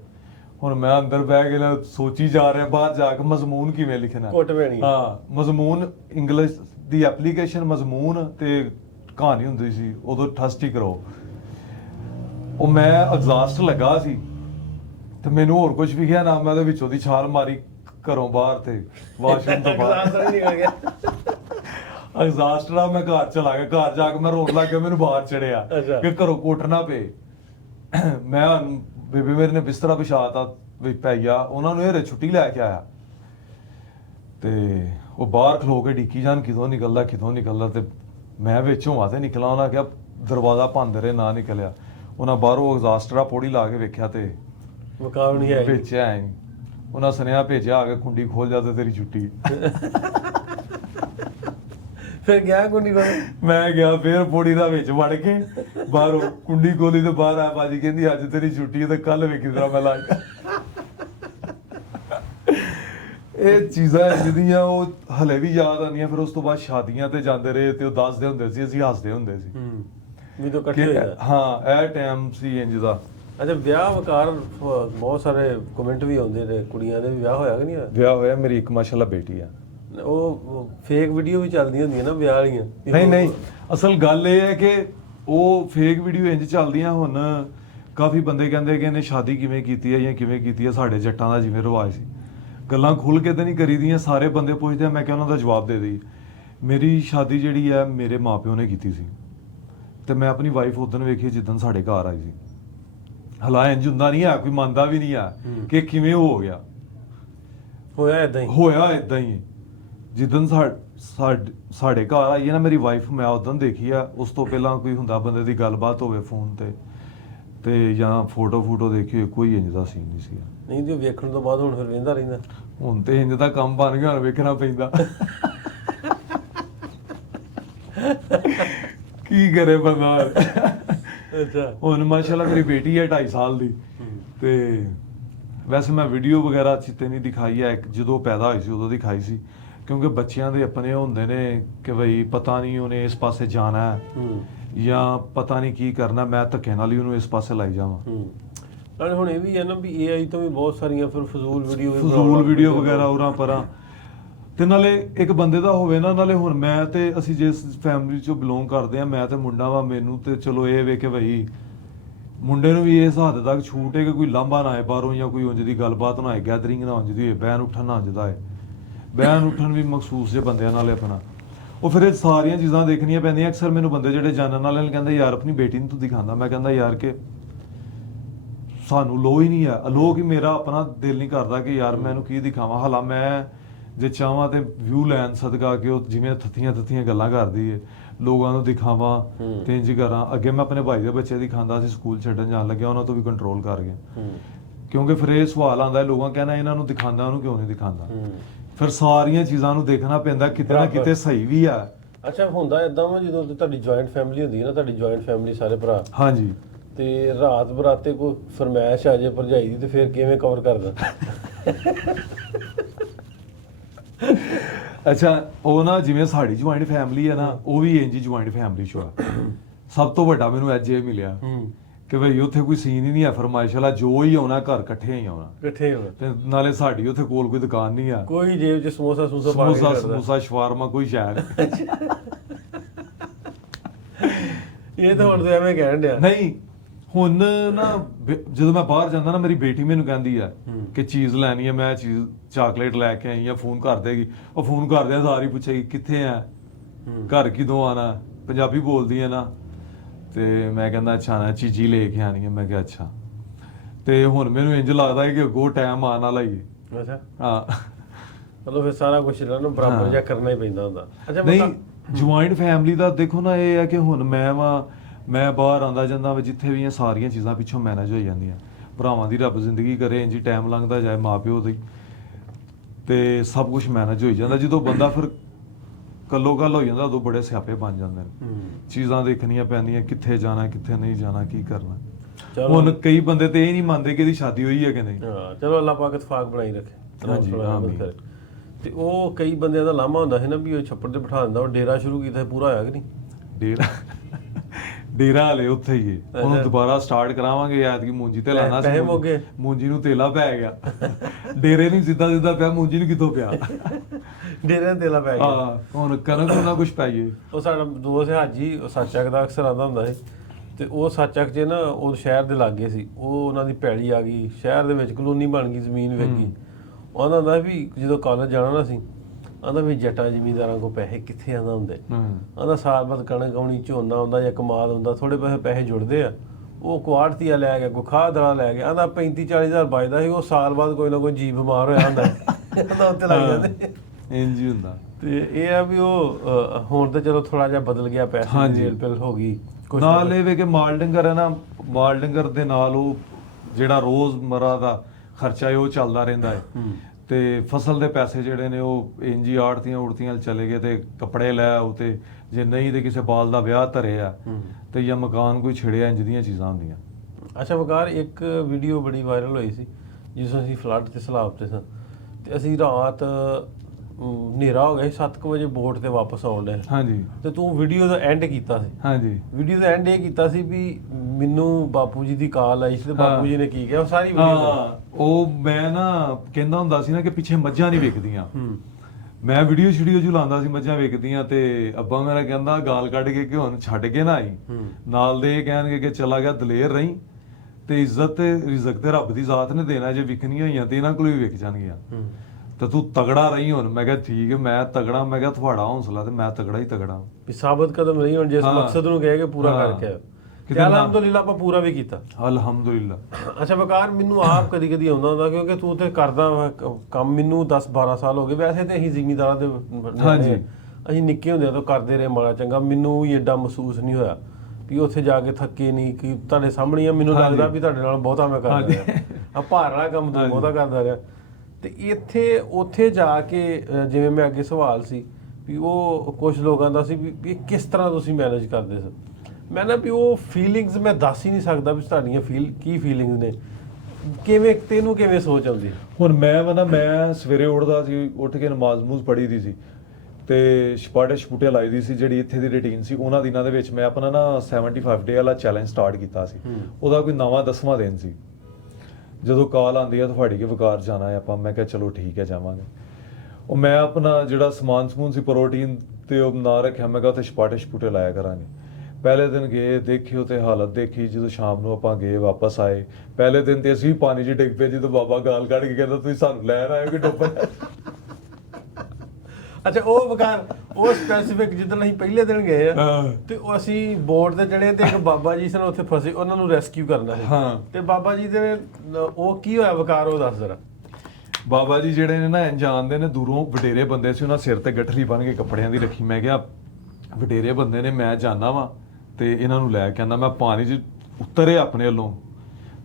ਹੁਣ ਮੈਂ ਅੰਦਰ ਬਹਿ ਕੇ ਨਾ ਸੋਚੀ ਜਾ ਰਿਹਾ ਬਾਹਰ ਜਾ ਕੇ ਮਜ਼ਮੂਨ ਕਿਵੇਂ ਲਿਖਣਾ। ਕੁੱਟ ਪੈਣੀ। ਹਾਂ, ਮਜ਼ਮੂਨ ਇੰਗਲਿਸ਼ ਦੀ ਐਪਲੀਕੇਸ਼ਨ ਮਜ਼ਮੂਨ ਤੇ ਕਹਾਣੀ ਹੁੰਦੀ ਸੀ ਉਦੋਂ, ਠਸਟੀ ਕਰੋ। ਉਹ ਮੈਂ ਐਗਜ਼ਾਸਟ ਲੱਗਾ ਸੀ ਤੇ ਮੈਨੂੰ ਹੋਰ ਕੁਝ ਵੀ ਗਿਆ ਨਾ, ਮੈਂ ਉਹਦੇ ਵਿੱਚੋਂ ਦੀ ਛਾਲ ਮਾਰੀ ਘਰੋਂ ਬਾਹਰ ਤੇ ਵਾਸ਼ਰੂਮ ਤੋਂ ਬਾਹਰ। ਐਗਜ਼ਾਸਟ ਨਿਕਲ ਗਿਆ। ਐਗਜ਼ਾਸਟ ਨਾਲ ਮੈਂ ਘਰ ਚਲਾ ਗਿਆ। ਘਰ ਜਾ ਕੇ ਮੈਂ ਰੋਣ ਲੱਗ ਗਿਆ, ਮੈਨੂੰ ਬਾਹਰ ਚੜਿਆ ਕਿ ਘਰੋਂ ਕੁੱਟਣਾ ਪਏ। ਮੈਂ ਬੇਬੇ ਮੇਰੇ ਨੇ ਬਿਸਤਰਾ ਵਿਛਾਤਾ ਵਿੱਚ ਪਈਆ, ਉਹਨਾਂ ਨੂੰ ਇਹ ਛੁੱਟੀ ਲੈ ਕੇ ਆਇਆ ਤੇ ਉਹ ਬਾਹਰ ਖਲੋ ਕੇ ਡੀਕੀ ਜਾਣ ਕਿਦੋਂ ਨਿਕਲਦਾ ਤੇ ਮੈਂ ਵਿੱਚੋਂ ਆ ਤੇ ਨਿਕਲਾ। ਉਹਨਾਂ ਕਿਹਾ ਦਰਵਾਜ਼ਾ ਭੰਦ ਰਹੇ, ਨਾ ਨਿਕਲਿਆ। ਉਹਨਾਂ ਬਾਹਰੋਂ ਐਗਜ਼ਾਸਟਰਾ ਪੌੜੀ ਲਾ ਕੇ ਵੇਖਿਆ ਤੇ ਮੁਕਾਬ ਨਹੀਂ ਆਈ ਵਿੱਚ ਆਇਆ ਨਹੀਂ। ਉਹਨਾਂ ਸੁਨੇਹਾ ਭੇਜਿਆ, ਆ ਕੇ ਕੁੰਡੀ ਖੋਲ ਜਾ ਤੇ ਤੇਰੀ ਛੁੱਟੀ। ਫਿਰ ਗਿਆ ਕੁੰਡੀ ਕੋਲ? ਮੈਂ ਗਿਆ, ਫੇਰ ਪੌੜੀ ਦਾ ਵਿੱਚ ਵੜ ਕੇ ਬਾਹਰੋਂ ਕੁੰਡੀ ਖੋਲੀ ਤੇ ਬਾਹਰ ਆ ਬਾਜੀ ਕਹਿੰਦੀ ਅੱਜ ਤੇਰੀ ਛੁੱਟੀ ਹੈ ਤੇ ਕੱਲ ਵੇਖੀ ਤੇਰਾ ਮੈਂ ਲਾਇਆ। ਇਹ ਚੀਜ਼ਾਂ ਜਿਹੜੀਆਂ ਉਹ ਹਲੇ ਵੀ ਯਾਦ ਆਉਂਦੀਆਂ। ਫਿਰ ਉਸ ਤੋਂ ਬਾਅਦ ਸ਼ਾਦੀਆਂ ਤੇ ਜਾਂਦੇ ਰਹੇ ਤੇ ਉਹ ਦੱਸਦੇ ਹੁੰਦੇ ਸੀ, ਅਸੀਂ ਹੱਸਦੇ ਹੁੰਦੇ ਸੀ ਵੀ ਤੋਂ ਇਕੱਠੇ ਹੋਏ। ਹਾਂ, ਇਹ ਟਾਈਮ ਸੀ ਇੰਜ ਦਾ। ਅੱਛਾ, ਵਿਆਹ ਵਕਾਰ ਬਹੁਤ ਸਾਰੇ ਕਮੈਂਟ ਵੀ ਆਉਂਦੇ ਨੇ, ਕੁੜੀਆਂ ਦੇ ਵੀ ਵਿਆਹ ਹੋਇਆ ਕਿ ਨਹੀਂ ਹੋਇਆ? ਵਿਆਹ ਹੋਇਆ, ਮੇਰੀ ਇੱਕ ਮਾਸ਼ਾਅੱਲਾ ਬੇਟੀ ਆ। ਉਹ ਫੇਕ ਵੀਡੀਓ ਵੀ ਚੱਲਦੀਆਂ ਹੁੰਦੀਆਂ ਨਾ ਵਿਆਹ ਵਾਲੀਆਂ। ਨਹੀਂ, ਅਸਲ ਗੱਲ ਇਹ ਹੈ ਕਿ ਉਹ ਫੇਕ ਵੀਡੀਓ ਇੰਜ ਚੱਲਦੀਆਂ। ਹੁਣ ਕਾਫੀ ਬੰਦੇ ਕਹਿੰਦੇ ਕਿ ਇਹਨੇ ਸ਼ਾਦੀ ਕਿਵੇਂ ਕੀਤੀ ਹੈ ਜਾਂ ਕਿਵੇਂ ਕੀਤੀ ਹੈ। ਸਾਡੇ ਜੱਟਾਂ ਦਾ ਜਿਵੇਂ ਰਿਵਾਜ ਸੀ, ਗੱਲਾਂ ਖੁੱਲ ਕੇ ਤਾਂ ਨਹੀਂ ਕਰੀਦੀਆਂ। ਸਾਰੇ ਬੰਦੇ ਪੁੱਛਦੇ ਆ, ਮੈਂ ਕਿਹਾ ਉਹਨਾਂ ਦਾ ਜਵਾਬ ਦੇ ਦੇਈ। ਮੇਰੀ ਸ਼ਾਦੀ ਜਿਹੜੀ ਹੈ ਮੇਰੇ ਮਾਪਿਓ ਨੇ ਕੀਤੀ ਸੀ ਤੇ ਮੈਂ ਆਪਣੀ ਵਾਈਫ ਉਦੋਂ ਵੇਖੀ ਜਿੱਦਣ ਸਾਡੇ ਘਰ ਆਈ ਸੀ। ਹਲਾ ਇੰਜ ਹੁੰਦਾ ਨਹੀਂ ਆ, ਕੋਈ ਮੰਨਦਾ ਵੀ ਨਹੀਂ ਆ ਕਿ ਕਿਵੇਂ ਹੋ ਗਿਆ। ਹੋਇਆ ਇਦਾਂ ਹੀ ਜਿੱਦਣ ਸਾਡੇ ਘਰ ਆਈ ਹੈ ਨਾ ਮੇਰੀ ਵਾਈਫ, ਮੈਂ ਉਦੋਂ ਦੇਖੀ ਆ। ਉਸ ਤੋਂ ਪਹਿਲਾਂ ਕੋਈ ਹੁੰਦਾ ਬੰਦੇ ਦੀ ਗੱਲਬਾਤ ਹੋਵੇ ਫੋਨ ਤੇ ਜਾਂ ਫੋਟੋ ਦੇਖੀ ਹੋਏ, ਕੋਈ ਇੰਜ ਦਾ ਸੀਨ ਨਹੀਂ ਸੀ। ਨਹੀਂ ਤੇ ਵੇਖਣ ਤੋਂ ਬਾਅਦ ਹੁਣ ਫਿਰ ਵੇਂਦਾ ਰਹਿੰਦਾ। ਹੁਣ ਤੇ ਇੰਜ ਦਾ ਕੰਮ ਬਣ ਗਿਆ, ਹੁਣ ਵੇਖਣਾ ਪੈਂਦਾ। ਕੀ ਕਰੇ ਬੰਦਾ। ਅੱਛਾ, ਹੁਣ ਮਾਸ਼ਾਅੱਲਾ ਮੇਰੀ ਬੇਟੀ ਹੈ 2.5 ਸਾਲ ਦੀ। ਤੇ ਵੈਸੇ ਮੈਂ ਵੀਡੀਓ ਵਗੈਰਾ ਚਿੱਤੇ ਨਹੀਂ ਦਿਖਾਈ ਹੈ, ਜਦੋਂ ਪੈਦਾ ਹੋਈ ਸੀ ਉਦੋਂ ਦਿਖਾਈ ਸੀ, ਕਿਉਂਕਿ ਬੱਚਿਆਂ ਦੇ ਆਪਣੇ ਹੁੰਦੇ ਨੇ ਕਿ ਬਈ ਪਤਾ ਨਹੀਂ ਉਹਨੇ ਇਸ ਪਾਸੇ ਜਾਣਾ ਹੈ ਜਾਂ ਪਤਾ ਨਹੀਂ ਕੀ ਕਰਨਾ, ਮੈਂ ਧੱਕੇ ਨਾਲ ਹੀ ਉਹਨੂੰ ਇਸ ਪਾਸੇ ਲਾਈ ਜਾਵਾਂ। ਨਾਲੇ ਹੁਣ ਇਹ ਵੀ ਹੈ ਨਾ ਵੀ AI ਤੋਂ ਵੀ ਬਹੁਤ ਸਾਰੀਆਂ ਫਿਰ ਫਜ਼ੂਲ ਵੀਡੀਓ ਵਗੈਰਾ ਉਰਾਂ ਪਰਾਂ। ਤੇ ਨਾਲੇ ਇੱਕ ਬੰਦੇ ਦਾ ਹੋਵੇ ਨਾ, ਨਾਲੇ ਹੁਣ ਮੈਂ ਤੇ ਅਸੀਂ ਜਿਸ ਫੈਮਿਲੀ ਚੋਂ ਬਿਲੋਂਗ ਕਰਦੇ ਆ, ਮੈਂ ਤੇ ਮੁੰਡਾ ਵਾ, ਮੈਨੂੰ ਤੇ ਚਲੋ ਇਹ ਵੇ ਕਿ ਬਈ ਮੁੰਡੇ ਨੂੰ ਵੀ ਇਸ ਹੱਦ ਤੱਕ ਛੂਟ ਹੈ ਕਿ ਕੋਈ ਲਾਂਭਾ ਨਾ ਆਏ ਬਾਹਰੋਂ ਜਾਂ ਕੋਈ ਉਂਝ ਦੀ ਗੱਲਬਾਤ ਨਾ ਹੋਏ, ਗੈਦਰਿੰਗ ਨਾ ਉਂਝ ਦੀ ਹੋਏ, ਬਹਿਣ ਉੱਠਣ ਨਾ ਉਂਝ ਦਾ ਹੋਏ। ਬਹਿਣ ਉੱਠਣ ਵੀ ਮਖਸੂਸ ਜੇ ਬੰਦਿਆਂ ਨਾਲ ਆਪਣਾ। ਉਹ ਫਿਰ ਇਹ ਸਾਰੀਆਂ ਚੀਜ਼ਾਂ ਦੇਖਣੀਆਂ ਪੈਂਦੀਆਂ। ਅਕਸਰ ਮੈਨੂੰ ਬੰਦੇ ਜਿਹੜੇ ਜਾਣਨ ਵਾਲੇ ਨੇ ਕਹਿੰਦੇ ਯਾਰ ਆਪਣੀ ਬੇਟੀ ਨੂੰ ਤੂੰ ਦਿਖਾਉਂਦਾ, ਮੈਂ ਕਹਿੰਦਾ ਯਾਰ ਕਿ ਸਾਨੂੰ ਲੋ ਹੀ ਨਹੀਂ ਆ, ਲੋ ਕਿ ਮੇਰਾ ਆਪਣਾ ਦਿਲ ਨਹੀਂ ਕਰਦਾ ਕਿ ਯਾਰ ਮੈਂ ਇਹਨੂੰ ਕੀ ਦਿਖਾਵਾਂ। ਹਾਲਾਂ ਮੈਂ ਜੇ ਚਾਹਾਂ ਤੇ ਵਿਊ ਲੈਣ ਸਦਕਾ ਕਿ ਉਹ ਜਿਵੇਂ ਥੱਥੀਆਂ ਗੱਲਾਂ ਕਰਦੀ ਏ, ਲੋਕਾਂ ਨੂੰ ਦਿਖਾਵਾਂ ਤੇ ਇੰਝ ਕਰਾਂ। ਅੱਗੇ ਮੈਂ ਆਪਣੇ ਭਾਈ ਦੇ ਬੱਚੇ ਦਿਖਾਉਂਦਾ ਸੀ, ਸਕੂਲ ਛੱਡਣ ਜਾਣ ਲੱਗਿਆ ਉਹਨਾਂ ਤੋਂ ਵੀ ਕੰਟਰੋਲ ਕਰ ਗਿਆ, ਕਿਉਂਕਿ ਫਿਰ ਇਹ ਸਵਾਲ ਆਉਂਦਾ ਲੋਕਾਂ ਕਹਿਣਾ ਇਹਨਾਂ ਨੂੰ ਦਿਖਾਉਂਦਾ ਉਹਨੂੰ ਕਿਉਂ ਨਹੀਂ ਦਿਖਾਉਂਦਾ। ਫਿਰ ਸਾਰੀਆਂ ਚੀਜ਼ਾਂ ਨੂੰ ਦੇਖਣਾ ਪੈਂਦਾ, ਕਿਤੇ ਨਾ ਕਿਤੇ ਸਹੀ ਵੀ ਆ। ਅੱਛਾ ਹੁੰਦਾ ਇਦਾਂ ਵਾ ਜਦੋਂ ਤੁਹਾਡੀ ਜੁਆਇੰਟ ਫੈਮਿਲੀ ਹੁੰਦੀ ਹੈ ਨਾ, ਤੁਹਾਡੀ ਜੁਆਇੰਟ ਫੈਮਿਲੀ ਸਾਰੇ ਭਰਾ, ਹਾਂਜੀ, ਤੇ ਰਾਤ ਬਰਾਤੇ ਕੋਈ ਫਰਮਾਇਸ਼ ਆ ਜੇ ਭਰਜਾਈ ਦੀ ਤੇ ਫਿਰ ਕਿਵੇਂ ਕਵਰ ਕਰਦਾ? ਅੱਛਾ ਉਹ ਨਾ ਜਿਵੇਂ ਸਾਡੀ ਜੁਆਇੰਟ ਫੈਮਿਲੀ ਹੈ ਨਾ, ਉਹ ਵੀ ਇੰਜ ਹੀ ਜੁਆਇੰਟ ਫੈਮਿਲੀ ਚੋਂ ਆ। ਸਭ ਤੋਂ ਵੱਡਾ ਮੈਨੂੰ ਅੱਜ ਇਹ ਮਿਲਿਆ ਕਿ ਭਈ ਉੱਥੇ ਕੋਈ ਸੀਨ ਹੀ ਨਹੀਂ ਹੈ ਫਰਮਾਇਸ਼ ਵਾਲਾ, ਜੋ ਹੀ ਆਉਣਾ ਘਰ ਇਕੱਠੇ ਹੀ ਆਉਣਾ, ਇਕੱਠੇ ਹੋਣਾ। ਤੇ ਨਾਲੇ ਸਾਡੀ ਉੱਥੇ ਕੋਲ ਕੋਈ ਦੁਕਾਨ ਨਹੀਂ ਆ, ਕੋਈ ਜੇਬ 'ਚ ਸਮੋਸਾ ਸ਼ਵਾਰਮਾ ਕੋਈ ਸ਼ਾਇਦ ਇਹ ਤਾਂ ਹੁਣ ਤੇ ਐਵੇਂ ਕਹਿਣ ਡਿਆ। ਨਹੀਂ ਹੁਣ ਨਾ ਜਦੋਂ ਮੈਂ ਬਾਹਰ ਜਾਂਦਾ ਨਾ, ਮੇਰੀ ਬੇਟੀ ਮੈਨੂੰ ਕਹਿੰਦੀ ਆ ਕਿ ਚੀਜ਼ ਲੈਣੀ ਹੈ, ਮੈਂ ਚੀਜ਼ ਚਾਕਲੇਟ ਲੈ ਕੇ ਆਈ ਜਾਂ ਫੋਨ ਕਰ ਦੇਗੀ। ਉਹ ਫੋਨ ਕਰਦਿਆਂ ਸਾਰੀ ਪੁੱਛੇਗੀ ਕਿੱਥੇ ਆ, ਘਰ ਕਿਦੋਂ ਆਣਾ, ਪੰਜਾਬੀ ਬੋਲਦੀ ਹੈ ਨਾ। ਤੇ ਮੈਂ ਕਹਿੰਦਾ ਅੱਛਾ ਨਾ ਚੀਜ਼ੀ ਲੈ ਕੇ ਆਣੀ ਹੈ, ਮੈਂ ਕਿਹਾ ਅੱਛਾ। ਤੇ ਹੁਣ ਮੈਨੂੰ ਇੰਜ ਲੱਗਦਾ ਹੈ ਕਿ ਅੱਗੋਂ ਟਾਈਮ ਆਉਣ ਵਾਲਾ ਹੀ ਹੈ। ਅੱਛਾ ਹਾਂ ਮਤਲਬ ਫਿਰ ਸਾਰਾ ਕੁਝ ਇਹਨਾਂ ਨੂੰ ਬਰਾਬਰ ਜਿਹਾ ਕਰਨਾ ਹੀ ਪੈਂਦਾ ਹੁੰਦਾ। ਅੱਛਾ ਨਹੀਂ ਜੁਆਇੰਟ ਫੈਮਿਲੀ ਦਾ ਦੇਖੋ ਨਾ, ਇਹ ਹੈ ਕਿ ਹੁਣ ਮੈਂ ਬਾਹਰ ਆਉਂਦਾ ਜਾਂਦਾ ਵਾ, ਜਿੱਥੇ ਵੀ ਇਹ ਸਾਰੀਆਂ ਚੀਜ਼ਾਂ ਪਿੱਛੋਂ ਮੈਨੇਜ ਹੋ ਜਾਂਦੀਆਂ। ਭਰਾਵਾਂ ਦੀ ਰੱਬ ਜ਼ਿੰਦਗੀ ਕਰੇ ਇੰਝ ਟਾਈਮ ਲੰਘਦਾ ਜਾਏ, ਮਾਂ ਪਿਓ ਦੀ, ਤੇ ਸਭ ਕੁਝ ਮੈਨੇਜ ਹੋਈ ਜਾਂਦਾ। ਜਦੋਂ ਬੰਦਾ ਫਿਰ ਕੱਲੋ ਗੱਲ ਹੋ ਜਾਂਦਾ ਉਦੋਂ ਬੜੇ ਸਿਆਪੇ ਬਣ ਜਾਂਦੇ ਨੇ। ਚੀਜ਼ਾਂ ਦੇਖਣੀਆਂ ਪੈਂਦੀਆਂ, ਕਿੱਥੇ ਜਾਣਾ ਕਿੱਥੇ ਨਹੀਂ ਜਾਣਾ, ਕੀ ਕਰਨਾ। ਹੁਣ ਕਈ ਬੰਦੇ ਤੇ ਇਹ ਨਹੀਂ ਮੰਨਦੇ ਕਿ ਇਹਦੀ ਸ਼ਾਦੀ ਹੋਈ ਹੈ ਕਿ ਨਹੀਂ। ਹਾਂ ਚਲੋ ਅੱਲਾਹ ਪਾਕ ਇਤਫਾਕ ਬਣਾਈ ਰੱਖੇ। ਹਾਂਜੀ ਕਰੇ। ਤੇ ਉਹ ਕਈ ਬੰਦਿਆਂ ਦਾ ਲਾਮਾ ਹੁੰਦਾ ਹੈ ਨਾ ਵੀ ਉਹ ਛੱਪੜ ਤੇ ਬਿਠਾ ਦਿੰਦਾ, ਉਹ ਡੇਰਾ ਸ਼ੁਰੂ ਕੀਤਾ ਪੂਰਾ ਹੋਇਆ ਕਿ ਨਹੀਂ? ਡੇਰਾ ਹਲੇ ਉੱਥੇ ਹੀ ਹੈ, ਉਹਨੂੰ ਦੁਬਾਰਾ ਸਟਾਰਟ ਕਰਾਵਾਂਗੇ। ਐਤਕੀ ਮੂੰਜੀ ਤੇ ਲਾਣਾ ਸੀ, ਮੂੰਜੀ ਨੂੰ ਤੇਲਾ ਪੈ ਗਿਆ। ਡੇਰੇ ਨੂੰ ਸਿੱਧਾ ਪਿਆ, ਮੂੰਜੀ ਨੂੰ ਕਿੱਥੋਂ ਪਿਆ? ਡੇਰੇ ਨੂੰ ਤੇਲਾ ਪੈ ਗਿਆ। ਹਾਂ ਹੁਣ ਕਣਕ ਨੂੰ ਨਾ ਕੁਝ ਪਾਈਏ। ਉਹ ਸਾਡਾ ਦੋਸਤ ਹਾਜੀ ਉਹ ਸੱਚਕ ਦਾ ਅਕਸਰ ਆਉਂਦਾ ਹੁੰਦਾ ਸੀ, ਤੇ ਉਹ ਸੱਚਕ 'ਚ ਨਾ ਉਹ ਸ਼ਹਿਰ ਦੇ ਲਾਗੇ ਸੀ, ਉਹ ਉਹਨਾਂ ਦੀ ਪੈਲੀ ਆ ਗਈ, ਸ਼ਹਿਰ ਦੇ ਵਿੱਚ ਕਲੋਨੀ ਬਣ ਗਈ, ਜ਼ਮੀਨ ਵਿਕ ਗਈ। ਉਹਨਾਂ ਦਾ ਵੀ ਜਦੋਂ ਕਾਲਜ ਜਾਣਾ ਨਾ ਸੀ, ਆਂਦਾ ਵੀ ਜੱਟਾਂ ਜ਼ਿਮੀਂਦਾਰਾਂ ਕੋਲ ਪੈਸੇ ਕਿੱਥੇ ਆਉਂਦਾ ਹੁੰਦੇ। ਆਂਦਾ ਸਾਲ ਬਾਅਦ ਕਣਕ ਆਉਣੀ, ਝੋਨਾ ਆਉਂਦਾ ਜਾਂ ਕਮਾਲ ਹੁੰਦਾ, ਥੋੜੇ ਪੈਸੇ ਜੁੜਦੇ ਆ, ਉਹ ਕੁਆੜਤੀਆ ਲੈ ਗਿਆ, ਕੋਈ ਖਾਦ ਦਲਾ ਲੈ ਗਿਆ। ਆਂਦਾ 35-40 ਹਜ਼ਾਰ ਬਚਦਾ ਸੀ, ਉਹ ਸਾਲ ਬਾਅਦ ਕੋਈ ਨਾ ਕੋਈ ਜੀ ਬਿਮਾਰ ਹੋਇਆ ਹੁੰਦਾ, ਆਂਦਾ ਉੱਤੇ ਲੱਗ ਜਾਂਦੇ। ਇੰਜ ਹੀ ਹੁੰਦਾ। ਤੇ ਇਹ ਆ ਵੀ ਉਹ ਹੁਣ ਤਾਂ ਚਲੋ ਥੋੜਾ ਜਿਹਾ ਬਦਲ ਗਿਆ, ਪੈਸੇ ਦੀ ਰੇਲ ਪਿਲ ਹੋ ਗਈ। ਨਾਲ ਇਹ ਵੇ ਕਿ ਮਾਲ ਡੰਗਰ ਹੈ ਨਾ, ਮਾਲ ਡੰਗਰ ਦੇ ਨਾਲ ਉਹ ਜਿਹੜਾ ਰੋਜ਼ਮਰਾ ਦਾ ਖਰਚਾ ਹੈ ਉਹ ਚੱਲਦਾ ਰਹਿੰਦਾ ਹੈ। ਤੇ ਫਸਲ ਦੇ ਪੈਸੇ ਜਿਹੜੇ ਨੇ ਉਹ ਇੰਜ ਹੀ ਆੜਤੀਆਂ ਉੜਤੀਆਂ ਚਲੇ ਗਏ, ਤੇ ਕੱਪੜੇ ਲੈ ਆਓ, ਤੇ ਜੇ ਨਹੀਂ ਤੇ ਕਿਸੇ ਬਾਲ ਦਾ ਵਿਆਹ ਧਰਿਆ ਤੇ ਜਾਂ ਮਕਾਨ ਕੋਈ ਛਿੜਿਆ, ਇੰਜ ਦੀਆਂ ਚੀਜ਼ਾਂ ਹੁੰਦੀਆਂ। ਅੱਛਾ ਵਕਾਰ, ਇੱਕ ਵੀਡੀਓ ਬੜੀ ਵਾਇਰਲ ਹੋਈ ਸੀ ਜਿਸ ਨੂੰ ਅਸੀਂ ਫਲੱਡ ਤੇ ਸਲਾਬ ਤੇ ਸਾਂ, ਤੇ ਅਸੀਂ ਰਾਤ ਹਨੇਰਾ ਹੋ ਗਿਆ ਸੀ, 7 ਵਜੇ ਬੋਟ ਤੇ ਵਾਪਸ ਆਉਣ ਡਏ। ਹਾਂਜੀ। ਤੇ ਤੂੰ ਵੀਡੀਓ ਦਾ ਐਂਡ ਕੀਤਾ ਸੀ। ਹਾਂਜੀ। ਵੀਡੀਓ ਦਾ ਐਂਡ ਇਹ ਕੀਤਾ ਸੀ ਵੀ ਮੈਨੂੰ ਬਾਪੂ ਜੀ ਦੀ ਕਾਲ ਆਈ ਸੀ, ਤੇ ਬਾਪੂ ਜੀ ਨੇ ਕੀ ਕਿਹਾ, ਉਹ ਸਾਰੀ ਵੀਡੀਓ। ਉਹ ਮੈਂ ਨਾ ਕਹਿੰਦਾ ਹੁੰਦਾ ਸੀ ਨਾ ਕਿ ਪਿੱਛੇ ਮੱਝਾਂ ਨਹੀਂ ਵਿਕਦੀਆਂ। ਮੈਂ ਵੀਡੀਓ ਜੂ ਲਾਉਂਦਾ ਸੀ, ਮੱਝਾਂ ਵਿਕਦੀਆਂ, ਤੇ ਅੱਬਾ ਮੇਰਾ ਕਹਿੰਦਾ ਗਾਲ ਕੱਢ ਕੇ ਕਿ ਹੁਣ ਛੱਡ ਕੇ ਨਾ ਆਈ। ਨਾਲ ਦੇ ਇਹ ਕਹਿਣਗੇ ਕਿ ਚਲਾ ਗਿਆ, ਦਲੇਰ ਰਹੀ, ਤੇ ਇੱਜ਼ਤ ਤੇ ਰਿਜ਼ਕ ਤੇ ਰੱਬ ਦੀ ਜ਼ਾਤ ਨੇ ਦੇਣਾ, ਜੇ ਵਿਕਣੀਆਂ ਹੋਈਆਂ ਤੇ ਇਹਨਾਂ ਕੋਲ ਵੀ ਵਿਕ ਜਾਣਗੀਆਂ, ਤੇ ਤੂੰ ਤਗੜਾ ਰਹੀ। ਹੁਣ ਮੈਂ ਕਿਹਾ ਠੀਕ ਹੈ, ਮੈਂ ਤਗੜਾ, ਮੈਂ ਕਿਹਾ ਤੁਹਾਡਾ ਹੌਸਲਾ ਤੇ ਮੈਂ ਤਗੜਾ ਹੀ ਤਗੜਾ ਵੀ ਸਾਬਤ ਕਦਮ ਨਹੀਂ, ਹੁਣ ਜਿਸ ਮਕਸਦ ਨੂੰ ਕਹਿ ਕੇ ਪੂਰਾ ਕਰਕੇ ਤੇ ਅਲਹਮਦੁਲਿਲਾ ਆਪਾਂ ਪੂਰਾ ਵੀ ਕੀਤਾ, ਅਲਹਮਦੁਲਿਲਾ। ਅੱਛਾ ਵਕਾਰ, ਮੈਨੂੰ ਆਪ ਕਦੀ ਕਦੀ ਆਉਂਦਾ ਹੁੰਦਾ, ਕਿਉਂਕਿ ਤੂੰ ਤੇ ਕਰਦਾ ਕੰਮ, ਮੈਨੂੰ 10-12 ਸਾਲ ਹੋ ਗਏ। ਵੈਸੇ ਤੇ ਅਸੀਂ ਜ਼ਿਮੀਂਦਾਰਾਂ ਦੇ, ਹਾਂਜੀ, ਅਸੀਂ ਨਿੱਕੇ ਹੁੰਦੇ ਤੋਂ ਕਰਦੇ ਰਹੇ ਮਾੜਾ ਚੰਗਾ, ਮੈਨੂੰ ਵੀ ਐਡਾ ਮਹਿਸੂਸ ਨਹੀਂ ਹੋਇਆ ਵੀ ਉੱਥੇ ਜਾ ਕੇ ਥੱਕੇ ਨਹੀਂ। ਕਿ ਤੁਹਾਡੇ ਸਾਹਮਣੇ ਮੈਨੂੰ ਲੱਗਦਾ ਵੀ ਤੁਹਾਡੇ ਨਾਲ ਬਹੁਤਾ ਮੈਂ ਕਰਦਾ ਰਿਹਾ, ਆ ਭਾਰ ਵਾਲਾ ਕੰਮ ਤੂੰ ਬਹੁਤਾ ਕਰਦਾ ਰਿਹਾ। ਤੇ ਇੱਥੇ ਉੱਥੇ ਜਾ ਕੇ ਜਿਵੇਂ ਮੈਂ ਅੱਗੇ ਸਵਾਲ ਸੀ ਵੀ ਉਹ ਕੁਝ ਲੋਕਾਂ ਦਾ ਸੀ ਵੀ ਕਿਸ ਤਰ੍ਹਾਂ ਤੁਸੀਂ ਮੈਨੇਜ ਕਰਦੇ ਸੀ। ਮੈਂ ਨਾ ਵੀ ਉਹ ਫੀਲਿੰਗਸ ਮੈਂ ਦੱਸ ਹੀ ਨਹੀਂ ਸਕਦਾ ਵੀ ਤੁਹਾਡੀਆਂ ਕੀ ਫੀਲਿੰਗਸ ਨੇ, ਕਿਵੇਂ ਤੈਨੂੰ ਕਿਵੇਂ ਸੋਚ ਆਉਂਦੀ। ਹੁਣ ਮੈਂ ਸਵੇਰੇ ਉੱਠਦਾ ਸੀ, ਉੱਠ ਕੇ ਨਮਾਜ਼ ਪੜ੍ਹੀ ਦੀ ਸੀ, ਤੇ ਛਪਾਟੇ ਲਾਈ ਦੀ ਸੀ। ਜਿਹੜੀ ਇੱਥੇ ਦੀ ਰੂਟੀਨ ਸੀ, ਉਹਨਾਂ ਦਿਨਾਂ ਦੇ ਵਿੱਚ ਮੈਂ ਆਪਣਾ ਨਾ 75 ਡੇ ਵਾਲਾ ਚੈਲੰਜ ਸਟਾਰਟ ਕੀਤਾ ਸੀ। ਉਹਦਾ ਕੋਈ ਨਵਾਂ 10ਵਾਂ ਦਿਨ ਸੀ। ਜਦੋਂ ਕਾਲ ਆਉਂਦੀ ਆ ਤੁਹਾਡੀ ਕਿ ਵਕਾਰ ਜਾਣਾ ਹੈ ਆਪਾਂ, ਮੈਂ ਕਿਹਾ ਚਲੋ ਠੀਕ ਹੈ ਜਾਵਾਂਗੇ। ਉਹ ਮੈਂ ਆਪਣਾ ਜਿਹੜਾ ਸਮਾਨ ਸੀ ਪ੍ਰੋਟੀਨ ਤੇ ਉਹ ਨਾ ਰੱਖਿਆ, ਮੈਂ ਕਿਹਾ ਉੱਥੇ ਛਪਾਟੇ ਲਾਇਆ ਕਰਾਂਗੇ। ਪਹਿਲੇ ਦਿਨ ਗਏ, ਦੇਖੀ ਉੱਥੇ ਹਾਲਤ ਦੇਖੀ। ਜਦੋਂ ਸ਼ਾਮ ਨੂੰ ਆਪਾਂ ਗਏ, ਵਾਪਸ ਆਏ, ਪਹਿਲੇ ਦਿਨ ਤੇ ਅਸੀਂ ਵੀ ਪਾਣੀ 'ਚ ਡਿੱਗ ਪਏ, ਜਦੋਂ ਬਾਬਾ ਗਾਲ ਕੱਢ ਕੇ ਕਹਿੰਦਾ ਤੁਸੀਂ ਸਾਨੂੰ ਲੈਣ ਆਏ ਹੋ ਕਿ ਡੁੱਬਣ। ਅੱਛਾ ਉਹ ਵਕਾਰ, ਉਹ ਸਪੈਸੀਫਿਕ ਜਿੱਦਣ ਅਸੀਂ ਪਹਿਲੇ ਦਿਨ ਗਏ ਆ ਤੇ ਉਹ ਅਸੀਂ ਬੋਟ ਤੇ ਚੜੇ ਤੇ ਇੱਕ ਬਾਬਾ ਜੀ ਸਨ ਉੱਥੇ ਫਸੇ, ਉਹਨਾਂ ਨੂੰ ਰੈਸਕਿਊ ਕਰਨਾ ਸੀ। ਤੇ ਬਾਬਾ ਜੀ ਦੇ ਉਹ ਕੀ ਹੋਇਆ ਵਕਾਰ, ਉਹ ਦੱਸ ਜ਼ਰਾ। ਬਾਬਾ ਜੀ ਜਿਹੜੇ ਨੇ ਨਾ ਜਾਣਦੇ ਨੇ, ਦੂਰੋਂ ਵਡੇਰੇ ਬੰਦੇ ਸੀ, ਉਹਨਾਂ ਸਿਰ ਤੇ ਗੱਠੜੀ ਬੰਨ ਕੇ ਕੱਪੜਿਆਂ ਦੀ ਰੱਖੀ। ਮੈਂ ਕਿਹਾ ਵਡੇਰੇ ਬੰਦੇ ਨੇ, ਮੈਂ ਜਾਣਾ ਵਾਂ ਤੇ ਇਹਨਾਂ ਨੂੰ ਲੈ ਕੇ ਆਂਦਾ। ਮੈਂ ਪਾਣੀ 'ਚ ਉਤਰੇ ਆਪਣੇ ਵੱਲੋਂ,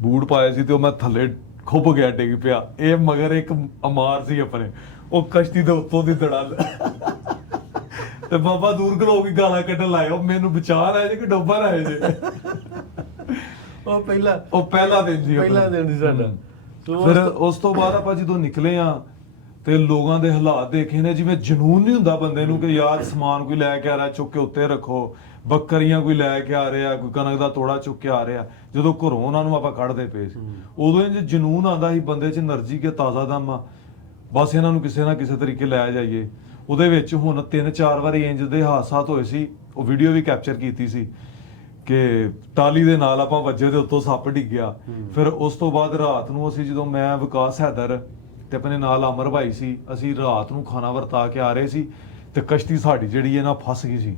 ਬੂਟ ਪਾਏ ਸੀ ਤੇ ਉਹ ਮੈਂ ਥੱਲੇ ਖੁੱਭ ਗਿਆ, ਡਿੱਗ ਪਿਆ। ਇਹ ਮਗਰ ਇੱਕ ਅਮਾਰ ਸੀ ਆਪਣੇ, ਉਹ ਕਸ਼ਤੀ ਦੇ ਉੱਤੋਂ ਦੀ ਦੜਲ ਤੇ ਬਾਬਾ ਦੂਰ ਖਲੋ ਕੇ ਗਾਲਾਂ ਕੱਢਣ ਲਾਏ, ਉਹ ਮੈਨੂੰ ਬਚਾ ਰਹੇ ਜੇ ਕਿ ਡੋਬਾ ਰਹੇ ਜੇ। ਉਹ ਪਹਿਲਾ ਦਿਨ ਸੀ ਸਾਡਾ। ਫਿਰ ਉਸ ਤੋਂ ਬਾਅਦ ਆਪਾਂ ਜਦੋਂ ਨਿਕਲੇ ਆ ਤੇ ਲੋਕਾਂ ਦੇ ਹਾਲਾਤ ਦੇਖੇ ਨੇ, ਜਿਵੇਂ ਜਨੂਨ ਨਹੀਂ ਹੁੰਦਾ ਬੰਦੇ ਨੂੰ ਕਿ ਯਾਰ ਸਮਾਨ ਕੋਈ ਲੈ ਕੇ ਆ ਰਿਹਾ, ਚੁੱਕ ਕੇ ਉੱਤੇ ਰੱਖੋ। ਬੱਕਰੀਆਂ ਕੋਈ ਲੈ ਕੇ ਆ ਰਿਹਾ, ਕੋਈ ਕਣਕ ਦਾ ਤੋੜਾ ਚੁੱਕ ਕੇ ਆ ਰਿਹਾ। ਜਦੋਂ ਘਰੋਂ ਉਹਨਾਂ ਨੂੰ ਆਪਾਂ ਕੱਢਦੇ ਪਏ ਸੀ, ਉਦੋਂ ਇੰਜ ਜਨੂਨ ਆਉਂਦਾ ਸੀ ਬੰਦੇ 'ਚ, એનર્ਜੀ ਕੇ ਤਾਜ਼ਾ ਦਮ ਆ, ਬਸ ਇਹਨਾਂ ਨੂੰ ਕਿਸੇ ਨਾ ਕਿਸੇ ਤਰੀਕੇ ਲੈ ਜਾਈਏ। ਉਹਦੇ ਵਿੱਚ ਹੁਣ 3-4 ਵਾਰੀ ਇੰਜ ਦੇ ਹਾਦਸਾਤ ਹੋਏ ਸੀ, ਉਹ ਵੀਡੀਓ ਵੀ ਕੈਪਚਰ ਕੀਤੀ ਸੀ ਕਿ ਟਾਲੀ ਦੇ ਨਾਲ ਆਪਾਂ ਵੱਜੇ ਦੇ ਉੱਤੋਂ ਸੱਪ ਡਿੱਗਿਆ। ਫਿਰ ਉਸ ਤੋਂ ਬਾਅਦ ਰਾਤ ਨੂੰ ਅਸੀਂ ਜਦੋਂ ਮੈਂ ਵਿਕਾਸ ਹੈਦਰ ਤੇ ਆਪਣੇ ਨਾਲ ਅਮਰ ਭਾਈ ਸੀ, ਅਸੀਂ ਰਾਤ ਨੂੰ ਖਾਣਾ ਵਰਤਾ ਕੇ ਆ ਰਹੇ ਸੀ ਤੇ ਕਸ਼ਤੀ ਸਾਡੀ ਜਿਹੜੀ ਹੈ ਨਾ ਫਸ ਗਈ ਸੀ।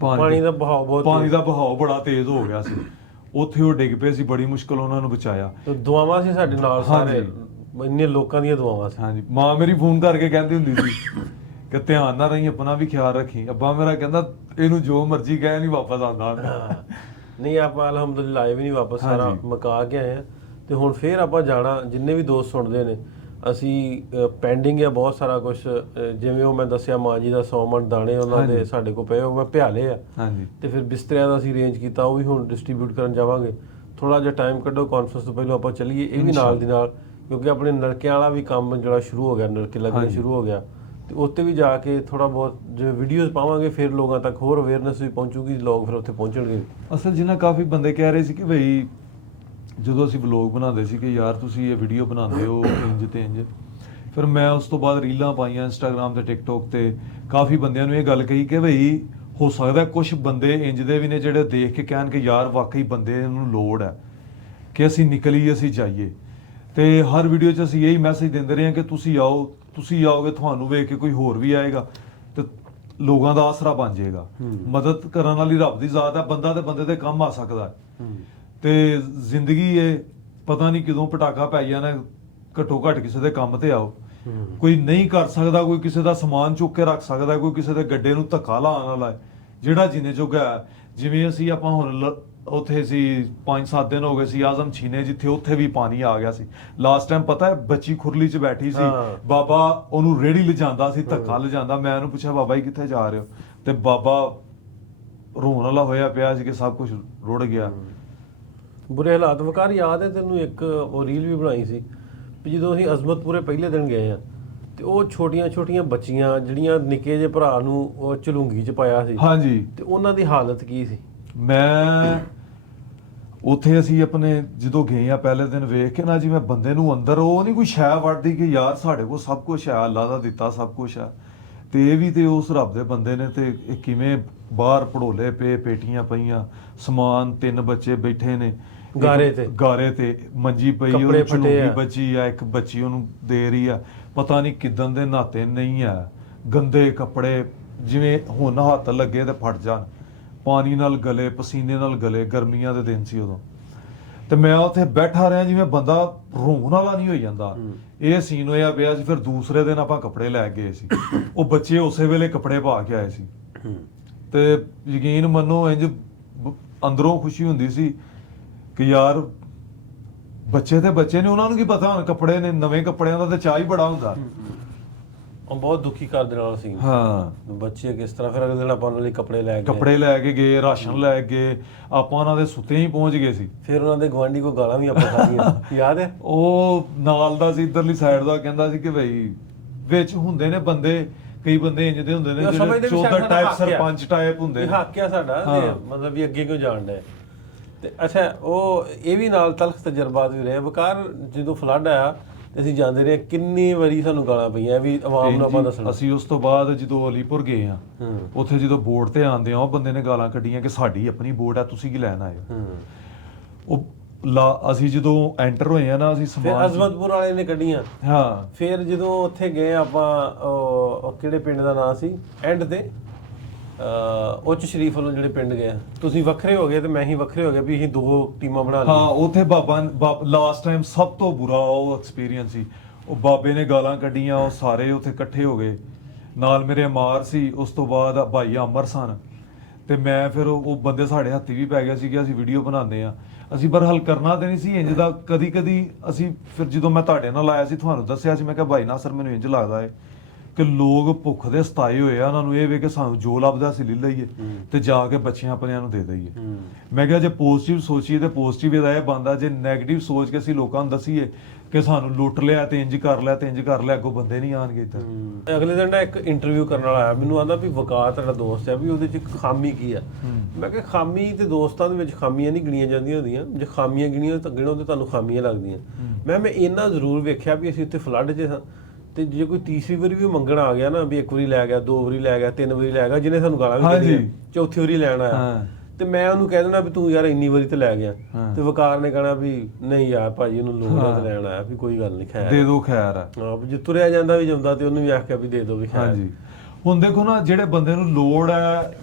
ਪਾਣੀ ਦਾ ਬਹਾਅ ਬੜਾ ਤੇਜ਼ ਹੋ ਗਿਆ ਸੀ, ਉੱਥੇ ਉਹ ਡਿੱਗ ਪਏ ਸੀ। ਬੜੀ ਮੁਸ਼ਕਲ ਉਹਨਾਂ ਨੂੰ ਬਚਾਇਆ। ਤੇ ਦੁਆਵਾਂ ਸੀ ਸਾਡੇ ਨਾਲ, ਸਾਰੇ ਇੰਨੇ ਲੋਕਾਂ ਦੀਆਂ ਦੁਆਵਾਂ ਸੀ। ਹਾਂਜੀ, ਮਾਂ ਮੇਰੀ ਫੋਨ ਕਰਕੇ ਕਹਿੰਦੀ ਹੁੰਦੀ ਸੀ ਕਿ ਧਿਆਨ ਨਾਲ ਰਹੀ, ਆਪਣਾ ਵੀ ਖਿਆਲ ਰੱਖੀ। ਅੱਬਾ ਮੇਰਾ ਕਹਿੰਦਾ ਇਹਨੂੰ ਜੋ ਮਰਜ਼ੀ ਕਹੇ ਨਹੀਂ ਵਾਪਸ ਆਉਂਦਾ। ਨਹੀਂ, ਆਪਾਂ ਅਲਹਮਦੁਲਿਲਾ ਆਏ ਵੀ ਨਹੀਂ ਵਾਪਸ, ਸਾਰਾ ਮੁਕਾ ਕੇ ਆਏ ਆ। ਤੇ ਹੁਣ ਫੇਰ ਆਪਾਂ ਜਾਣਾ, ਜਿੰਨੇ ਵੀ ਦੋਸਤ ਸੁਣਦੇ ਨੇ, ਅਸੀਂ ਪੈਂਡਿੰਗ ਆ ਬਹੁਤ ਸਾਰਾ ਕੁਝ। ਜਿਵੇਂ ਉਹ ਮੈਂ ਦੱਸਿਆ ਮਾਂ ਜੀ ਦਾ 100 ਮਣ ਦਾਣੇ ਉਹਨਾਂ ਦੇ ਸਾਡੇ ਕੋਲ ਪਏ, ਉਹ ਮੈਂ ਭਿਆਲੇ ਆ। ਤੇ ਫਿਰ ਬਿਸਤਰਿਆਂ ਦਾ ਅਸੀਂ ਅਰੇਂਜ ਕੀਤਾ, ਉਹ ਵੀ ਹੁਣ ਡਿਸਟ੍ਰੀਬਿਊਟ ਕਰਨ ਜਾਵਾਂਗੇ। ਥੋੜਾ ਜਿਹਾ ਟਾਈਮ ਕੱਢੋ, ਕਾਨਫਰੰਸ ਤੋਂ ਪਹਿਲਾਂ ਆਪਾਂ ਚੱਲੀਏ। ਇਹ ਵੀ ਨਾਲ ਦੀ ਨਾਲ, ਕਿਉਂਕਿ ਆਪਣੇ ਨਲਕਿਆਂ ਵਾਲਾ ਵੀ ਕੰਮ ਜਿਹੜਾ ਸ਼ੁਰੂ ਹੋ ਗਿਆ, ਨਲਕੇ ਲੱਗਣੇ ਸ਼ੁਰੂ ਹੋ ਗਿਆ, ਤੇ ਉੱਤੇ ਵੀ ਜਾ ਕੇ ਥੋੜਾ ਬਹੁਤ ਜੇ ਵੀਡੀਓਜ਼ ਪਾਵਾਂਗੇ, ਫਿਰ ਲੋਕਾਂ ਤੱਕ ਹੋਰ ਅਵੇਅਰਨੈਸ ਵੀ ਪਹੁੰਚੂਗੀ, ਲੋਕ ਫਿਰ ਉੱਥੇ ਪਹੁੰਚਣਗੇ। ਅਸਲ ਜਿੰਨਾ ਕਾਫੀ ਬੰਦੇ ਕਹਿ ਰਹੇ ਸੀ ਕਿ ਬਈ ਜਦੋਂ ਅਸੀਂ ਵਲੋਗ ਬਣਾਉਂਦੇ ਸੀ ਕਿ ਯਾਰ ਤੁਸੀਂ ਇਹ ਵੀਡੀਓ ਬਣਾਉਂਦੇ ਹੋ ਇੰਜ ਤੇ ਇੰਜ। ਫਿਰ ਮੈਂ ਉਸ ਤੋਂ ਬਾਅਦ ਰੀਲਾਂ ਪਾਈਆਂ ਇੰਸਟਾਗ੍ਰਾਮ ਤੇ ਟਿਕਟੋਕ ਤੇ, ਕਾਫੀ ਬੰਦਿਆਂ ਨੂੰ ਇਹ ਗੱਲ ਕਹੀ ਕਿ ਬਈ ਹੋ ਸਕਦਾ ਕੁਝ ਬੰਦੇ ਇੰਜ ਦੇ ਵੀ ਨੇ ਜਿਹੜੇ ਦੇਖ ਕੇ ਕਹਿਣ ਕਿ ਯਾਰ ਵਾਕਈ ਬੰਦੇ ਨੂੰ ਲੋੜ ਹੈ ਕਿ ਅਸੀਂ ਨਿਕਲੀਏ, ਅਸੀਂ ਜਾਈਏ। ਤੇ ਹਰ ਵੀਡੀਓ 'ਚ ਅਸੀਂ ਇਹੀ ਮੈਸੇਜ ਦਿੰਦੇ ਰਹੇ ਹਾਂ ਕਿ ਤੁਸੀਂ ਆਓ, ਤੁਸੀਂ ਆਓਗੇ, ਤੁਹਾਨੂੰ ਵੇਖ ਕੇ ਕੋਈ ਹੋਰ ਵੀ ਆਏਗਾ ਤੇ ਲੋਕਾਂ ਦਾ ਆਸਰਾ ਬਣ ਜਾਏਗਾ। ਮਦਦ ਕਰਨ ਵਾਲੀ ਰੱਬ ਦੀ ਜ਼ਾਤ ਹੈ, ਬੰਦਾ ਤੇ ਬੰਦੇ ਦੇ ਕੰਮ ਆ ਸਕਦਾ ਹੈ। ਤੇ ਜ਼ਿੰਦਗੀ ਇਹ ਪਤਾ ਨਹੀਂ ਕਦੋਂ ਪਟਾਕਾ ਪੈ ਜਾਣਾ, ਘੱਟੋ ਘੱਟ ਕਿਸੇ ਦੇ ਕੰਮ ਤੇ ਆਓ। ਕੋਈ ਨਹੀਂ ਕਰ ਸਕਦਾ, ਕੋਈ ਕਿਸੇ ਦਾ ਸਮਾਨ ਚੁੱਕ ਕੇ ਰੱਖ ਸਕਦਾ, ਕੋਈ ਕਿਸੇ ਦੇ ਗੱਡੇ ਨੂੰ ਧੱਕਾ ਲਾਉਣ ਵਾਲਾ, ਜਿਹੜਾ ਜਿੰਨੇ ਜੋਗਾ। ਜਿਵੇਂ ਅਸੀਂ ਆਪਾਂ ਹੁਣ ਉੱਥੇ ਸੀ 5-7 ਦਿਨ ਹੋ ਗਏ ਸੀ ਆਜ਼ਮ ਛੀਨੇ, ਜਿੱਥੇ ਉੱਥੇ ਵੀ ਪਾਣੀ ਆ ਗਿਆ ਸੀ। ਲਾਸਟ ਟਾਈਮ ਪਤਾ ਹੈ ਬੱਚੀ ਖੁਰਲੀ 'ਚ ਬੈਠੀ ਸੀ, ਬਾਬਾ ਉਹਨੂੰ ਰੇੜੀ ਲਿਜਾਂਦਾ ਸੀ, ਧੱਕਾ ਲਿਜਾਂਦਾ। ਮੈਂ ਉਹਨੂੰ ਪੁੱਛਿਆ ਬਾਬਾ ਜੀ ਕਿੱਥੇ ਜਾ ਰਹੇ ਹੋ, ਤੇ ਬਾਬਾ ਰੋਣ ਵਾਲਾ ਹੋਇਆ ਪਿਆ ਸੀ ਕਿ ਸਭ ਕੁਝ ਰੁੜ ਗਿਆ। ਬੁਰੇ ਹਾਲਾਤ। ਵਕਾਰ ਯਾਦ ਹੈ ਤੈਨੂੰ ਇੱਕ ਉਹ ਰੀਲ ਵੀ ਬਣਾਈ ਸੀ ਵੀ ਜਦੋਂ ਅਸੀਂ ਅਜ਼ਮਤਪੁਰੇ ਪਹਿਲੇ ਦਿਨ ਗਏ ਆ, ਤੇ ਉਹ ਛੋਟੀਆਂ ਬੱਚੀਆਂ ਜਿਹੜੀਆਂ ਨਿੱਕੇ ਜਿਹੇ ਭਰਾ ਨੂੰ ਉਹ ਝਲੂੰਗੀ 'ਚ ਪਾਇਆ ਸੀ। ਹਾਂਜੀ, ਤੇ ਉਹਨਾਂ ਦੀ ਹਾਲਤ ਕੀ ਸੀ? ਮੈਂ ਉੱਥੇ ਅਸੀਂ ਆਪਣੇ ਜਦੋਂ ਗਏ ਆ ਪਹਿਲੇ ਦਿਨ ਵੇਖ ਕੇ ਨਾ, ਜਿਵੇਂ ਬੰਦੇ ਨੂੰ ਅੰਦਰ ਉਹ ਨਹੀਂ ਕੋਈ ਸ਼ੈ ਵੜਦੀ ਕਿ ਯਾਰ ਸਾਡੇ ਕੋਲ ਸਭ ਕੁਝ ਹੈ, ਅੱਲਾ ਦਾ ਦਿੱਤਾ ਸਭ ਕੁਝ ਆ, ਤੇ ਇਹ ਵੀ ਤੇ ਉਸ ਰੱਬ ਦੇ ਬੰਦੇ ਨੇ। ਤੇ ਇਹ ਕਿਵੇਂ ਬਾਹਰ ਪੜੋਲੇ ਪਏ, ਪੇਟੀਆਂ ਪਈਆਂ, ਸਮਾਨ, 3 ਬੱਚੇ ਬੈਠੇ ਨੇ ਗਾਰੇ ਤੇ ਮੰਜੀ ਪਈ, ਉਹ ਝਲੂੰਗੀ ਬੱਚੀ ਆ, ਇੱਕ ਬੱਚੀ ਉਹਨੂੰ ਦੇ ਰਹੀ ਆ, ਪਤਾ ਨਹੀਂ ਕਿੱਦਣ ਦੇ ਨਾਤੇ ਨਹੀਂ ਆ, ਗੰਦੇ ਕੱਪੜੇ, ਜਿਵੇਂ ਹੁਣ ਹੱਥ ਲੱਗੇ ਤੇ ਫਟ ਜਾਣ, ਪਾਣੀ ਨਾਲ ਗਲੇ, ਪਸੀਨੇ ਨਾਲ ਗਲੇ। ਗਰਮੀਆਂ ਦੇ ਦਿਨ ਸੀ ਉਦੋਂ। ਤੇ ਮੈਂ ਉੱਥੇ ਬੈਠਾ ਰਿਹਾ, ਜਿਵੇਂ ਬੰਦਾ ਰੋਣ ਵਾਲਾ ਨਹੀਂ ਹੋਈ ਜਾਂਦਾ। ਇਹ ਸੀਨ ਹੋਇਆ ਪਿਆ ਸੀ। ਫਿਰ ਦੂਸਰੇ ਦਿਨ ਆਪਾਂ ਕੱਪੜੇ ਲੈ ਗਏ ਸੀ, ਉਹ ਬੱਚੇ ਉਸੇ ਵੇਲੇ ਕੱਪੜੇ ਪਾ ਕੇ ਆਏ ਸੀ। ਤੇ ਯਕੀਨ ਮੰਨੋ ਇੰਜ ਅੰਦਰੋਂ ਖੁਸ਼ੀ ਹੁੰਦੀ ਸੀ ਕਿ ਯਾਰ ਬੱਚੇ ਤੇ ਬੱਚੇ ਨੇ, ਉਹਨਾਂ ਨੂੰ ਕੀ ਪਤਾ ਹੁਣ ਕੱਪੜੇ ਨੇ, ਨਵੇਂ ਕੱਪੜਿਆਂ ਦਾ ਤੇ ਚਾਅ ਹੀ ਬੜਾ ਹੁੰਦਾ। ਉਹ ਬਹੁਤ ਦੁਖੀ ਕਰ ਦੇਣ ਵਾਲਾ ਸੀ। ਹਾਂ, ਬੱਚੇ ਕਿਸ ਤਰ੍ਹਾਂ। ਫਿਰ ਅਗਲੇ ਦਿਨ ਆਪਾਂ ਉਹਨਾਂ ਲਈ ਕੱਪੜੇ ਲੈ ਕੇ ਗਏ, ਰਾਸ਼ਨ ਲੈ ਗਏ, ਆਪਾਂ ਉਹਨਾਂ ਦੇ ਸੁੱਤੇ ਹੀ ਪਹੁੰਚ ਗਏ ਸੀ। ਫਿਰ ਉਹਨਾਂ ਦੇ ਗੁਆਂਢੀ ਕੋ ਗਾਲਾਂ ਵੀ ਆਪਾਂ ਖਾਧੀਆਂ, ਯਾਦ ਹੈ? ਉਹ ਨਾਲ ਦਾ ਸੀ, ਇੱਧਰਲੀ ਸਾਈਡ ਦਾ, ਕਹਿੰਦਾ ਸੀ ਕਿ ਬਈ ਵਿੱਚ ਹੁੰਦੇ ਨੇ ਬੰਦੇ, ਕਈ ਬੰਦੇ ਇੰਜ ਦੇ ਹੁੰਦੇ ਨੇ ਜਿਹੜੇ ਚੌਧਰ ਟਾਈਪ, ਸਰਪੰਚ ਟਾਈਪ ਹੁੰਦੇ ਨੇ। ਹੱਕ ਆ ਸਾਡਾ, ਮਤਲਬ ਵੀ ਅੱਗੇ ਕਿਉਂ ਜਾਣਦਾ ਹੈ। ਤੇ ਅੱਛਾ, ਉਹ ਇਹ ਵੀ ਨਾਲ ਤਲਖ ਤਜਰਬਾਤ ਵੀ ਰਹੇ। ਵਕਾਰ ਜਦੋਂ ਫਲੱਡ ਆਇਆ ਤੇ ਅਸੀਂ ਜਾਂਦੇ ਰਹੇ, ਕਿੰਨੀ ਵਾਰੀ ਸਾਨੂੰ ਗਾਲਾਂ ਪਈਆਂ ਵੀ ਆਵਾਮ ਨੂੰ ਆਪਾਂ ਦੱਸਣਾ। ਅਸੀਂ ਉਸ ਤੋਂ ਬਾਅਦ ਜਦੋਂ ਅਲੀਪੁਰ ਗਏ ਆ, ਉੱਥੇ ਜਦੋਂ ਬੋਟ ਤੇ ਆਉਂਦੇ ਆ, ਉਹ ਬੰਦੇ ਨੇ ਗਾਲਾਂ ਕੱਢੀਆਂ ਕਿ ਸਾਡੀ ਆਪਣੀ ਬੋਟ ਆ, ਤੁਸੀਂ ਕੀ ਲੈਣ ਆਏ ਹੋ। ਉਹ ਅਸੀਂ ਜਦੋਂ ਐਂਟਰ ਹੋਏ ਆ ਨਾ ਅਸੀਂ ਫਿਰ ਸਮਾਨ ਅਜ਼ਮਤਪੁਰ ਵਾਲੇ ਨੇ ਕੱਢੀਆਂ। ਹਾਂ ਫਿਰ ਜਦੋਂ ਉੱਥੇ ਗਏ ਆਪਾਂ ਉਹ ਕਿਹੜੇ ਪਿੰਡ ਦਾ ਨਾਂ ਸੀ ਐਂਡ ਤੇ ਉੱਚ ਸ਼ਰੀਫ ਵੱਲੋਂ ਜਿਹੜੇ ਪਿੰਡ ਗਏ ਤੁਸੀਂ ਵੱਖਰੇ ਹੋ ਗਏ ਤੇ ਮੈਂ ਹੀ ਵੱਖਰੇ ਹੋ ਗਏ ਵੀ ਅਸੀਂ 2 ਟੀਮਾਂ ਬਣਾ ਲਈਆਂ। ਹਾਂ ਉੱਥੇ ਬਾਬਾ ਲਾਸਟ ਟਾਈਮ ਸਭ ਤੋਂ ਬੁਰਾ ਉਹ ਐਕਸਪੀਰੀਅੰਸ ਸੀ। ਉਹ ਬਾਬੇ ਨੇ ਗਾਲਾਂ ਕੱਢੀਆਂ, ਉਹ ਸਾਰੇ ਉੱਥੇ ਇਕੱਠੇ ਹੋ ਗਏ। ਨਾਲ ਮੇਰੇ ਅਮਾਰ ਸੀ, ਉਸ ਤੋਂ ਬਾਅਦ ਭਾਈ ਅਮਰ ਸਨ ਤੇ ਮੈਂ ਫਿਰ ਉਹ ਬੰਦੇ ਸਾਡੇ ਹੱਥੀ ਵੀ ਪੈ ਗਿਆ ਸੀ ਕਿ ਅਸੀਂ ਵੀਡੀਓ ਬਣਾਉਂਦੇ ਆ। ਅਸੀਂ ਪਰ ਹੱਲ ਕਰਨਾ ਤੇ ਨਹੀਂ ਸੀ ਇੰਜ ਦਾ। ਕਦੀ ਕਦੀ ਅਸੀਂ ਫਿਰ ਜਦੋਂ ਮੈਂ ਤੁਹਾਡੇ ਨਾਲ ਆਇਆ ਸੀ ਤੁਹਾਨੂੰ ਦੱਸਿਆ ਸੀ, ਮੈਂ ਕਿਹਾ ਭਾਈ ਨਾਸਰ ਮੈਨੂੰ ਇੰਜ ਲੱਗਦਾ ਹੈ ਕਿ ਲੋਕ ਭੁੱਖ ਦੇ ਸਤਾਏ ਹੋਏ ਆ, ਉਹਨਾਂ ਨੂੰ ਇਹ ਵੇ ਕਿ ਸਾਨੂੰ ਜੋ ਲੱਭਦਾ ਸੀ ਲੈ ਲਈਏ ਤੇ ਜਾ ਕੇ ਬੱਚਿਆਂ ਆਪਣਿਆਂ ਨੂੰ ਦੇ ਦਈਏ। ਮੈਂ ਕਿਹਾ ਜੇ ਪੋਜ਼ਿਟਿਵ ਸੋਚੀਏ ਤੇ ਪੋਜ਼ਿਟਿਵ ਇਹਦਾ ਇਹ ਬਣਦਾ, ਜੇ ਨੈਗੇਟਿਵ ਸੋਚ ਕੇ ਅਸੀਂ ਲੋਕਾਂ ਨੂੰ ਦਸੀਏ ਕਿ ਸਾਨੂੰ ਲੁੱਟ ਲਿਆ ਤੇ ਇੰਜ ਕਰ ਲਿਆ ਤੇ ਇੰਜ ਕਰ ਲਿਆ, ਅੱਗੋਂ ਬੰਦੇ ਨਹੀਂ ਆਣਗੇ ਇੱਧਰ। ਅਗਲੇ ਦਿਨ ਨਾ ਇੱਕ ਇੰਟਰਵਿਊ ਕਰਨ ਵਾਲਾ ਆਇਆ, ਮੈਨੂੰ ਆਂਦਾ ਵੀ ਵਕਾਰ ਤੇਰਾ ਦੋਸਤ ਹੈ ਵੀ ਉਹਦੇ ਚ ਖਾਮੀ ਕੀ ਆ। ਮੈਂ ਕਿਹਾ ਖਾਮੀ ਤੇ ਦੋਸਤਾਂ ਦੇ ਵਿੱਚ ਖਾਮੀਆਂ ਨਹੀਂ ਗਿਣੀਆਂ ਜਾਂਦੀਆਂ ਹੁੰਦੀਆਂ, ਜੇ ਖਾਮੀਆਂ ਗਿਣੀਆਂ ਤਾਂ ਗਿਣੋ ਤੇ ਤੁਹਾਨੂੰ ਖਾਮੀਆਂ ਲੱਗਦੀਆਂ। ਮੈਂ ਇੰਨਾ ਜ਼ਰੂਰ ਵੇਖਿਆ ਵੀ ਅਸੀਂ ਉੱਥੇ ਫਲੱਡ 'ਚ ਸਾਂ ਤੇ ਜੇ ਕੋਈ ਤੀਸਰੀ ਵਾਰੀ ਵੀ ਮੰਗਣ ਆ ਗਿਆ ਨਾ, ਵੀ 1 ਵਾਰੀ ਲੈ ਗਿਆ, 2 ਵਾਰੀ ਲੈ ਗਿਆ, 3 ਵਾਰੀ ਲੈ ਗਿਆ, ਜਿਹਨੇ ਸਾਨੂੰ ਗਾਲਾਂ ਵੀ ਕੱਢੀਆਂ, ਚੌਥੀ ਵਾਰੀ ਲੈਣ ਆਇਆ ਤੇ ਮੈਂ ਉਹਨੂੰ ਕਹਿ ਦੇਣਾ ਵੀ ਤੂੰ ਯਾਰ ਇੰਨੀ ਵਾਰੀ ਤੇ ਲੈ ਗਿਆ, ਤੇ ਵਕਾਰ ਨੇ ਕਹਿਣਾ ਵੀ ਨਹੀਂ ਯਾਰ ਭਾਜੀ ਇਹਨੂੰ ਲੋੜ ਹੈ ਤੇ ਲੈਣ ਆਇਆ, ਵੀ ਕੋਈ ਗੱਲ ਨਹੀਂ ਖੈਰ ਦੇ ਦੋ ਖੈਰ ਆ। ਹਾਂ ਜੇ ਤੁਰਿਆ ਜਾਂਦਾ ਵੀ ਜਾਂਦਾ ਤੇ ਉਹਨੂੰ ਵੀ ਆਖਿਆ ਵੀ ਦੇ ਦੋ ਵੀ ਖੈਰ। ਹਾਂਜੀ ਹੁਣ ਦੇਖੋ ਨਾ, ਜਿਹੜੇ ਬੰਦੇ ਨੂੰ ਲੋੜ ਹੈ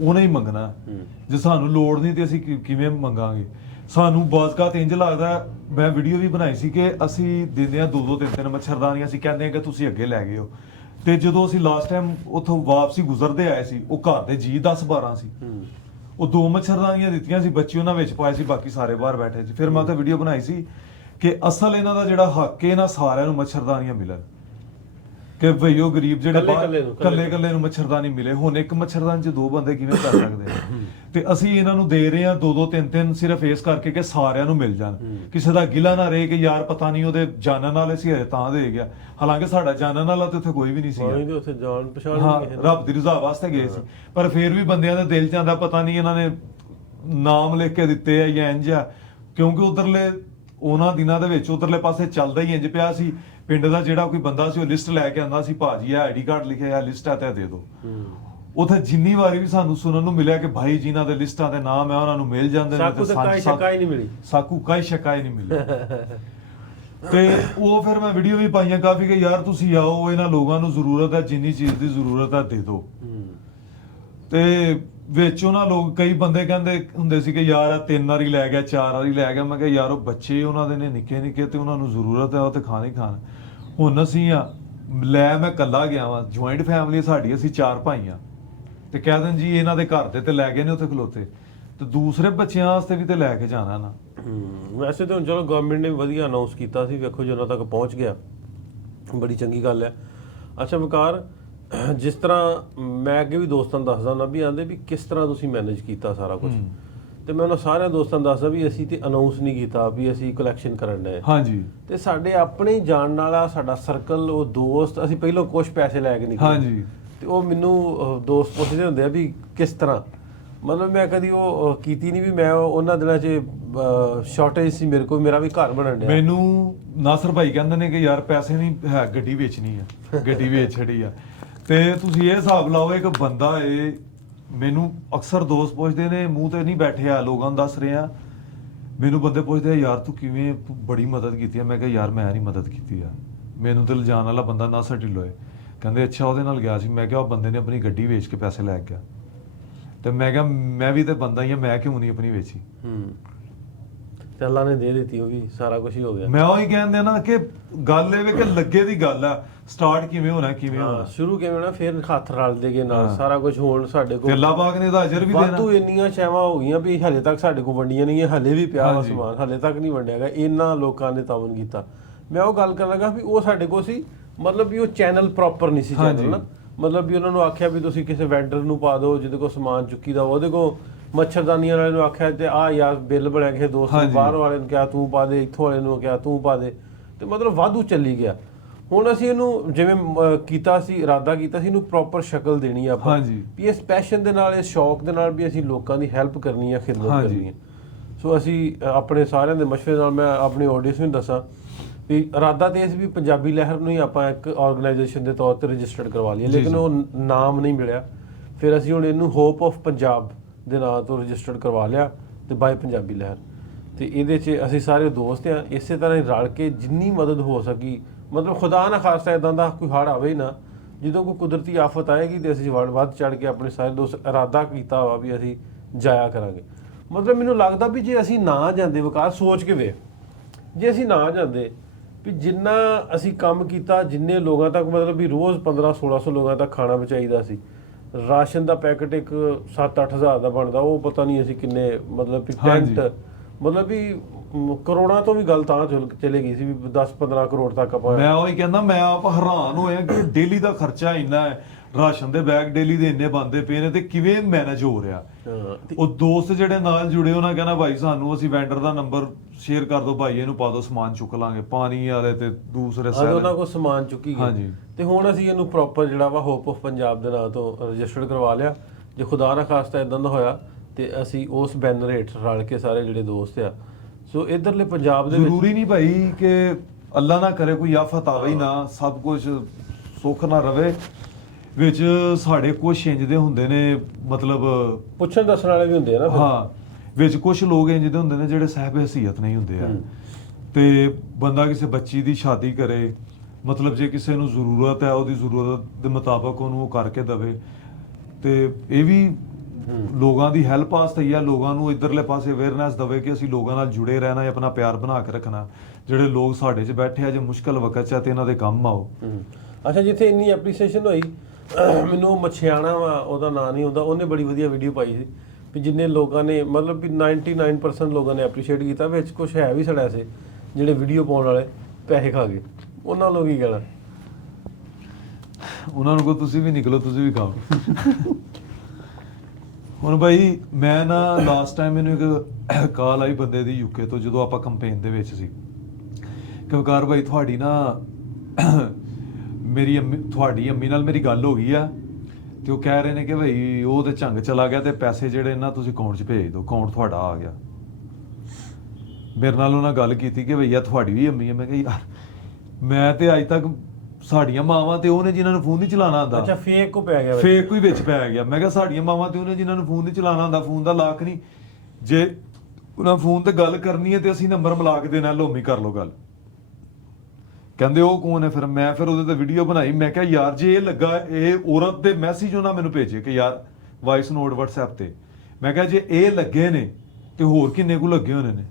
ਉਹਨੇ ਹੀ ਮੰਗਣਾ। ਜੇ ਸਾਨੂੰ ਲੋੜ ਨਹੀਂ ਤੇ ਅਸੀਂ ਕਿਵੇਂ ਮੰਗਾਂਗੇ? ਸਾਨੂੰ ਬਾਜ਼ਕਾਤ ਇੰਜ ਲੱਗਦਾ, ਮੈਂ ਵੀਡੀਓ ਵੀ ਬਣਾਈ ਸੀ ਕਿ ਅਸੀਂ ਦਿੰਦੇ ਆ 2-2 3-3 ਮੱਛਰਦਾਨੀਆਂ, ਅਸੀਂ ਕਹਿੰਦੇ ਆ ਕਿ ਤੁਸੀਂ ਅੱਗੇ ਲੈ ਗਏ ਹੋ। ਤੇ ਜਦੋਂ ਅਸੀਂ ਲਾਸਟ ਟਾਈਮ ਉੱਥੋਂ ਵਾਪਸੀ ਗੁਜ਼ਰਦੇ ਆਏ ਸੀ, ਉਹ ਘਰ ਦੇ ਜੀ 10-12 ਸੀ, ਉਹ 2 ਮੱਛਰਦਾਨੀਆਂ ਦਿੱਤੀਆਂ ਸੀ, ਬੱਚੇ ਉਹਨਾਂ ਵਿੱਚ ਪਾਏ ਸੀ, ਬਾਕੀ ਸਾਰੇ ਬਾਹਰ ਬੈਠੇ ਸੀ। ਫਿਰ ਮੈਂ ਉੱਥੇ ਵੀਡੀਓ ਬਣਾਈ ਸੀ ਕਿ ਅਸਲ ਇਹਨਾਂ ਦਾ ਜਿਹੜਾ ਹੱਕ ਹੈ ਨਾ, ਸਾਰਿਆਂ ਨੂੰ ਮੱਛਰਦਾਨੀਆਂ ਮਿਲਣ, ਕਿ ਭਈ ਉਹ ਗਰੀਬ ਜਿਹੜੇ ਕੱਲੇ ਨੂੰ ਮੱਛਰਦਾਨੀ ਮਿਲੇ। ਹੁਣ ਇੱਕ ਮੱਛਰਦਾਨੀ 'ਚ 2 ਬੰਦੇ ਕਿਵੇਂ ਕਰ ਸਕਦੇ ਆ? ਤੇ ਅਸੀਂ ਇਹਨਾਂ ਨੂੰ ਦੇ ਰਹੇ ਆ 2-2 3-3 ਸਿਰਫ ਇਸ ਕਰਕੇ ਕਿ ਸਾਰਿਆਂ ਨੂੰ ਮਿਲ ਜਾਣ, ਕਿਸੇ ਦਾ ਗਿਲਾ ਨਾ ਰਹੇ ਕਿ ਯਾਰ ਪਤਾ ਨਹੀਂ ਉਹਦੇ ਜਾਣਨ ਵਾਲੇ ਸੀ ਹਜੇ ਤਾਂ ਦੇ ਗਿਆ, ਹਾਲਾਂਕਿ ਸਾਡਾ ਜਾਣਨ ਵਾਲਾ ਤੇ ਉੱਥੇ ਕੋਈ ਵੀ ਨਹੀਂ ਸੀ। ਉੱਥੇ ਜਾਣ ਪਛਾਣ ਹਾਂ ਰੱਬ ਦੀ ਰਜ਼ਾ ਵਾਸਤੇ ਗਏ ਸੀ, ਪਰ ਫਿਰ ਵੀ ਬੰਦਿਆਂ ਦੇ ਦਿਲ 'ਚ ਆਂਦਾ ਪਤਾ ਨਹੀਂ ਇਹਨਾਂ ਨੇ ਨਾਮ ਲਿਖ ਕੇ ਦਿੱਤੇ ਆ ਜਾਂ ਇੰਜ ਆ, ਕਿਉਂਕਿ ਉਧਰਲੇ ਉਹਨਾਂ ਦਿਨਾਂ ਦੇ ਵਿੱਚ ਉਧਰਲੇ ਪਾਸੇ ਚੱਲਦਾ ਹੀ ਇੰਜ ਪਿਆ ਸੀ। ਪਿੰਡ ਦਾ ਜਿਹੜਾ ਕੋਈ ਬੰਦਾ ਸੀ ਉਹ ਲਿਸਟ ਲੈ ਕੇ ਆਂਦਾ ਸੀ, ਭਾਜੀ ਇਹ ਆਈਡੀ ਕਾਰਡ ਲਿਖਿਆ ਆ, ਲਿਸਟ ਆ ਤੇ ਦੇ ਦਿਓ। ਉੱਥੇ ਜਿੰਨੀ ਵਾਰੀ ਵੀ ਸਾਨੂੰ ਸੁਣਨ ਨੂੰ ਮਿਲਿਆ ਕਿ ਭਾਈ ਜਿਨ੍ਹਾਂ ਦੇ ਲਿਸਟਾਂ ਦੇ ਨਾਮ ਹੈ ਉਹਨਾਂ ਨੂੰ ਮਿਲ ਜਾਂਦੇ ਨੇ, ਸਾਕੂ ਕਾਈ ਸ਼ਿਕਾਇਤ ਨਹੀਂ ਮਿਲੀ, ਸਾਕੂ ਕਾਈ ਸ਼ਿਕਾਇਤ ਨਹੀਂ ਮਿਲੀ। ਤੇ ਉਹ ਫਿਰ ਮੈਂ ਵੀਡੀਓ ਵੀ ਪਾਈਆਂ ਕਾਫੀ ਕਿ ਯਾਰ ਤੁਸੀਂ ਆਓ, ਇਹਨਾਂ ਲੋਕਾਂ ਨੂੰ ਜ਼ਰੂਰਤ ਹੈ, ਜਿੰਨੀ ਚੀਜ਼ ਦੀ ਜ਼ਰੂਰਤ ਹੈ ਦੇ ਦਿਓ। ਤੇ ਵਿੱਚ ਉਹਨਾਂ ਲੋਕ ਕਈ ਬੰਦੇ ਕਹਿੰਦੇ ਹੁੰਦੇ ਸੀ ਕਿ ਯਾਰ 3 ਵਾਰੀ ਲੈ ਗਿਆ, 4 ਵਾਰੀ ਲੈ ਗਿਆ। ਮੈਂ ਕਿਹਾ ਯਾਰ ਉਹ ਬੱਚੇ ਉਹਨਾਂ ਦੇ ਨੇ ਨਿੱਕੇ ਨਿੱਕੇ ਤੇ ਉਹਨਾਂ ਨੂੰ ਜ਼ਰੂਰਤ ਹੈ, ਉਹ ਤੇ ਖਾਣ ਹੀ ਖਾਣ। ਹੁਣ ਅਸੀਂ ਆ ਲੈ, ਮੈਂ ਇਕੱਲਾ ਗਿਆ ਵਾਂ, ਜੁਆਇੰਟ ਫੈਮਿਲੀ ਸਾਡੀ, ਅਸੀਂ 4 ਭਾਈ ਆ, ਤੇ ਕਹਿ ਦੇਣ ਜੀ ਇਹਨਾਂ ਦੇ ਘਰ ਦੇ ਤੇ ਲੈ ਗਏ ਨੇ ਉੱਥੇ ਖਲੋਤੇ, ਤੇ ਦੂਸਰੇ ਬੱਚਿਆਂ ਵਾਸਤੇ ਵੀ ਤੇ ਲੈ ਕੇ ਜਾਣਾ ਨਾ। ਵੈਸੇ ਤਾਂ ਹੁਣ ਚਲੋ ਗਵਰਨਮੈਂਟ ਨੇ ਵਧੀਆ ਅਨਾਉਂਸ ਕੀਤਾ ਸੀ, ਵੇਖੋ ਜਦੋਂ ਤੱਕ ਪਹੁੰਚ ਗਿਆ, ਬੜੀ ਚੰਗੀ ਗੱਲ ਹੈ। ਅੱਛਾ ਵਕਾਰ, ਜਿਸ ਤਰ੍ਹਾਂ ਮੈਂ ਅੱਗੇ ਵੀ ਦੋਸਤਾਂ ਨੂੰ ਦੱਸਦਾ ਨਾ ਵੀ ਆਂਦੇ ਵੀ ਕਿਸ ਤਰ੍ਹਾਂ ਤੁਸੀਂ ਮੈਨੇਜ ਕੀਤਾ ਸਾਰਾ ਕੁਝ, ਤੇ ਮੈਂ ਉਹਨਾਂ ਸਾਰਿਆਂ ਦੋਸਤਾਂ ਨੂੰ ਦੱਸਦਾ ਵੀ ਅਸੀਂ ਤੇ ਅਨਾਉਂਸ ਨਹੀਂ ਕੀਤਾ ਵੀ ਅਸੀਂ ਕਲੈਕਸ਼ਨ ਕਰਨ ਡਏ। ਹਾਂਜੀ। ਤੇ ਸਾਡੇ ਆਪਣੇ ਜਾਣਨ ਵਾਲਾ ਸਾਡਾ ਸਰਕਲ, ਉਹ ਦੋਸਤ, ਅਸੀਂ ਪਹਿਲਾਂ ਕੁਝ ਪੈਸੇ ਲੈ ਕੇ ਨਿਕਲੇ। ਹਾਂਜੀ। ਤੇ ਉਹ ਮੈਨੂੰ ਦੋਸਤ ਪੁੱਛਦੇ ਹੁੰਦੇ ਆ ਵੀ ਕਿਸ ਤਰ੍ਹਾਂ, ਮਤਲਬ ਮੈਂ ਕਦੀ ਉਹ ਕੀਤੀ ਨਹੀਂ ਵੀ ਮੈਂ ਉਹਨਾਂ ਦਿਨਾਂ 'ਚ ਸ਼ਾਰਟੇਜ ਸੀ ਮੇਰੇ ਕੋਲ, ਮੇਰਾ ਵੀ ਘਰ ਬਣਨ ਡਿਆ। ਮੈਨੂੰ ਨਾਸਰ ਭਾਈ ਕਹਿੰਦੇ ਨੇ ਕਿ ਯਾਰ ਪੈਸੇ ਨਹੀਂ ਹੈ, ਗੱਡੀ ਵੇਚਣੀ ਆ, ਗੱਡੀ ਵੇਚ ਛੜੀ ਆ। ਤੇ ਤੁਸੀਂ ਇਹ ਹਿਸਾਬ ਲਾਓ, ਇੱਕ ਬੰਦਾ ਏ, ਮੈਨੂੰ ਅਕਸਰ ਦੋਸਤ ਪੁੱਛਦੇ ਨੇ, ਮੂੰਹ ਤੇ ਨਹੀਂ ਬੈਠਿਆ, ਲੋਕਾਂ ਨੂੰ ਦੱਸ ਰਿਹਾ, ਮੈਨੂੰ ਬੰਦੇ ਪੁੱਛਦੇ ਆ ਯਾਰ ਤੂੰ ਕਿਵੇਂ, ਤੂੰ ਬੜੀ ਮਦਦ ਕੀਤੀ ਆ। ਮੈਂ ਕਿਹਾ ਯਾਰ ਮੈਂ ਨਹੀਂ ਮਦਦ ਕੀਤੀ ਆ, ਮੈਨੂੰ ਤੇ ਲਿਜਾਣ ਵਾਲਾ ਬੰਦਾ ਨਾਸਰ ਢਿੱਲੋਂ ਏ। ਕਹਿੰਦੇ ਅੱਛਾ ਉਹਦੇ ਨਾਲ ਗਿਆ ਸੀ। ਮੈਂ ਕਿਹਾ ਉਹ ਬੰਦੇ ਨੇ ਆਪਣੀ ਗੱਡੀ ਵੇਚ ਕੇ ਪੈਸੇ ਲੈ ਗਿਆ। ਤੇ ਮੈਂ ਕਿਹਾ ਮੈਂ ਵੀ ਤੇ ਬੰਦਾ ਹੀ ਆ, ਮੈਂ ਕਿਉਂ ਨਹੀਂ ਆਪਣੀ ਵੇਚੀ? ਤੇ ਅੱਲਾ ਨੇ ਦੇ ਦਿੱਤੀ, ਉਹ ਵੀ ਸਾਰਾ ਕੁਝ ਹੀ ਹੋ ਗਿਆ। ਮੈਂ ਉਹੀ ਕਹਿੰਦੇ ਨਾ ਕਿ ਗੱਲ ਇਹ ਵੇ ਕਿ ਲੱਗੇ ਦੀ ਗੱਲ ਆ, ਸਟਾਰਟ ਕਿਵੇਂ ਹੋਣਾ, ਕਿਵੇਂ ਹੋਣਾ, ਸ਼ੁਰੂ ਕਿਵੇਂ ਹੋਣਾ, ਫਿਰ ਹੱਥ ਰਲ ਦੇਗੇ ਨਾਲ ਸਾਰਾ ਕੁਝ ਹੋਣ ਸਾਡੇ ਕੋਲ। ਅੱਲਾਹ ਪਾਕ ਨੇ ਤਾਂ ਅਜਰ ਵੀ ਦੇਣਾ। ਵਾਧੂ ਇੰਨੀਆਂ ਸ਼ੈਵਾਂ ਹੋ ਗਈਆਂ ਵੀ ਹਲੇ ਤੱਕ ਸਾਡੇ ਕੋਲ ਵੰਡੀਆਂ ਨਹੀਂ, ਹਲੇ ਵੀ ਪਿਆ ਵਾ ਸਮਾਨ, ਹਲੇ ਤੱਕ ਨਹੀਂ ਵੰਡਿਆ ਗਿਆ। ਇਹਨਾਂ ਲੋਕਾਂ ਨੇ ਤਾਵਨ ਕੀਤਾ। ਮੈਂ ਉਹ ਗੱਲ ਕਰਨ ਲੱਗਾ ਵੀ ਉਹ ਸਾਡੇ ਕੋਲ ਸੀ, ਮਤਲਬ ਵੀ ਉਹ ਚੈਨਲ ਪ੍ਰੋਪਰ ਨਹੀਂ ਸੀ ਚੈਨਲ ਨਾ, ਮਤਲਬ ਵੀ ਉਹਨਾਂ ਨੂੰ ਆਖਿਆ ਵੀ ਤੁਸੀਂ ਕਿਸੇ ਵੈਂਡਰ ਨੂੰ ਪਾ ਦਿਓ ਜਿਹਦੇ ਕੋਲ ਸਮਾਨ ਚੁੱਕੀ ਦਾ, ਉਹਦੇ ਕੋਲ ਮੱਛਰਦਾਨੀਆਂ ਵਾਲੇ ਨੂੰ ਆਖਿਆ ਤੇ ਆ ਯਾਰ ਬਿੱਲ ਬਣਿਆ, ਕਿਸੇ ਦੋਸਤ ਨੂੰ ਬਾਹਰ ਵਾਲੇ ਨੂੰ ਕਿਹਾ ਤੂੰ ਪਾ ਦੇ, ਇੱਥੋਂ ਵਾਲੇ ਨੂੰ ਕਿਹਾ ਤੂੰ ਪਾ ਦੇ, ਤੇ ਮਤਲਬ ਵਾਧੂ ਚੱਲੀ ਗਿਆ। ਹੁਣ ਅਸੀਂ ਇਹਨੂੰ ਜਿਵੇਂ ਕੀਤਾ ਸੀ, ਇਰਾਦਾ ਕੀਤਾ ਸੀ ਇਹਨੂੰ ਪ੍ਰੋਪਰ ਸ਼ਕਲ ਦੇਣੀ ਆਪਾਂ ਵੀ ਇਸ ਪੈਸ਼ਨ ਦੇ ਨਾਲ, ਇਸ ਸ਼ੌਕ ਦੇ ਨਾਲ ਵੀ ਅਸੀਂ ਲੋਕਾਂ ਦੀ ਹੈਲਪ ਕਰਨੀ ਹੈ, ਖਿਦਮਤ ਕਰਨੀ ਹੈ। ਸੋ ਅਸੀਂ ਆਪਣੇ ਸਾਰਿਆਂ ਦੇ ਮਸ਼ਵਰੇ ਨਾਲ, ਮੈਂ ਆਪਣੀ ਆਡੀਅנס ਨੂੰ ਦੱਸਾਂ ਵੀ ਇਰਾਦਾ ਤੇ ਸੀ ਵੀ ਪੰਜਾਬੀ ਲਹਿਰ ਨੂੰ ਹੀ ਆਪਾਂ ਇੱਕ ਆਰਗੇਨਾਈਜੇਸ਼ਨ ਦੇ ਤੌਰ ਤੇ ਰਜਿਸਟਰਡ ਕਰਵਾ ਲਈਏ, ਲੇਕਿਨ ਉਹ ਨਾਮ ਨਹੀਂ ਮਿਲਿਆ। ਫਿਰ ਅਸੀਂ ਹੁਣ ਇਹਨੂੰ ਹੋਪ ਆਫ ਪੰਜਾਬ ਦੇ ਨਾਂ ਤੋਂ ਰਜਿਸਟਰਡ ਕਰਵਾ ਲਿਆ ਤੇ ਬਾਈ ਪੰਜਾਬੀ ਲਹਿਰ। ਤੇ ਇਹਦੇ 'ਚ ਅਸੀਂ ਸਾਰੇ ਦੋਸਤ ਆ, ਇਸੇ ਤਰ੍ਹਾਂ ਹੀ ਰਲ ਕੇ ਜਿੰਨੀ ਮਦਦ ਹੋ ਸਕੀ, ਮਤਲਬ ਖੁਦਾ ਨਾ ਖਾਸਤਾ ਇਦਾਂ ਦਾ ਕੋਈ ਹੜ੍ਹ ਆਵੇ ਹੀ ਨਾ, ਜਦੋਂ ਕੋਈ ਕੁਦਰਤੀ ਆਫਤ ਆਏਗੀ ਤੇ ਅਸੀਂ ਵੱਧ ਚੜ ਕੇ ਆਪਣੇ ਸਾਰੇ ਦੋਸਤ ਇਰਾਦਾ ਕੀਤਾ ਵਾ ਵੀ ਅਸੀਂ ਜਾਇਆ ਕਰਾਂਗੇ। ਮਤਲਬ ਮੈਨੂੰ ਲੱਗਦਾ ਵੀ ਜੇ ਅਸੀਂ ਨਾ ਜਾਂਦੇ, ਵਿਕਾਸ ਸੋਚ ਕੇ ਵੇ, ਜੇ ਅਸੀਂ ਨਾ ਜਾਂਦੇ ਵੀ ਜਿੰਨਾ ਅਸੀਂ ਕੰਮ ਕੀਤਾ, ਜਿੰਨੇ ਲੋਕਾਂ ਤੱਕ ਮਤਲਬ ਵੀ ਰੋਜ਼ 1500-1600 ਲੋਕਾਂ ਤੱਕ ਖਾਣਾ ਪਹੁੰਚਾਈਦਾ ਸੀ, ਰਾਸ਼ਨ ਦਾ ਪੈਕਟ ਇੱਕ 7-8 ਹਜ਼ਾਰ ਦਾ ਬਣਦਾ, ਉਹ ਪਤਾ ਨਹੀਂ ਅਸੀਂ ਕਿੰਨੇ ਮਤਲਬ ਵੀ ਟੈਂਟ, ਮਤਲਬ ਵੀ ਕਰੋੜਾਂ ਤੋਂ ਵੀ ਗੱਲ ਤਾਂ ਚਲੇ ਗਈ ਸੀ ਵੀ 10-15 ਕਰੋੜ ਤੱਕ ਆਪਾਂ। ਮੈਂ ਉਹੀ ਕਹਿੰਦਾ, ਮੈਂ ਆਪ ਹੈਰਾਨ ਹੋਇਆ ਕਿ ਡੇਲੀ ਦਾ ਖਰਚਾ ਇੰਨਾ ਹੈ, ਰਾਸ਼ਨ ਦੇ ਬੈਗ ਡੇਲੀ ਦੇ ਇੰਨੇ ਬੰਦੇ ਪਏ ਨੇ ਤੇ ਕਿਵੇਂ ਮੈਨੇਜ ਹੋ ਰਿਹਾ। ਉਹ ਦੋਸਤ ਜਿਹੜੇ ਨਾਲ ਜੁੜੇ ਉਹਨਾਂ ਕਹਿੰਦਾ ਭਾਈ ਸਾਨੂੰ ਅਸੀਂ ਵੈਂਡਰ ਦਾ ਨੰਬਰ ਸ਼ੇਅਰ ਕਰ ਦਿਓ ਭਾਈ, ਇਹਨੂੰ ਪਾ ਦਿਓ, ਸਮਾਨ ਚੁੱਕ ਲਾਂਗੇ, ਪਾਣੀ ਵਾਲੇ ਤੇ ਦੂਸਰੇ ਸਾਰੇ ਉਹਨਾਂ ਕੋਲ ਸਮਾਨ ਚੁੱਕੀ ਗਏ। ਹਾਂਜੀ। ਤੇ ਹੁਣ ਅਸੀਂ ਇਹਨੂੰ ਪ੍ਰੋਪਰ ਜਿਹੜਾ ਵਾ ਹੋਪ ਆਫ ਪੰਜਾਬ ਦੇ ਨਾਂ ਤੋਂ ਰਜਿਸਟਰਡ ਕਰਵਾ ਲਿਆ। ਜੇ ਖੁਦਾ ਨਾ ਖਾਸਤਾ ਇਦਾਂ ਦਾ ਹੋਇਆ ਤੇ ਅਸੀਂ ਉਸ ਬੈਨਰ ਹੇਠ ਰਲ ਕੇ ਸਾਰੇ ਜਿਹੜੇ ਦੋਸਤ ਆ, ਸੋ ਇਧਰਲੇ ਪੰਜਾਬ ਦੇ ਵਿੱਚ ਜ਼ਰੂਰੀ ਨਹੀਂ ਭਾਈ ਕਿ ਅੱਲਾ ਨਾ ਕਰੇ ਕੋਈ ਆਫਤ ਆਵੇ ਹੀ ਨਾ, ਸਭ ਕੁਝ ਸੁੱਖ ਨਾ ਰਵੇ, ਵਿੱਚ ਸਾਡੇ ਕੁਛ ਇੰਜ ਦੇ ਹੁੰਦੇ ਨੇ, ਮਤਲਬ ਪੁੱਛਣ ਦੱਸਣ ਵਾਲੇ ਵੀ ਹੁੰਦੇ ਆ ਨਾ ਫਿਰ। ਹਾਂ, ਵਿੱਚ ਕੁਝ ਲੋਕ ਇੰਜ ਦੇ ਹੁੰਦੇ ਨੇ ਜਿਹੜੇ ਸਾਹਿਬ ਹੈਸੀਅਤ ਨਹੀਂ ਹੁੰਦੇ ਆ। ਤੇ ਬੰਦਾ ਕਿਸੇ ਬੱਚੀ ਦੀ ਸ਼ਾਦੀ ਕਰੇ, ਮਤਲਬ ਜੇ ਕਿਸੇ ਨੂੰ ਜ਼ਰੂਰਤ ਹੈ ਉਹਦੀ ਜ਼ਰੂਰਤ ਦੇ ਮੁਤਾਬਕ ਉਹਨੂੰ ਉਹ ਕਰਕੇ ਦਵੇ, ਤੇ ਇਹ ਵੀ ਲੋਕਾਂ ਦੀ ਹੈਲਪ ਵਾਸਤੇ ਹੀ ਆ, ਲੋਕਾਂ ਨੂੰ ਇਧਰਲੇ ਪਾਸੇ ਅਵੇਅਰਨੈਸ ਦਵੇ ਕਿ ਅਸੀਂ ਲੋਕਾਂ ਨਾਲ ਜੁੜੇ ਰਹਿਣਾ ਹੈ, ਆਪਣਾ ਪਿਆਰ ਬਣਾ ਕੇ ਰੱਖਣਾ। ਜਿਹੜੇ ਲੋਕ ਸਾਡੇ 'ਚ ਬੈਠੇ ਆ ਜੇ ਮੁਸ਼ਕਲ ਵਕਤ 'ਚ ਆ ਤੇ ਇਹਨਾਂ ਦੇ ਕੰਮ ਆਓ। ਅੱਛਾ, ਜਿੱਥੇ ਇੰਨੀ ਐਪਰੀਸੀਏਸ਼ਨ ਹੋਈ, ਮੈਨੂੰ ਮਛਿਆਣਾ ਵਾ ਉਹਦਾ ਨਾਂ ਨਹੀਂ ਹੁੰਦਾ, ਉਹਨੇ ਬੜੀ ਵਧੀਆ ਵੀਡੀਓ ਪਾਈ ਸੀ ਵੀ ਜਿੰਨੇ ਲੋਕਾਂ ਨੇ ਮਤਲਬ ਵੀ 99% ਲੋਕਾਂ ਨੇ ਐਪਰੀਸ਼ੀਏਟ ਕੀਤਾ। ਵਿੱਚ ਕੁਝ ਹੈ ਵੀ ਸਾਡੇ ਐਸੇ ਜਿਹੜੇ ਵੀਡੀਓ ਪਾਉਣ ਵਾਲੇ ਪੈਸੇ ਖਾ ਗਏ, ਉਹਨਾਂ ਨੂੰ ਕੀ ਕਹਿਣਾ? ਉਹਨਾਂ ਨੂੰ ਕੋ ਤੁਸੀਂ ਵੀ ਨਿਕਲੋ, ਤੁਸੀਂ ਵੀ ਖਾਓ। ਹੁਣ ਭਾਈ ਮੈਂ ਨਾ ਲਾਸਟ ਟਾਈਮ ਮੈਨੂੰ ਇੱਕ ਕਾਲ ਆਈ ਬੰਦੇ ਦੀ ਯੂਕੇ ਤੋਂ, ਜਦੋਂ ਆਪਾਂ ਕੰਪੇਨ ਦੇ ਵਿੱਚ ਸੀ, ਕਿ ਵਕਾਰ ਭਾਈ ਤੁਹਾਡੀ ਨਾ ਤੁਹਾਡੀ ਅੰਮੀ ਨਾਲ ਮੇਰੀ ਗੱਲ ਹੋ ਗਈ ਆ, ਤੇ ਉਹ ਕਹਿ ਰਹੇ ਨੇ ਕਿ ਭਾਈ ਉਹ ਤੇ ਝੰਗ ਚਲਾ ਗਿਆ ਤੇ ਪੈਸੇ ਜਿਹੜੇ ਨਾ ਤੁਸੀਂ ਅਕਾਊਂਟ 'ਚ ਭੇਜ ਦਿਓ, ਅਕਾਊਂਟ ਤੁਹਾਡਾ ਆ ਗਿਆ। ਮੇਰੇ ਨਾਲ ਉਹਨਾਂ ਗੱਲ ਕੀਤੀ ਕਿ ਭਈਆ ਤੁਹਾਡੀ ਵੀ ਅੰਮੀ ਹੈ। ਮੈਂ ਕਿਹਾ ਯਾਰ ਮੈਂ ਤੇ ਅੱਜ ਤੱਕ ਸਾਡੀਆਂ ਮਾਵਾਂ ਤੇ ਉਹਨੇ ਜਿਨ੍ਹਾਂ ਨੂੰ ਫੋਨ ਨਹੀਂ ਚਲਾਉਣਾ ਆਉਂਦਾ। ਅੱਛਾ, ਫੇਕ ਕੋ ਪੈ ਗਿਆ, ਫੇਕ ਕੋਈ ਵਿੱਚ ਪੈ ਗਿਆ। ਮੈਂ ਕਿਹਾ ਸਾਡੀਆਂ ਮਾਵਾਂ ਤੇ ਉਹਨੇ ਜਿਨ੍ਹਾਂ ਨੂੰ ਫੋਨ ਨਹੀਂ ਚਲਾਉਣਾ ਆਉਂਦਾ, ਫੋਨ ਦਾ ਲਾਕ ਨਹੀਂ, ਜੇ ਉਹਨਾਂ ਫੋਨ ਤੇ ਗੱਲ ਕਰਨੀ ਹੈ ਤੇ ਅਸੀਂ ਨੰਬਰ ਮਿਲਾ ਕੇ ਦੇਣਾ, ਲੋਮੀ ਕਰ ਲਓ ਗੱਲ। ਕਹਿੰਦੇ ਉਹ ਕੌਣ ਹੈ? ਫਿਰ ਉਹਦੇ ਤੇ ਵੀਡੀਓ ਬਣਾਈ। ਮੈਂ ਕਿਹਾ ਯਾਰ ਜੇ ਇਹ ਲੱਗਾ, ਇਹ ਔਰਤ ਦੇ ਮੈਸੇਜ ਉਹਨਾਂ ਮੈਨੂੰ ਭੇਜੇ ਕਿ ਯਾਰ ਵਾਇਸ ਨੋਟ WhatsApp ਤੇ। ਮੈਂ ਕਿਹਾ ਜੇ ਇਹ ਲੱਗੇ ਨੇ ਤੇ ਹੋਰ ਕਿੰਨੇ ਕੁ ਲੱਗੇ ਹੋਣੇ ਨੇ।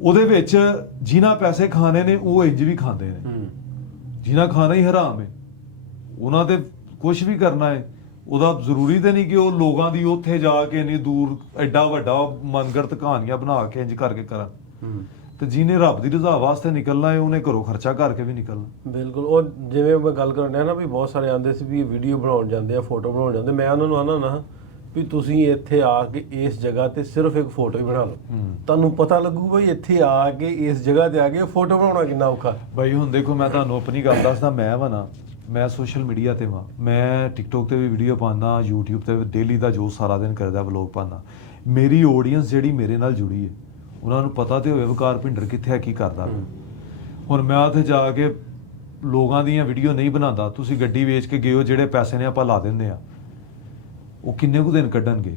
ਉਹਦੇ ਵਿੱਚ ਜਿਨ੍ਹਾਂ ਪੈਸੇ ਖਾਣੇ ਨੇ ਉਹ ਇੰਜ ਵੀ ਖਾਂਦੇ ਨੇ, ਜਿਨ੍ਹਾਂ ਖਾਣਾ ਹੀ ਹਰਾਮ ਹੈ, ਉਹਨਾਂ ਤੇ ਕੁਝ ਵੀ ਕਰਨਾ ਹੈ। ਉਹਦਾ ਜ਼ਰੂਰੀ ਤੇ ਨਹੀਂ ਕਿ ਉਹ ਲੋਕਾਂ ਦੀ ਉੱਥੇ ਜਾ ਕੇ ਇੰਨੀ ਦੂਰ ਐਡਾ ਵੱਡਾ ਮਨਗੜਤ ਕਹਾਣੀਆਂ ਬਣਾ ਕੇ ਇੰਜ ਕਰਕੇ ਕਰਾਂ। ਤੇ ਜਿਹਨੇ ਰੱਬ ਦੀ ਰਜ਼ਾ ਵਾਸਤੇ ਨਿਕਲਣਾ ਹੈ ਉਹਨੇ ਘਰੋਂ ਖਰਚਾ ਕਰਕੇ ਵੀ ਨਿਕਲਣਾ। ਬਿਲਕੁਲ। ਉਹ ਜਿਵੇਂ ਮੈਂ ਗੱਲ ਕਰਨ ਡਿਆ ਨਾ ਵੀ ਬਹੁਤ ਸਾਰੇ ਆਉਂਦੇ ਸੀ ਵੀ ਵੀਡੀਓ ਬਣਾਉਣ ਜਾਂਦੇ ਆ, ਫੋਟੋ ਬਣਾਉਣ ਜਾਂਦੇ, ਮੈਂ ਉਹਨਾਂ ਨੂੰ ਆਨਾ ਨਾ ਵੀ ਤੁਸੀਂ ਇੱਥੇ ਆ ਕੇ ਇਸ ਜਗ੍ਹਾ ਤੇ ਸਿਰਫ ਇੱਕ ਫੋਟੋ ਹੀ ਬਣਾ ਲਓ, ਤੁਹਾਨੂੰ ਪਤਾ ਲੱਗੂ ਬਈ ਇੱਥੇ ਆ ਕੇ ਇਸ ਜਗ੍ਹਾ ਤੇ ਆ ਕੇ ਫੋਟੋ ਬਣਾਉਣਾ ਕਿੰਨਾ ਔਖਾ। ਬਾਈ ਹੁਣ ਦੇਖੋ ਮੈਂ ਤੁਹਾਨੂੰ ਆਪਣੀ ਗੱਲ ਦੱਸਦਾ, ਮੈਂ ਸੋਸ਼ਲ ਮੀਡੀਆ ਤੇ ਵਾਂ, ਮੈਂ ਟਿਕਟੋਕ ਤੇ ਵੀ ਵੀਡੀਓ ਪਾਉਂਦਾ, YouTube ਤੇ ਡੇਲੀ ਦਾ ਜੋ ਸਾਰਾ ਦਿਨ ਕਰਦਾ ਵਲੋਗ ਪਾਉਂਦਾ। ਮੇਰੀ ਆਡੀਅנס ਜਿਹੜੀ ਮੇਰੇ ਨਾਲ ਜੁੜੀ ਹੈ ਉਹਨਾਂ ਨੂੰ ਪਤਾ ਤੇ ਹੋਵੇ ਵਕਾਰ ਭਿੰਡਰ ਕਿੱਥੇ ਆ, ਕੀ ਕਰਦਾ। ਹੁਣ ਮੈਂ ਉੱਥੇ ਜਾ ਕੇ ਲੋਕਾਂ ਦੀਆਂ ਵੀਡੀਓ ਨਹੀਂ ਬਣਾਉਂਦਾ। ਤੁਸੀਂ ਗੱਡੀ ਵੇਚ ਕੇ ਗਏ ਹੋ, ਜਿਹੜੇ ਪੈਸੇ ਨੇ ਆਪਾਂ ਲਾ ਦਿੰਦੇ ਆ, ਉਹ ਕਿੰਨੇ ਕੁ ਦਿਨ ਕੱਢਣਗੇ?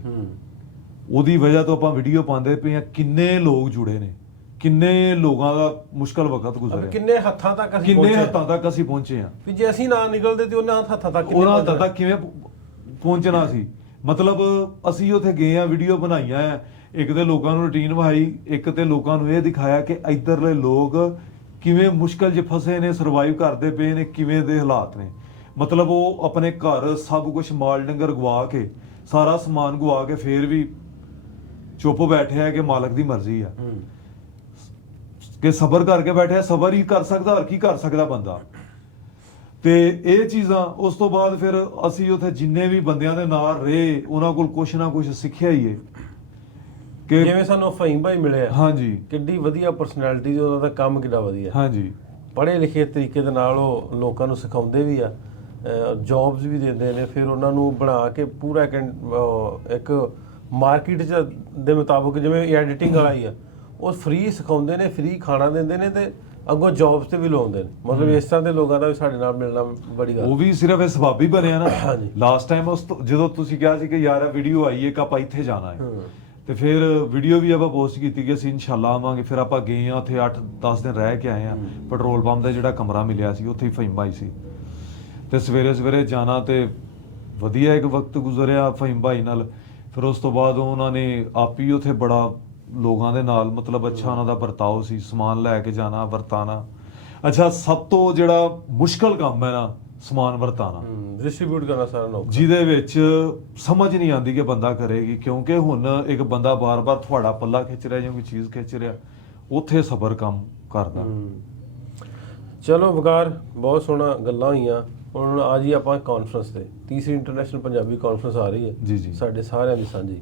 ਉਹਦੀ ਵਜ੍ਹਾ ਤੋਂ ਆਪਾਂ ਵੀਡੀਓ ਪਾਉਂਦੇ ਪਏ ਆ। ਕਿੰਨੇ ਲੋਕ ਜੁੜੇ ਨੇ, ਕਿੰਨੇ ਲੋਕਾਂ ਦਾ ਮੁਸ਼ਕਲ ਵਕਤ ਗੁਜ਼ਰਿਆ, ਕਿੰਨੇ ਹੱਥਾਂ ਤੱਕ ਅਸੀਂ ਪਹੁੰਚੇ ਆ। ਵੀ ਜੇ ਅਸੀਂ ਨਾ ਨਿਕਲਦੇ ਤੇ ਉਹਨਾਂ ਹੱਥਾਂ ਤੱਕ ਕਿਵੇਂ ਪਹੁੰਚਣਾ ਸੀ। ਮਤਲਬ ਅਸੀਂ ਉੱਥੇ ਗਏ ਆ, ਵੀਡੀਓ ਬਣਾਈਆਂ ਆ, ਇੱਕ ਤੇ ਲੋਕਾਂ ਨੂੰ ਰੂਟੀਨ ਵਿਖਾਈ, ਇੱਕ ਤੇ ਲੋਕਾਂ ਨੂੰ ਇਹ ਦਿਖਾਇਆ ਕਿ ਇੱਧਰਲੇ ਲੋਕ ਕਿਵੇਂ ਮੁਸ਼ਕਲ 'ਚ ਫਸੇ ਨੇ, ਸਰਵਾਈਵ ਕਰਦੇ ਪਏ ਨੇ, ਕਿਵੇਂ ਦੇ ਹਾਲਾਤ ਨੇ। ਮਤਲਬ ਉਹ ਆਪਣੇ ਘਰ ਸਭ ਕੁਝ ਮਾਲ ਡੰਗਰ ਗਵਾ ਕੇ, ਸਾਰਾ ਸਮਾਨ ਗਵਾ ਕੇ ਫੇਰ ਵੀ ਚੁੱਪ ਬੈਠਿਆ ਕਿ ਮਾਲਕ ਦੀ ਮਰਜ਼ੀ ਆ, ਕਿ ਸਬਰ ਕਰਕੇ ਬੈਠਿਆ। ਸਬਰ ਹੀ ਕਰ ਸਕਦਾ, ਹੋਰ ਕੀ ਕਰ ਸਕਦਾ ਬੰਦਾ। ਤੇ ਇਹ ਚੀਜ਼ਾਂ ਉਸ ਤੋਂ ਬਾਅਦ ਫਿਰ ਅਸੀਂ ਉੱਥੇ ਜਿੰਨੇ ਵੀ ਬੰਦਿਆਂ ਦੇ ਨਾਲ ਰਹੇ, ਉਹਨਾਂ ਕੋਲ ਕੁਛ ਨਾ ਕੁਛ ਸਿੱਖਿਆ ਹੀ ਹੈ। ਕਿ ਜਿਵੇਂ ਸਾਨੂੰ ਫਹੀਮ ਭਾਈ ਮਿਲਿਆ, ਹਾਂਜੀ, ਕਿੱਡੀ ਵਧੀਆ ਪਰਸਨੈਲਿਟੀ, ਉਹਦਾ ਤਾਂ ਕੰਮ ਕਿੱਡਾ ਵਧੀਆ। ਹਾਂਜੀ, ਪੜ੍ਹੇ ਲਿਖੇ ਤਰੀਕੇ ਦੇ ਨਾਲ ਉਹ ਲੋਕਾਂ ਨੂੰ ਸਿਖਾਉਂਦੇ ਵੀ ਆ, ਜੌਬਸ ਵੀ ਦਿੰਦੇ ਨੇ, ਫਿਰ ਉਹਨਾਂ ਨੂੰ ਬਣਾ ਕੇ ਪੂਰਾ ਇੱਕ ਮਾਰਕੀਟ 'ਚ ਦੇ ਮੁਤਾਬਕ, ਜਿਵੇਂ ਐਡੀਟਿੰਗ ਵਾਲਾ ਹੀ ਆ, ਉਹ ਫ੍ਰੀ ਸਿਖਾਉਂਦੇ ਨੇ, ਫ੍ਰੀ ਖਾਣਾ ਦਿੰਦੇ ਨੇ, ਤੇ ਅੱਗੋਂ ਜੌਬਸ ਤੇ ਵੀ ਲਾਉਂਦੇ ਨੇ। ਮਤਲਬ ਇਸ ਤਰ੍ਹਾਂ ਦੇ ਲੋਕਾਂ ਦਾ ਵੀ ਸਾਡੇ ਨਾਲ ਮਿਲਣਾ ਬੜੀ ਗੱਲ। ਉਹ ਵੀ ਸਿਰਫ ਇਹ ਸਬਬ ਹੀ ਬਣਿਆ ਨਾ। ਲਾਸਟ ਟਾਈਮ ਜਦੋਂ ਤੁਸੀਂ ਕਿਹਾ ਸੀ ਕਿ ਯਾਰ ਵੀਡੀਓ ਆਈ ਹੈ ਕਿ ਆਪਾਂ ਇੱਥੇ ਜਾਣਾ ਹੈ, ਤੇ ਫਿਰ ਵੀਡੀਓ ਵੀ ਆਪਾਂ ਪੋਸਟ ਕੀਤੀ ਕਿ ਅਸੀਂ ਇਨਸ਼ਾਅੱਲਾ ਆਵਾਂਗੇ। ਫਿਰ ਆਪਾਂ ਗਏ ਆ ਉੱਥੇ 8-10 ਦਿਨ ਰਹਿ ਕੇ ਆਏ ਆ। ਪੈਟਰੋਲ ਪੰਪ ਦਾ ਜਿਹੜਾ ਕਮਰਾ ਮਿਲਿਆ ਸੀ ਉੱਥੇ ਹੀ ਫਹੀਮ ਭਾਈ ਸੀ, ਤੇ ਸਵੇਰੇ ਸਵੇਰੇ ਜਾਣਾ ਤੇ ਵਧੀਆ ਇੱਕ ਵਕਤ ਗੁਜ਼ਰਿਆ ਫਹੀਮ ਭਾਈ ਨਾਲ। ਫਿਰ ਉਸ ਤੋਂ ਬਾਅਦ ਉਹਨਾਂ ਨੇ ਆਪ ਹੀ ਉੱਥੇ ਬੜਾ ਲੋਕਾਂ ਦੇ ਨਾਲ ਮਤਲਬ ਅੱਛਾ ਉਹਨਾਂ ਦਾ ਵਰਤਾਓ ਸੀ, ਸਮਾਨ ਲੈ ਕੇ ਜਾਣਾ ਵਰਤਾਣਾ। ਅੱਛਾ, ਸਭ ਤੋਂ ਜਿਹੜਾ ਮੁਸ਼ਕਲ ਕੰਮ ਹੈ ਨਾ ਸਮਾਨ ਵਰਤਾਣਾ, ਡਿਸਟ੍ਰੀਬਿਊਟ ਕਰਨਾ ਸਾਰਾ ਨੌਕਰ, ਜਿਹਦੇ ਵਿੱਚ ਸਮਝ ਨਹੀਂ ਆਉਂਦੀ ਕਿ ਬੰਦਾ ਕਰੇਗੀ, ਕਿਉਂਕਿ ਹੁਣ ਇੱਕ ਬੰਦਾ ਬਾਰ-ਬਾਰ ਤੁਹਾਡਾ ਪੱਲਾ ਖਿੱਚ ਰਿਹਾ ਜਾਂ ਕੋਈ ਚੀਜ਼ ਖਿੱਚ ਰਿਹਾ, ਉੱਥੇ ਸਬਰ ਕੰਮ ਕਰਦਾ। ਚਲੋ ਵਕਾਰ, ਬਹੁਤ ਸੋਹਣਾ ਗੱਲਾਂ ਹੋਈਆਂ। ਹੁਣ ਆ ਜੀ ਆਪਾਂ ਕਾਨਫਰੰਸ ਤੇ, ਤੀਸਰੀ ਇੰਟਰਨੈਸ਼ਨਲ ਪੰਜਾਬੀ ਕਾਨਫਰੰਸ ਆ ਰਹੀ ਹੈ ਜੀ ਜੀ ਸਾਡੇ ਸਾਰਿਆਂ ਦੀ ਸਾਂਝੀ,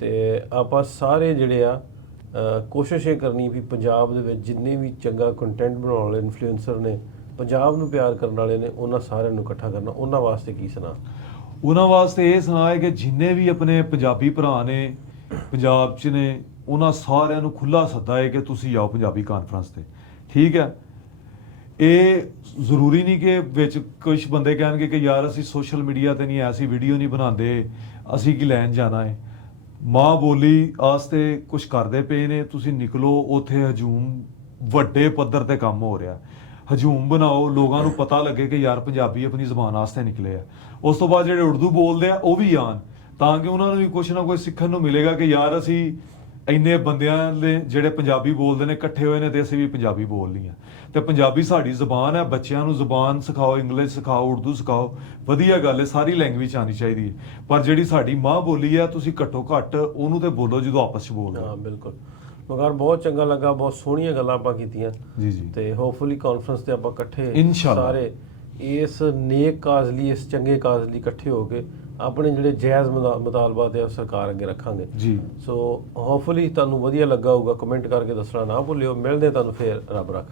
ਤੇ ਆਪਾਂ ਸਾਰੇ ਜਿਹੜੇ ਆ ਕੋਸ਼ਿਸ਼ ਇਹ ਕਰਨੀ ਵੀ ਪੰਜਾਬ ਦੇ ਵਿੱਚ ਜਿੰਨੇ ਵੀ ਚੰਗਾ ਕੰਟੈਂਟ ਬਣਾਉਣ ਵਾਲੇ ਇਨਫਲੂਐਂਸਰ ਨੇ, ਪੰਜਾਬ ਨੂੰ ਪਿਆਰ ਕਰਨ ਵਾਲੇ ਨੇ, ਉਹਨਾਂ ਸਾਰਿਆਂ ਨੂੰ ਇਕੱਠਾ ਕਰਨਾ। ਉਹਨਾਂ ਵਾਸਤੇ ਕੀ ਸੁਣਾ? ਉਹਨਾਂ ਵਾਸਤੇ ਇਹ ਸੁਣਾ ਹੈ ਕਿ ਜਿੰਨੇ ਵੀ ਆਪਣੇ ਪੰਜਾਬੀ ਭਰਾ ਨੇ ਪੰਜਾਬ 'ਚ ਨੇ, ਉਹਨਾਂ ਸਾਰਿਆਂ ਨੂੰ ਖੁੱਲ੍ਹਾ ਸੱਦਾ ਹੈ ਕਿ ਤੁਸੀਂ ਆਓ ਪੰਜਾਬੀ ਕਾਨਫਰੰਸ ਤੇ। ਠੀਕ ਹੈ, ਇਹ ਜ਼ਰੂਰੀ ਨਹੀਂ ਕਿ ਵਿੱਚ ਕੁਝ ਬੰਦੇ ਕਹਿਣਗੇ ਕਿ ਯਾਰ ਅਸੀਂ ਸੋਸ਼ਲ ਮੀਡੀਆ ਤੇ ਨਹੀਂ ਐਸੀ ਵੀਡੀਓ ਨਹੀਂ ਬਣਾਉਂਦੇ, ਅਸੀਂ ਕੀ ਲੈਣ ਜਾਣਾ ਹੈ। ਮਾਂ ਬੋਲੀ ਵਾਸਤੇ ਕੁਝ ਕਰਦੇ ਪਏ ਨੇ, ਤੁਸੀਂ ਨਿਕਲੋ ਉੱਥੇ। ਹਜੂਮ ਵੱਡੇ ਪੱਧਰ ਤੇ ਕੰਮ ਹੋ ਰਿਹਾ, ਹਜੂਮ ਬਣਾਓ, ਲੋਕਾਂ ਨੂੰ ਪਤਾ ਲੱਗੇ ਕਿ ਯਾਰ ਪੰਜਾਬੀ ਆਪਣੀ ਜ਼ੁਬਾਨ ਵਾਸਤੇ ਨਿਕਲੇ ਆ। ਉਸ ਤੋਂ ਬਾਅਦ ਜਿਹੜੇ ਉਰਦੂ ਬੋਲਦੇ ਆ ਉਹ ਵੀ ਆਉਣ, ਤਾਂ ਕਿ ਉਹਨਾਂ ਨੂੰ ਵੀ ਕੁਝ ਨਾ ਕੁਝ ਸਿੱਖਣ ਨੂੰ ਮਿਲੇਗਾ ਕਿ ਯਾਰ ਅਸੀਂ ਇੰਨੇ ਬੰਦਿਆਂ ਦੇ ਜਿਹੜੇ ਪੰਜਾਬੀ ਬੋਲਦੇ ਨੇ ਇਕੱਠੇ ਹੋਏ ਨੇ ਤੇ ਅਸੀਂ ਵੀ ਪੰਜਾਬੀ ਬੋਲਣੀ ਆ। ਤੇ ਪੰਜਾਬੀ ਸਾਡੀ ਜ਼ੁਬਾਨ ਹੈ, ਬੱਚਿਆਂ ਨੂੰ ਜ਼ੁਬਾਨ ਸਿਖਾਓ, ਇੰਗਲਿਸ਼ ਸਿਖਾਓ, ਉਰਦੂ ਸਿਖਾਓ, ਵਧੀਆ ਗੱਲ ਹੈ, ਸਾਰੀ ਲੈਂਗੁਏਜ ਆਉਣੀ ਚਾਹੀਦੀ ਹੈ। ਪਰ ਜਿਹੜੀ ਸਾਡੀ ਮਾਂ ਬੋਲੀ ਹੈ ਤੁਸੀਂ ਘੱਟੋ ਘੱਟ ਉਹਨੂੰ ਤੇ ਬੋਲੋ ਜਦੋਂ ਆਪਸ 'ਚ ਬੋਲਦੇ। ਹਾਂ ਬਿਲਕੁਲ ਮਗਰ ਬਹੁਤ ਚੰਗਾ ਲੱਗਾ, ਬਹੁਤ ਸੋਹਣੀਆਂ ਗੱਲਾਂ ਆਪਾਂ ਕੀਤੀਆਂ ਜੀ ਜੀ। ਤੇ ਹੋਪਫੁਲੀ ਕਾਨਫਰੰਸ ਤੇ ਆਪਾਂ ਇਕੱਠੇ ਇਨਸ਼ਾਅੱਲਾ ਸਾਰੇ ਇਸ ਨੇਕ ਕਾਜ਼ ਲਈ, ਇਸ ਚੰਗੇ ਕਾਜ਼ ਲਈ ਇਕੱਠੇ ਹੋ ਕੇ ਆਪਣੇ ਜਿਹੜੇ ਜਾਇਜ਼ ਮੁਤਾਲਬਾਤ ਆ ਸਰਕਾਰ ਅੱਗੇ ਰੱਖਾਂਗੇ ਜੀ। ਸੋ ਹੋਪਫੁਲੀ ਤੁਹਾਨੂੰ ਵਧੀਆ ਲੱਗਾ ਹੋਊਗਾ। ਕਮੈਂਟ ਕਰਕੇ ਦੱਸਣਾ ਨਾ ਭੁੱਲਿਓ। ਮਿਲਦੇ ਤੁਹਾਨੂੰ ਫੇਰ, ਰੱਬ ਰੱਖ।